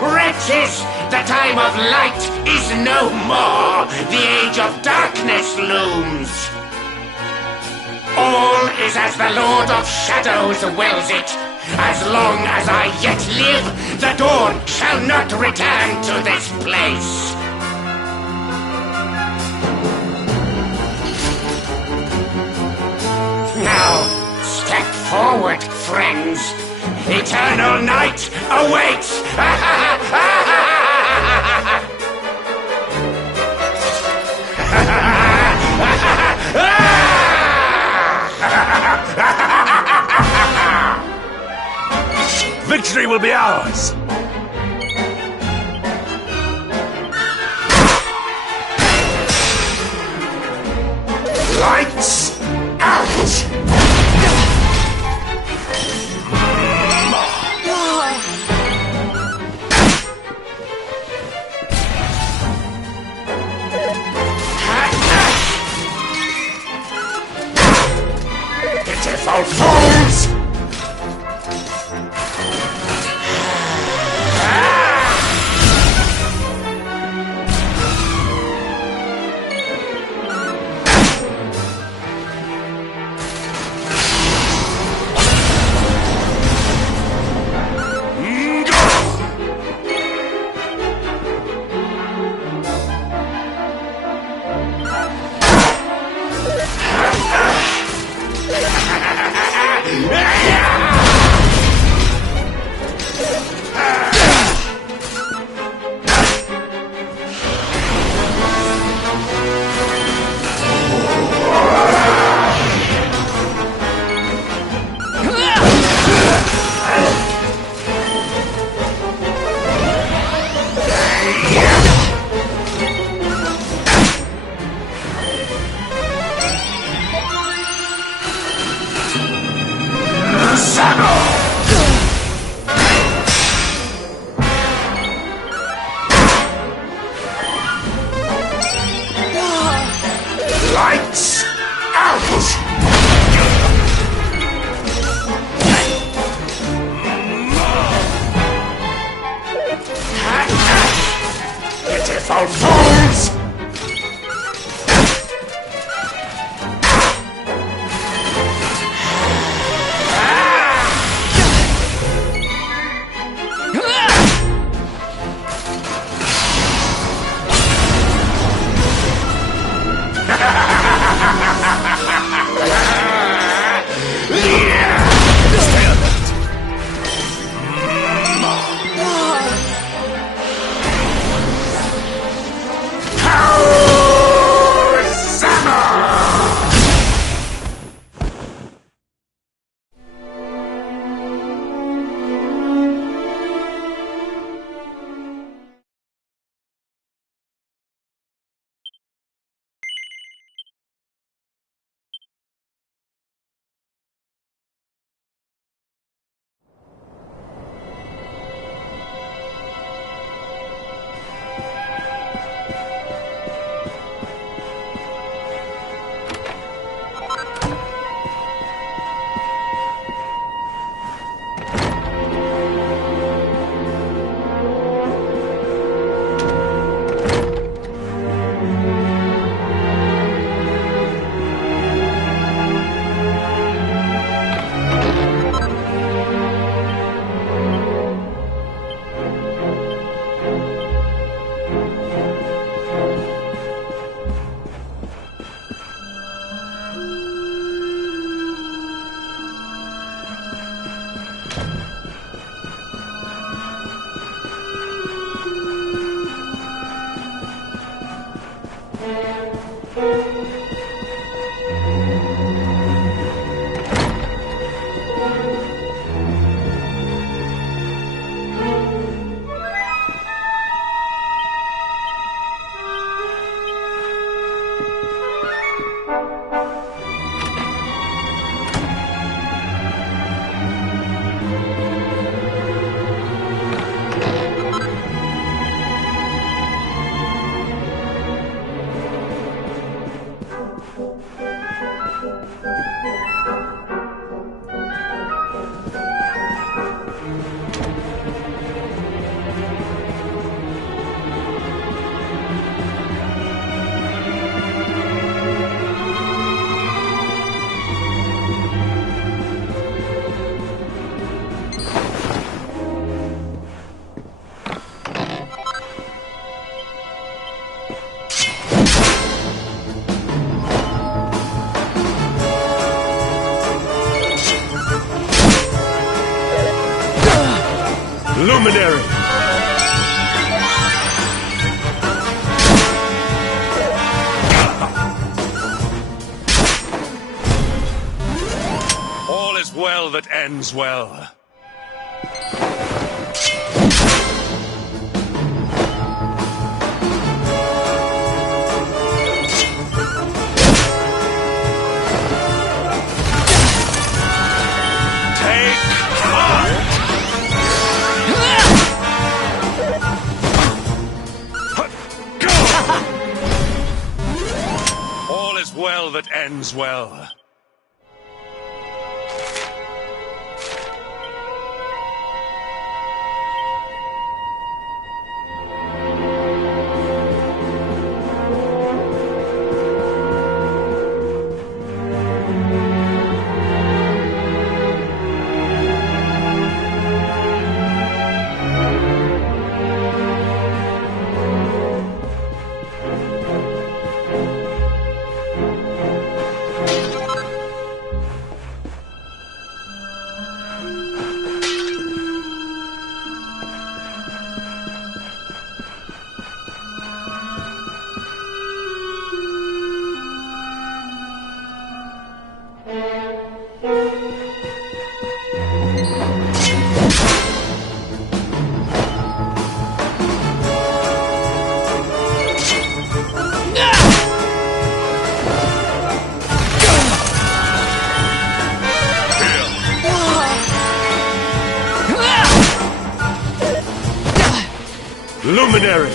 Wretches! The time of light is no more! The age of darkness looms! All is as the Lord of Shadows wills it. As long as I yet live, the dawn shall not return to this place. Now, step forward, friends. Eternal night awaits! Victory will be ours! Lights out! Pitiful fools! ungrateful fools! Luminary! All is well that ends well. All is well that ends well. Luminary!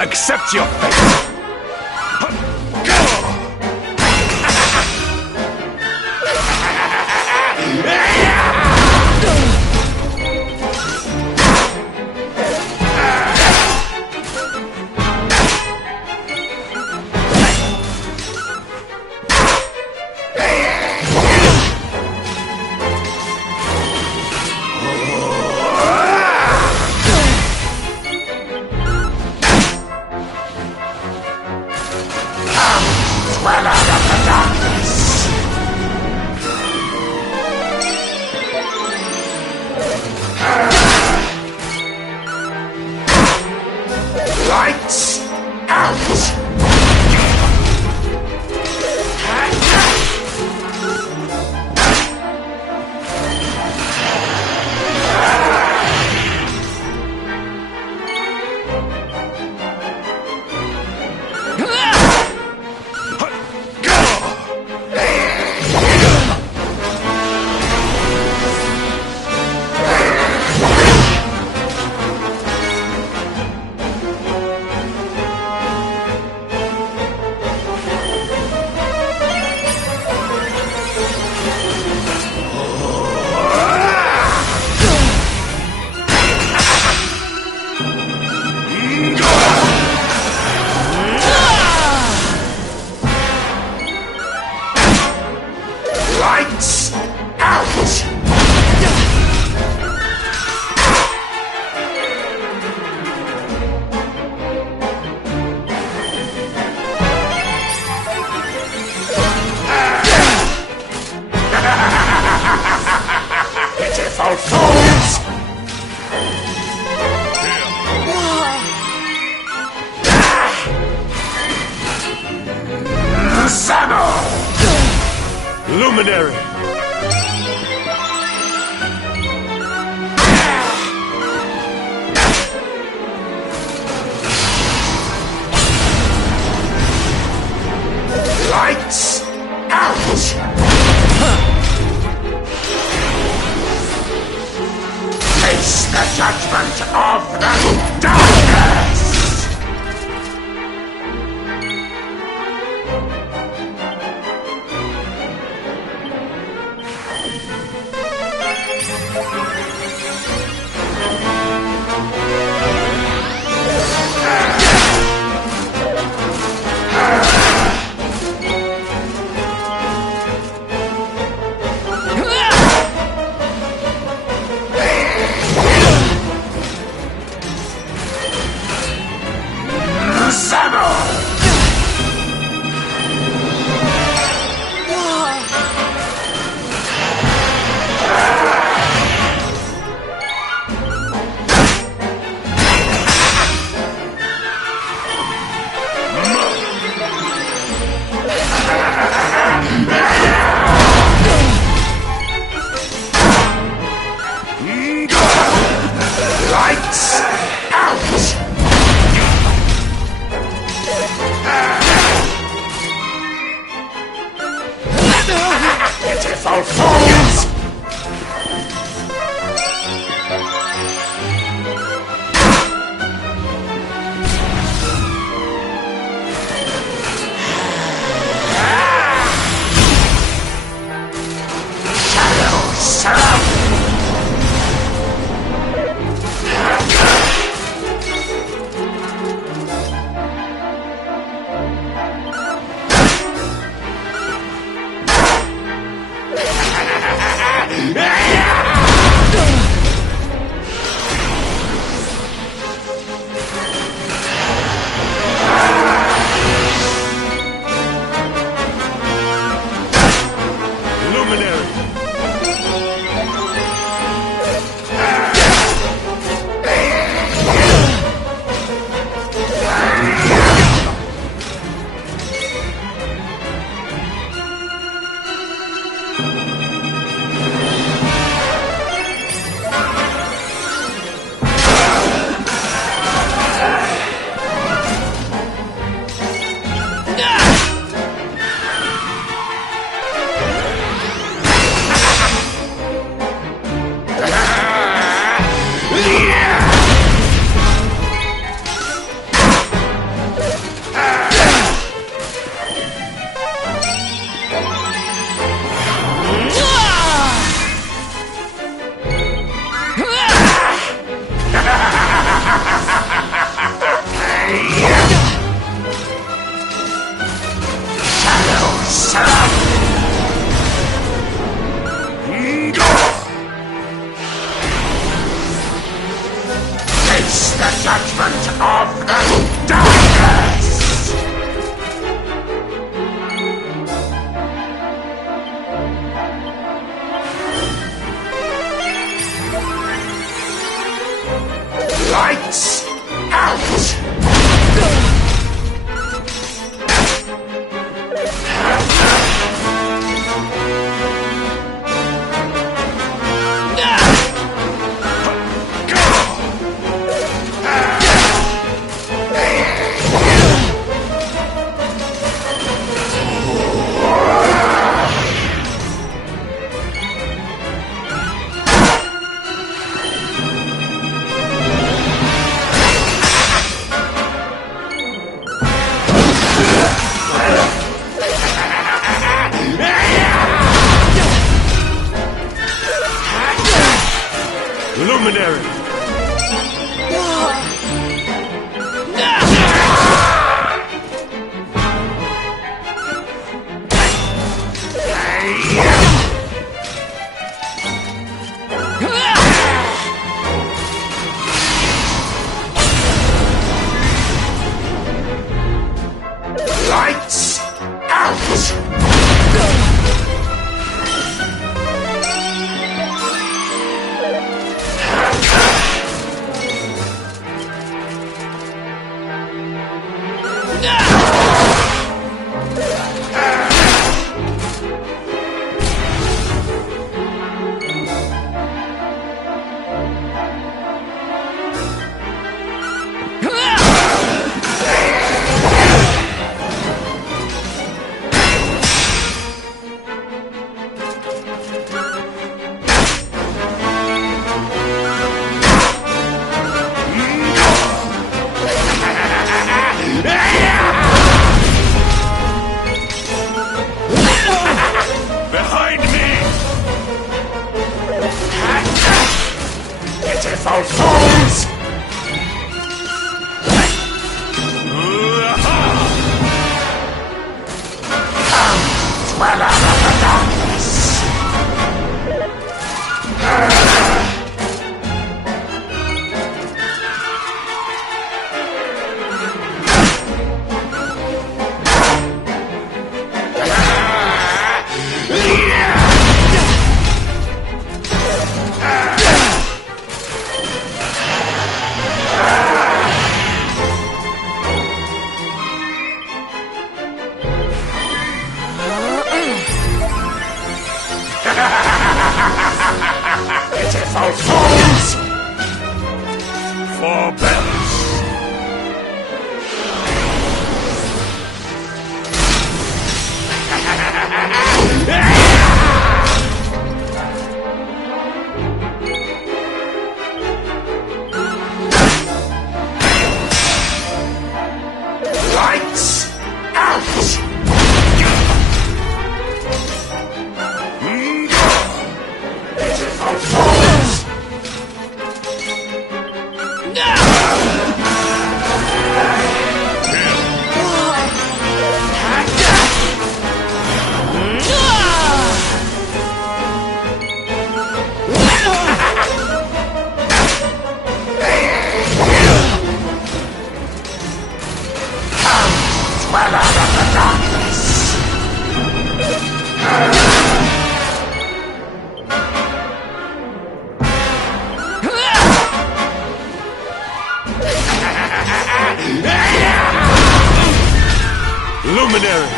Accept your fate! Lights out! Go! Assemble! Luminary! Lights out! Face the judgment of the darkness! Lights out! Pitiful fools! Shadows surround! Face the judgment of the darkness! Lights out! Luminary! Lights out! Pitiful fools! 4 bells! Lights out! Pitiful fools! Well out of the darkness! Luminary!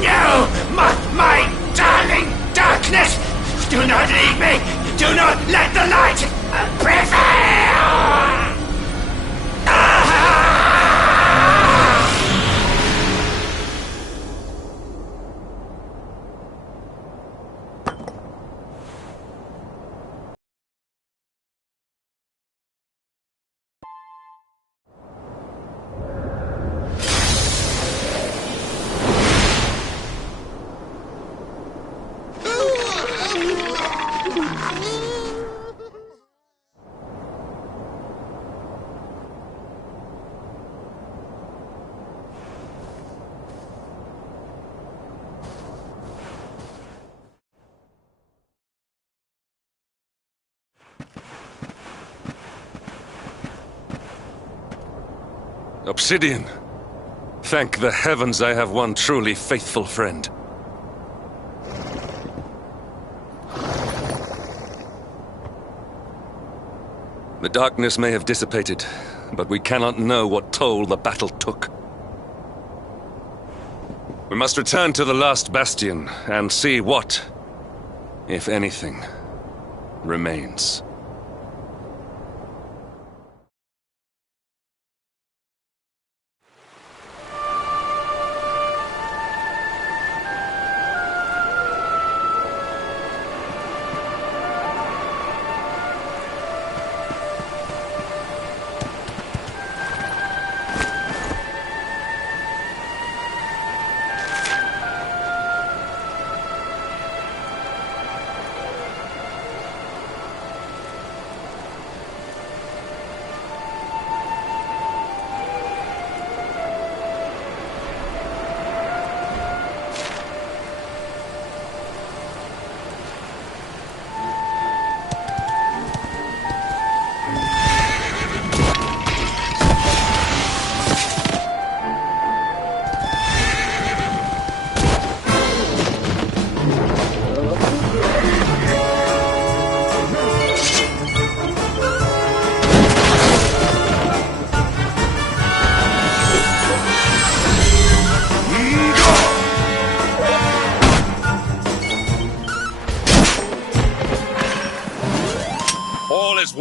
No! My darling darkness! Do not leave me! Do not let the light prevail! Obsidian! Thank the heavens I have one truly faithful friend. The darkness may have dissipated, but we cannot know what toll the battle took. We must return to the last bastion and see what, if anything, remains.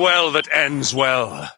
well that ends well.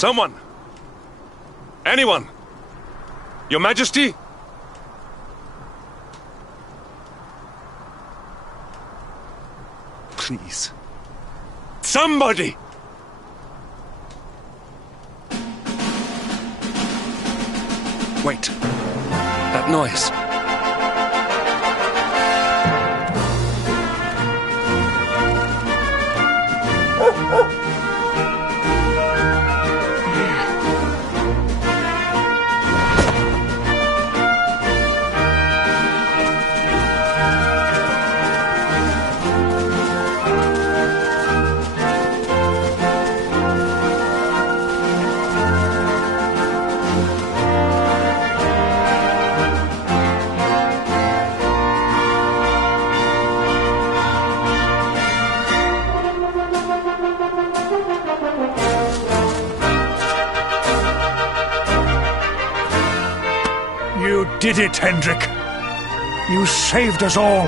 Someone! Anyone! Your Majesty? Please. Somebody! Wait. That noise. You did it, Hendrik. You saved us all.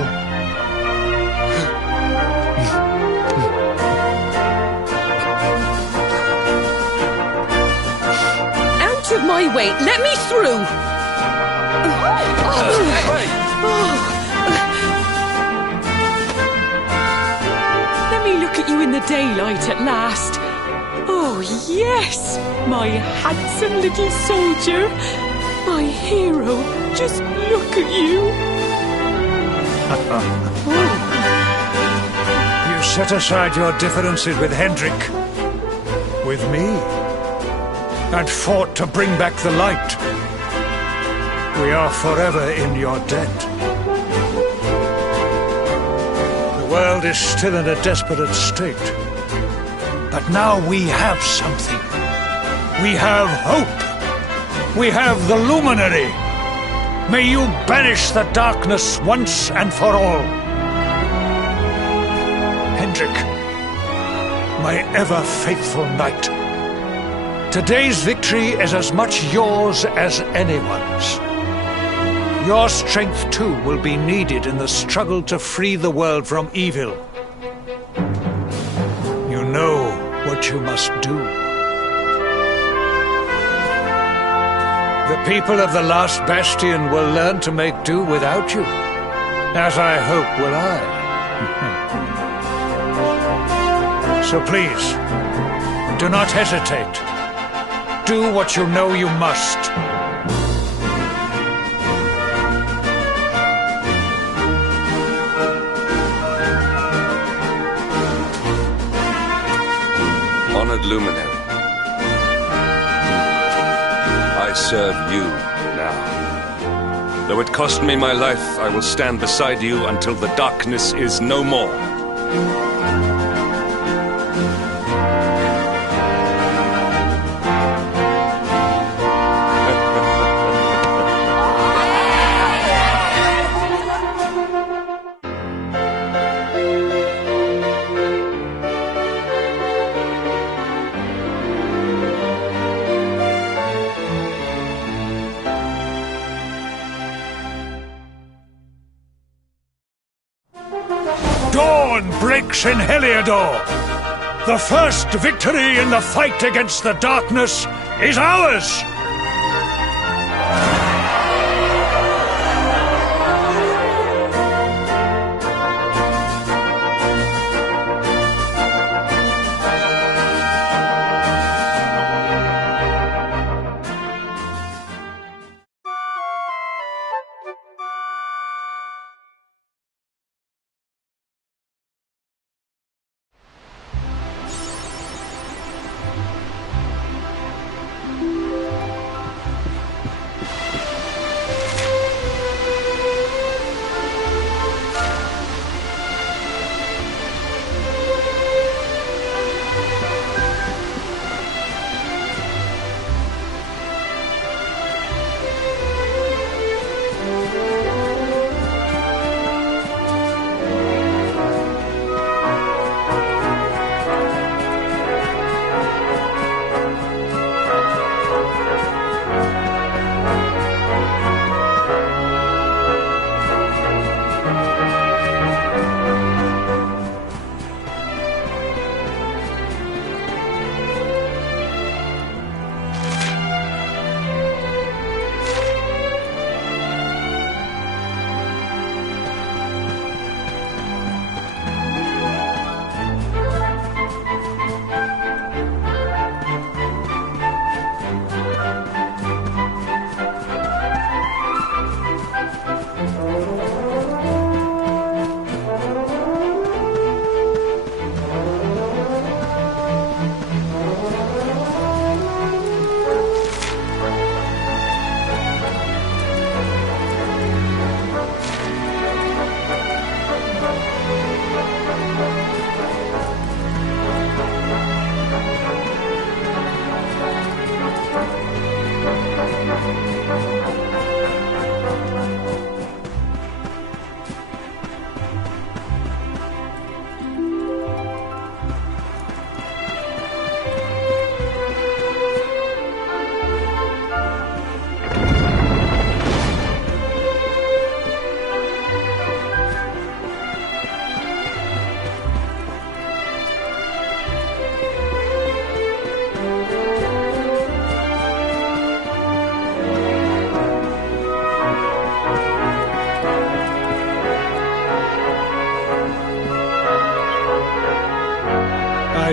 Out of my way! Let me through! Let me look at you in the daylight at last. Oh, yes! My handsome little soldier. My hero, just look at you. You set aside your differences with Hendrik, with me, and fought to bring back the light. We are forever in your debt. The world is still in a desperate state. But now we have something. We have hope. We have the Luminary. May you banish the darkness once and for all. Hendrik, my ever-faithful knight, today's victory is as much yours as anyone's. Your strength, too, will be needed in the struggle to free the world from evil. You know what you must do. The people of the last bastion will learn to make do without you, as I hope will I. So please, do not hesitate. Do what you know you must. Honored Luminary, I serve you now. Though it cost me my life, I will stand beside you until the darkness is no more. Dawn breaks in Heliodor. The first victory in the fight against the darkness is ours!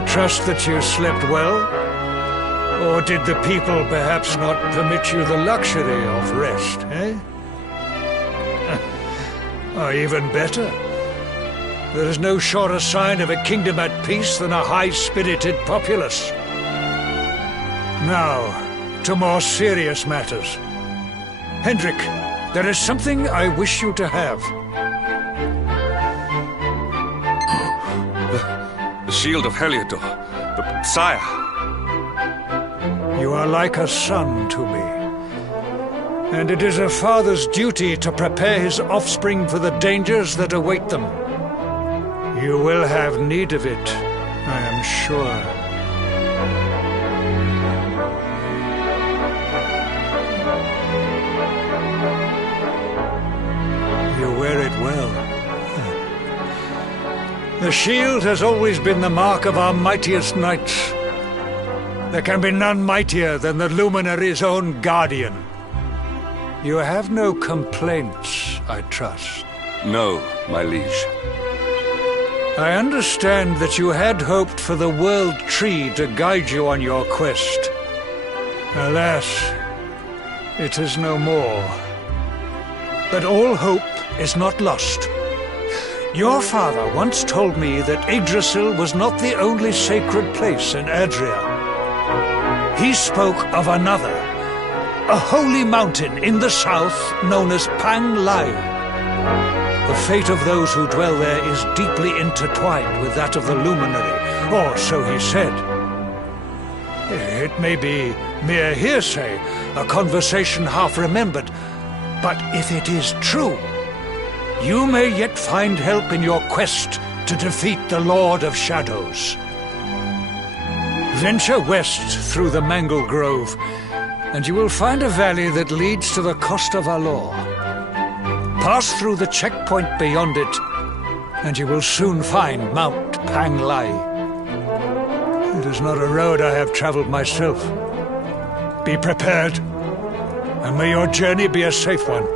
I trust that you slept well? Or did the people perhaps not permit you the luxury of rest, eh? Or even better, there is no surer sign of a kingdom at peace than a high-spirited populace. Now, to more serious matters. Hendrik, there is something I wish you to have. The shield of Heliodor. But, sire... You are like a son to me. And it is a father's duty to prepare his offspring for the dangers that await them. You will have need of it, I am sure. You wear it well. The shield has always been the mark of our mightiest knights. There can be none mightier than the Luminary's own guardian. You have no complaints, I trust. No, my liege. I understand that you had hoped for the World Tree to guide you on your quest. Alas, it is no more. But all hope is not lost. Your father once told me that Yggdrasil was not the only sacred place in Adria. He spoke of another, a holy mountain in the south known as Pang Lai. The fate of those who dwell there is deeply intertwined with that of the Luminary, or so he said. It may be mere hearsay, a conversation half remembered, but if it is true, you may yet find help in your quest to defeat the Lord of Shadows. Venture west through the Mangle Grove, and you will find a valley that leads to the Coast of Alor. Pass through the checkpoint beyond it, and you will soon find Mount Pang Lai. It is not a road I have traveled myself. Be prepared, and may your journey be a safe one.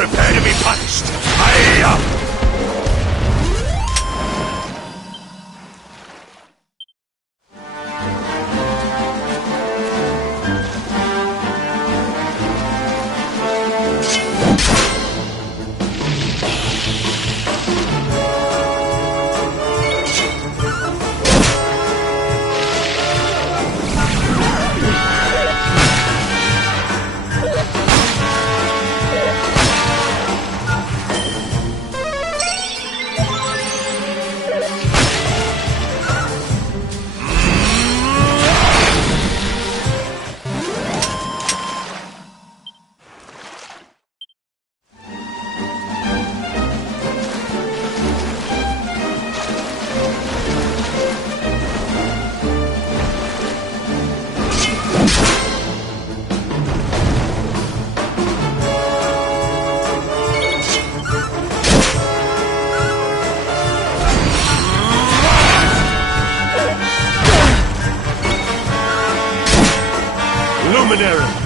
Prepare to be punished. Hiya! Luminary!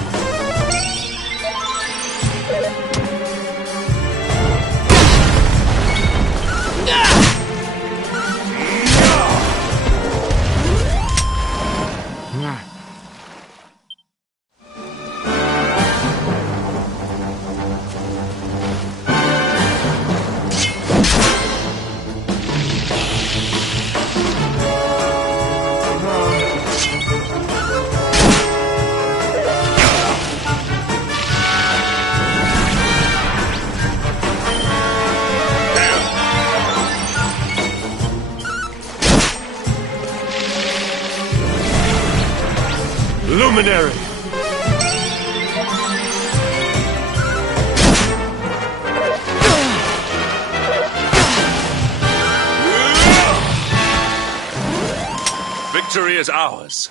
Luminary! Victory is ours.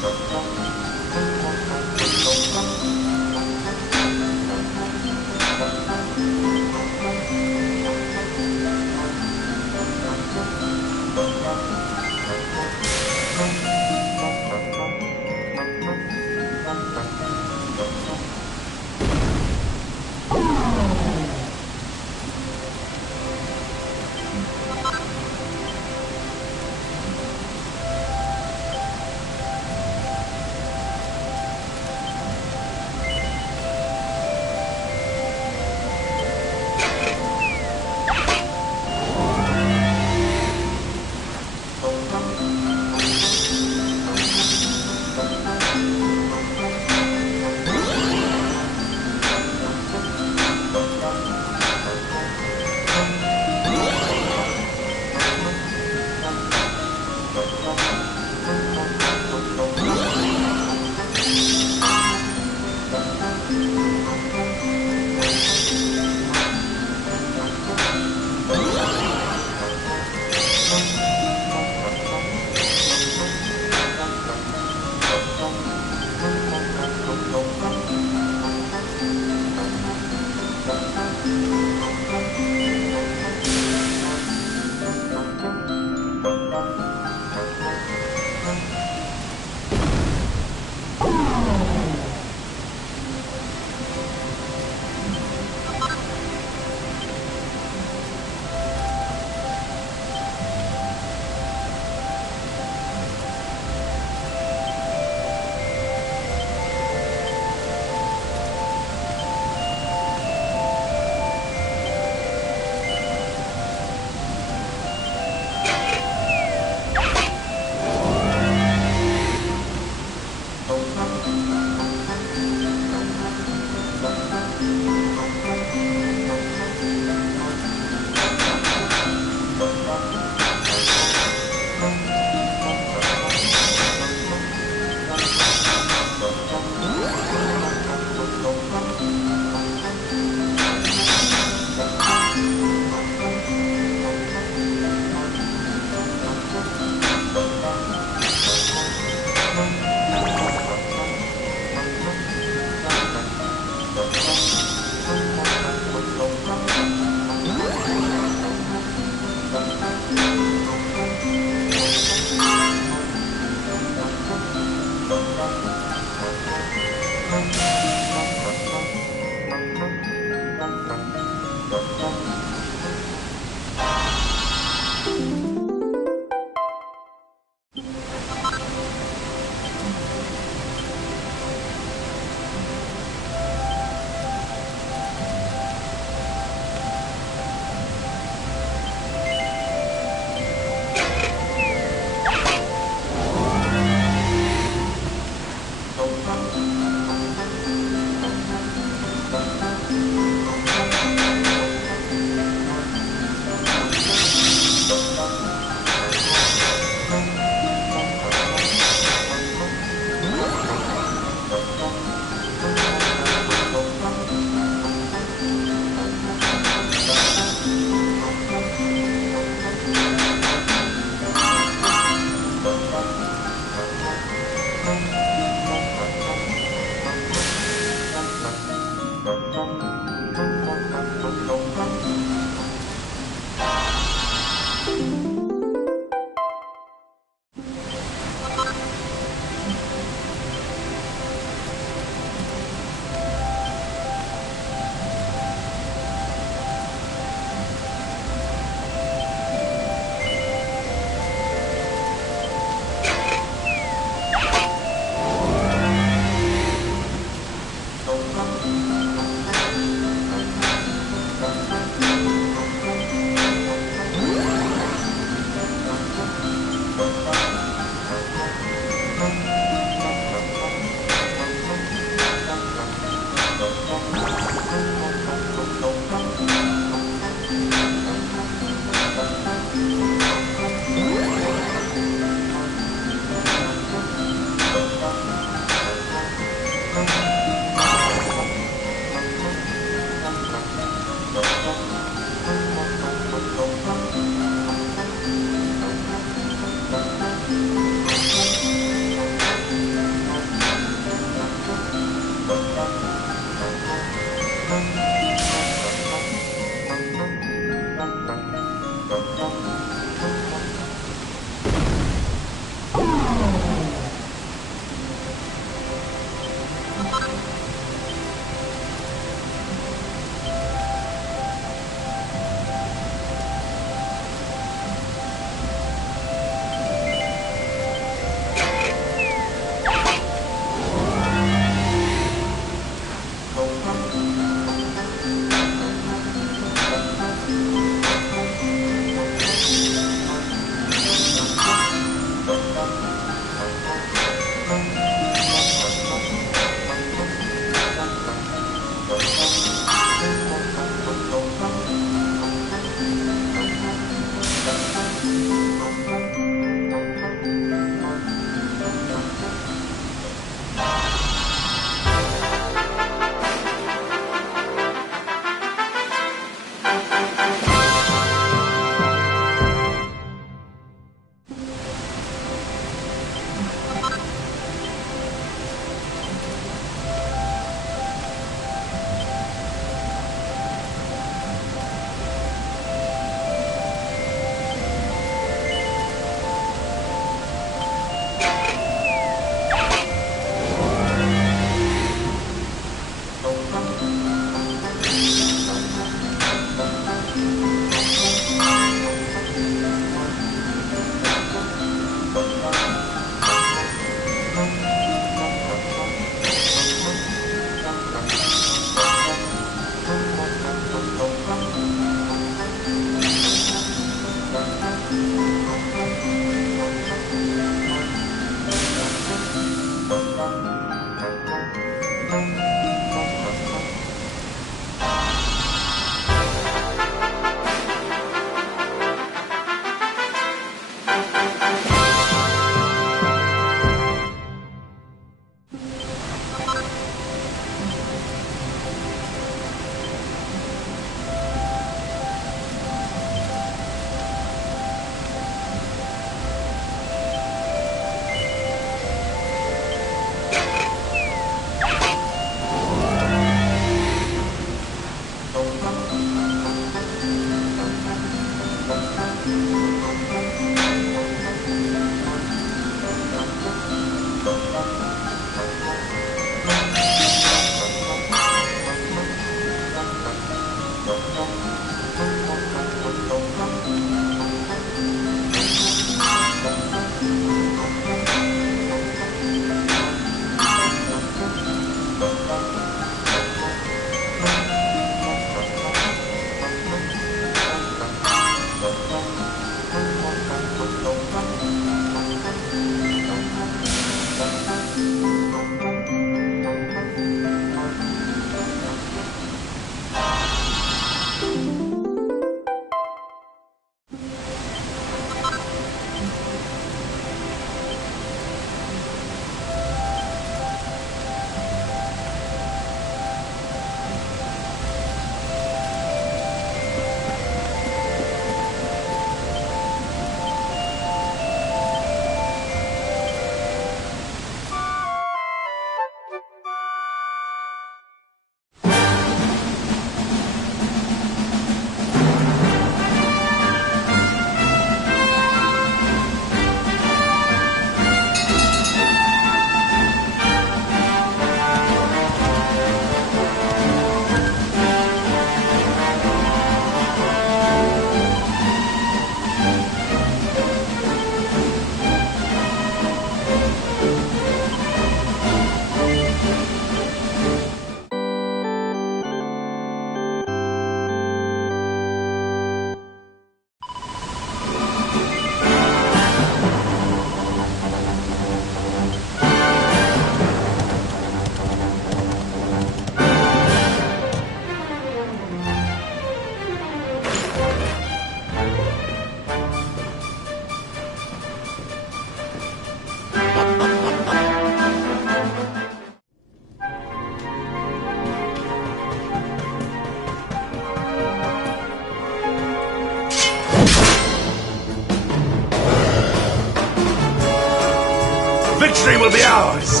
victory will be ours!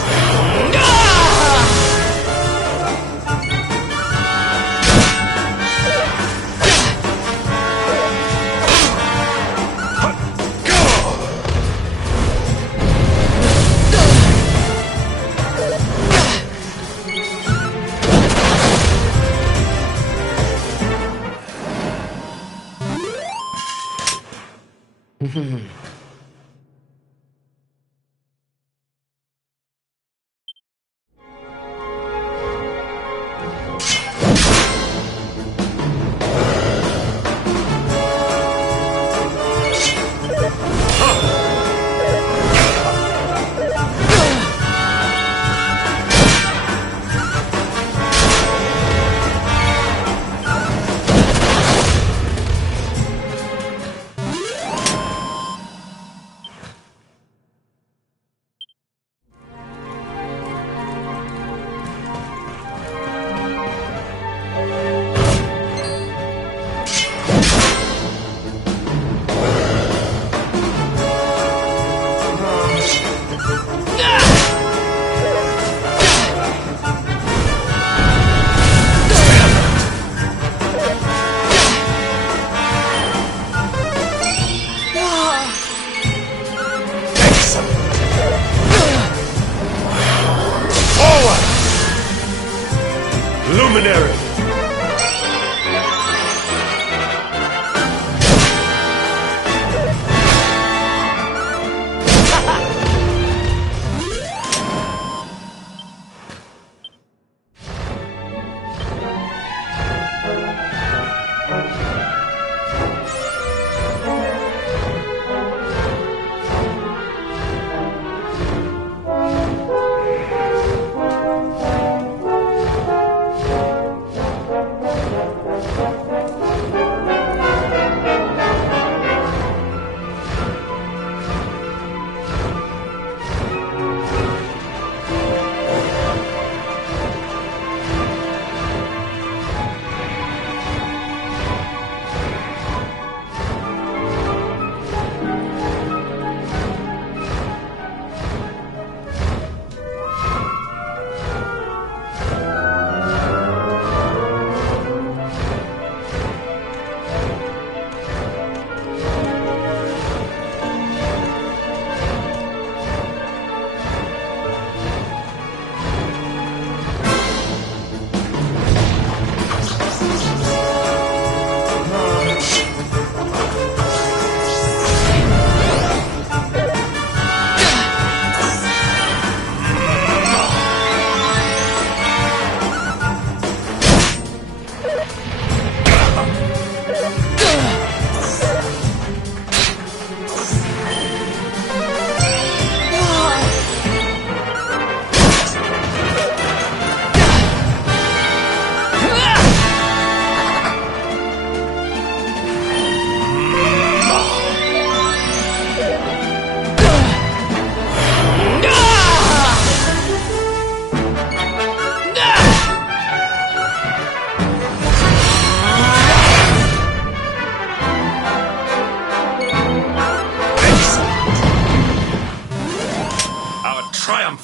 Luminary!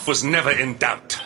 Was never in doubt.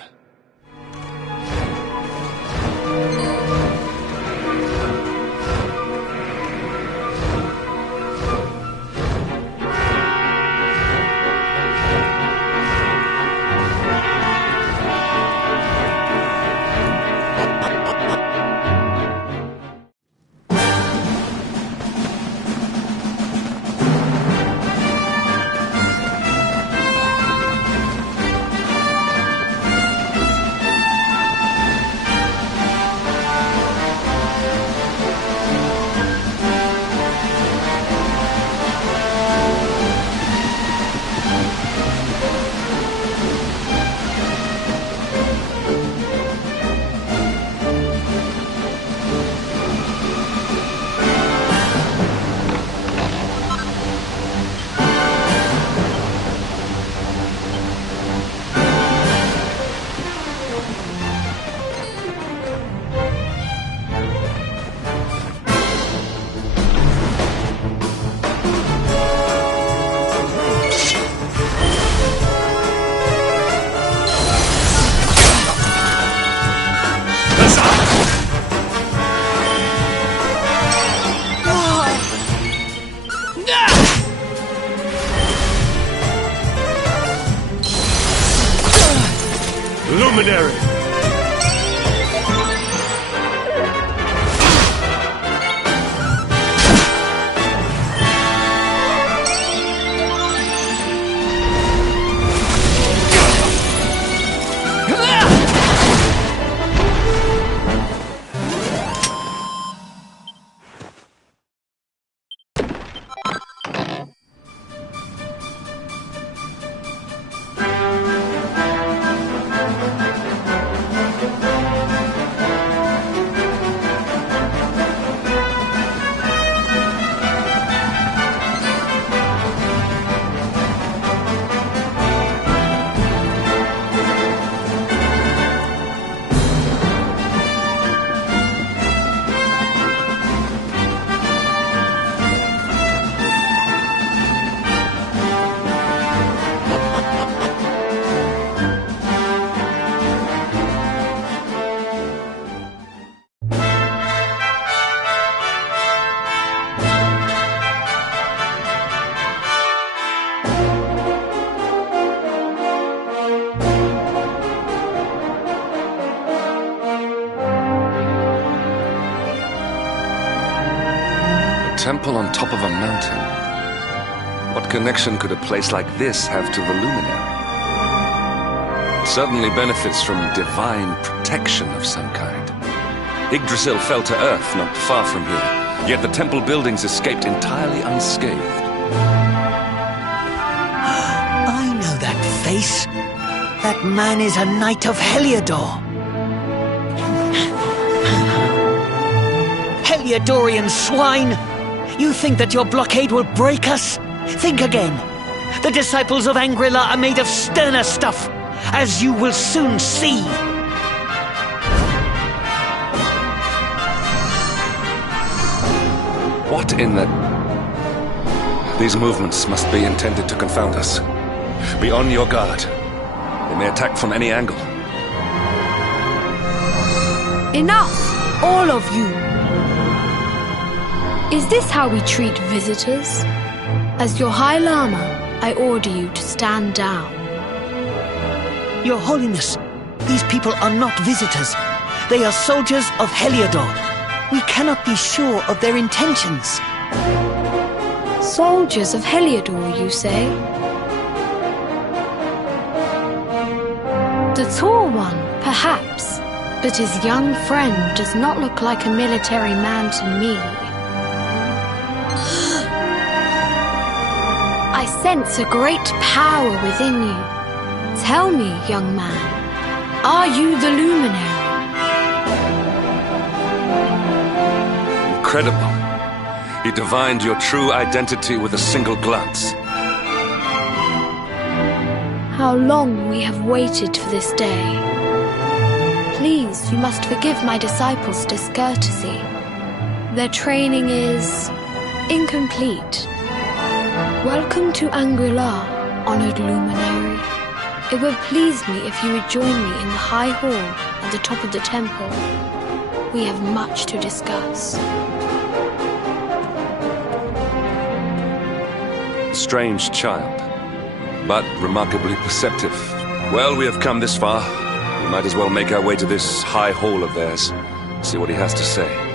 temple on top of a mountain. What connection could a place like this have to the luminary? It certainly benefits from divine protection of some kind. Yggdrasil fell to earth not far from here, yet the temple buildings escaped entirely unscathed. I know that face. That man is a knight of Heliodor. Heliodorian swine! You think that your blockade will break us? Think again. The disciples of Angri-La are made of sterner stuff, as you will soon see. What in the... These movements must be intended to confound us. Be on your guard. They may attack from any angle. Enough! All of you! Is this how we treat visitors? As your High Lama, I order you to stand down. Your Holiness, these people are not visitors. They are soldiers of Heliodor. We cannot be sure of their intentions. Soldiers of Heliodor, you say? The tall one, perhaps, but his young friend does not look like a military man to me. I sense a great power within you. Tell me, young man, are you the luminary? Incredible. He divined your true identity with a single glance. How long we have waited for this day. Please, you must forgive my disciples' discourtesy. Their training is incomplete. Welcome to Angri-La, honored luminary. It would please me if you would join me in the high hall at the top of the temple. We have much to discuss. Strange child, but remarkably perceptive. Well, we have come this far. We might as well make our way to this high hall of theirs, see what he has to say.